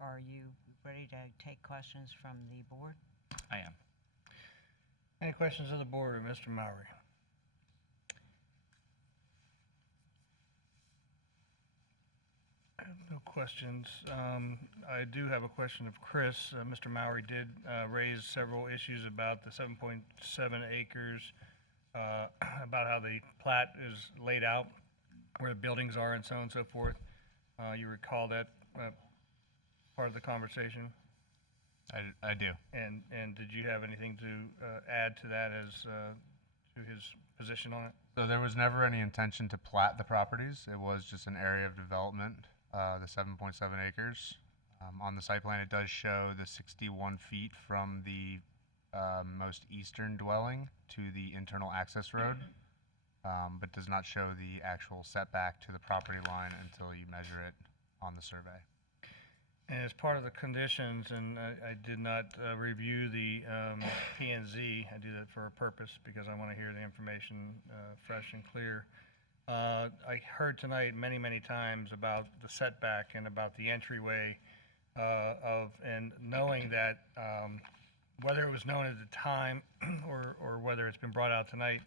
Are you ready to take questions from the board? I am. Any questions of the board or Mr. Mowry? I have no questions. I do have a question of Chris. Mr. Mowry did raise several issues about the 7.7 acres, about how the plat is laid out, where the buildings are and so on and so forth. You recall that part of the conversation? I do. And did you have anything to add to that as to his position on it? So there was never any intention to plat the properties. It was just an area of development, the 7.7 acres. On the site plan, it does show the 61 feet from the most eastern dwelling to the internal access road, but does not show the actual setback to the property line until you measure it on the survey. And as part of the conditions, and I did not review the P&Z, I do that for a purpose because I want to hear the information fresh and clear. I heard tonight many, many times about the setback and about the entryway and knowing that whether it was known at the time or whether it's been brought out tonight,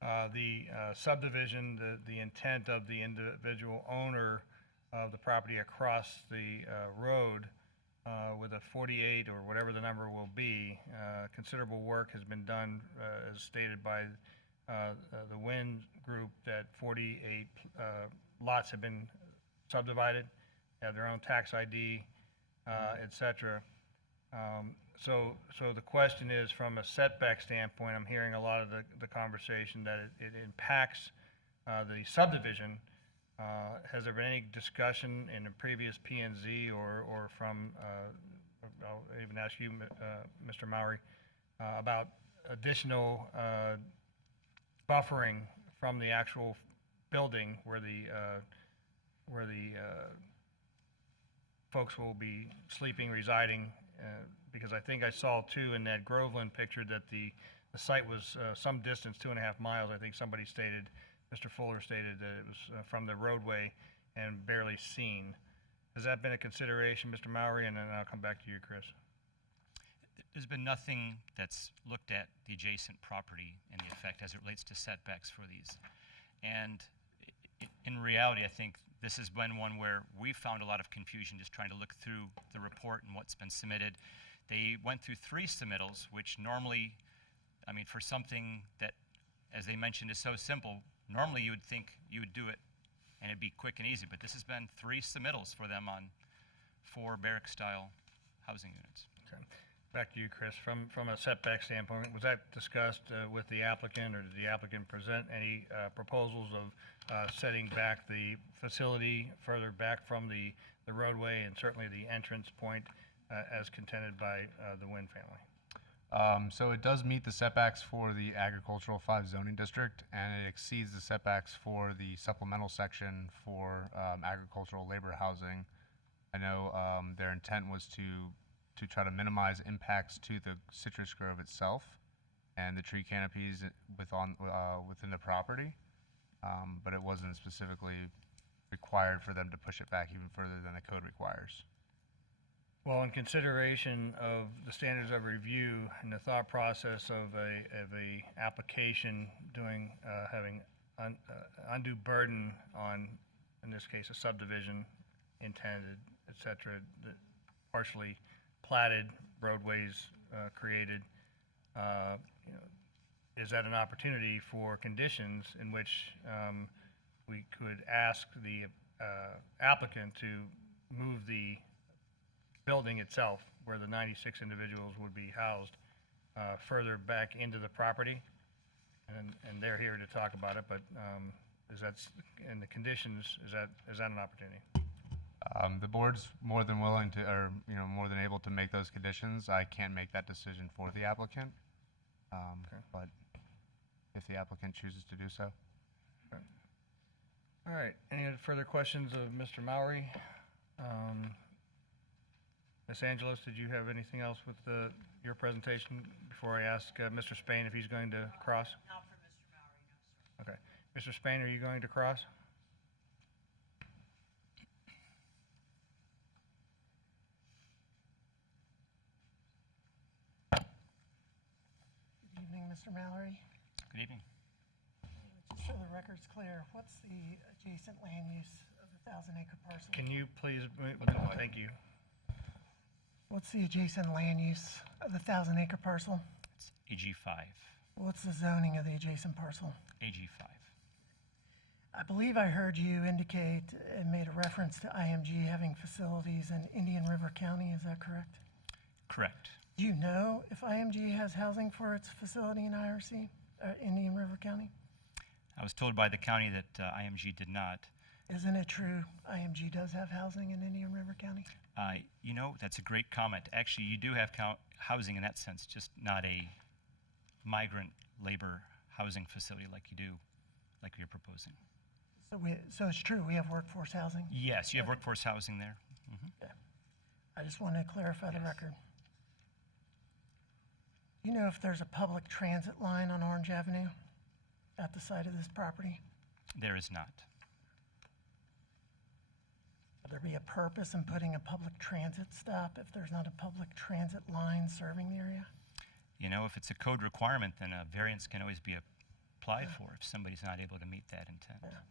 the subdivision, the intent of the individual owner of the property across the road with a 48 or whatever the number will be. Considerable work has been done, as stated by the Wynn Group, that 48 lots have been subdivided, have their own tax ID, et cetera. So the question is, from a setback standpoint, I'm hearing a lot of the conversation that it impacts the subdivision. Has there been any discussion in the previous P&Z or from, I'll even ask you, Mr. Mowry, about additional buffering from the actual building where the folks will be sleeping, residing? Because I think I saw too in that Groveland picture that the site was some distance, 2.5 miles, I think somebody stated. Mr. Fuller stated that it was from the roadway and barely seen. Has that been a consideration, Mr. Mowry? And then I'll come back to you, Chris. There's been nothing that's looked at the adjacent property and the effect as it relates to setbacks for these. And in reality, I think this has been one where we've found a lot of confusion just trying to look through the report and what's been submitted. They went through 3 submittals, which normally, I mean, for something that, as they mentioned, is so simple, normally you would think you would do it and it'd be quick and easy, but this has been 3 submittals for them on 4 barrack-style housing units. Okay. Back to you, Chris. From a setback standpoint, was that discussed with the applicant, or did the applicant present any proposals of setting back the facility further back from the roadway and certainly the entrance point as contended by the Nguyen family? So it does meet the setbacks for the agricultural 5 zoning district, and it exceeds the setbacks for the supplemental section for agricultural labor housing. I know their intent was to try to minimize impacts to the citrus grove itself and the tree canopies within the property, but it wasn't specifically required for them to push it back even further than the code requires. Well, in consideration of the standards of review and the thought process of a application having undue burden on, in this case, a subdivision intended, et cetera, the partially platted roadways created, is that an opportunity for conditions in which we could ask the applicant to move the building itself, where the 96 individuals would be housed, further back into the property? And they're here to talk about it, but is that, in the conditions, is that an opportunity? The board's more than willing to, or more than able to make those conditions. I can't make that decision for the applicant, but if the applicant chooses to do so. Okay. All right, any further questions of Mr. Mowry? Ms. Angelos, did you have anything else with your presentation before I ask Mr. Spain if he's going to cross? Not for Mr. Mowry, no, sir. Okay. Mr. Spain, are you going to cross? Good evening, Mr. Mallory. Good evening. Just so the record's clear, what's the adjacent land use of the 1,000-acre parcel? Can you please, thank you. What's the adjacent land use of the 1,000-acre parcel? It's AG5. What's the zoning of the adjacent parcel? AG5. I believe I heard you indicate and made a reference to IMG having facilities in Indian River County. Is that correct? Correct. Do you know if IMG has housing for its facility in IRC, Indian River County? I was told by the county that IMG did not. Isn't it true IMG does have housing in Indian River County? That's a great comment. Actually, you do have housing in that sense, just not a migrant labor housing facility like you're proposing. So it's true, we have workforce housing? Yes, you have workforce housing there. Okay. I just wanted to clarify the record. Do you know if there's a public transit line on Orange Avenue at the site of this property? There is not. Would there be a purpose in putting a public transit stop if there's not a public transit line serving the area? If it's a code requirement, then a variance can always be applied for if somebody's not able to meet that intent. Yeah.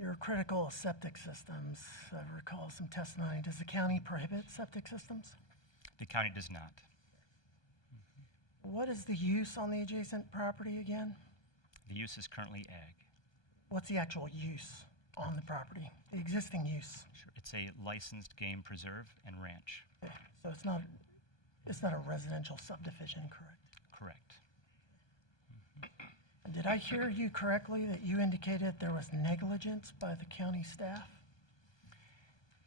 Your critical septic systems, I recall some testimony. Does the county prohibit septic systems? The county does not. What is the use on the adjacent property again? The use is currently ag. What's the actual use on the property, the existing use? Sure. It's a licensed game preserve and ranch. Okay. So it's not a residential subdivision, correct? Correct. And did I hear you correctly that you indicated there was negligence by the county staff?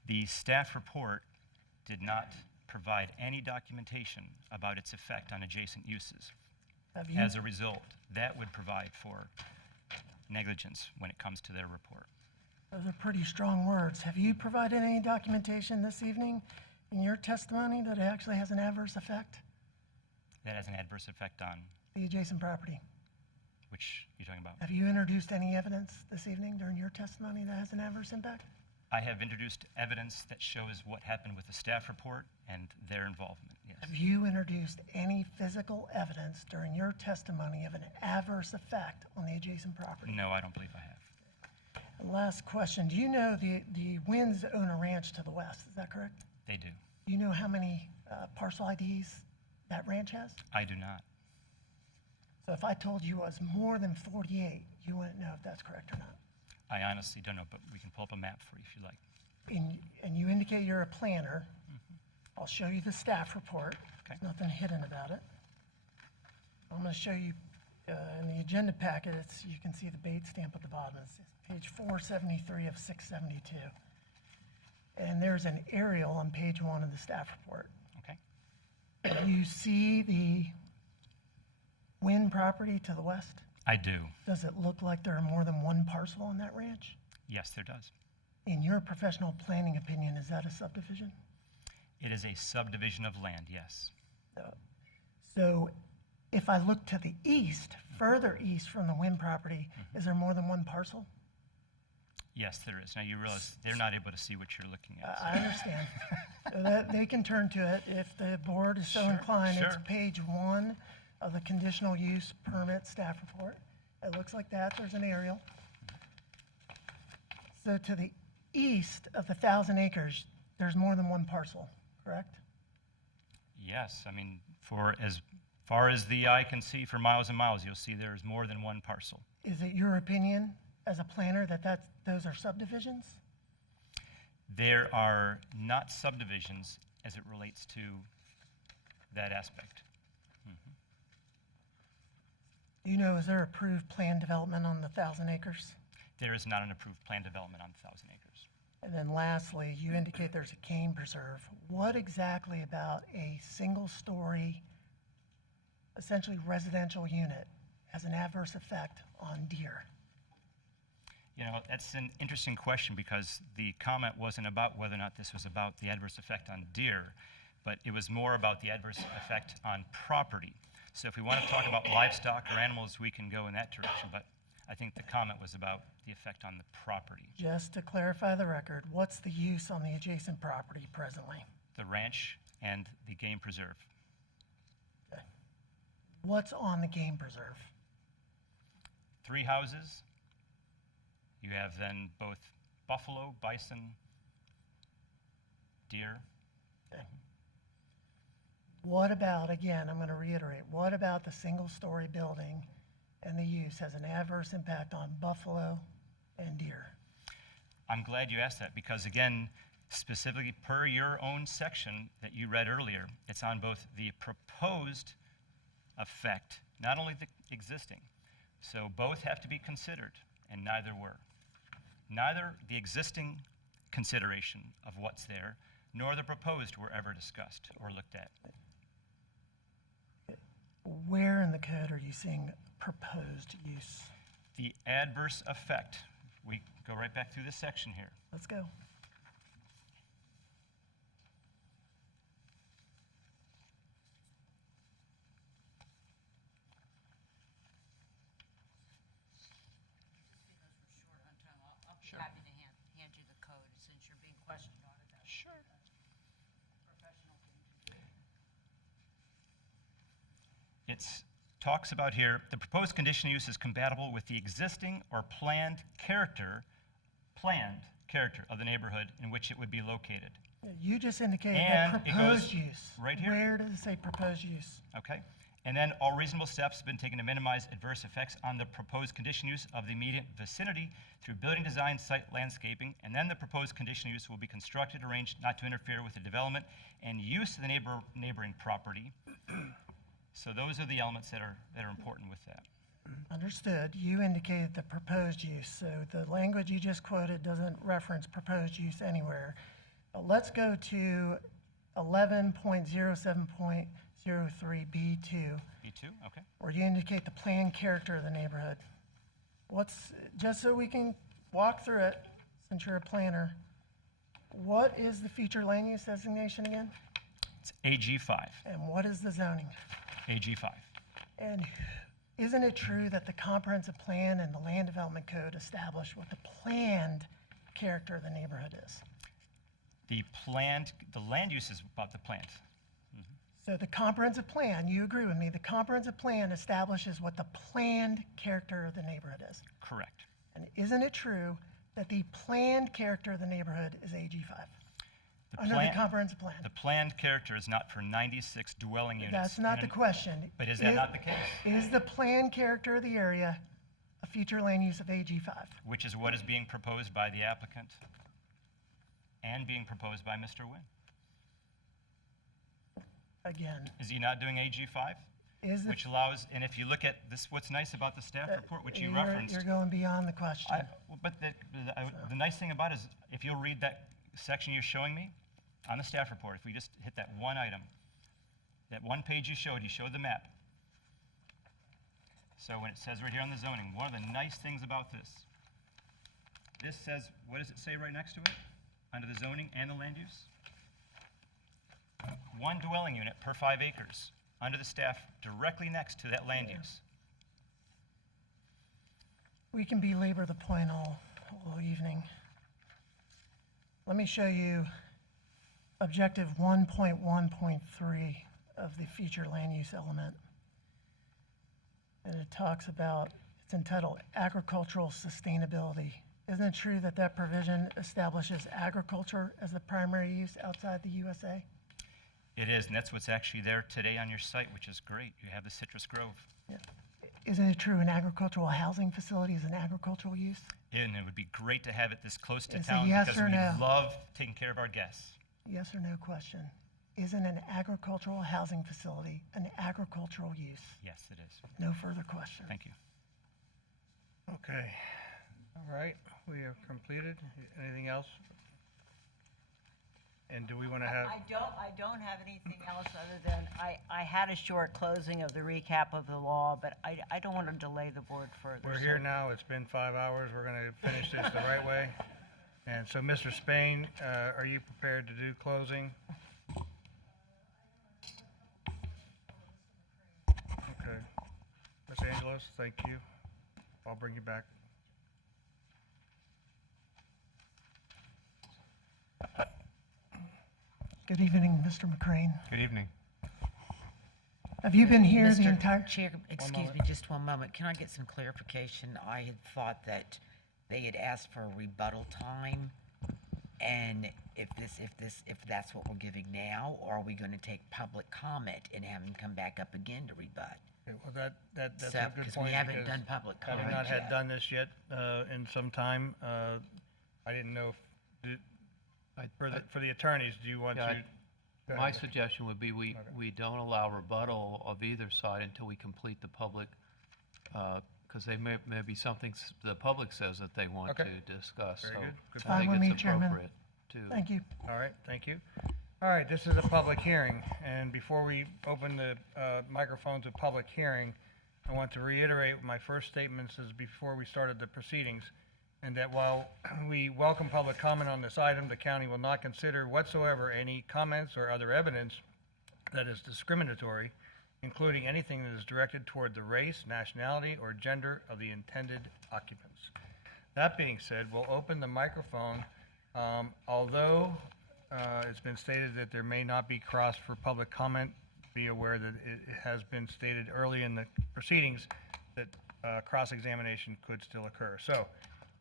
The staff report did not provide any documentation about its effect on adjacent uses. Have you? As a result, that would provide for negligence when it comes to their report. Those are pretty strong words. Have you provided any documentation this evening in your testimony that it actually has an adverse effect? That has an adverse effect on The adjacent property. which you're talking about. Have you introduced any evidence this evening during your testimony that has an adverse impact? I have introduced evidence that shows what happened with the staff report and their involvement, yes. Have you introduced any physical evidence during your testimony of an adverse effect on the adjacent property? No, I don't believe I have. And last question, do you know the Winds own a ranch to the west, is that correct? They do. Do you know how many parcel IDs that ranch has? I do not. So if I told you it was more than 48, you wouldn't know if that's correct or not. I honestly don't know, but we can pull up a map for you if you like. And you indicate you're a planner. I'll show you the staff report. There's nothing hidden about it. I'm going to show you in the agenda packet, you can see the bait stamp at the bottom. It's page 473 of 672. And there's an aerial on page 1 of the staff report. Okay. Do you see the Wynn property to the west? I do. Does it look like there are more than one parcel on that ranch? Yes, there does. In your professional planning opinion, is that a subdivision? It is a subdivision of land, yes. So if I look to the east, further east from the Wynn property, is there more than one parcel? Yes, there is. Now, you realize they're not able to see what you're looking at. I understand. So that they can turn to it if the board is so inclined. It's sure. page 1 of the conditional use permit staff report. It looks like that. There's an aerial. So to the east of the 1,000 acres, there's more than one parcel, correct? Yes, I mean, for as far as the eye can see for miles and miles, you'll see there's more than one parcel. Is it your opinion as a planner that those are subdivisions? There are not subdivisions as it relates to that aspect. Do you know, is there approved plan development on the 1,000 acres? There is not an approved plan development on 1,000 acres. And then lastly, you indicate there's a game preserve. What exactly about a single-story, essentially residential unit has an adverse effect on deer? You know, that's an interesting question because the comment wasn't about whether or not this was about the adverse effect on deer, but it was more about the adverse effect on property. So if we want to talk about livestock or animals, we can go in that direction, but I think the comment was about the effect on the property. Just to clarify the record, what's the use on the adjacent property presently? The ranch and the game preserve. Okay. What's on the game preserve? 3 houses. You have then both buffalo, bison, deer. Okay. What about, again, I'm going to reiterate, what about the single-story building and the use has an adverse impact on buffalo and deer? I'm glad you asked that because, again, specifically per your own section that you read earlier, it's on both the proposed effect, not only the existing. So both have to be considered, and neither were. Neither the existing consideration of what's there, nor the proposed were ever discussed or looked at. Where in the code are you seeing proposed use? The adverse effect, we go right back through this section here. Let's go. Sure. Happy to hand you the code since you're being questioned on it. Sure. Professional thing to do. It talks about here, the proposed conditional use is compatible with the existing or planned character of the neighborhood in which it would be located. You just indicated And that it proposed goes use. right here. Where does it say proposed use? Okay? And then all reasonable steps have been taken to minimize adverse effects on the proposed conditional use of the immediate vicinity through building design, site landscaping, and then the proposed conditional use will be constructed, arranged not to interfere with the development and use of the neighboring property. So those are the elements that are important with that. Understood. You indicated the proposed use, so the language you just quoted doesn't reference proposed use anywhere. But let's go to 11.07.03 B2. B2, okay. Where you indicate the planned character of the neighborhood. Just so we can walk through it, since you're a planner, what is the future land use designation again? It's AG5. And what is the zoning? AG5. And isn't it true that the comprehensive plan and the land development code establish what the planned character of the neighborhood is? The land use is about the plant. So the comprehensive plan, you agree with me, the comprehensive plan establishes what the planned character of the neighborhood is. Correct. And isn't it true that the planned character of the neighborhood is AG5? Under the comprehensive plan. The planned character is not for 96 dwelling units. That's not the question. But is that not the case? Is the planned character of the area a future land use of AG5? Which is what is being proposed by the applicant and being proposed by Mr. Wynn. again. Is he not doing AG5? Is the- Which allows, and if you look at this, what's nice about the staff report, which you You're- referenced. You're going beyond the question. But the nice thing about it is, if you'll read that section you're showing me, on the staff report, if we just hit that one item, that one page you showed the map. So when it says right here on the zoning, one of the nice things about this says, what does it say right next to it? Under the zoning and the land use? One dwelling unit per 5 acres, under the staff, directly next to that land use. We can belabor the point all evening. Let me show you objective 1.1.3 of the future land use element. And it talks about, it's entitled agricultural sustainability. Isn't it true that that provision establishes agriculture as the primary use outside the USA? It is, and that's what's actually there today on your site, which is great. You have the Citrus Grove. Yeah. Isn't it true an agricultural housing facility is an agricultural use? And it would be great to have it this close to It's a town yes because or we no? love taking care of our guests. Yes or no question. Isn't an agricultural housing facility an agricultural use? Yes, it is. No further question. Thank you. Okay. All right, we have completed. Anything else? And do we want to have? I don't have anything else other than I had a short closing of the recap of the law, but I don't want to delay the board further. We're so- here now. It's been 5 hours. We're going to finish this the right way. And so, Mr. Spain, are you prepared to do closing? Okay. Ms. Angelos, thank you. I'll bring you back. Good evening, Mr. McCrane. Good evening. Have you been here the Mr. entire? Chair, excuse me, just one moment. Can I get some clarification? I had thought that they had asked for a rebuttal time. And if that's what we're giving now, or are we going to take public comment and have them come back up again to rebut? Okay, well, that's So, a good 'cause we point. haven't because done public Having comment not had yet. done this yet in some time, I didn't know if, for the attorneys, do you want Yeah, to? go My ahead. suggestion would be we don't allow rebuttal of either side until we complete the public, because they may be something the public says that they want Okay. to discuss. Very So good. Good I Fine think with me, it's Chairman. appropriate to. Thank you. All right, thank you. All right, this is a public hearing, and before we open the microphone to public hearing, I want to reiterate my first statements as before we started the proceedings, and that while we welcome public comment on this item, the county will not consider whatsoever any comments or other evidence that is discriminatory, including anything that is directed toward the race, nationality, or gender of the intended occupants. That being said, we'll open the microphone. Although it's been stated that there may not be cross for public comment, be aware that it has been stated early in the proceedings that cross-examination could still occur. So,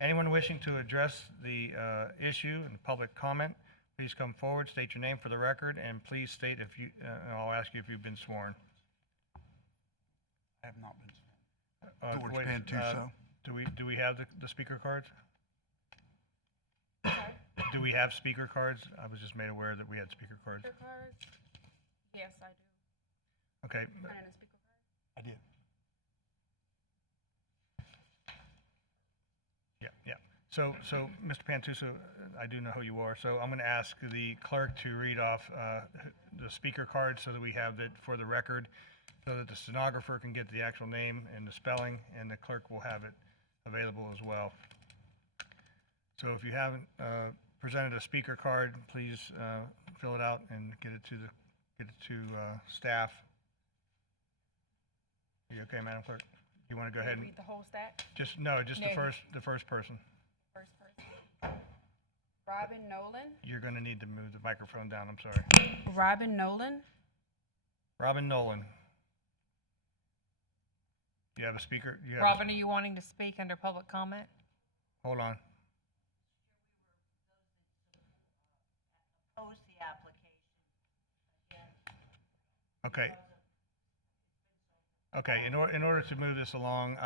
anyone wishing to address the issue and public comment, please come forward, state your name for the record, and please state if you, I'll ask you if you've been sworn. I have not been. George wait, Pantuso. Do we have the speaker cards? Do we have speaker cards? I was just made aware that we had speaker cards. cards? Yes, I do. Okay, And a speaker card? I did. yeah. So, Mr. Pantuso, I do know who you are, so I'm going to ask the clerk to read off the speaker card so that we have it for the record, so that the stenographer can get the actual name and the spelling, and the clerk will have it available as well. So if you haven't presented a speaker card, please fill it out and get it to staff. Are you okay, Madam Clerk? You want to go ahead and Read the whole stack? just Name. the first person. First person. Robin Nolan. You're going to need to move the microphone down. I'm sorry. Robin Nolan. Robin Nolan. You have a speaker? You have a- Robin, are you wanting to speak under public comment? Hold on. Post the application. Okay. Okay, in order to move this along,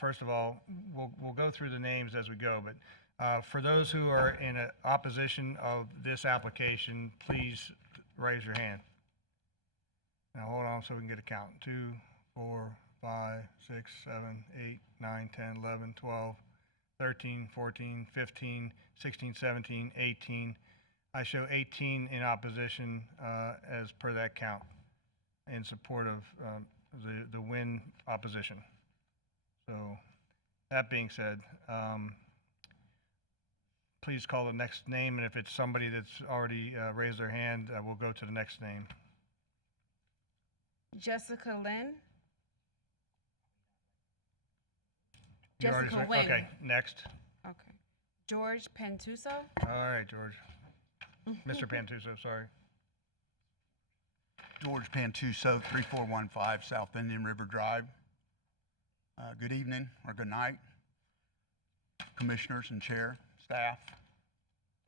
first of all, we'll go through the names as we go, but for those who are in opposition of this application, please raise your hand. Now, hold on so we can get a count. 2, 4, 5, 6, 7, 8, 9, 10, 11, 12, 13, 14, 15, 16, 17, 18. I show 18 in opposition as per that count in support of the win opposition. So that being said, please call the next name, and if it's somebody that's already raised their hand, we'll go to the next name. Jessica Lynn. You already Jessica said- Wynn. Okay, next. Okay. George Pantuso. All right, George. Mr. Pantuso, sorry. George Pantuso, 3415 South Indian River Drive. Good evening or good night, commissioners and chair, staff.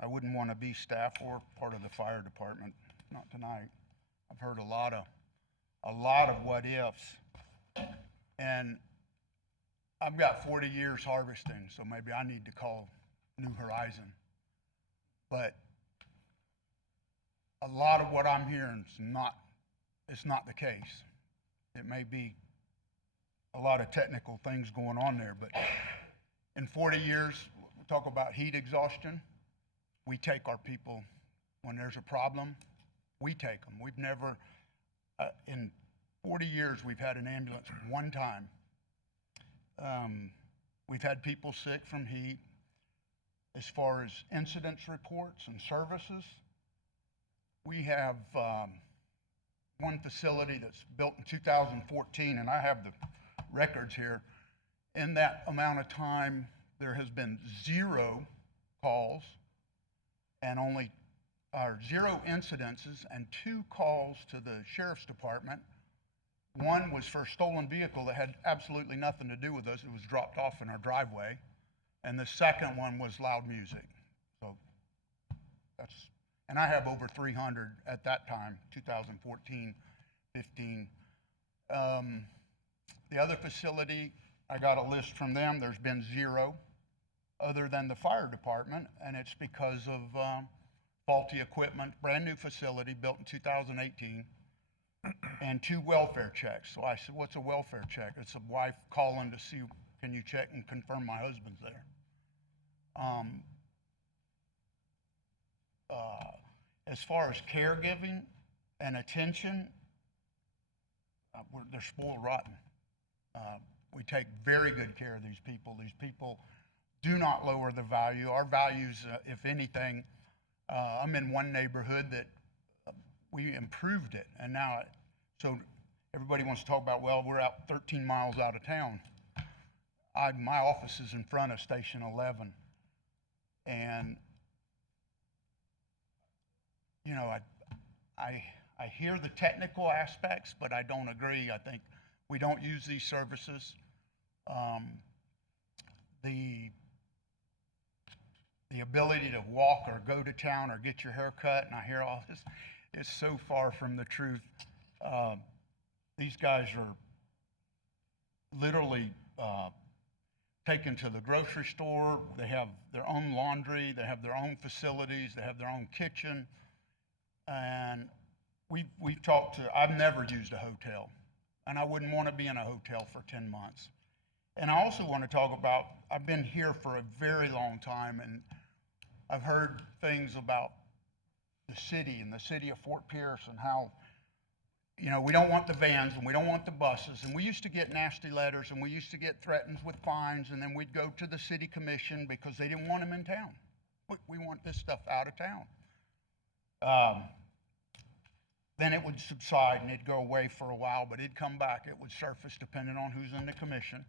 I wouldn't want to be staff or part of the fire department, not tonight. I've heard a lot of what ifs, and I've got 40 years harvesting, so maybe I need to call New Horizon. But a lot of what I'm hearing is not the case. It may be a lot of technical things going on there, but in 40 years, we talk about heat exhaustion. We take our people, when there's a problem, we take them. We've never, in 40 years, we've had an ambulance one time. We've had people sick from heat. As far as incidents reports and services, we have one facility that's built in 2014, and I have the records here. In that amount of time, there has been 0 calls and only 0 incidences and 2 calls to the sheriff's department. One was for a stolen vehicle that had absolutely nothing to do with us. It was dropped off in our driveway. And the second one was loud music. So that's, and I have over 300 at that time, 2014, 15. The other facility, I got a list from them. There's been 0 other than the fire department, and it's because of faulty equipment, brand new facility built in 2018, and 2 welfare checks. So I said, what's a welfare check? It's a wife calling to see, can you check and confirm my husband's there? As far as caregiving and attention, they're spoiled rotten. We take very good care of these people. These people do not lower the value. Our values, if anything, I'm in one neighborhood that we improved it, and now, so everybody wants to talk about, well, we're out 13 miles out of town. My office is in front of Station 11, and you know, I hear the technical aspects, but I don't agree. I think we don't use these services. The ability to walk or go to town or get your hair cut, and I hear all this, is so far from the truth. These guys are literally taken to the grocery store. They have their own laundry. They have their own facilities. They have their own kitchen. And we've talked to, I've never used a hotel, and I wouldn't want to be in a hotel for 10 months. And I also want to talk about, I've been here for a very long time, and I've heard things about the city and the city of Fort Pierce and how, you know, we don't want the vans and we don't want the buses. And we used to get nasty letters and we used to get threatened with fines, and then we'd go to the city commission because they didn't want them in town. We want this stuff out of town. Then it would subside and it'd go away for a while, but it'd come back. It would surface depending on who's in the commission.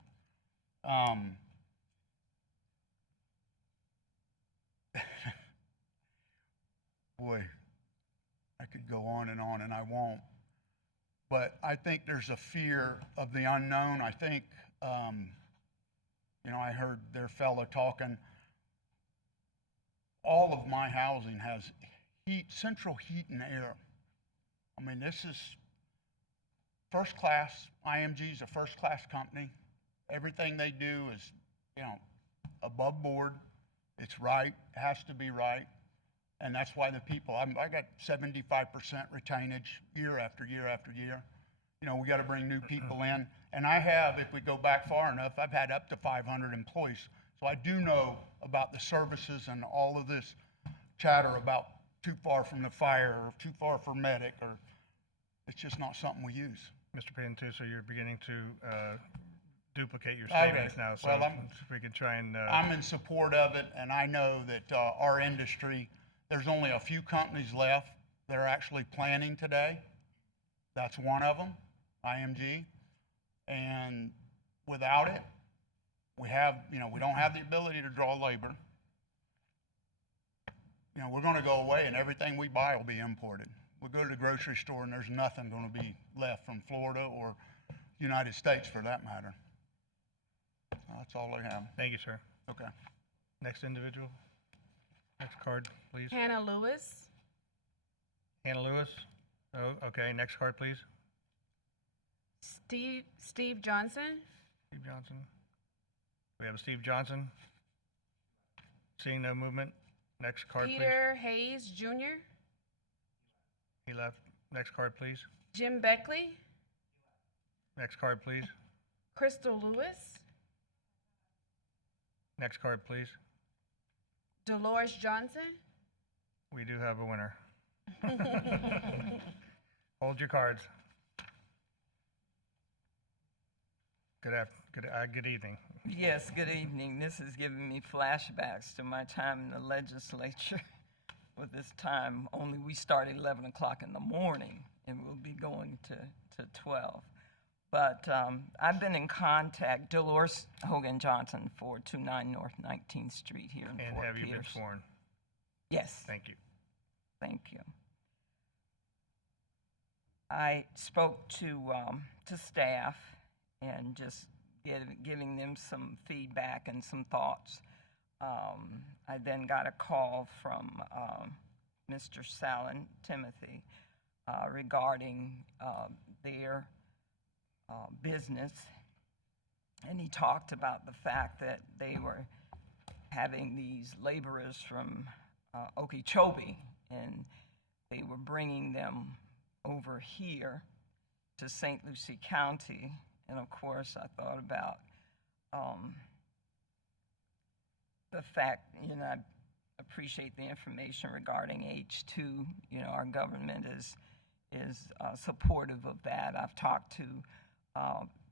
Boy, I could go on, and I won't. But I think there's a fear of the unknown. I think, you know, I heard their fellow talking. All of my housing has heat, central heat and air. I mean, this is first class. IMG is a first class company. Everything they do is, you know, above board. It's right, it has to be right. And that's why the people, I got 75% retainage year after year after year. You know, we got to bring new people in. And I have, if we go back far enough, I've had up to 500 employees. So I do know about the services and all of this chatter about too far from the fire or too far for medic, or it's just not something we use. Mr. Pantuso, you're beginning to duplicate your Okay. statements now, so Well, if we can try and. I'm in support of it, and I know that our industry, there's only a few companies left that are actually planning today. That's one of them, IMG. And without it, we don't have the ability to draw labor. You know, we're going to go away, and everything we buy will be imported. We'll go to the grocery store, and there's nothing going to be left from Florida or United States for that matter. That's all I have. Thank you, sir. Okay. Next individual. Next card, please. Hannah Lewis. Hannah Lewis. Oh, okay. Next card, please. Steve Johnson. Steve Johnson. We have a Steve Johnson. Seeing no movement. Next card, Peter Hayes Jr. please. He left. Next card, please. Jim Beckley. Next card, please. Crystal Lewis. Next card, please. Dolores Johnson. We do have a winner. Hold your cards. Good evening. Yes, good evening. This is giving me flashbacks to my time in the legislature. With this time, only we start at 11 o'clock in the morning, and we'll be going to 12. But I've been in contact, Dolores Hogan Johnson, 429 North 19th Street here in And Fort have you been Pierce. sworn? Yes. Thank you. Thank you. I spoke to staff and just giving them some feedback and some thoughts. I then got a call from Mr. Sallin Timothy regarding their business, and he talked about the fact that they were having these laborers from Okeechobee, and they were bringing them over here to St. Lucie County. And of course, I thought about the fact, I appreciate the information regarding H2. Our government is supportive of that. I've talked to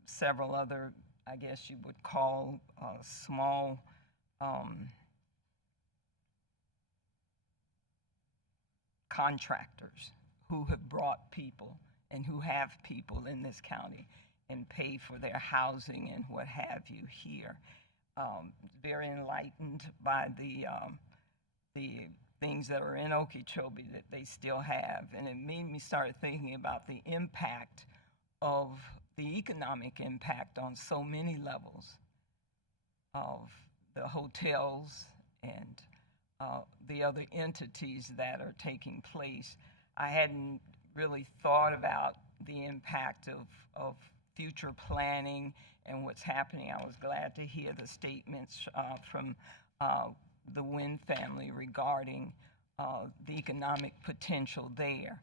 several other, I guess you would call small contractors who have brought people and who have people in this county and pay for their housing and what have you here. Very enlightened by the things that are in Okeechobee that they still have. And it made me start thinking about the impact of the economic impact on so many levels of the hotels and the other entities that are taking place. I hadn't really thought about the impact of future planning and what's happening. I was glad to hear the statements from the Wynn family regarding the economic potential there.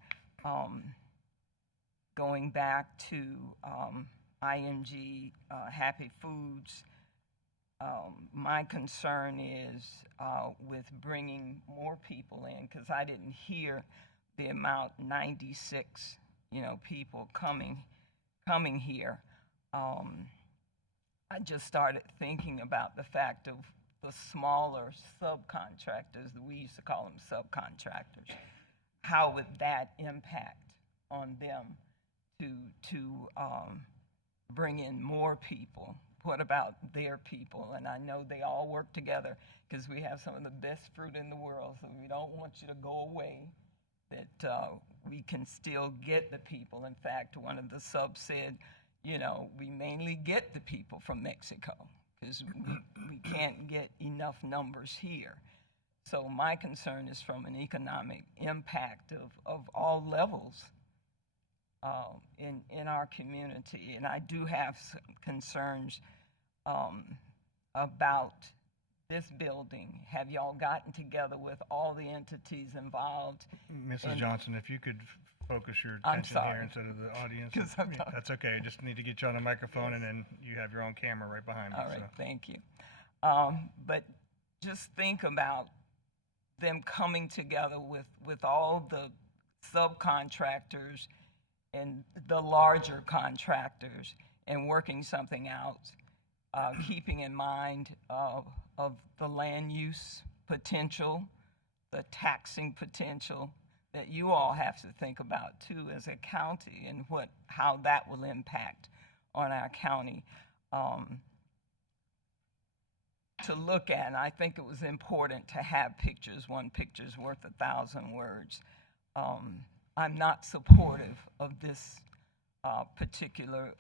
Going back to IMG Happy Foods, my concern is with bringing more people in, because I didn't hear the amount, 96, people coming here. I just started thinking about the fact of the smaller subcontractors, we used to call them subcontractors. How would that impact on them to bring in more people? What about their people? And I know they all work together because we have some of the best fruit in the world, so we don't want you to go away, that we can still get the people. In fact, one of the subs said, we mainly get the people from Mexico because we can't get enough numbers here. So my concern is from an economic impact of all levels in our community. And I do have some concerns about this building? Have y'all gotten together with all the entities involved? Mrs. And- Johnson, if you could focus your I'm attention here sorry. instead of the audience. 'Cause I'm not- That's okay. Just need to get you on the microphone, and then you have your own camera right behind me. All right, so. thank you. But just think about them coming together with all the subcontractors and the larger contractors and working something out, keeping in mind of the land use potential, the taxing potential that you all have to think about too as a county, and how that will impact on our county. To look at, and I think it was important to have pictures. One picture's worth 1,000 words. I'm not supportive of this particular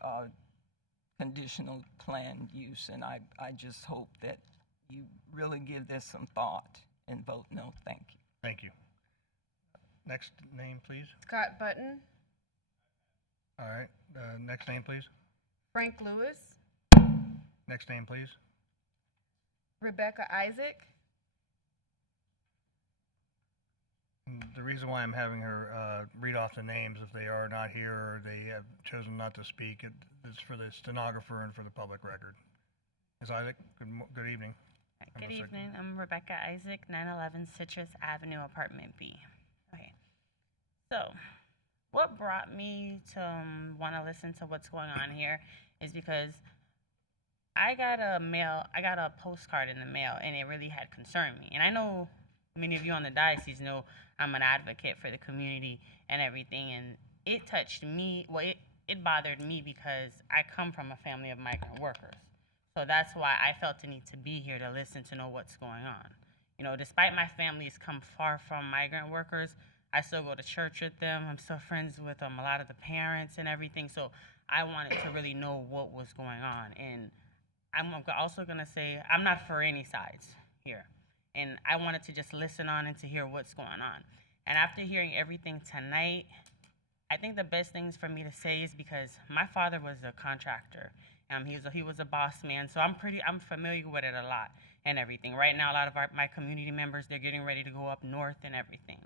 conditional plan use, and I just hope that you really give this some thought and vote no. Thank you. Thank you. Next name, please. Scott Button, All right. Next name, please. Frank Lewis, Next name, please. Rebecca Isaac, The reason why I'm having her read off the names, if they are not here or they have chosen not to speak, it's for the stenographer and for the public record. Ms. Isaac, good evening. Good evening. I'm Rebecca Isaac, 911 Citrus Avenue, Apartment B. Okay. So, what brought me to want to listen to what's going on here is because I got a postcard in the mail, and it really had concerned me. And I know many of you on the diocese know I'm an advocate for the community and everything, and it touched me. Well, it bothered me because I come from a family of migrant workers. So that's why I felt the need to be here to listen to know what's going on. You know, despite my family's come far from migrant workers, I still go to church with them. I'm still friends with a lot of the parents and everything. So I wanted to really know what was going on. And I'm also going to say I'm not for any sides here. And I wanted to just listen on and to hear what's going on. And after hearing everything tonight, I think the best things for me to say is because my father was a contractor. He was a boss man, so I'm familiar with it a lot and everything. Right now, a lot of my community members, they're getting ready to go up north and everything.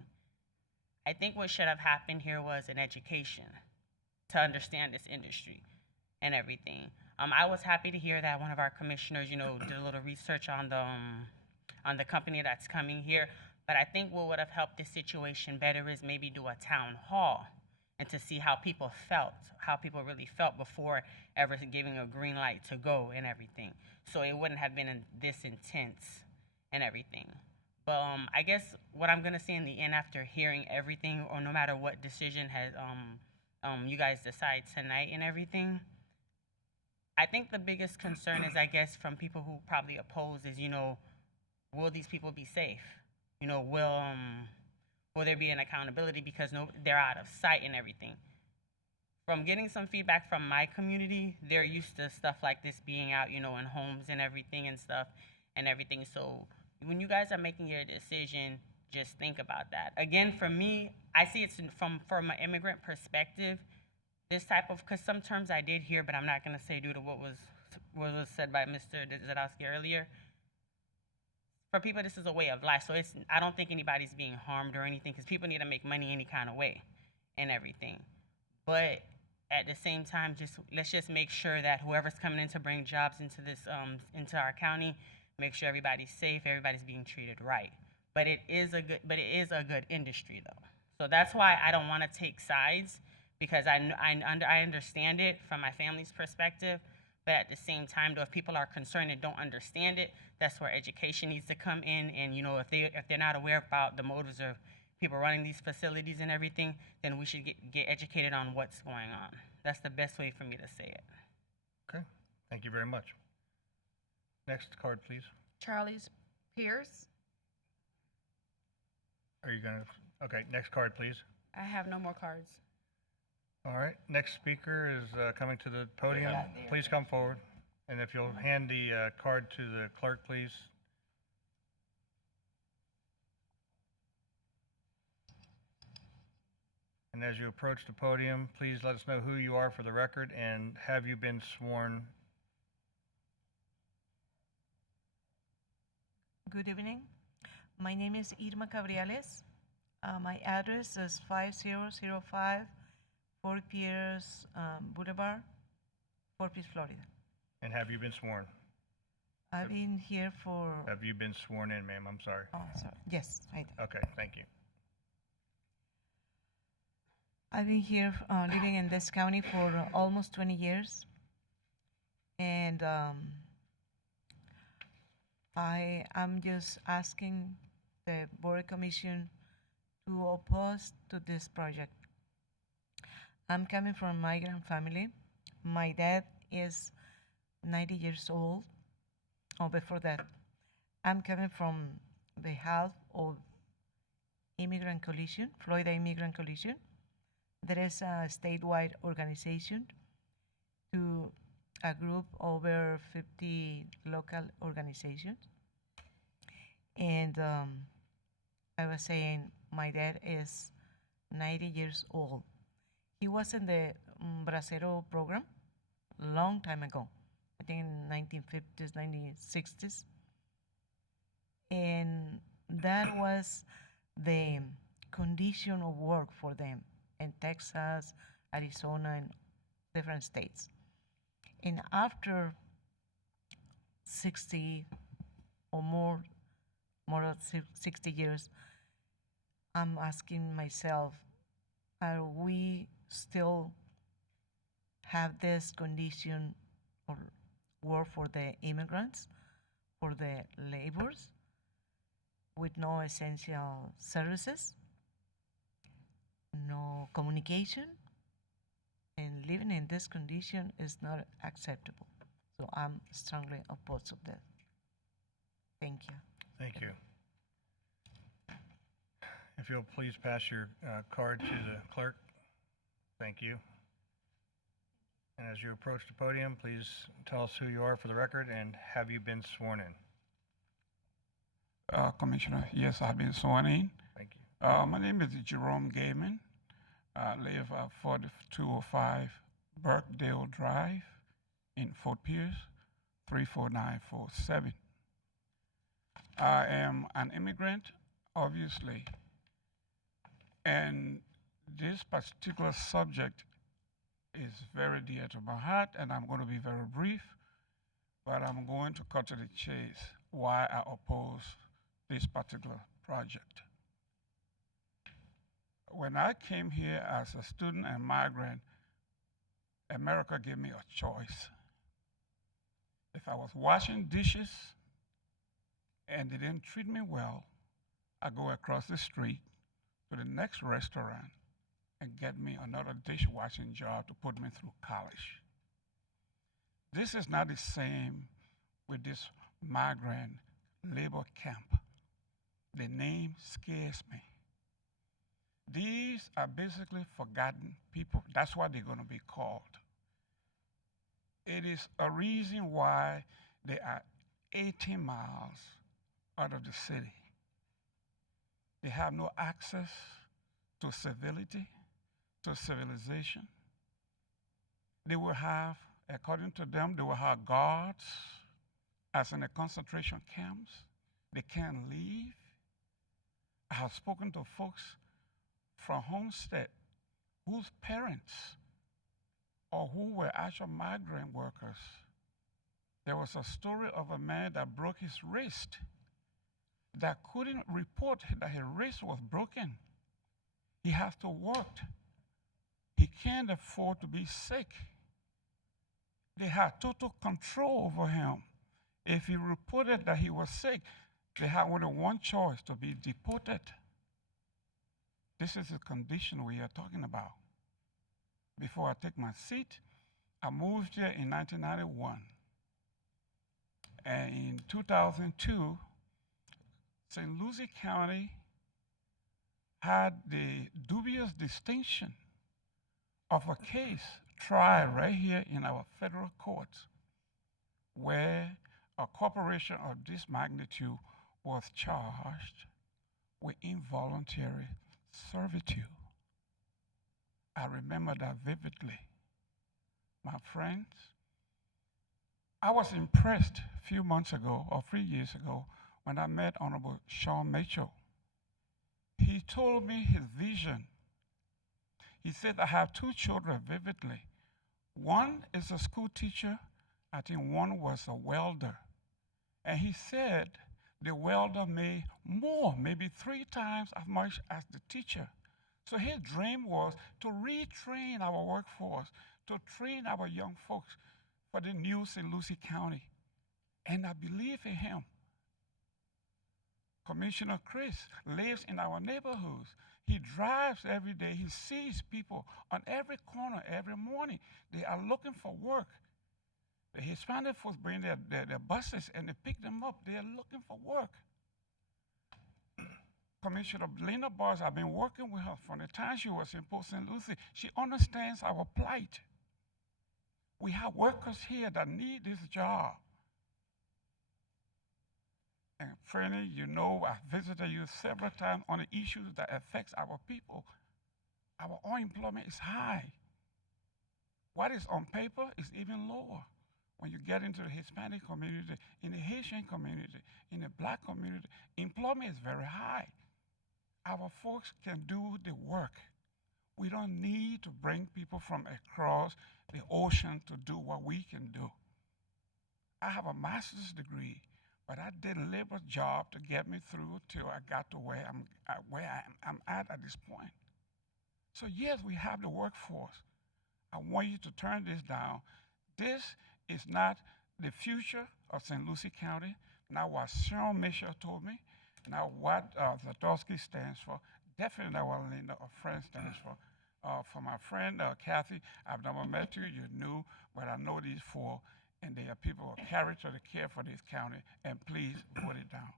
I think what should have happened here was an education to understand this industry and everything. I was happy to hear that one of our commissioners, did a little research on the company that's coming here. But I think what would have helped this situation better is maybe do a town hall and to see how people really felt before ever giving a green light to go and everything. So it wouldn't have been this intense and everything. But I guess what I'm gonna say in the end after hearing everything, or no matter what decision has you guys decide tonight and everything, I think the biggest concern is, I guess, from people who probably oppose is, will these people be safe? Will there be an accountability because they're out of sight and everything? From getting some feedback from my community, they're used to stuff like this being out, in homes and everything and stuff and everything. So when you guys are making your decision, just think about that. Again, for me, I see it's from an immigrant perspective, this type of, because some terms I did hear, but I'm not going to say due to what was said by Mr. Zadowski earlier. For people, this is a way of life. So I don't think anybody's being harmed or anything, because people need to make money any kind of way and everything. But at the same time, let's just make sure that whoever's coming in to bring jobs into this into our county, make sure everybody's safe, everybody's being treated right. But it is a good industry though. So that's why I don't want to take sides, because I understand it from my family's perspective. But at the same time, though, if people are concerned and don't understand it, that's where education needs to come in. And if they're not aware about the motives of people running these facilities and everything, then we should get educated on what's going on. That's the best way for me to say it. Okay. Thank you very much. Next card, please. Charles Pierce. Are you gonna? Okay. Next card, please. I have no more cards. All right. Next speaker is coming to the podium. Please come forward. And if you'll hand the card to the clerk, please. And as you approach the podium, please let us know who you are for the record, and have you been sworn? Good evening. My name is Irma Cabriales. My address is 5005 Fort Pierce Boulevard, Fort Pierce, Florida. And have you been sworn? I've been here for, Have you been sworn in, ma'am? I'm sorry. oh, sorry. Yes, I did. Okay, thank you. I've been here living in this county for almost 20 years. And I am just asking the Board Commission to oppose to this project. I'm coming from a migrant family. My dad is 90 years old, or before that. I'm coming from the half of Immigrant Coalition, Florida Immigrant Coalition. There is a statewide organization to a group over 50 local organizations. And I was saying my dad is 90 years old. He was in the Bracero program long time ago, I think in 1950s, 1960s. And that was the condition of work for them in Texas, Arizona, and different states. And after 60 or more than 60 years, I'm asking myself, are we still have this condition or work for the immigrants, for the laborers, with no essential services, no communication, and living in this condition is not acceptable. So I'm strongly opposed to that. Thank you. Thank you. If you'll please pass your card to the clerk. Thank you. And as you approach the podium, please tell us who you are for the record, and have you been sworn in? Commissioner, yes, I've been sworn in. Thank you. My name is Jerome Gaiman. I live at 4205 Birkdale Drive in Fort Pierce, 34947. I am an immigrant, obviously, and this particular subject is very dear to my heart, and I'm going to be very brief, but I'm going to cut to the chase why I oppose this particular project. When I came here as a student and migrant, America gave me a choice. If I was washing dishes and they didn't treat me well, I go across the street to the next restaurant and get me another dishwashing job to put me through college. This is not the same with this migrant labor camp. The name scares me. These are basically forgotten people. That's what they're going to be called. It is a reason why they are 18 miles out of the city. They have no access to civility, to civilization. They will have, according to them, they will have guards as in the concentration camps. They can't leave. I have spoken to folks from Homestead whose parents or who were actual migrant workers. There was a story of a man that broke his wrist that couldn't report that his wrist was broken. He has to work. He can't afford to be sick. They had total control over him. If he reported that he was sick, they had only one choice: to be deported. This is the condition we are talking about. Before I take my seat, I moved here in 1991. And in 2002, St. Lucie County had the dubious distinction of a case tried right here in our federal courts where a corporation of this magnitude was charged with involuntary servitude. I remember that vividly. My friends, I was impressed a few months ago or 3 years ago when I met Honorable Sean Mitchell. He told me his vision. He said, I have two children vividly. One is a school teacher. I think one was a welder. And he said the welder made more, maybe 3 times as much as the teacher. So his dream was to retrain our workforce, to train our young folks for the new St. Lucie County. And I believe in him. Commissioner Chris lives in our neighborhoods. He drives every day. He sees people on every corner every morning. They are looking for work. The Hispanic folks bring their buses and they pick them up. They are looking for work. Commissioner Linda Bars, I've been working with her from the time she was in Port St. Lucie. She understands our plight. We have workers here that need this job. And Franny, you know, I visited you several times on the issues that affects our people. Our unemployment is high. What is on paper is even lower. When you get into the Hispanic community, in the Haitian community, in the black community, employment is very high. Our folks can do the work. We don't need to bring people from across the ocean to do what we can do. I have a master's degree, but I did a labor job to get me through till I got to where I'm at this point. So yes, we have the workforce. I want you to turn this down. This is not the future of St. Lucie County. Now what Sean Mitchell told me, now what Zadowski stands for, definitely what Linda, a friend, stands for. For my friend Kathy, I've never met you, you knew, but I know these four, and they are people of character that care for this county, and please vote it down.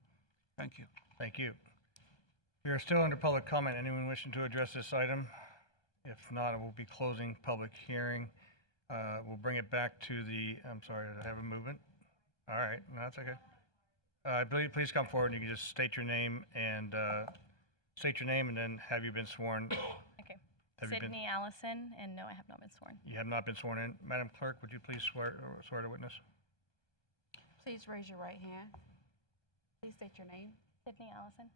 Thank you. Thank you. We are still under public comment. Anyone wishing to address this item? If not, I will be closing public hearing. We'll bring it back to the, I'm sorry, did I have a movement? All right, no, that's okay. Please come forward and you can just state your name and then have you been sworn? Okay. Have you been- Sydney Allison, and no, I have not been sworn. You have not been sworn in. Madam Clerk, would you please swear to witness? Please raise your right hand. Please state your name. Sydney Allison.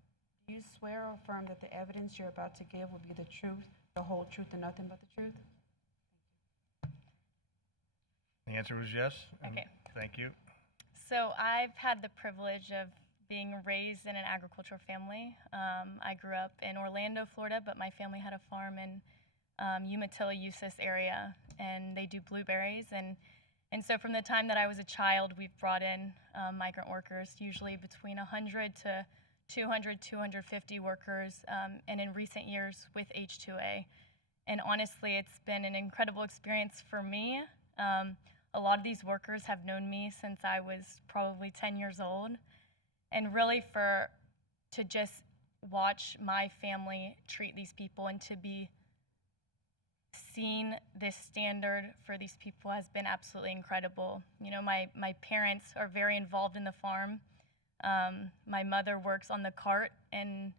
Do you swear or affirm that the evidence you're about to give will be the truth, the whole truth, and nothing but the truth? The answer was yes. and Okay. Thank you. So I've had the privilege of being raised in an agricultural family. I grew up in Orlando, Florida, but my family had a farm in Umatilla, Eustis area, and they do blueberries. And so from the time that I was a child, we've brought in migrant workers, usually between 100 to 200, 250 workers, and in recent years with H2A. And honestly, it's been an incredible experience for me. A lot of these workers have known me since I was probably 10 years old. And really to just watch my family treat these people and to be seen this standard for these people has been absolutely incredible. You know, my parents are very involved in the farm. My mother works on the cart, and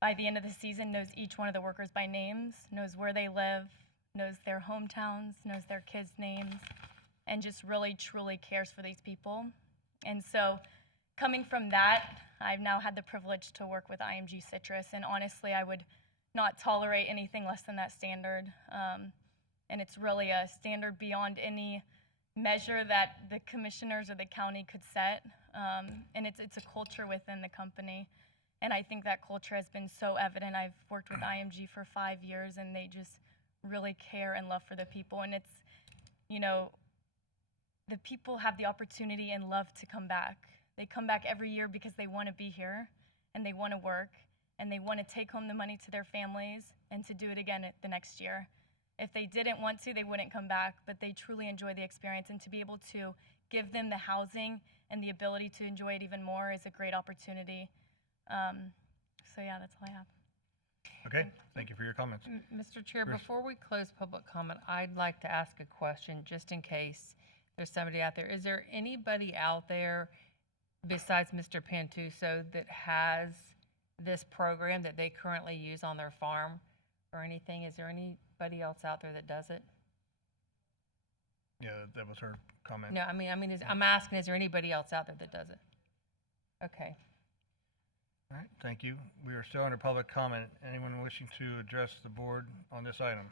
by the end of the season knows each one of the workers by names, knows where they live, knows their hometowns, knows their kids' names, and just really, truly cares for these people. And so coming from that, I've now had the privilege to work with IMG Citrus, and honestly, I would not tolerate anything less than that standard. And it's really a standard beyond any measure that the commissioners or the county could set. And it's a culture within the company. And I think that culture has been so evident. I've worked with IMG for 5 years, and they just really care and love for the people. And it's, you know, the people have the opportunity and love to come back. They come back every year because they want to be here, and they want to work, and they want to take home the money to their families and to do it again the next year. If they didn't want to, they wouldn't come back, but they truly enjoy the experience, and to be able to give them the housing and the ability to enjoy it even more is a great opportunity. So yeah, that's all I have. Okay, thank you for your comments. Mr. Chair, Chris. before we close public comment, I'd like to ask a question just in case there's somebody out there. Is there anybody out there besides Mr. Pantuso that has this program that they currently use on their farm or anything? Is there anybody else out there that does it? Yeah, that was her comment. No, I'm asking, is there anybody else out there that does it? Okay. All right, thank you. We are still under public comment. Anyone wishing to address the board on this item?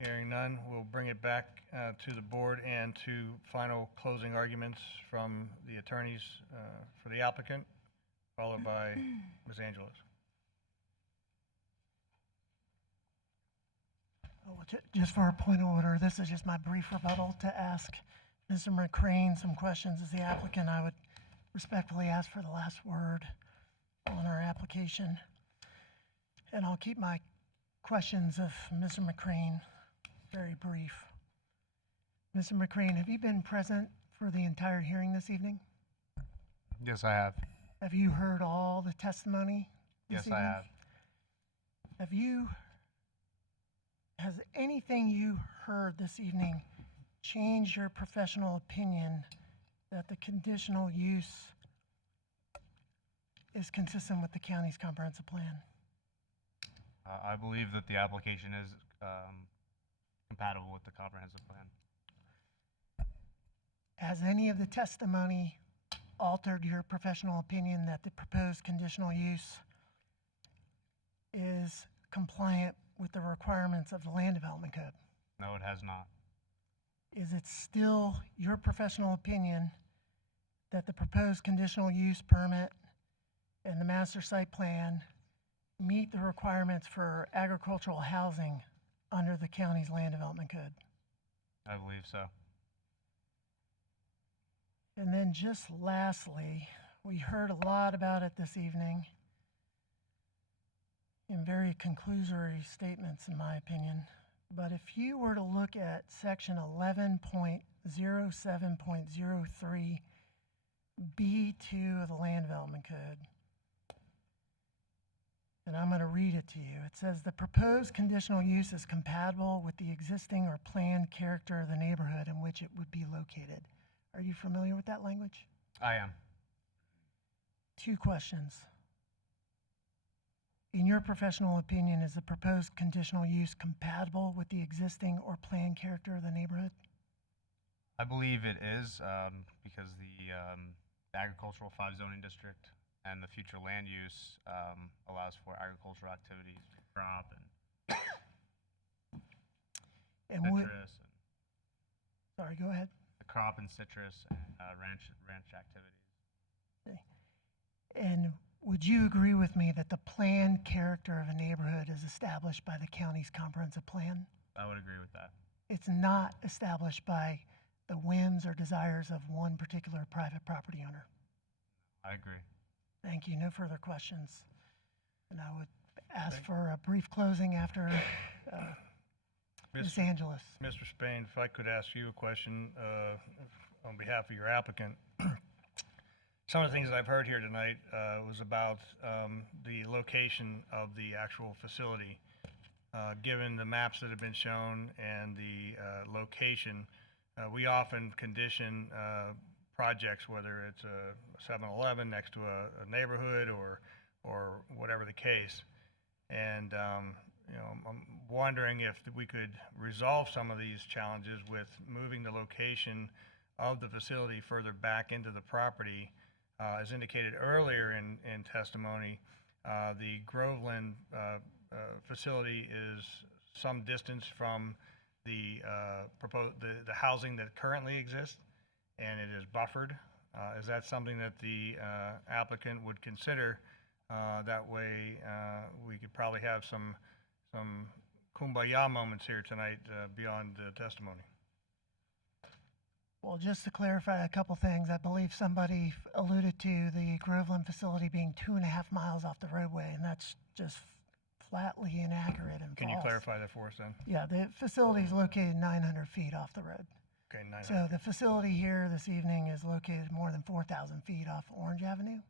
Hearing none, we'll bring it back to the board and to final closing arguments from the attorneys for the applicant, followed by Ms. Angelos. Just for a point of order, this is just my brief rebuttal to ask Mr. McCrane some questions. As the applicant, I would respectfully ask for the last word on our application. And I'll keep my questions of Mr. McCrane very brief. Mr. McCrane, have you been present for the entire hearing this evening? Yes, I have. Have you heard all the testimony this Yes, I evening? have. Has anything you heard this evening changed your professional opinion that the conditional use is consistent with the county's comprehensive plan? I believe that the application is compatible with the comprehensive plan. Has any of the testimony altered your professional opinion that the proposed conditional use is compliant with the requirements of the Land Development Code? No, it has not. Is it still your professional opinion that the proposed conditional use permit and the master site plan meet the requirements for agricultural housing under the county's Land Development Code? I believe so. And then just lastly, we heard a lot about it this evening in very conclusory statements, in my opinion. But if you were to look at section 11.07.03 B2 of the Land Development Code, and I'm going to read it to you. It says, the proposed conditional use is compatible with the existing or planned character of the neighborhood in which it would be located. Are you familiar with that language? I am. 2 questions. In your professional opinion, is the proposed conditional use compatible with the existing or planned character of the neighborhood? I believe it is because the agricultural 5 zoning district and the future land use allows for agricultural activities, crop and citrus. Sorry, go ahead. The crop and citrus and ranch activities. Okay. And would you agree with me that the planned character of a neighborhood is established by the county's comprehensive plan? I would agree with that. It's not established by the whims or desires of one particular private property owner. I agree. Thank you. No further questions. And I would ask for a brief closing after Ms. Angelos. Mr. Spain, if I could ask you a question on behalf of your applicant. Some of the things that I've heard here tonight was about the location of the actual facility. Given the maps that have been shown and the location, we often condition projects, whether it's a 7-Eleven next to a neighborhood or whatever the case. And I'm wondering if we could resolve some of these challenges with moving the location of the facility further back into the property. As indicated earlier in testimony, the Groveland facility is some distance from the housing that currently exists, and it is buffered. Is that something that the applicant would consider? That way, we could probably have some kumbaya moments here tonight beyond the testimony. Well, just to clarify a couple things, I believe somebody alluded to the Groveland facility being 2.5 miles off the roadway, and that's just flatly inaccurate and Can you false. clarify that for us then? Yeah, the facility is located 900 feet off the road. Okay, 900. So the facility here this evening is located more than 4,000 feet off Orange Avenue.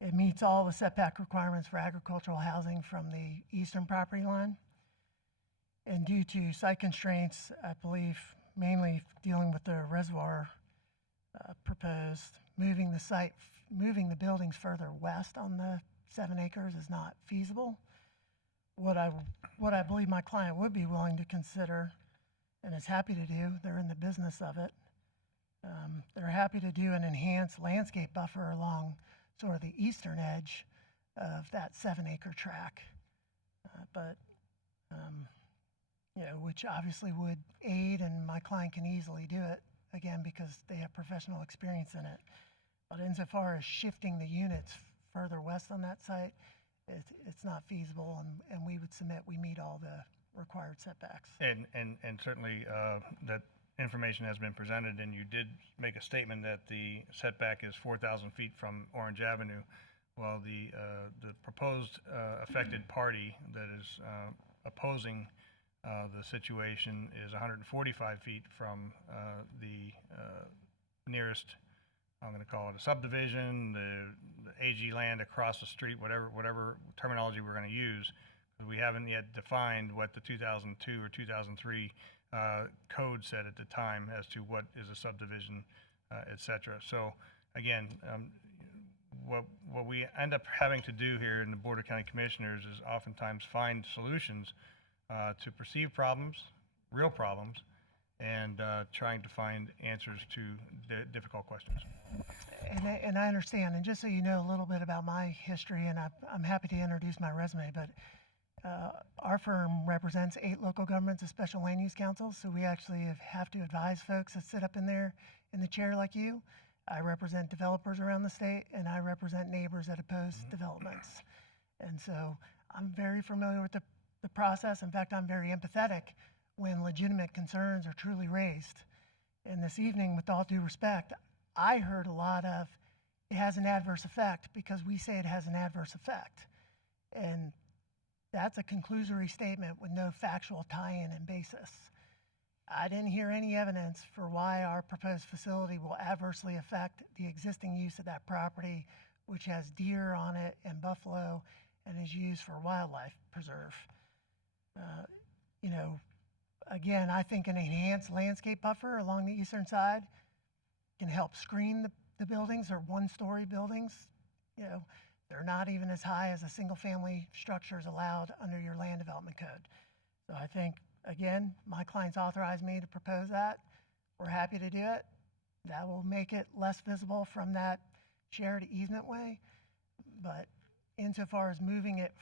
It meets all the setback requirements for agricultural housing from the eastern property line. And due to site constraints, I believe mainly dealing with the reservoir proposed, moving the buildings further west on the 7 acres is not feasible. What I believe my client would be willing to consider and is happy to do, they're in the business of it, they're happy to do an enhanced landscape buffer along sort of the eastern edge of that 7-acre tract. But, you know, which obviously would aid, and my client can easily do it, again, because they have professional experience in it. But insofar as shifting the units further west on that site, it's not feasible, and we would submit we meet all the required setbacks. And certainly, that information has been presented, and you did make a statement that the setback is 4,000 feet from Orange Avenue, while the proposed affected party that is opposing the situation is 145 feet from the nearest, I'm going to call it a subdivision, the AG land across the street, whatever terminology we're going to use. We haven't yet defined what the 2002 or 2003 code said at the time as to what is a subdivision, et cetera. So again, what we end up having to do here in the Board of County Commissioners is oftentimes find solutions to perceived problems, real problems, and trying to find answers to difficult questions. And I understand, and just so you know a little bit about my history, and I'm happy to introduce my resume, but our firm represents 8 local governments and special land use councils, so we actually have to advise folks that sit up in there in the chair like you. I represent developers around the state, and I represent neighbors that oppose developments. And so I'm very familiar with the process. In fact, I'm very empathetic when legitimate concerns are truly raised. And this evening, with all due respect, I heard a lot of, it has an adverse effect because we say it has an adverse effect. And that's a conclusory statement with no factual tie-in and basis. I didn't hear any evidence for why our proposed facility will adversely affect the existing use of that property, which has deer on it and buffalo and is used for wildlife preserve. You know, again, I think an enhanced landscape buffer along the eastern side can help screen the buildings. Or 1-story buildings. You know, they're not even as high as a single-family structure is allowed under your land development code. So I think, again, my clients authorized me to propose that. We're happy to do it. That will make it less visible from that shared easement way. But insofar as moving it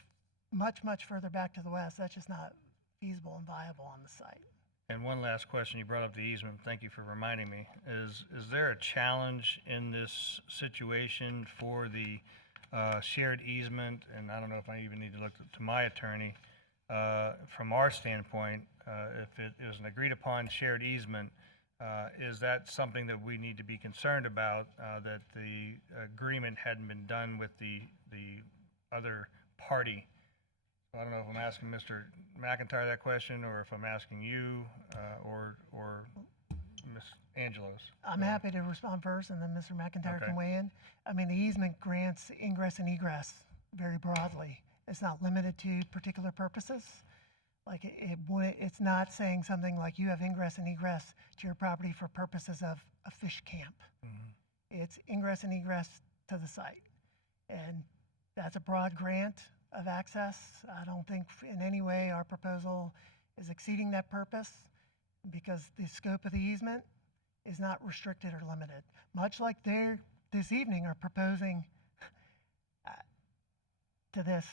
much, much further back to the west, that's just not feasible and viable on the site. And one last question, you brought up the easement, thank you for reminding me. Is there a challenge in this situation for the shared easement? And I don't know if I even need to look to my attorney. From our standpoint, if it is an agreed upon shared easement, is that something that we need to be concerned about, that the agreement hadn't been done with the other party? I don't know if I'm asking Mr. McIntyre that question, or if I'm asking you, or Ms. Angelos. I'm happy to respond first, and then Mr. McIntyre Okay. can weigh in. I mean, the easement grants ingress and egress very broadly. It's not limited to particular purposes. Like it's not saying something like you have ingress and egress to your property for purposes of a fish camp. It's ingress and egress to the site. And that's a broad grant of access. I don't think in any way our proposal is exceeding that purpose, because the scope of the easement is not restricted or limited. Much like they this evening are proposing to this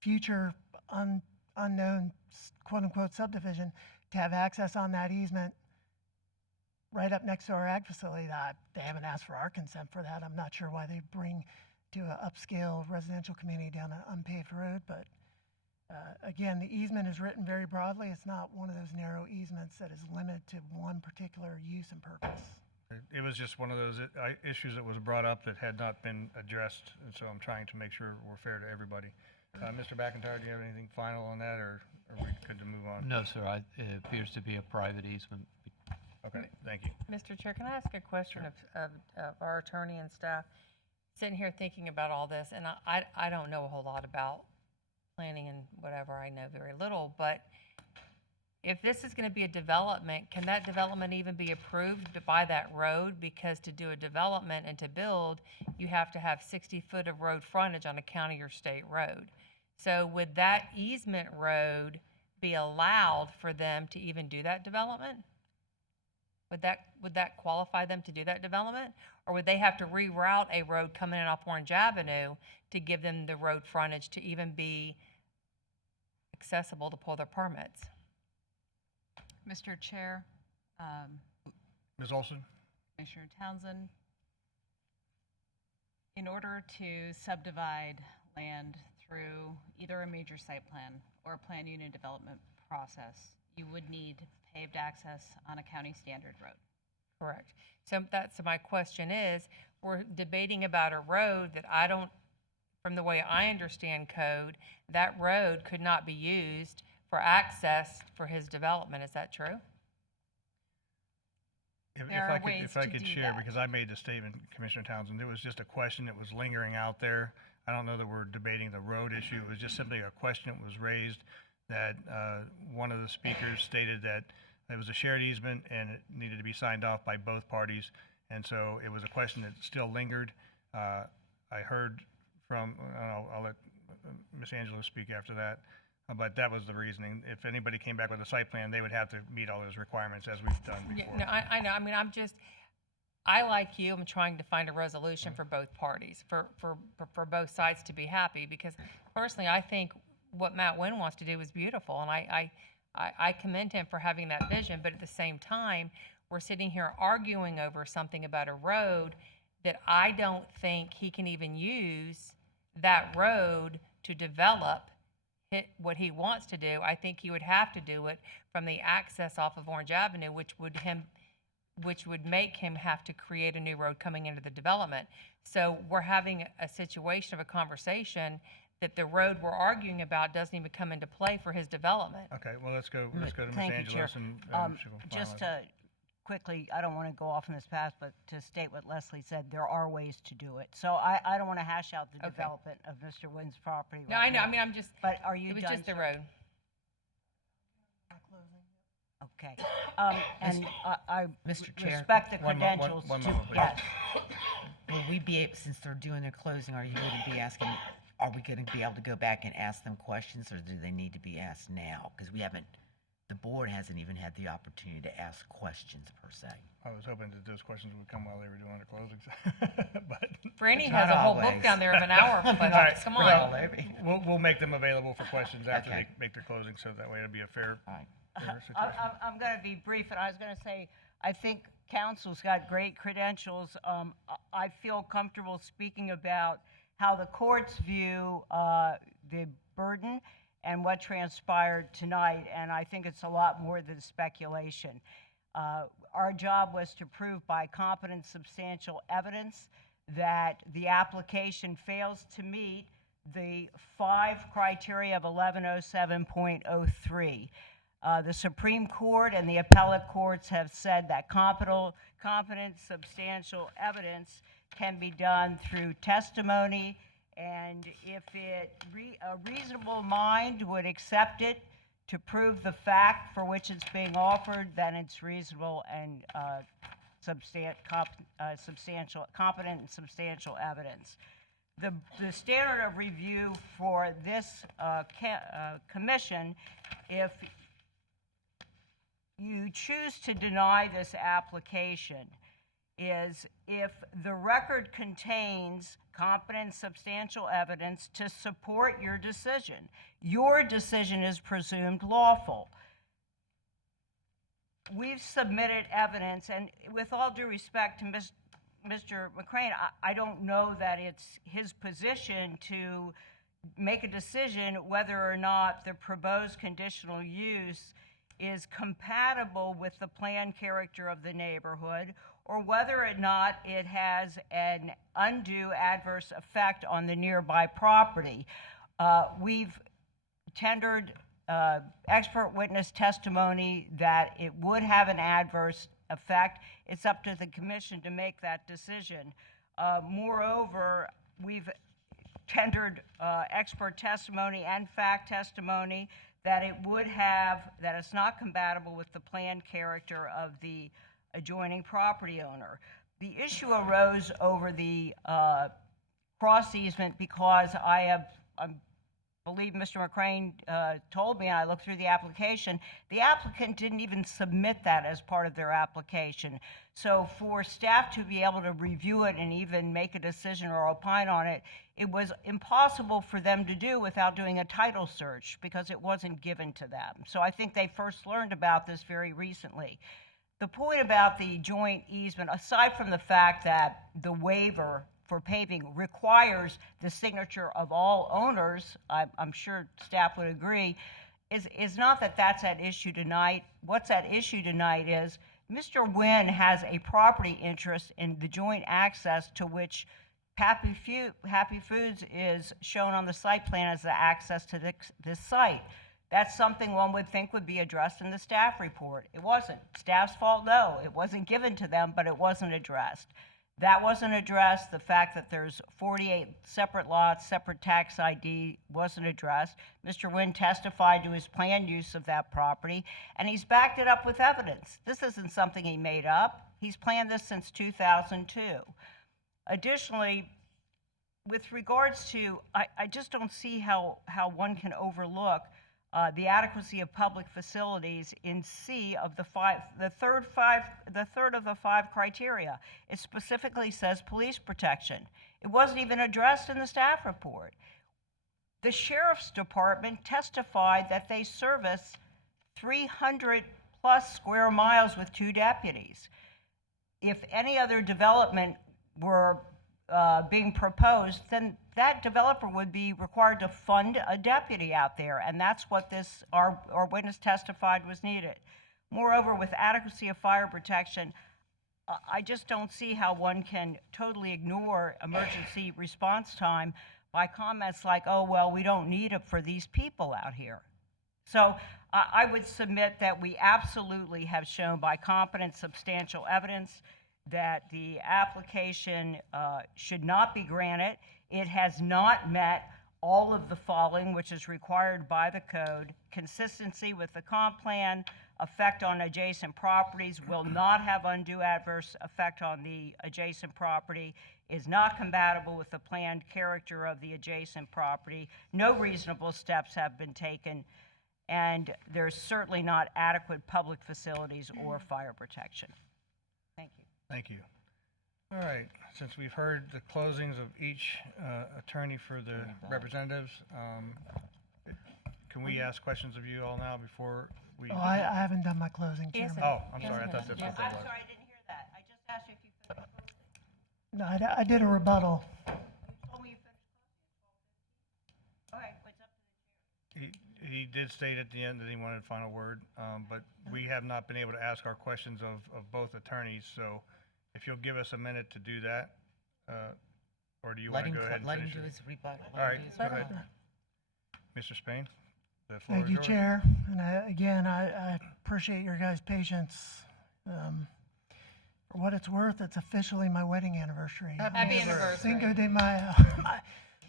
future unknown quote-unquote subdivision to have access on that easement right up next to our ag facility. They haven't asked for our consent for that. I'm not sure why they bring to an upscale residential community down an unpaved road, but again, the easement is written very broadly. It's not one of those narrow easements that is limited to one particular use and purpose. It was just one of those issues that was brought up that had not been addressed, and so I'm trying to make sure we're fair to everybody. Mr. McIntyre, do you have anything final on that, or are we good to move on? No, sir. It appears to be a private easement. Okay, thank you. Mr. Chair, can I ask a question of our attorney and staff? Sitting here thinking about all this, and I don't know a whole lot about planning and whatever. I know very little, but if this is going to be a development, can that development even be approved by that road? Because to do a development and to build, you have to have 60 foot of road frontage on a county or state road. So would that easement road be allowed for them to even do that development? would that qualify them to do that development? Or would they have to reroute a road coming in off Orange Avenue to give them the road frontage to even be accessible to pull their permits? Mr. Chair, Ms. Olson? Commissioner Townsend, in order to subdivide land through either a major site plan or a plan unit development process, you would need paved access on a county standard road. Correct. So my question is, we're debating about a road that I don't, from the way I understand code, that road could not be used for access for his development. Is that true? If I could share, because I made the statement, Commissioner Townsend, it was just a question that was lingering out there. I don't know that we're debating the road issue. It was just simply a question that was raised that one of the speakers stated that it was a shared easement and it needed to be signed off by both parties. And so it was a question that still lingered. I heard from, I'll let Ms. Angelo speak after that. But that was the reasoning. If anybody came back with a site plan, they would have to meet all those requirements as we've done Yeah, before. no, I know. I mean, I like you, I'm trying to find a resolution for both parties, for both sides to be happy, because personally, I think what Matt Wynn wants to do is beautiful, and I commend him for having that vision, but at the same time, we're sitting here arguing over something about a road that I don't think he can even use that road to develop what he wants to do. I think he would have to do it from the access off of Orange Avenue, which would make him have to create a new road coming into the development. So we're having a situation of a conversation that the road we're arguing about doesn't even come into play for his development. Okay, well, let's go to Ms. Thank you, Chair. Angelos and she will Just finalize. to quickly, I don't want to go off on this path, but to state what Leslie said, there are ways to do it. So I don't want to hash out the Okay. development of Mr. Wynn's property No, right I know. now. I mean, I'm just. But are you It was done, just the sir? road. Okay. And I Mr. Chair. respect the One credentials. moment, please. Yes. Will we be, since they're doing their closing, are you going to be asking, are we going to be able to go back and ask them questions, or do they need to be asked now? Because the board hasn't even had the opportunity to ask questions per se. I was hoping that those questions would come while they were doing the closings, but. Franny It's has not a whole book always. down there of an hour of All right, questions. Come well, on. We'll make them available for questions after Okay. they make their closing, so that way it'll be a fair situation. I'm going to be brief, and I was going to say, I think council's got great credentials. I feel comfortable speaking about how the courts view the burden and what transpired tonight, and I think it's a lot more than speculation. Our job was to prove by competent, substantial evidence that the application fails to meet the 5 criteria of 1107.03. The Supreme Court and the appellate courts have said that competent, substantial evidence can be done through testimony, and if a reasonable mind would accept it to prove the fact for which it's being offered, then it's reasonable and competent and substantial evidence. The standard of review for this commission, if you choose to deny this application, is if the record contains competent, substantial evidence to support your decision. Your decision is presumed lawful. We've submitted evidence, and with all due respect to Mr. McCrane, I don't know that it's his position to make a decision whether or not the proposed conditional use is compatible with the planned character of the neighborhood, or whether or not it has an undue adverse effect on the nearby property. We've tendered expert witness testimony that it would have an adverse effect. It's up to the commission to make that decision. Moreover, we've tendered expert testimony and fact testimony that that it's not compatible with the planned character of the adjoining property owner. The issue arose over the cross easement because I'm believe Mr. McCrane told me, and I looked through the application, the applicant didn't even submit that as part of their application. So for staff to be able to review it and even make a decision or opine on it, it was impossible for them to do without doing a title search because it wasn't given to them. So I think they first learned about this very recently. The point about the joint easement, aside from the fact that the waiver for paving requires the signature of all owners, I'm sure staff would agree, is not that that's at issue tonight. What's at issue tonight is Mr. Nguyen has a property interest in the joint access to which Happy Foods is shown on the site plan as the access to this site. That's something one would think would be addressed in the staff report. It wasn't. Staff's fault? No. It wasn't given to them, but it wasn't addressed. That wasn't addressed. The fact that there's 48 separate lots, separate tax ID wasn't addressed. Mr. Nguyen testified to his planned use of that property, and he's backed it up with evidence. This isn't something he made up. He's planned this since 2002. Additionally, with regards to, I just don't see how one can overlook the adequacy of public facilities in C of the third of the five criteria. It specifically says police protection. It wasn't even addressed in the staff report. The sheriff's department testified that they service 300 plus square miles with 2 deputies. If any other development were being proposed, then that developer would be required to fund a deputy out there, and that's what our witness testified was needed. Moreover, with adequacy of fire protection, I just don't see how one can totally ignore emergency response time by comments like, oh, well, we don't need it for these people out here. So I would submit that we absolutely have shown by competent, substantial evidence that the application should not be granted. It has not met all of the following, which is required by the code. Consistency with the comp plan, effect on adjacent properties, will not have undue adverse effect on the adjacent property, is not compatible with the planned character of the adjacent property. No reasonable steps have been taken, and there's certainly not adequate public facilities or fire protection. Thank you. Thank you. All right, since we've heard the closings of each attorney for the representatives, can we ask questions of you all now before we? Oh, I haven't done my closing, Chairman. Oh, I'm sorry, I thought that's what that was. I'm sorry, I didn't hear that. I just asked you if you finished closing. No, I did a rebuttal. You told me you finished closing. All right, what's up to the chair? He did state at the end that he wanted a final word, but we have not been able to ask our questions of both attorneys, so if you'll give us a minute to do that, or do you want to go ahead and Let him finish do it? his rebuttal. All right, go ahead. Mr. Spain, the floor Thank is you, yours. Chair. And again, I appreciate your guys' patience. For what it's worth, it's officially my wedding anniversary. Happy anniversary. Cinco de Mayo.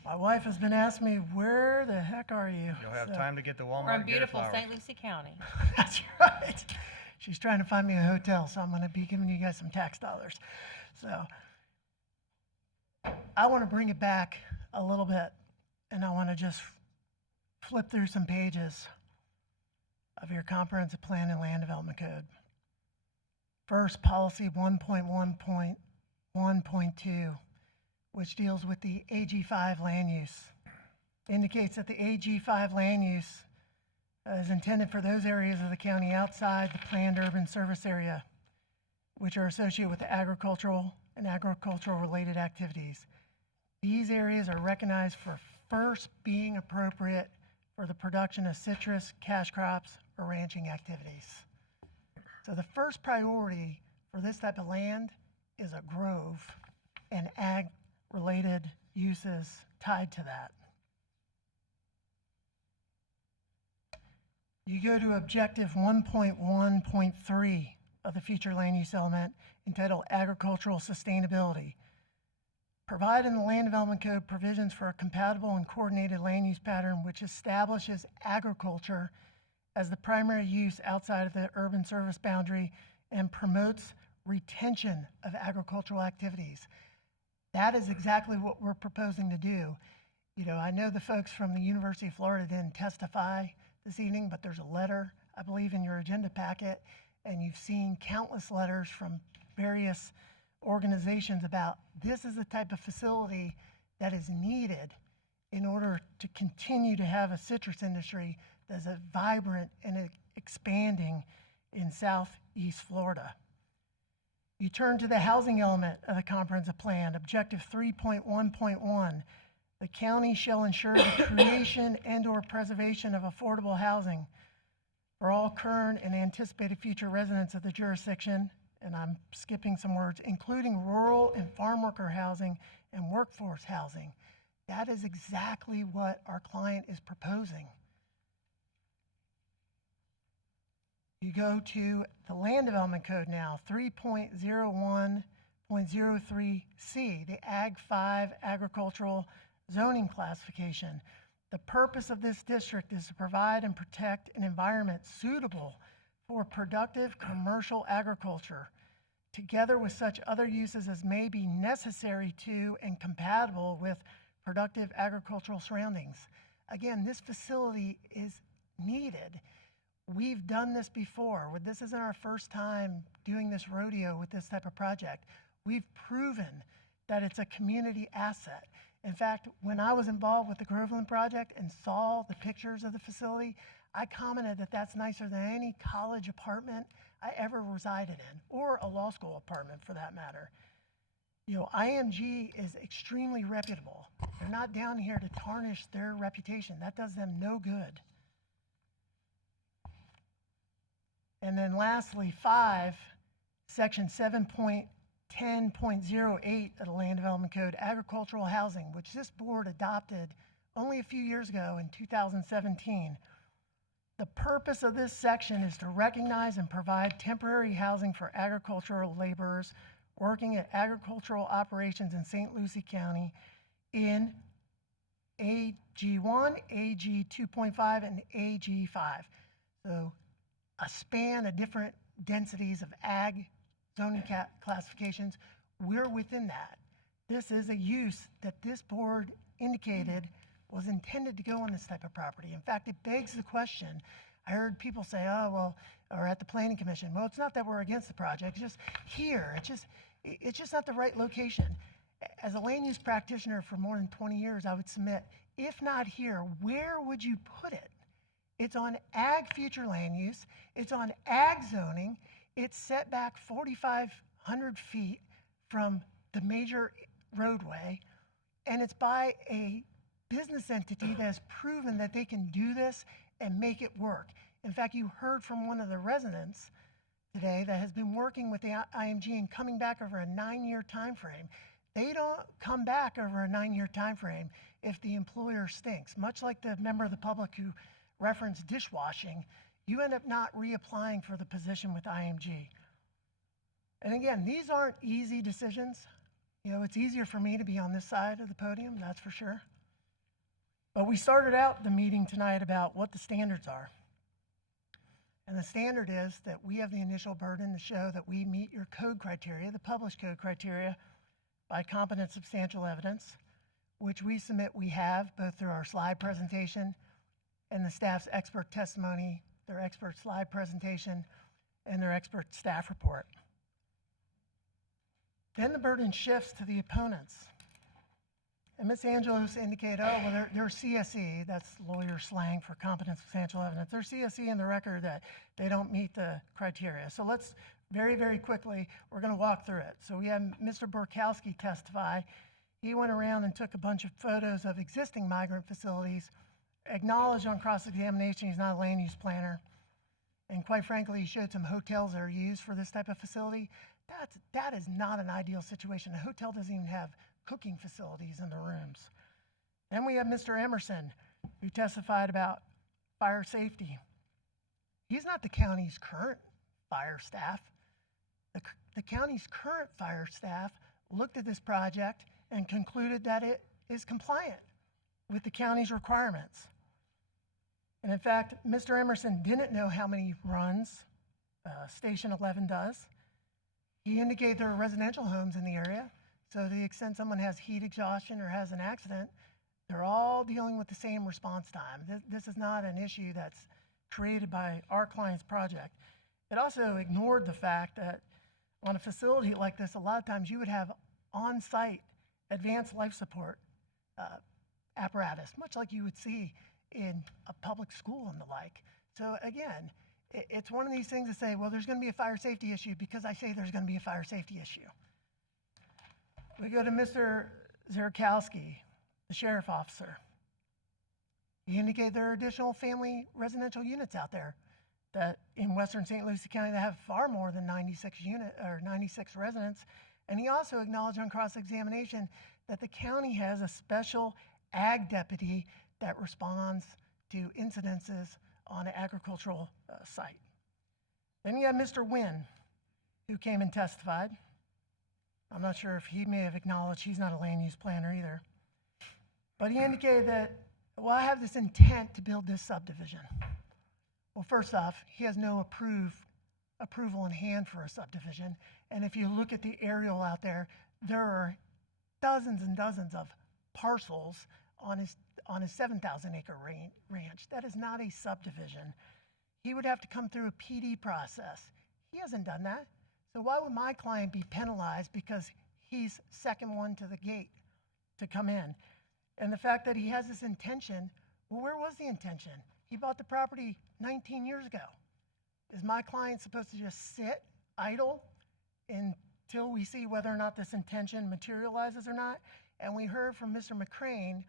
My wife has been asking me, where the heck are you? You'll have So- time to get to Walmart We're in and get her beautiful flowers. St. Lucie County. That's right. She's trying to find me a hotel, so I'm going to be giving you guys some tax dollars. So I want to bring it back a little bit, and I want to just flip through some pages of your comprehensive plan and land development code. First, policy 1.1.1.2, which deals with the AG5 land use, indicates that the AG5 land use is intended for those areas of the county outside the planned urban service area, which are associated with the agricultural and agricultural-related activities. These areas are recognized for first being appropriate for the production of citrus, cash crops, or ranching activities. So the first priority for this type of land is a grove and ag-related uses tied to that. You go to objective 1.1.3 of the future land use element entitled agricultural sustainability. Provide in the land development code provisions for a compatible and coordinated land use pattern which establishes agriculture as the primary use outside of the urban service boundary and promotes retention of agricultural activities. That is exactly what we're proposing to do. You know, I know the folks from the University of Florida didn't testify this evening, but there's a letter, I believe, in your agenda packet, and you've seen countless letters from various organizations about this is the type of facility that is needed in order to continue to have a citrus industry that's a vibrant and expanding in southeast Florida. You turn to the housing element of the comprehensive plan, objective 3.1.1. The county shall ensure the creation and/or preservation of affordable housing for all current and anticipated future residents of the jurisdiction, and I'm skipping some words, including rural and farm worker housing and workforce housing. That is exactly what our client is proposing. You go to the Land Development Code now, 3.01.03C, the Ag 5 agricultural zoning classification. The purpose of this district is to provide and protect an environment suitable for productive commercial agriculture, together with such other uses as may be necessary to and compatible with productive agricultural surroundings. Again, this facility is needed. We've done this before. This isn't our first time doing this rodeo with this type of project. We've proven that it's a community asset. In fact, when I was involved with the Groveland project and saw the pictures of the facility, I commented that that's nicer than any college apartment I ever resided in, or a law school apartment for that matter. You know, IMG is extremely reputable. They're not down here to tarnish their reputation. That does them no good. And then lastly, 5, section 7.10.08 of the Land Development Code, agricultural housing, which this board adopted only a few years ago in 2017. The purpose of this section is to recognize and provide temporary housing for agricultural laborers working at agricultural operations in St. Lucie County in AG1, AG 2.5, and AG 5. So a span of different densities of ag zoning classifications. We're within that. This is a use that this board indicated was intended to go on this type of property. In fact, it begs the question. I heard people say, oh, well, or at the Planning Commission, well, it's not that we're against the project, it's just here, it's just not the right location. As a land use practitioner for more than 20 years, I would submit, if not here, where would you put it? It's on ag future land use, it's on ag zoning, it's set back 4,500 feet from the major roadway, and it's by a business entity that has proven that they can do this and make it work. In fact, you heard from one of the residents today that has been working with the IMG and coming back over a 9-year time frame. They don't come back over a 9-year time frame if the employer stinks. Much like the member of the public who referenced dishwashing, you end up not reapplying for the position with IMG. And again, these aren't easy decisions. You know, it's easier for me to be on this side of the podium, that's for sure. But we started out the meeting tonight about what the standards are. And the standard is that we have the initial burden to show that we meet your code criteria, the published code criteria, by competent substantial evidence, which we submit we have both through our slide presentation and the staff's expert testimony, their expert slide presentation, and their expert staff report. Then the burden shifts to the opponents. And Ms. Angelos indicated, oh, well, they're CSE, that's lawyer slang for competent substantial evidence. They're CSE in the record that they don't meet the criteria. So let's very, very quickly, we're going to walk through it. So we have Mr. Burkowski testify. He went around and took a bunch of photos of existing migrant facilities, acknowledged on cross-examination he's not a land use planner, and quite frankly, he showed some hotels that are used for this type of facility. That is not an ideal situation. A hotel doesn't even have cooking facilities in the rooms. Then we have Mr. Emerson, who testified about fire safety. He's not the county's current fire staff. The county's current fire staff looked at this project and concluded that it is compliant with the county's requirements. And in fact, Mr. Emerson didn't know how many runs Station 11 does. He indicated there are residential homes in the area. So to the extent someone has heat exhaustion or has an accident, They're all dealing with the same response time. This is not an issue that's created by our client's project. It also ignored the fact that on a facility like this, a lot of times you would have on-site advanced life support apparatus, much like you would see in a public school and the like. So again, it's one of these things to say, well, there's going to be a fire safety issue because I say there's going to be a fire safety issue. We go to Mr. Zerkowski, the sheriff officer. He indicated there are additional family residential units out there that in western St. Lucie County that have far more than 96 residents. And he also acknowledged on cross-examination that the county has a special ag deputy that responds to incidences on an agricultural site. Then you have Mr. Wynn, who came and testified. I'm not sure if he may have acknowledged he's not a land use planner either. But he indicated that, well, I have this intent to build this subdivision. Well, first off, he has no approval in hand for a subdivision. And if you look at the aerial out there, there are dozens and dozens of parcels on his 7,000-acre ranch. That is not a subdivision. He would have to come through a PD process. He hasn't done that. So why would my client be penalized because he's second one to the gate to come in? And the fact that he has this intention, well, where was the intention? He bought the property 19 years ago. Is my client supposed to just sit idle until we see whether or not this intention materializes or not? And we heard from Mr. McCrane,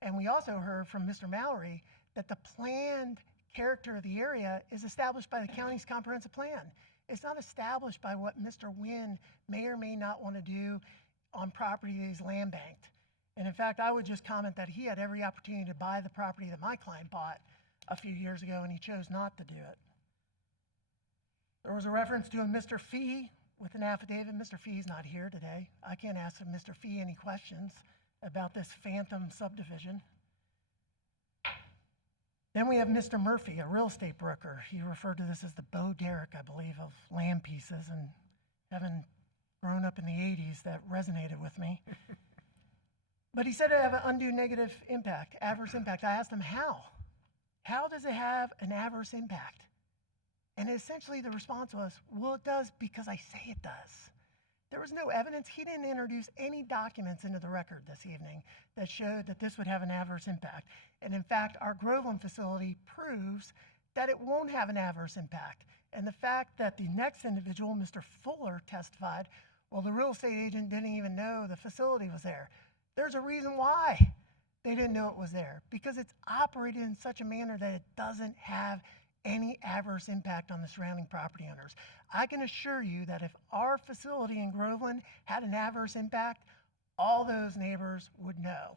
and we also heard from Mr. Mallory, that the planned character of the area is established by the county's comprehensive plan. It's not established by what Mr. Wynn may or may not want to do on property that is land banked. And in fact, I would just comment that he had every opportunity to buy the property that my client bought a few years ago, and he chose not to do it. There was a reference to a Mr. Fee with an affidavit. Mr. Fee's not here today. I can't ask Mr. Fee any questions about this phantom subdivision. Then we have Mr. Murphy, a real estate broker. He referred to this as the Bo Derek, I believe, of land pieces, and having grown up in the 80s, that resonated with me. But he said it have an undue negative impact, adverse impact. I asked him how. How does it have an adverse impact? And essentially the response was, well, it does because I say it does. There was no evidence. He didn't introduce any documents into the record this evening that showed that this would have an adverse impact. And in fact, our Groveland facility proves that it won't have an adverse impact. And the fact that the next individual, Mr. Fuller, testified, well, the real estate agent didn't even know the facility was there. There's a reason why they didn't know it was there, because it's operated in such a manner that it doesn't have any adverse impact on the surrounding property owners. I can assure you that if our facility in Groveland had an adverse impact, all those neighbors would know,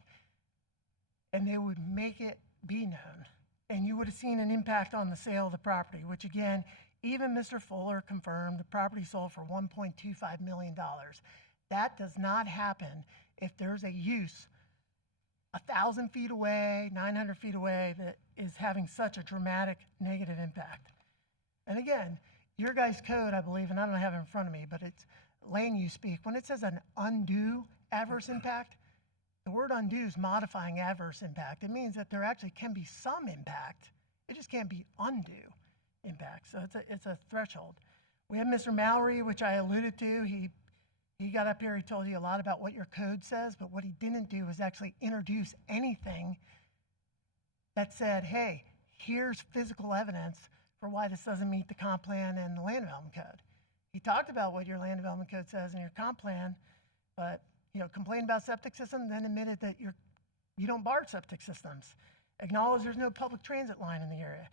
and they would make it be known. And you would have seen an impact on the sale of the property, which again, even Mr. Fuller confirmed the property sold for $1.25 million. That does not happen if there's a use 1,000 feet away, 900 feet away, that is having such a dramatic negative impact. And again, your guys' code, I believe, and I don't have it in front of me, but it's land use speak. When it says an undue adverse impact, the word undue is modifying adverse impact. It means that there actually can be some impact. It just can't be undue impact. So it's a threshold. We have Mr. Mallory, which I alluded to. He got up here, he told you a lot about what your code says, but what he didn't do was actually introduce anything that said, hey, here's physical evidence for why this doesn't meet the comp plan and the land development code. He talked about what your land development code says in your comp plan, but complained about septic systems, then admitted that you don't bar septic systems. Acknowledged there's no public transit line in the area.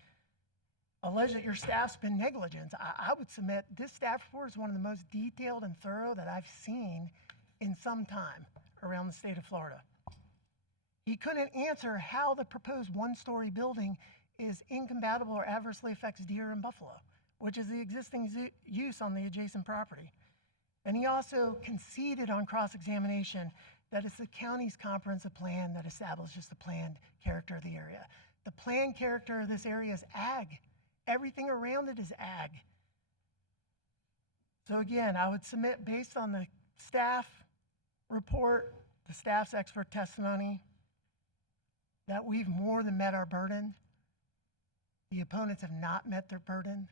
Alleged that your staff's been negligent. I would submit this staff report is one of the most detailed and thorough that I've seen in some time around the state of Florida. He couldn't answer how the proposed one-story building is incompatible or adversely affects deer and buffalo, which is the existing use on the adjacent property. And he also conceded on cross-examination that it's the county's comprehensive plan that establishes the planned character of the area. The planned character of this area is ag. Everything around it is ag. So again, I would submit, based on the staff report, the staff's expert testimony, that we've more than met our burden. The opponents have not met their burden.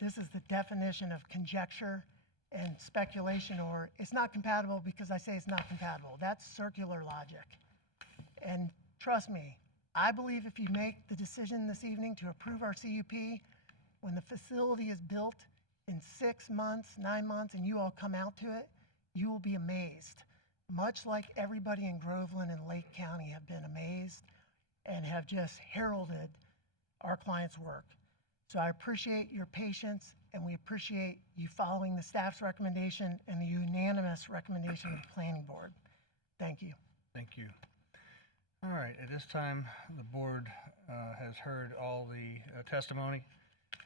This is the definition of conjecture and speculation, or it's not compatible because I say it's not compatible. That's circular logic. And trust me, I believe if you make the decision this evening to approve our CUP, when the facility is built in 6 months, 9 months, and you all come out to it, you will be amazed. Much like everybody in Groveland and Lake County have been amazed and have just heralded our client's work. So I appreciate your patience, and we appreciate you following the staff's recommendation and the unanimous recommendation of the planning board. Thank you. Thank you. All right, at this time, the board has heard all the testimony,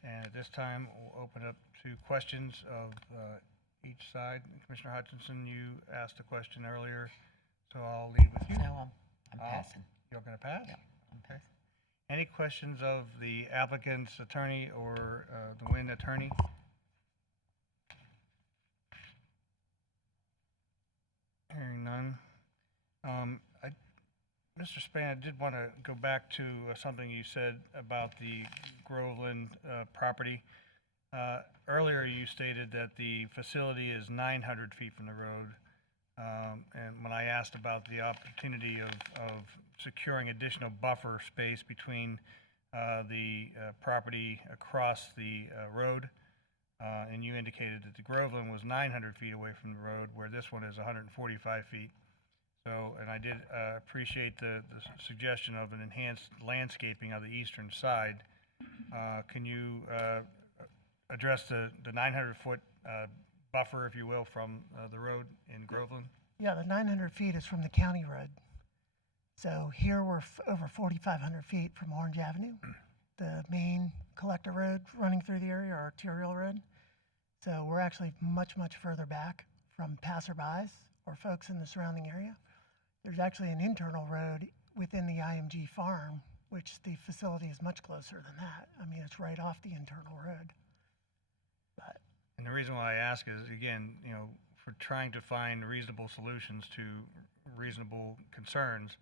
and at this time, we'll open up to questions of each side. Commissioner Hutchinson, you asked a question earlier, so I'll lead with you. No, I'm passing. You're going to pass? Yeah, I'm passing. Any questions of the applicant's attorney or the Wynn attorney? Hearing none. Mr. Span, I did want to go back to something you said about the Groveland property. Earlier, you stated that the facility is 900 feet from the road. And when I asked about the opportunity of securing additional buffer space between the property across the road, and you indicated that the Groveland was 900 feet away from the road, where this one is 145 feet. So, and I did appreciate the suggestion of an enhanced landscaping of the eastern side. Can you address the 900-foot buffer, if you will, from the road in Groveland? Yeah, the 900 feet is from the county road. So here we're over 4,500 feet from Orange Avenue, the main collector road running through the area, or arterial road. So we're actually much, much further back from passerbys or folks in the surrounding area. There's actually an internal road within the IMG farm, which the facility is much closer than that. I mean, it's right off the internal road. But And the reason why I ask is, again, you know, for trying to find reasonable solutions to reasonable concerns,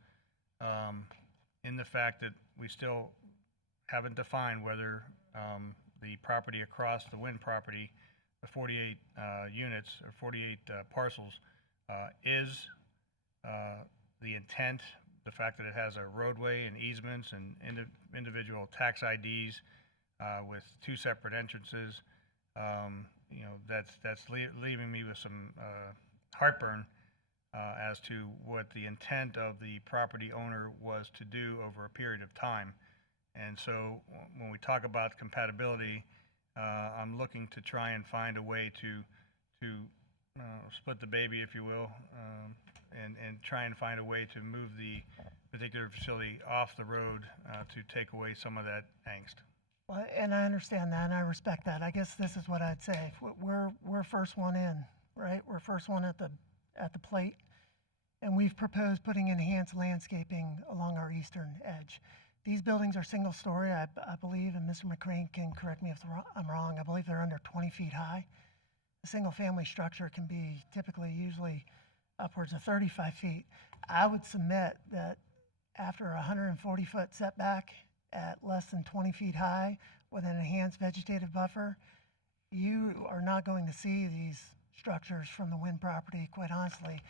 in the fact that we still haven't defined whether the property across the Wynn property, the 48 units or 48 parcels, is the intent, the fact that it has a roadway and easements and individual tax IDs with 2 separate entrances. You know, that's leaving me with some heartburn as to what the intent of the property owner was to do over a period of time. And so when we talk about compatibility, I'm looking to try and find a way to split the baby, if you will, and try and find a way to move the particular facility off the road to take away some of that angst. Well, and I understand that, and I respect that. I guess this is what I'd say. We're first one in, right? We're first one at the plate, and we've proposed putting enhanced landscaping along our eastern edge. These buildings are single story, I believe, and Mr. McCrane can correct me if I'm wrong. I believe they're under 20 feet high. A single family structure can be usually upwards of 35 feet. I would submit that after a 140-foot setback at less than 20 feet high with an enhanced vegetative buffer, you are not going to see these structures from the Wynn property, quite honestly.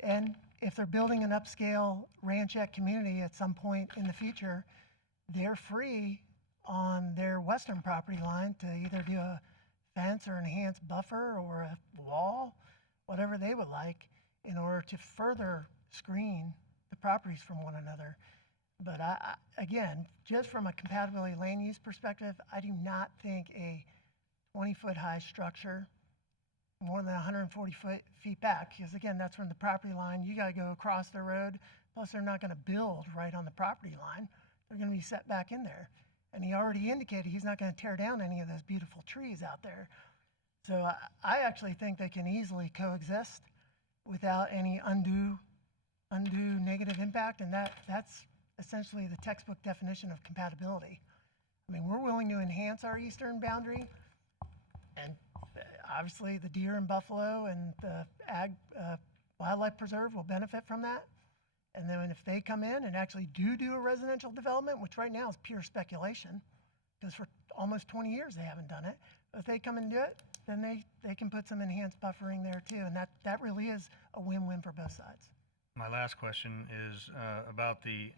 And if they're building an upscale ranchette community at some point in the future, they're free on their western property line to either do a fence or enhanced buffer or a wall, whatever they would like, in order to further screen the properties from one another. But again, just from a compatibility land use perspective, I do not think a 20-foot high structure more than 140 feet back, because again, that's from the property line. You got to go across the road. Plus, they're not going to build right on the property line. They're going to be set back in there. And he already indicated he's not going to tear down any of those beautiful trees out there. So I actually think they can easily coexist without any undue negative impact, and that's essentially the textbook definition of compatibility. I mean, we're willing to enhance our eastern boundary, and obviously the deer and buffalo and the ag wildlife preserve will benefit from that. And then if they come in and actually do a residential development, which right now is pure speculation, because for almost 20 years they haven't done it. If they come and do it, then they can put some enhanced buffering there too. And that really is a win-win for both sides. My last question is about the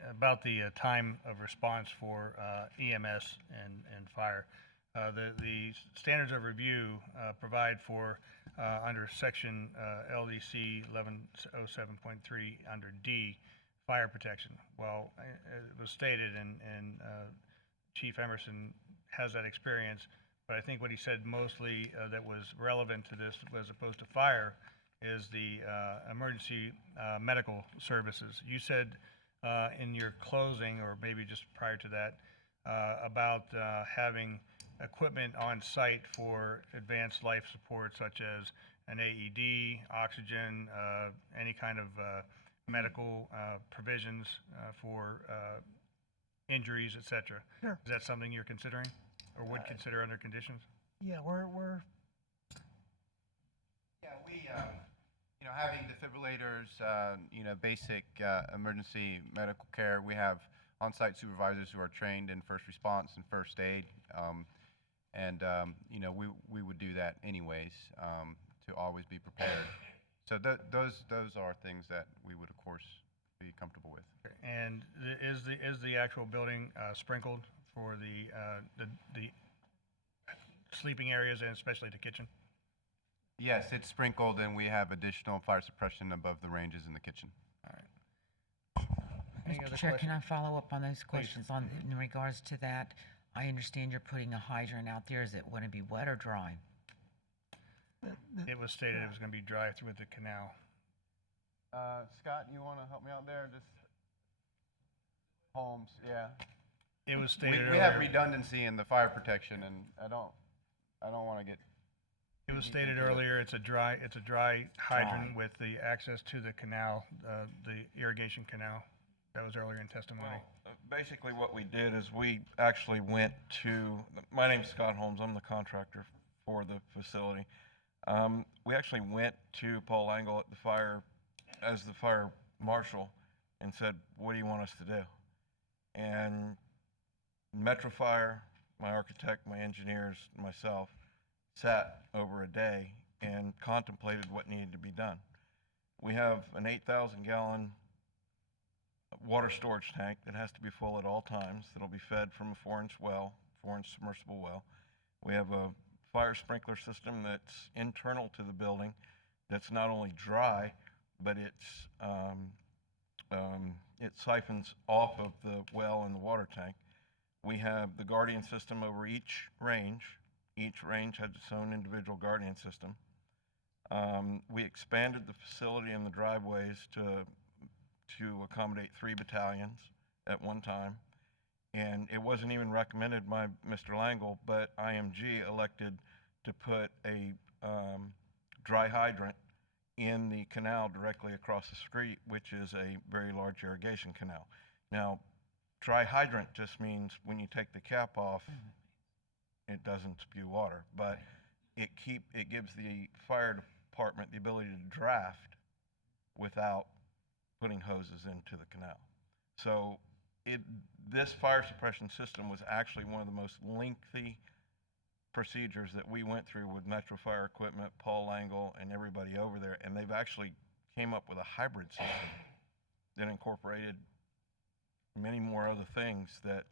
time of response for EMS and fire. The standards of review provide for under section LDC 1107.3 under D, fire protection. Well, it was stated, and Chief Emerson has that experience, but I think what he said mostly that was relevant to this as opposed to fire is the emergency medical services. You said in your closing, or maybe just prior to that, about having equipment on site for advanced life support, such as an AED, oxygen, any kind of medical provisions for injuries, et cetera. Sure. Is that something you're considering or would consider under conditions? Yeah, we're Yeah, we, having defibrillators, basic emergency medical care. We have on-site supervisors who are trained in first response and first aid, we would do that anyways to always be prepared. So those are things that we would, of course, be comfortable with. And is the actual building sprinkled for the sleeping areas and especially the kitchen? Yes, it's sprinkled, and we have additional fire suppression above the ranges in the kitchen. All right. Any Mr. other Chair, questions? can I follow up on those questions in regards to that? I understand you're putting a hydrant out there. Is it going to be wet or dry? It was stated it was going to be dry through the canal. Scott, you want to help me out there? Just Holmes, yeah. It was stated we have earlier- redundancy in the fire protection, and I don't want to get. It was stated earlier, it's a dry hydrant with the access to the canal, the irrigation canal. That was earlier in testimony. Basically, what we did is we actually went to, my name's Scott Holmes, I'm the contractor for the facility. We actually went to Paul Langle at the fire, as the fire marshal, and said, what do you want us to do? And Metro Fire, my architect, my engineers, myself, sat over a day and contemplated what needed to be done. We have an 8,000-gallon water storage tank that has to be full at all times, that'll be fed from a 4-inch well, 4-inch submersible well. We have a fire sprinkler system that's internal to the building that's not only dry, but it siphons off of the well in the water tank. We have the Guardian system over each range. Each range has its own individual Guardian system. We expanded the facility and the driveways to accommodate 3 battalions at one time. And it wasn't even recommended by Mr. Langle, but IMG elected to put a dry hydrant in the canal directly across the street, which is a very large irrigation canal. Now, dry hydrant just means when you take the cap off, it doesn't spew water, but it gives the fire department the ability to draft without putting hoses into the canal. So this fire suppression system was actually one of the most lengthy procedures that we went through with Metro Fire Equipment, Paul Langle, and everybody over there, and they've actually came up with a hybrid system that incorporated many more other things that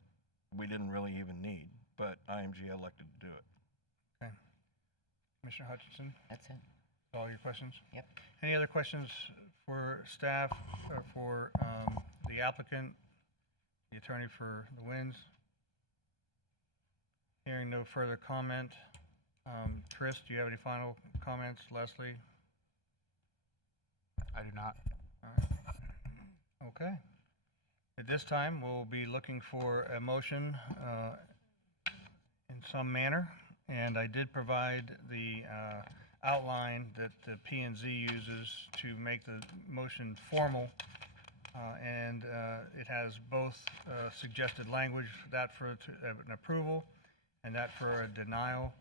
we didn't really even need, but IMG elected to do it. Okay. Commissioner Hutchinson? That's it. All your questions? Yep. Any other questions for staff or for the applicant, the attorney for the Winds? Hearing no further comment. Chris, do you have any final comments? Leslie? I do not. All right. Okay. At this time, we'll be looking for a motion in some manner, and I did provide the outline that the P&Z uses to make the motion formal, and it has both suggested language, that for an approval and that for a denial.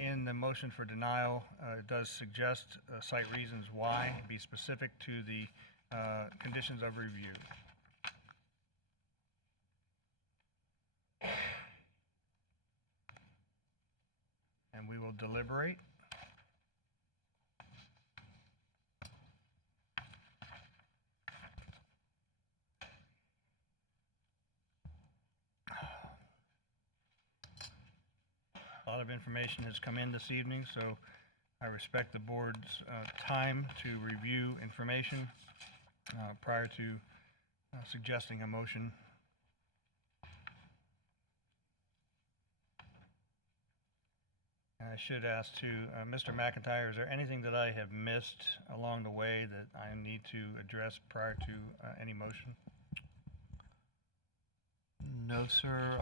In the motion for denial, it does suggest cite reasons why, be specific to the conditions of review. And we will deliberate. A lot of information has come in this evening, so I respect the board's time to review information prior to suggesting a motion. And I should ask too, Mr. McIntyre, is there anything that I have missed along the way that I need to address prior to any motion? No, sir.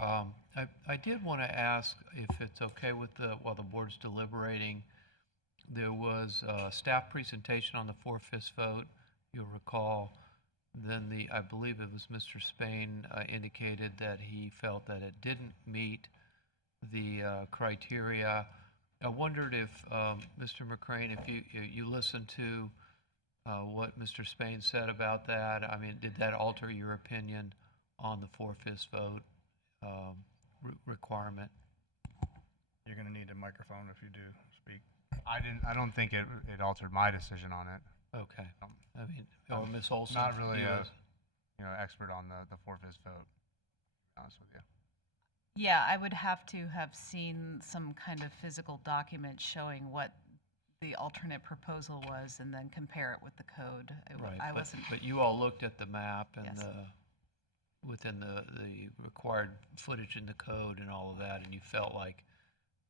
I did want to ask if it's okay with while the board's deliberating, there was a staff presentation on the 4/5 vote, you'll recall. Then I believe it was Mr. Spain indicated that he felt that it didn't meet the criteria. I wondered if, Mr. McCrane, if you listened to what Mr. Spain said about that. I mean, did that alter your opinion on the 4/5 vote requirement? You're going to need a microphone if you do speak. I don't think it altered my decision on it. Okay. I mean, or Ms. Olson? Not really you a as- expert on the 4/5 vote, to be honest with you. Yeah, I would have to have seen some kind of physical document showing what the alternate proposal was and then compare it with the code. Right, I but, wasn't. but you all looked at the map and Yes. within the required footage in the code and all of that, and you felt like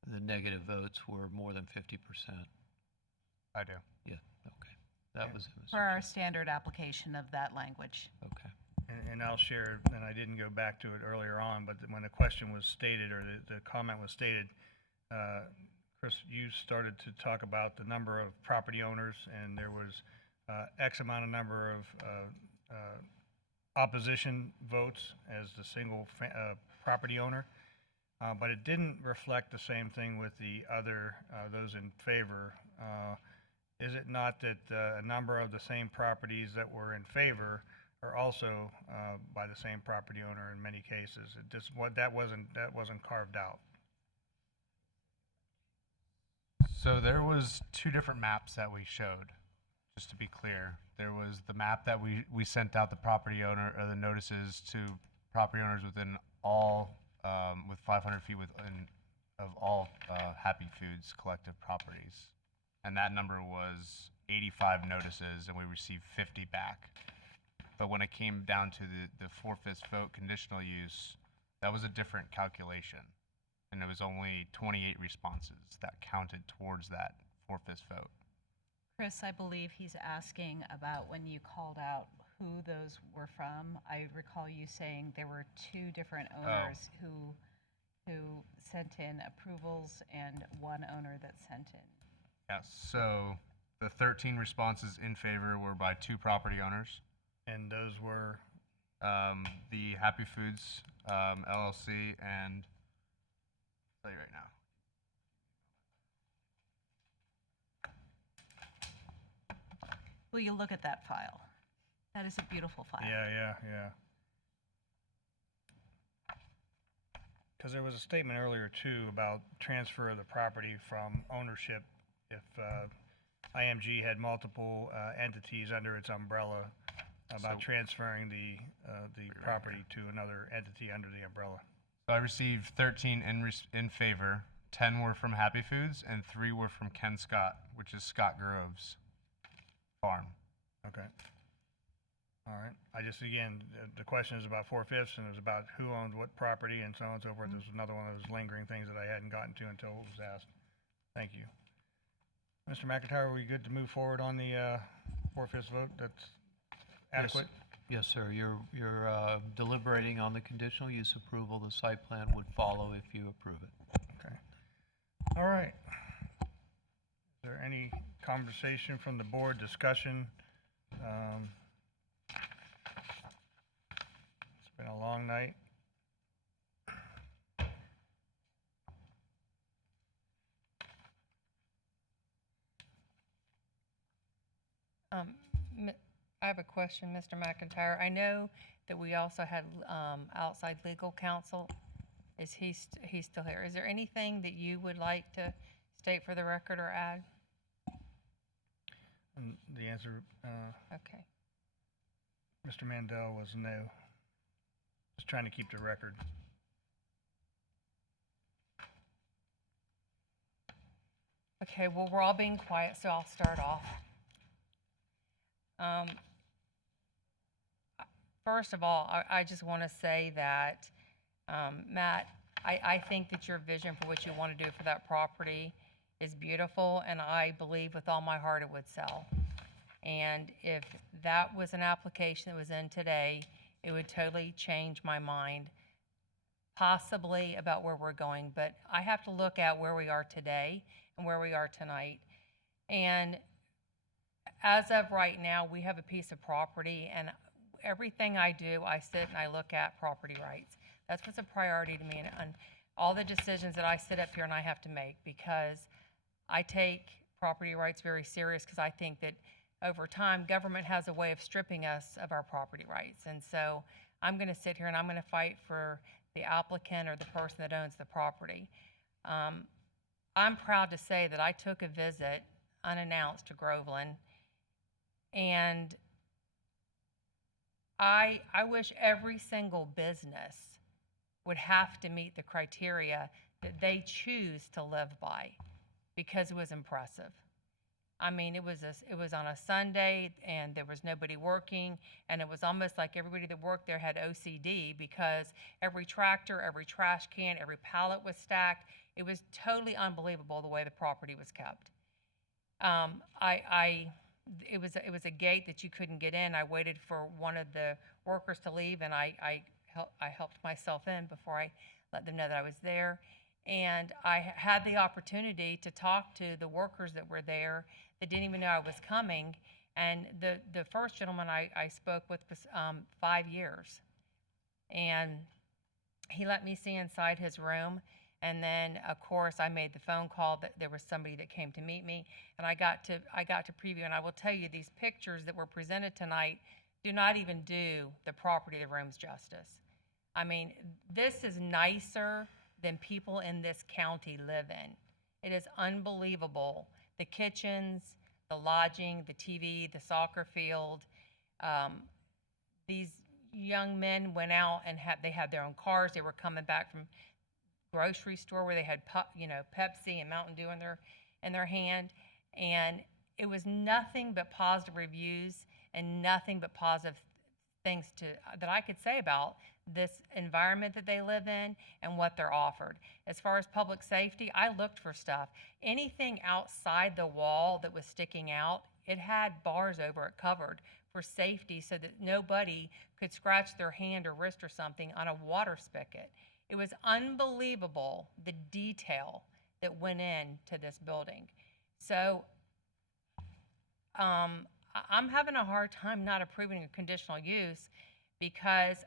the negative votes were more than 50%. I do. Yeah, okay. That was it, Mr. For our standard application of that language. Okay. And I'll share, and I didn't go back to it earlier on, but when the question was stated or the comment was stated, Chris, you started to talk about the number of property owners, and there was X amount of number of opposition votes as the single property owner, but it didn't reflect the same thing with the other, those in favor. Is it not that a number of the same properties that were in favor are also by the same property owner in many cases? It just that wasn't carved out. So there was two different maps that we showed, just to be clear. There was the map that we sent out the property owner or the notices to property owners within all with 500 feet within of all Happy Foods collective properties, and that number was 85 notices, and we received 50 back. But when it came down to the 4/5 vote conditional use, that was a different calculation, and it was only 28 responses that counted towards that 4/5 vote. Chris, I believe he's asking about when you called out who those were from. I recall you saying there were two different owners who sent in approvals and one owner that sent in. Yes, so the 13 responses in favor were by two property owners. And those were? The Happy Foods LLC and, I'll tell you right now. Will you look at that file? That is a beautiful file. Yeah. Because there was a statement earlier too about transfer of the property from ownership if IMG had multiple entities under its umbrella, about transferring the property to another entity under the umbrella. So I received 13 in favor, 10 were from Happy Foods, and 3 were from Ken Scott, which is Scott Grove's farm. Okay. All right. I just, again, the question is about 4/5, and it was about who owned what property and so on and so forth. This was another one of those lingering things that I hadn't gotten to until it was asked. Thank you. Mr. McIntyre, are we good to move forward on the 4/5 vote? That's adequate? Yes, sir. You're deliberating on the conditional use approval. The site plan would follow if you approve it. Okay. All right. Is there any conversation from the board, discussion? It's been a long night. I have a question, Mr. McIntyre. I know that we also had outside legal counsel. Is he's still here? Is there anything that you would like to state for the record or add? The answer, Okay. Mr. Mandel, was no. Just trying to keep the record. Okay, well, we're all being quiet, so I'll start off. First of all, I just want to say that, Matt, I think that your vision for what you want to do for that property is beautiful, and I believe with all my heart it would sell. And if that was an application that was in today, it would totally change my mind, possibly about where we're going. But I have to look at where we are today and where we are tonight. And as of right now, we have a piece of property, and everything I do, I sit and I look at property rights. That's what's a priority to me, and all the decisions that I sit up here and I have to make, because I take property rights very serious, because I think that over time, government has a way of stripping us of our property rights. And so I'm going to sit here and I'm going to fight for the applicant or the person that owns the property. I'm proud to say that I took a visit unannounced to Groveland, and I wish every single business would have to meet the criteria that they choose to live by, because it was impressive. I mean, it was on a Sunday, and there was nobody working, and it was almost like everybody that worked there had OCD, because every tractor, every trash can, every pallet was stacked. It was totally unbelievable the way the property was kept. It was a gate that you couldn't get in. I waited for one of the workers to leave, and I helped myself in before I let them know that I was there. And I had the opportunity to talk to the workers that were there that didn't even know I was coming. And the first gentleman I spoke with was 5 years. And he let me see inside his room. And then, of course, I made the phone call that there was somebody that came to meet me. And I got to preview. And I will tell you, these pictures that were presented tonight do not even do the property of the rooms justice. I mean, this is nicer than people in this county live in. It is unbelievable. The kitchens, the lodging, the TV, the soccer field. These young men went out and they had their own cars. They were coming back from grocery store where they had Pepsi and Mountain Dew in their hand, and it was nothing but positive reviews and nothing but positive things that I could say about this environment that they live in and what they're offered. As far as public safety, I looked for stuff. Anything outside the wall that was sticking out, it had bars over it covered for safety, so that nobody could scratch their hand or wrist or something on a water spigot. It was unbelievable, the detail that went into this building. So I'm having a hard time not approving a conditional use, because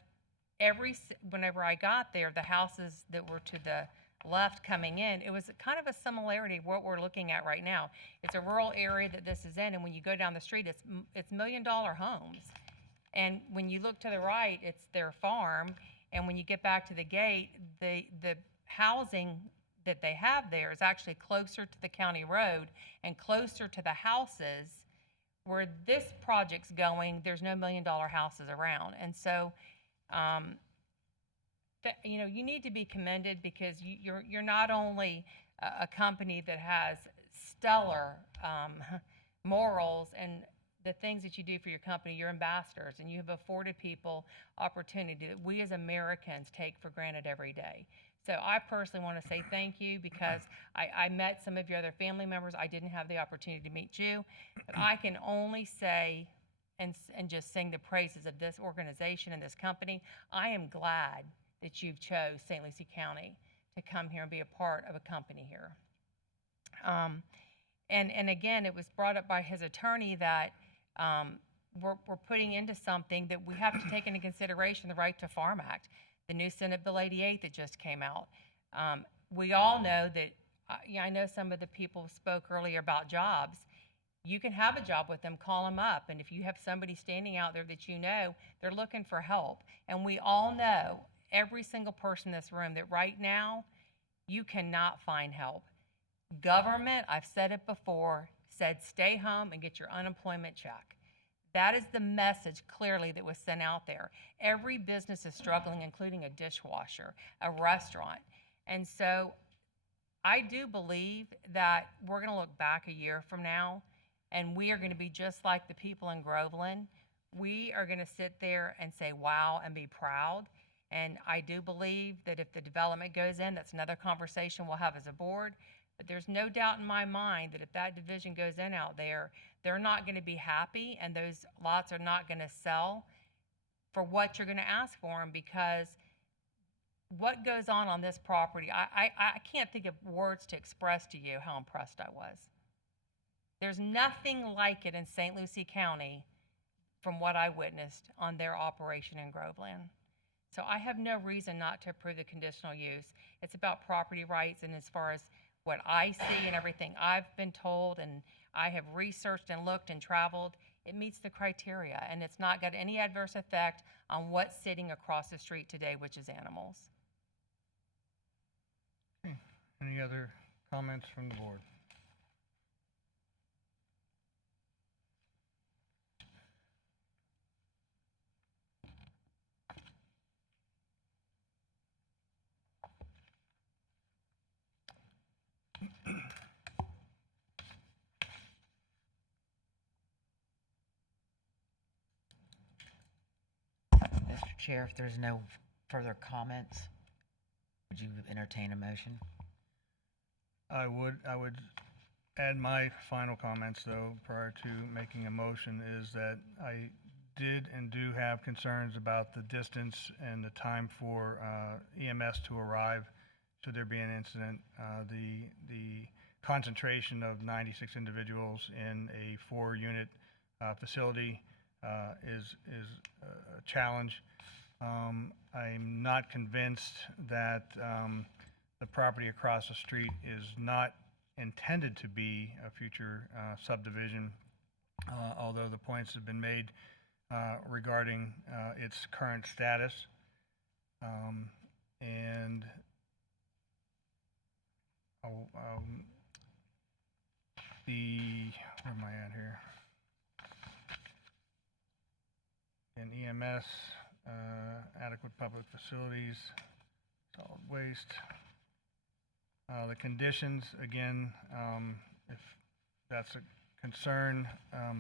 whenever I got there, the houses that were to the left coming in, it was kind of a similarity of what we're looking at right now. It's a rural area that this is in, and when you go down the street, it's $1 million homes. And when you look to the right, it's their farm. And when you get back to the gate, the housing that they have there is actually closer to the county road and closer to the houses. Where this project's going, there's no $1 million houses around. And so, you need to be commended, because you're not only a company that has stellar morals and the things that you do for your company, you're ambassadors, and you have afforded people opportunity that we as Americans take for granted every day. So I personally want to say thank you, because I met some of your other family members. I didn't have the opportunity to meet you, but I can only say and just sing the praises of this organization and this company. I am glad that you've chose St. Lucie County to come here and be a part of a company here. And again, it was brought up by his attorney that we're putting into something that we have to take into consideration, the Right to Farm Act, the new Senate Bill 88 that just came out. We all know that, I know some of the people spoke earlier about jobs. you can have a job with them, call them up. And if you have somebody standing out there that you know, they're looking for help. And we all know, every single person in this room, that right now, you cannot find help. Government, I've said it before, said stay home and get your unemployment check. That is the message clearly that was sent out there. Every business is struggling, including a dishwasher, a restaurant. And so I do believe that we're going to look back a year from now, and we are going to be just like the people in Groveland. We are going to sit there and say, wow, and be proud. And I do believe that if the development goes in, that's another conversation we'll have as a board. But there's no doubt in my mind that if that division goes in out there, they're not going to be happy, and those lots are not going to sell for what you're going to ask for them, because what goes on this property, I can't think of words to express to you how impressed I was. There's nothing like it in St. Lucie County from what I witnessed on their operation in Groveland. So I have no reason not to approve the conditional use. It's about property rights, and as far as what I see and everything I've been told, and I have researched and looked and traveled, it meets the criteria, and it's not got any adverse effect on what's sitting across the street today, which is animals. Any other comments from the board? Mr. Chair, if there's no further comments, would you entertain a motion? I would add my final comments, though, prior to making a motion, is that I did and do have concerns about the distance and the time for EMS to arrive should there be an incident. The concentration of 96 individuals in a 4-unit facility is a challenge. I'm not convinced that the property across the street is not intended to be a future subdivision, although the points have been made regarding its current status. And where am I at here? And EMS, adequate public facilities, solid waste. The conditions, again, if that's a concern,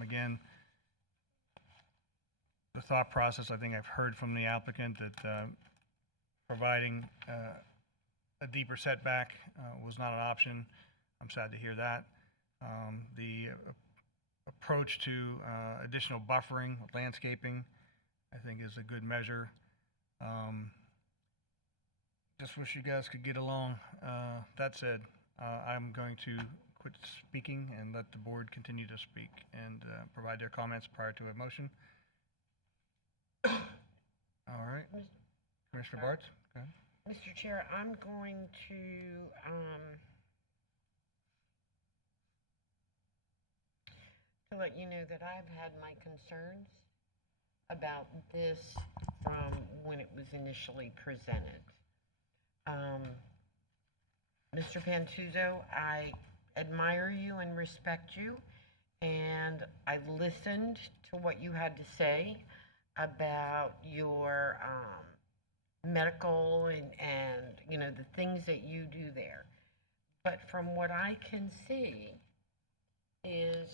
again, the thought process, I think I've heard from the applicant that providing a deeper setback was not an option. I'm sad to hear that. The approach to additional buffering, landscaping, I think is a good measure. Just wish you guys could get along. That said, I'm going to quit speaking and let the board continue to speak and provide their comments prior to a motion. All right. Commissioner Bartz, go ahead. Mr. Chair, I'm going to let you know that I've had my concerns about this from when it was initially presented. Mr. Pantuzo, I admire you and respect you, and I listened to what you had to say about your medical and you know, the things that you do there. But from what I can see is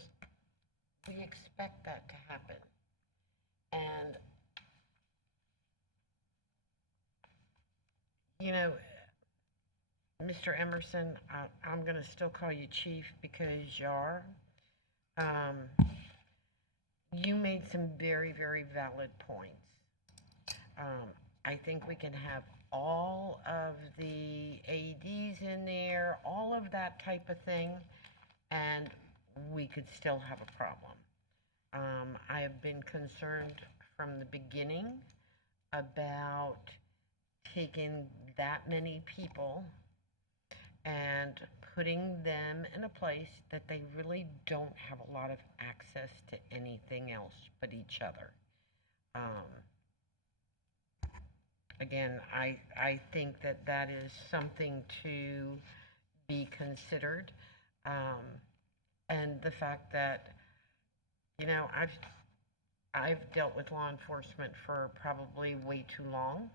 we expect that to happen. And you know, Mr. Emerson, I'm going to still call you Chief because you are. You made some very, very valid points. I think we can have all of the AEDs in there, all of that type of thing, and we could still have a problem. I have been concerned from the beginning about taking that many people and putting them in a place that they really don't have a lot of access to anything else but each other. Again, I think that that is something to be considered. And the fact that, you know, I've dealt with law enforcement for probably way too long.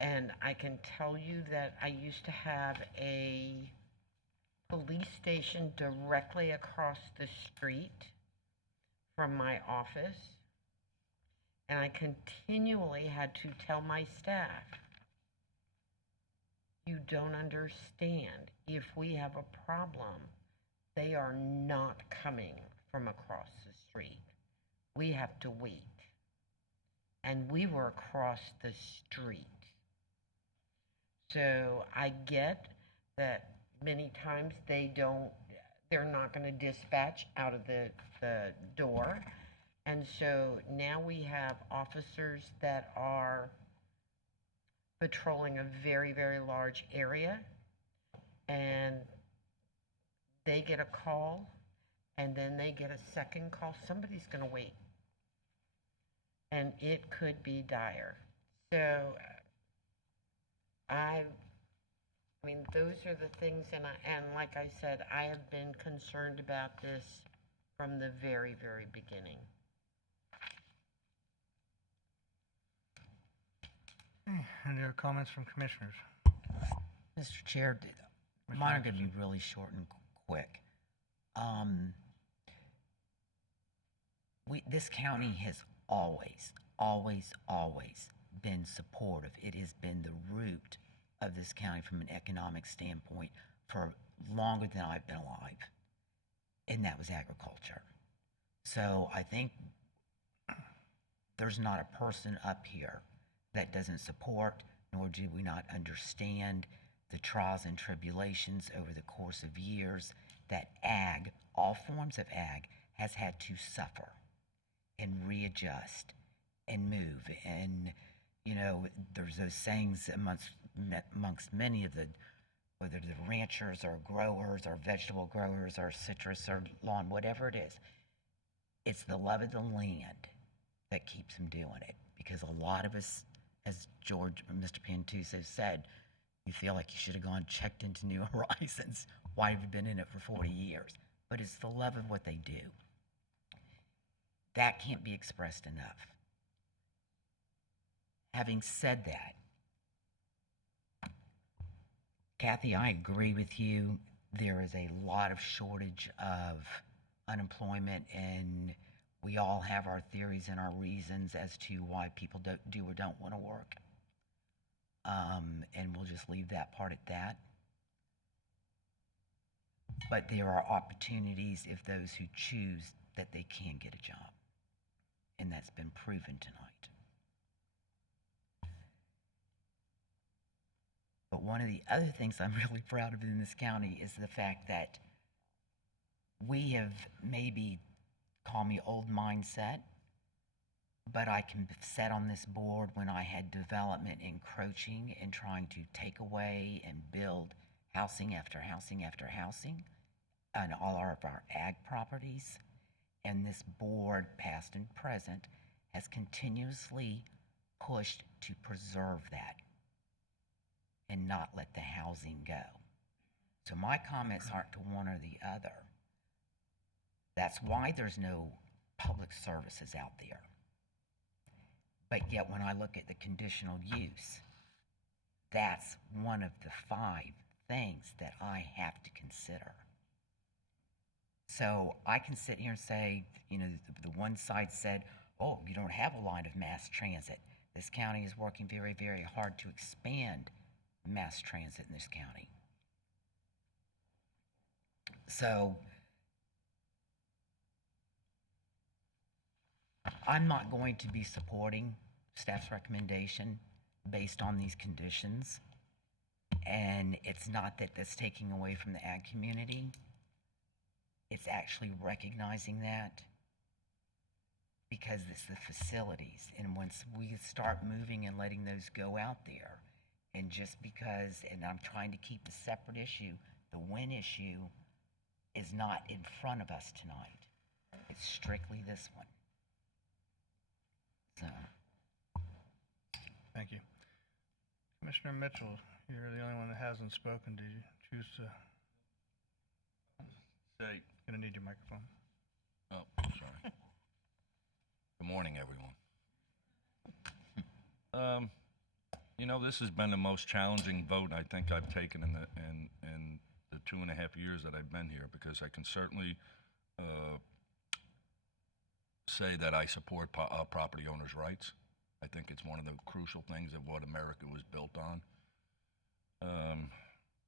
And I can tell you that I used to have a police station directly across the street from my office. And I continually had to tell my staff, you don't understand. If we have a problem, they are not coming from across the street. We have to wait. And we were across the street. So I get that many times they're not going to dispatch out of the door. And so now we have officers that are patrolling a very, very large area, and they get a call, and then they get a second call. Somebody's going to wait. And it could be dire. So I mean, those are the things, and like I said, I have been concerned about this from the very, very beginning. Any other comments from commissioners? Mr. Chair, mine are going to be really short and quick. This county has always been supportive. It has been the root of this county from an economic standpoint for longer than I've been alive, and that was agriculture. So I think there's not a person up here that doesn't support, nor do we not understand the trials and tribulations over the course of years that ag, all forms of ag, has had to suffer and readjust and move. And, you know, there's those sayings amongst many of the, whether the ranchers or growers or vegetable growers or citrus or lawn, whatever it is, it's the love of the land that keeps them doing it. Because a lot of us, as Mr. Pantuso said, you feel like you should have gone checked into New Horizons. Why have you been in it for 40 years? But it's the love of what they do. That can't be expressed enough. Having said that, Kathy, I agree with you. There is a lot of shortage of unemployment, and we all have our theories and our reasons as to why people do or don't want to work. And we'll just leave that part at that. But there are opportunities if those who choose that they can get a job. And that's been proven tonight. But one of the other things I'm really proud of in this county is the fact that we have maybe, call me old mindset, but I can sit on this board when I had development encroaching and trying to take away and build housing after housing after housing on all of our ag properties. And this board, past and present, has continuously pushed to preserve that and not let the housing go. So my comments aren't to one or the other. That's why there's no public services out there. But yet when I look at the conditional use, that's one of the 5 things that I have to consider. So I can sit here and say, you know, the one side said, oh, you don't have a line of mass transit. This county is working very, very hard to expand mass transit in this county. So I'm not going to be supporting staff's recommendation based on these conditions. And it's not that that's taking away from the ag community. It's actually recognizing that, because it's the facilities. And once we start moving and letting those go out there, And just because, and I'm trying to keep a separate issue, the WIN issue is not in front of us tonight. It's strictly this one. So, Thank you. Commissioner Mitchell, you're the only one that hasn't spoken. Did you choose to? Say, Gonna need your microphone. oh, sorry. Good morning, everyone. You know, this has been the most challenging vote I think I've taken in the 2.5 years that I've been here, because I can certainly say that I support property owners' rights. I think it's one of the crucial things of what America was built on.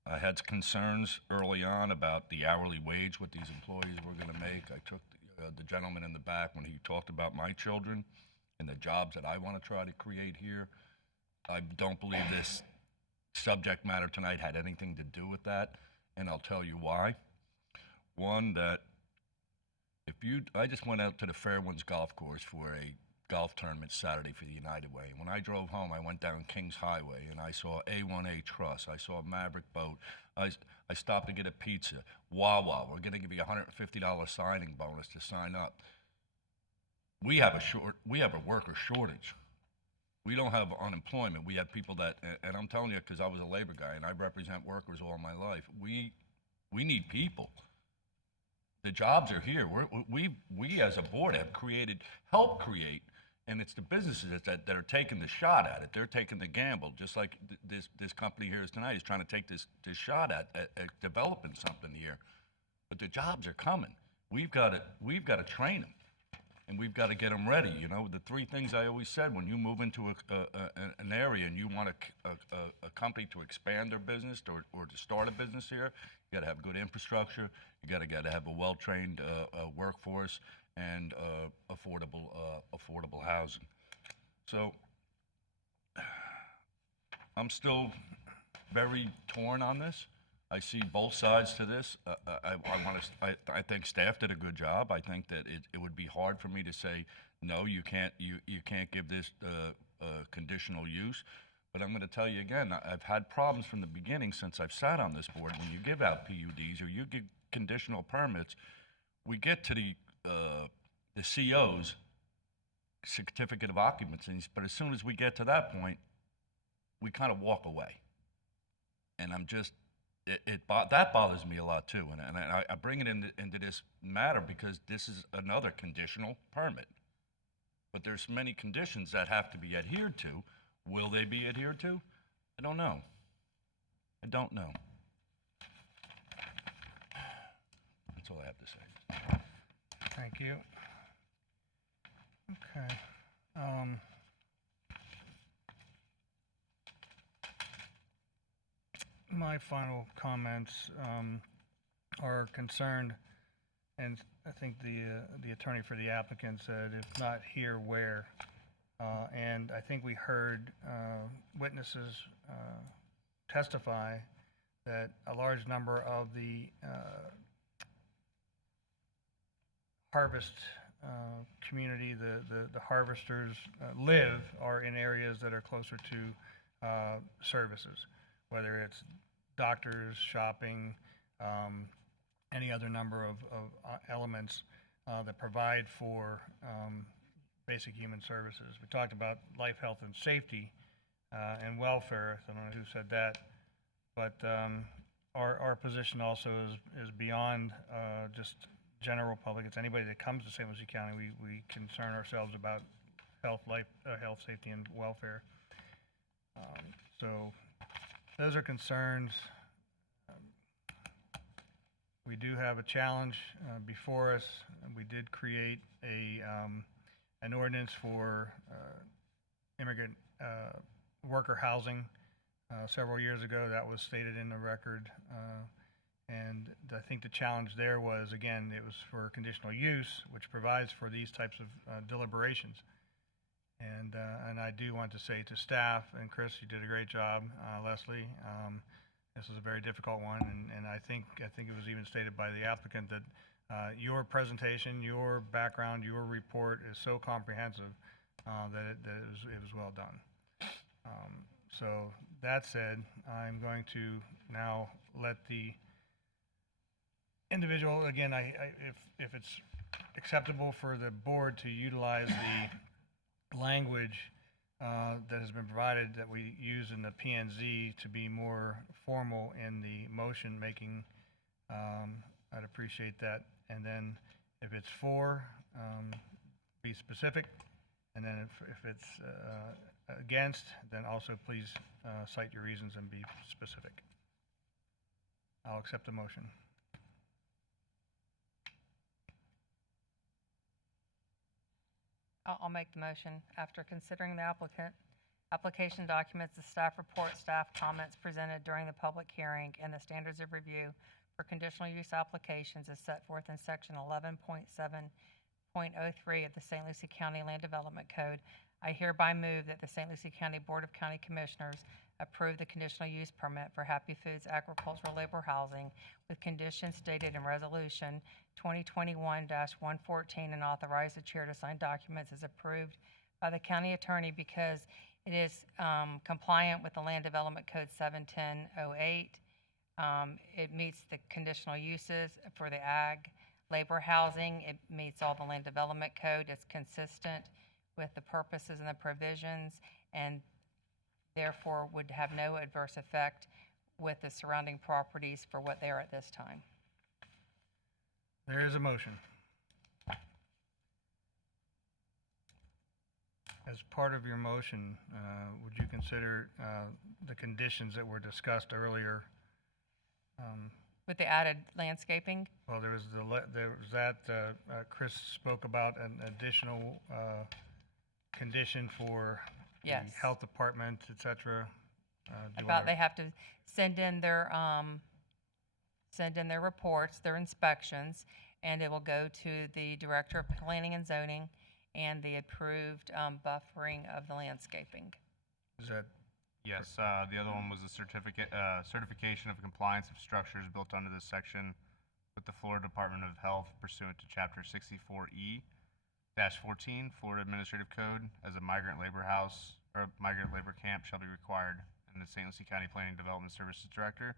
I had concerns early on about the hourly wage, what these employees were going to make. I took the gentleman in the back when he talked about my children and the jobs that I want to try to create here. I don't believe this subject matter tonight had anything to do with that, and I'll tell you why. One, that I just went out to the Fairwinds Golf Course for a golf tournament Saturday for the United Way. And when I drove home, I went down Kings Highway and I saw A1A Trust. I saw Maverick Boat. I stopped to get a pizza. Wawa, we're going to give you a $150 signing bonus to sign up. We have a worker shortage. We don't have unemployment. We have people that, and I'm telling you, because I was a labor guy and I represent workers all my life. We need people. The jobs are here. We as a board have helped create, and it's the businesses that are taking the shot at it. They're taking the gamble, just like this company here is tonight is trying to take this shot at developing something here. But the jobs are coming. We've got to train them, and we've got to get them ready. You know, the three things I always said: when you move into an area and you want a company to expand their business or to start a business here, you got to have good infrastructure. You got to have a well-trained workforce and affordable housing. So I'm still very torn on this. I see both sides to this. I think staff did a good job. I think that it would be hard for me to say no. You can't give this conditional use. But I'm going to tell you again, I've had problems from the beginning since I've sat on this board. When you give out PUDs or you give conditional permits, we get to the CO's, certificate of occupancy, but as soon as we get to that point, we kind of walk away. And I'm just, that bothers me a lot too. And I bring it into this matter because this is another conditional permit. But there's many conditions that have to be adhered to. Will they be adhered to? I don't know. I don't know. That's all I have to say. Thank you. Okay. My final comments are concerned, and I think the attorney for the applicant said, if not here, where? And I think we heard witnesses testify that a large number of the harvest community, the harvesters are in areas that are closer to services, whether it's doctors, shopping, any other number of elements that provide for basic human services. We talked about life, health, and safety and welfare. I don't know who said that, but our position also is beyond just general public. It's anybody that comes to St. Lucie County. We concern ourselves about health, safety, and welfare. So those are concerns. We do have a challenge before us. We did create an ordinance for immigrant worker housing several years ago. That was stated in the record. And I think the challenge there was, again, it was for conditional use, which provides for these types of deliberations. And I do want to say to staff, and Chris, you did a great job, Leslie. This is a very difficult one, and I think it was even stated by the applicant that your presentation, your background, your report is so comprehensive that it was well done. So that said, I'm going to now let the individual, again, if it's acceptable for the board to utilize the language that has been provided that we use in the P and Z to be more formal in the motion making, I'd appreciate that. And then if it's for, be specific. And then if it's against, then also please cite your reasons and be specific. I'll accept the motion. I'll make the motion. After considering the application documents, the staff report, staff comments presented during the public hearing, and the standards of review for conditional use applications as set forth in section 11.7.03 of the St. Lucie County Land Development Code, I hereby move that the St. Lucie County Board of County Commissioners approve the conditional use permit for Happy Foods Agricultural Labor Housing with conditions stated in Resolution 2021-114 and authorize the chair to sign documents as approved by the county attorney because it is compliant with the Land Development Code 71008. It meets the conditional uses for the ag labor housing. It meets all the Land Development Code. It's consistent with the purposes and the provisions, and therefore would have no adverse effect with the surrounding properties for what they are at this time. There is a motion. As part of your motion, would you consider the conditions that were discussed earlier? With the added landscaping? Well, there was Chris spoke about an additional condition for Yes. the health department, et cetera. About they have to send in their reports, their inspections, and it will go to the Director of Planning and Zoning and the approved buffering of the landscaping. Is that? Yes, the other one was the certification of compliance of structures built under this section with the Florida Department of Health pursuant to Chapter 64E-14 Florida Administrative Code as a migrant labor house or migrant labor camp shall be required, and the St. Lucie County Planning Development Services Director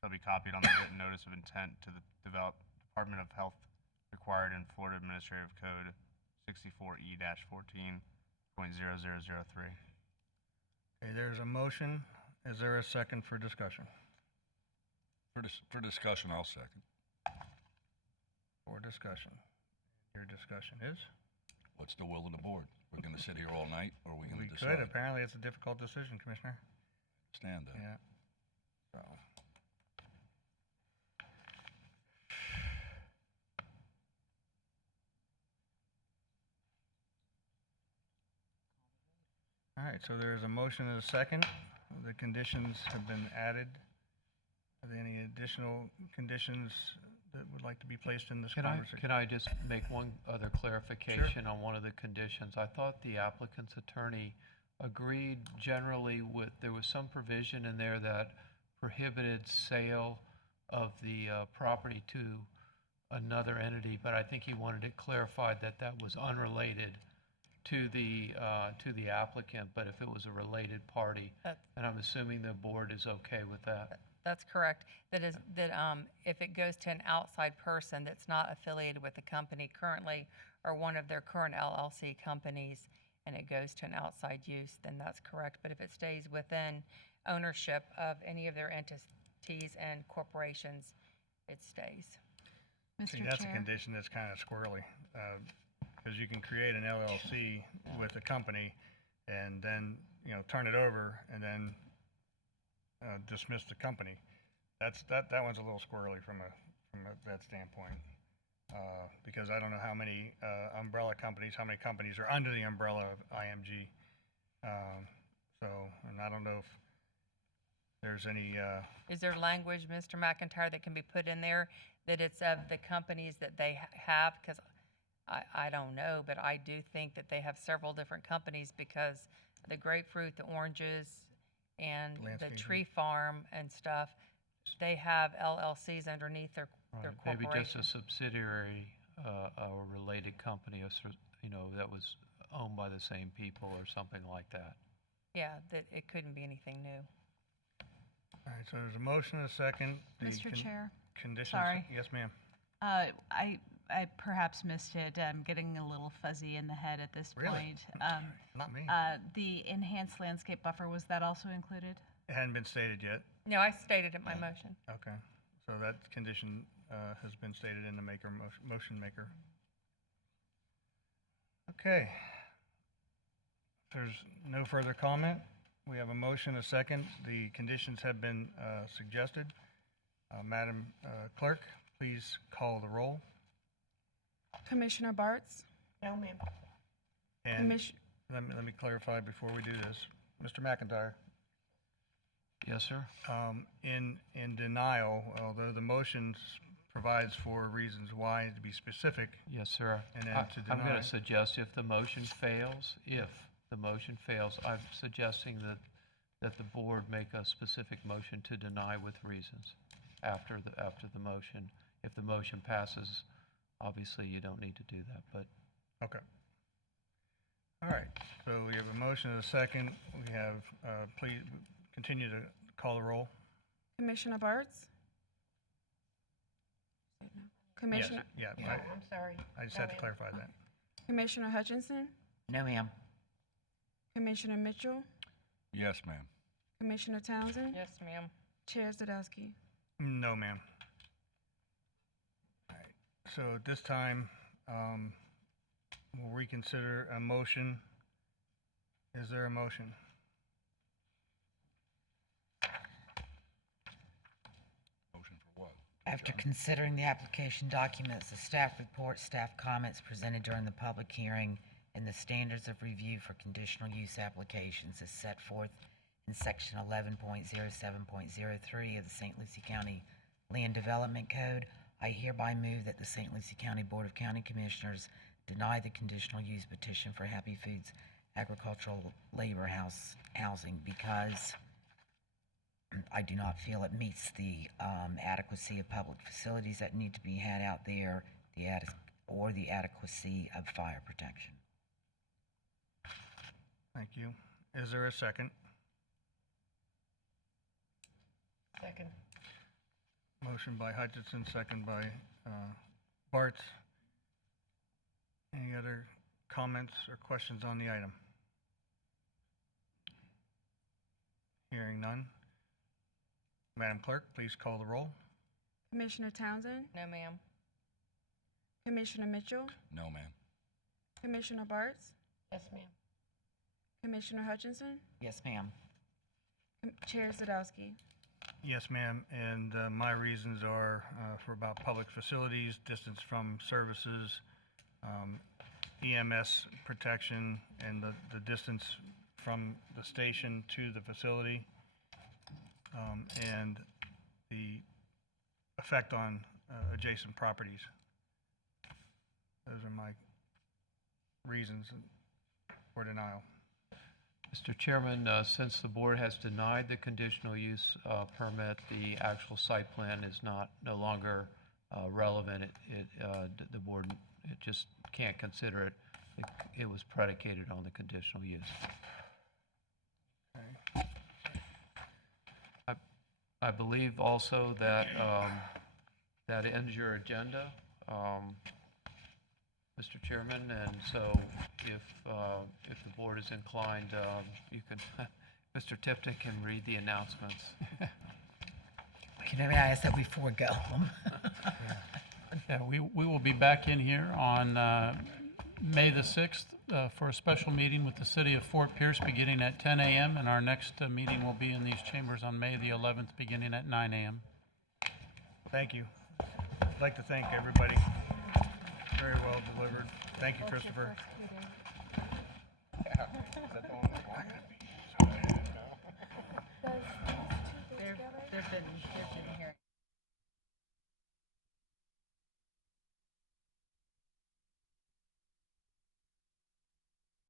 shall be copied on the written notice of intent to the Department of Health required in Florida Administrative Code 64E-14.0003. Okay, there's a motion. Is there a second for discussion? For discussion, I'll second. For discussion. Your discussion is? What's the will of the board? We're going to sit here all night, or are we going We to could. decide? Apparently, it's a difficult decision, Commissioner. Stand that. Yeah. So. All right, so there is a motion and a second. The conditions have been added. Are there any additional conditions that would like to be placed in this conversation? Can I just make one other clarification on one of the conditions? I thought the applicant's attorney agreed generally with, there was some provision in there that prohibited sale of the property to another entity, but I think he wanted it clarified that that was unrelated to the applicant, but if it was a related party, and I'm assuming the board is okay with that. That's correct. That if it goes to an outside person that's not affiliated with the company currently or one of their current LLC companies and it goes to an outside use, then that's correct. But if it stays within ownership of any of their entities and corporations, it stays. See, that's a condition that's kind of squirrely, because you can create an LLC with a company and then, turn it over and then dismiss the company. That one's a little squirrely from that standpoint, because I don't know how many umbrella companies, how many companies are under the umbrella of IMG. And I don't know if there's any. Is there language, Mr. McIntyre, that can be put in there that it's of the companies that they have? Because I don't know, but I do think that they have several different companies because the grapefruit, the oranges, and the tree farm and stuff, they have LLCs underneath their corporation. Maybe just a subsidiary, a related company, that was owned by the same people or something like that. yeah, that it couldn't be anything new. All right, so there's a motion and a second. The Mr. Chair, Conditions. sorry. Yes, ma'am. I perhaps missed it. I'm getting a little fuzzy in the head at this Really? point. Not me. The enhanced landscape buffer, was that also included? It hadn't been stated yet. No, I stated it in my motion. Okay, so that condition has been stated in the motion maker. Okay. If there's no further comment, we have a motion, a second. The conditions have been suggested. Madam Clerk, please call the roll. Commissioner Bartz? No, ma'am. And Commis- let me clarify before we do this. Mr. McIntyre? Yes, sir. In denial, although the motion provides for reasons why to be specific. Yes, sir. And then to I'm going deny. to suggest if the motion fails, I'm suggesting that the board make a specific motion to deny with reasons after the motion. If the motion passes, obviously you don't need to do that, but. Okay. All right, so we have a motion and a second. We have, please continue to call the roll. Commissioner Bartz? Commissioner, Yes, yeah, I'm sorry. I just had to clarify that. Commissioner Hutchinson? No, ma'am. Commissioner Mitchell? Yes, ma'am. Commissioner Townsend? Yes, ma'am. Chair Zadowski? No, ma'am. All right, so at this time, we'll reconsider a motion. Is there a motion? Motion for what? After considering the application documents, the staff report, staff comments presented during the public hearing, and the standards of review for conditional use applications as set forth in section 11.07.03 of the St. Lucie County Land Development Code, I hereby move that the St. Lucie County Board of County Commissioners deny the conditional use petition for Happy Foods Agricultural Labor Housing because I do not feel it meets the adequacy of public facilities that need to be had out there, or the adequacy of fire protection. Thank you. Is there a second? Second. Motion by Hutchinson, second by Bartz. Any other comments or questions on the item? Hearing none. Madam Clerk, please call the roll. Commissioner Townsend? No, ma'am. Commissioner Mitchell? No, ma'am. Commissioner Bartz? Yes, ma'am. Commissioner Hutchinson? Yes, ma'am. Chair Zadowski? Yes, ma'am, and my reasons are for about public facilities, distance from services, EMS protection, and the distance from the station to the facility, and the effect on adjacent properties. Those are my reasons for denial. Mr. Chairman, since the board has denied the conditional use permit, the actual site plan is no longer relevant. The board just can't consider it. It was predicated on the conditional use. Okay. I believe also that that ends your agenda, Mr. Chairman, and so if the board is inclined, you can, Mr. Tipton can read the announcements. Can I ask that we forego them? Yeah, we will be back in here on May the 6th for a special meeting with the city of Fort Pierce beginning at 10 a.m. And our next meeting will be in these chambers on May the 11th beginning at 9 a.m. Thank you. I'd like to thank everybody. Very well delivered. Thank you, Christopher. They've been here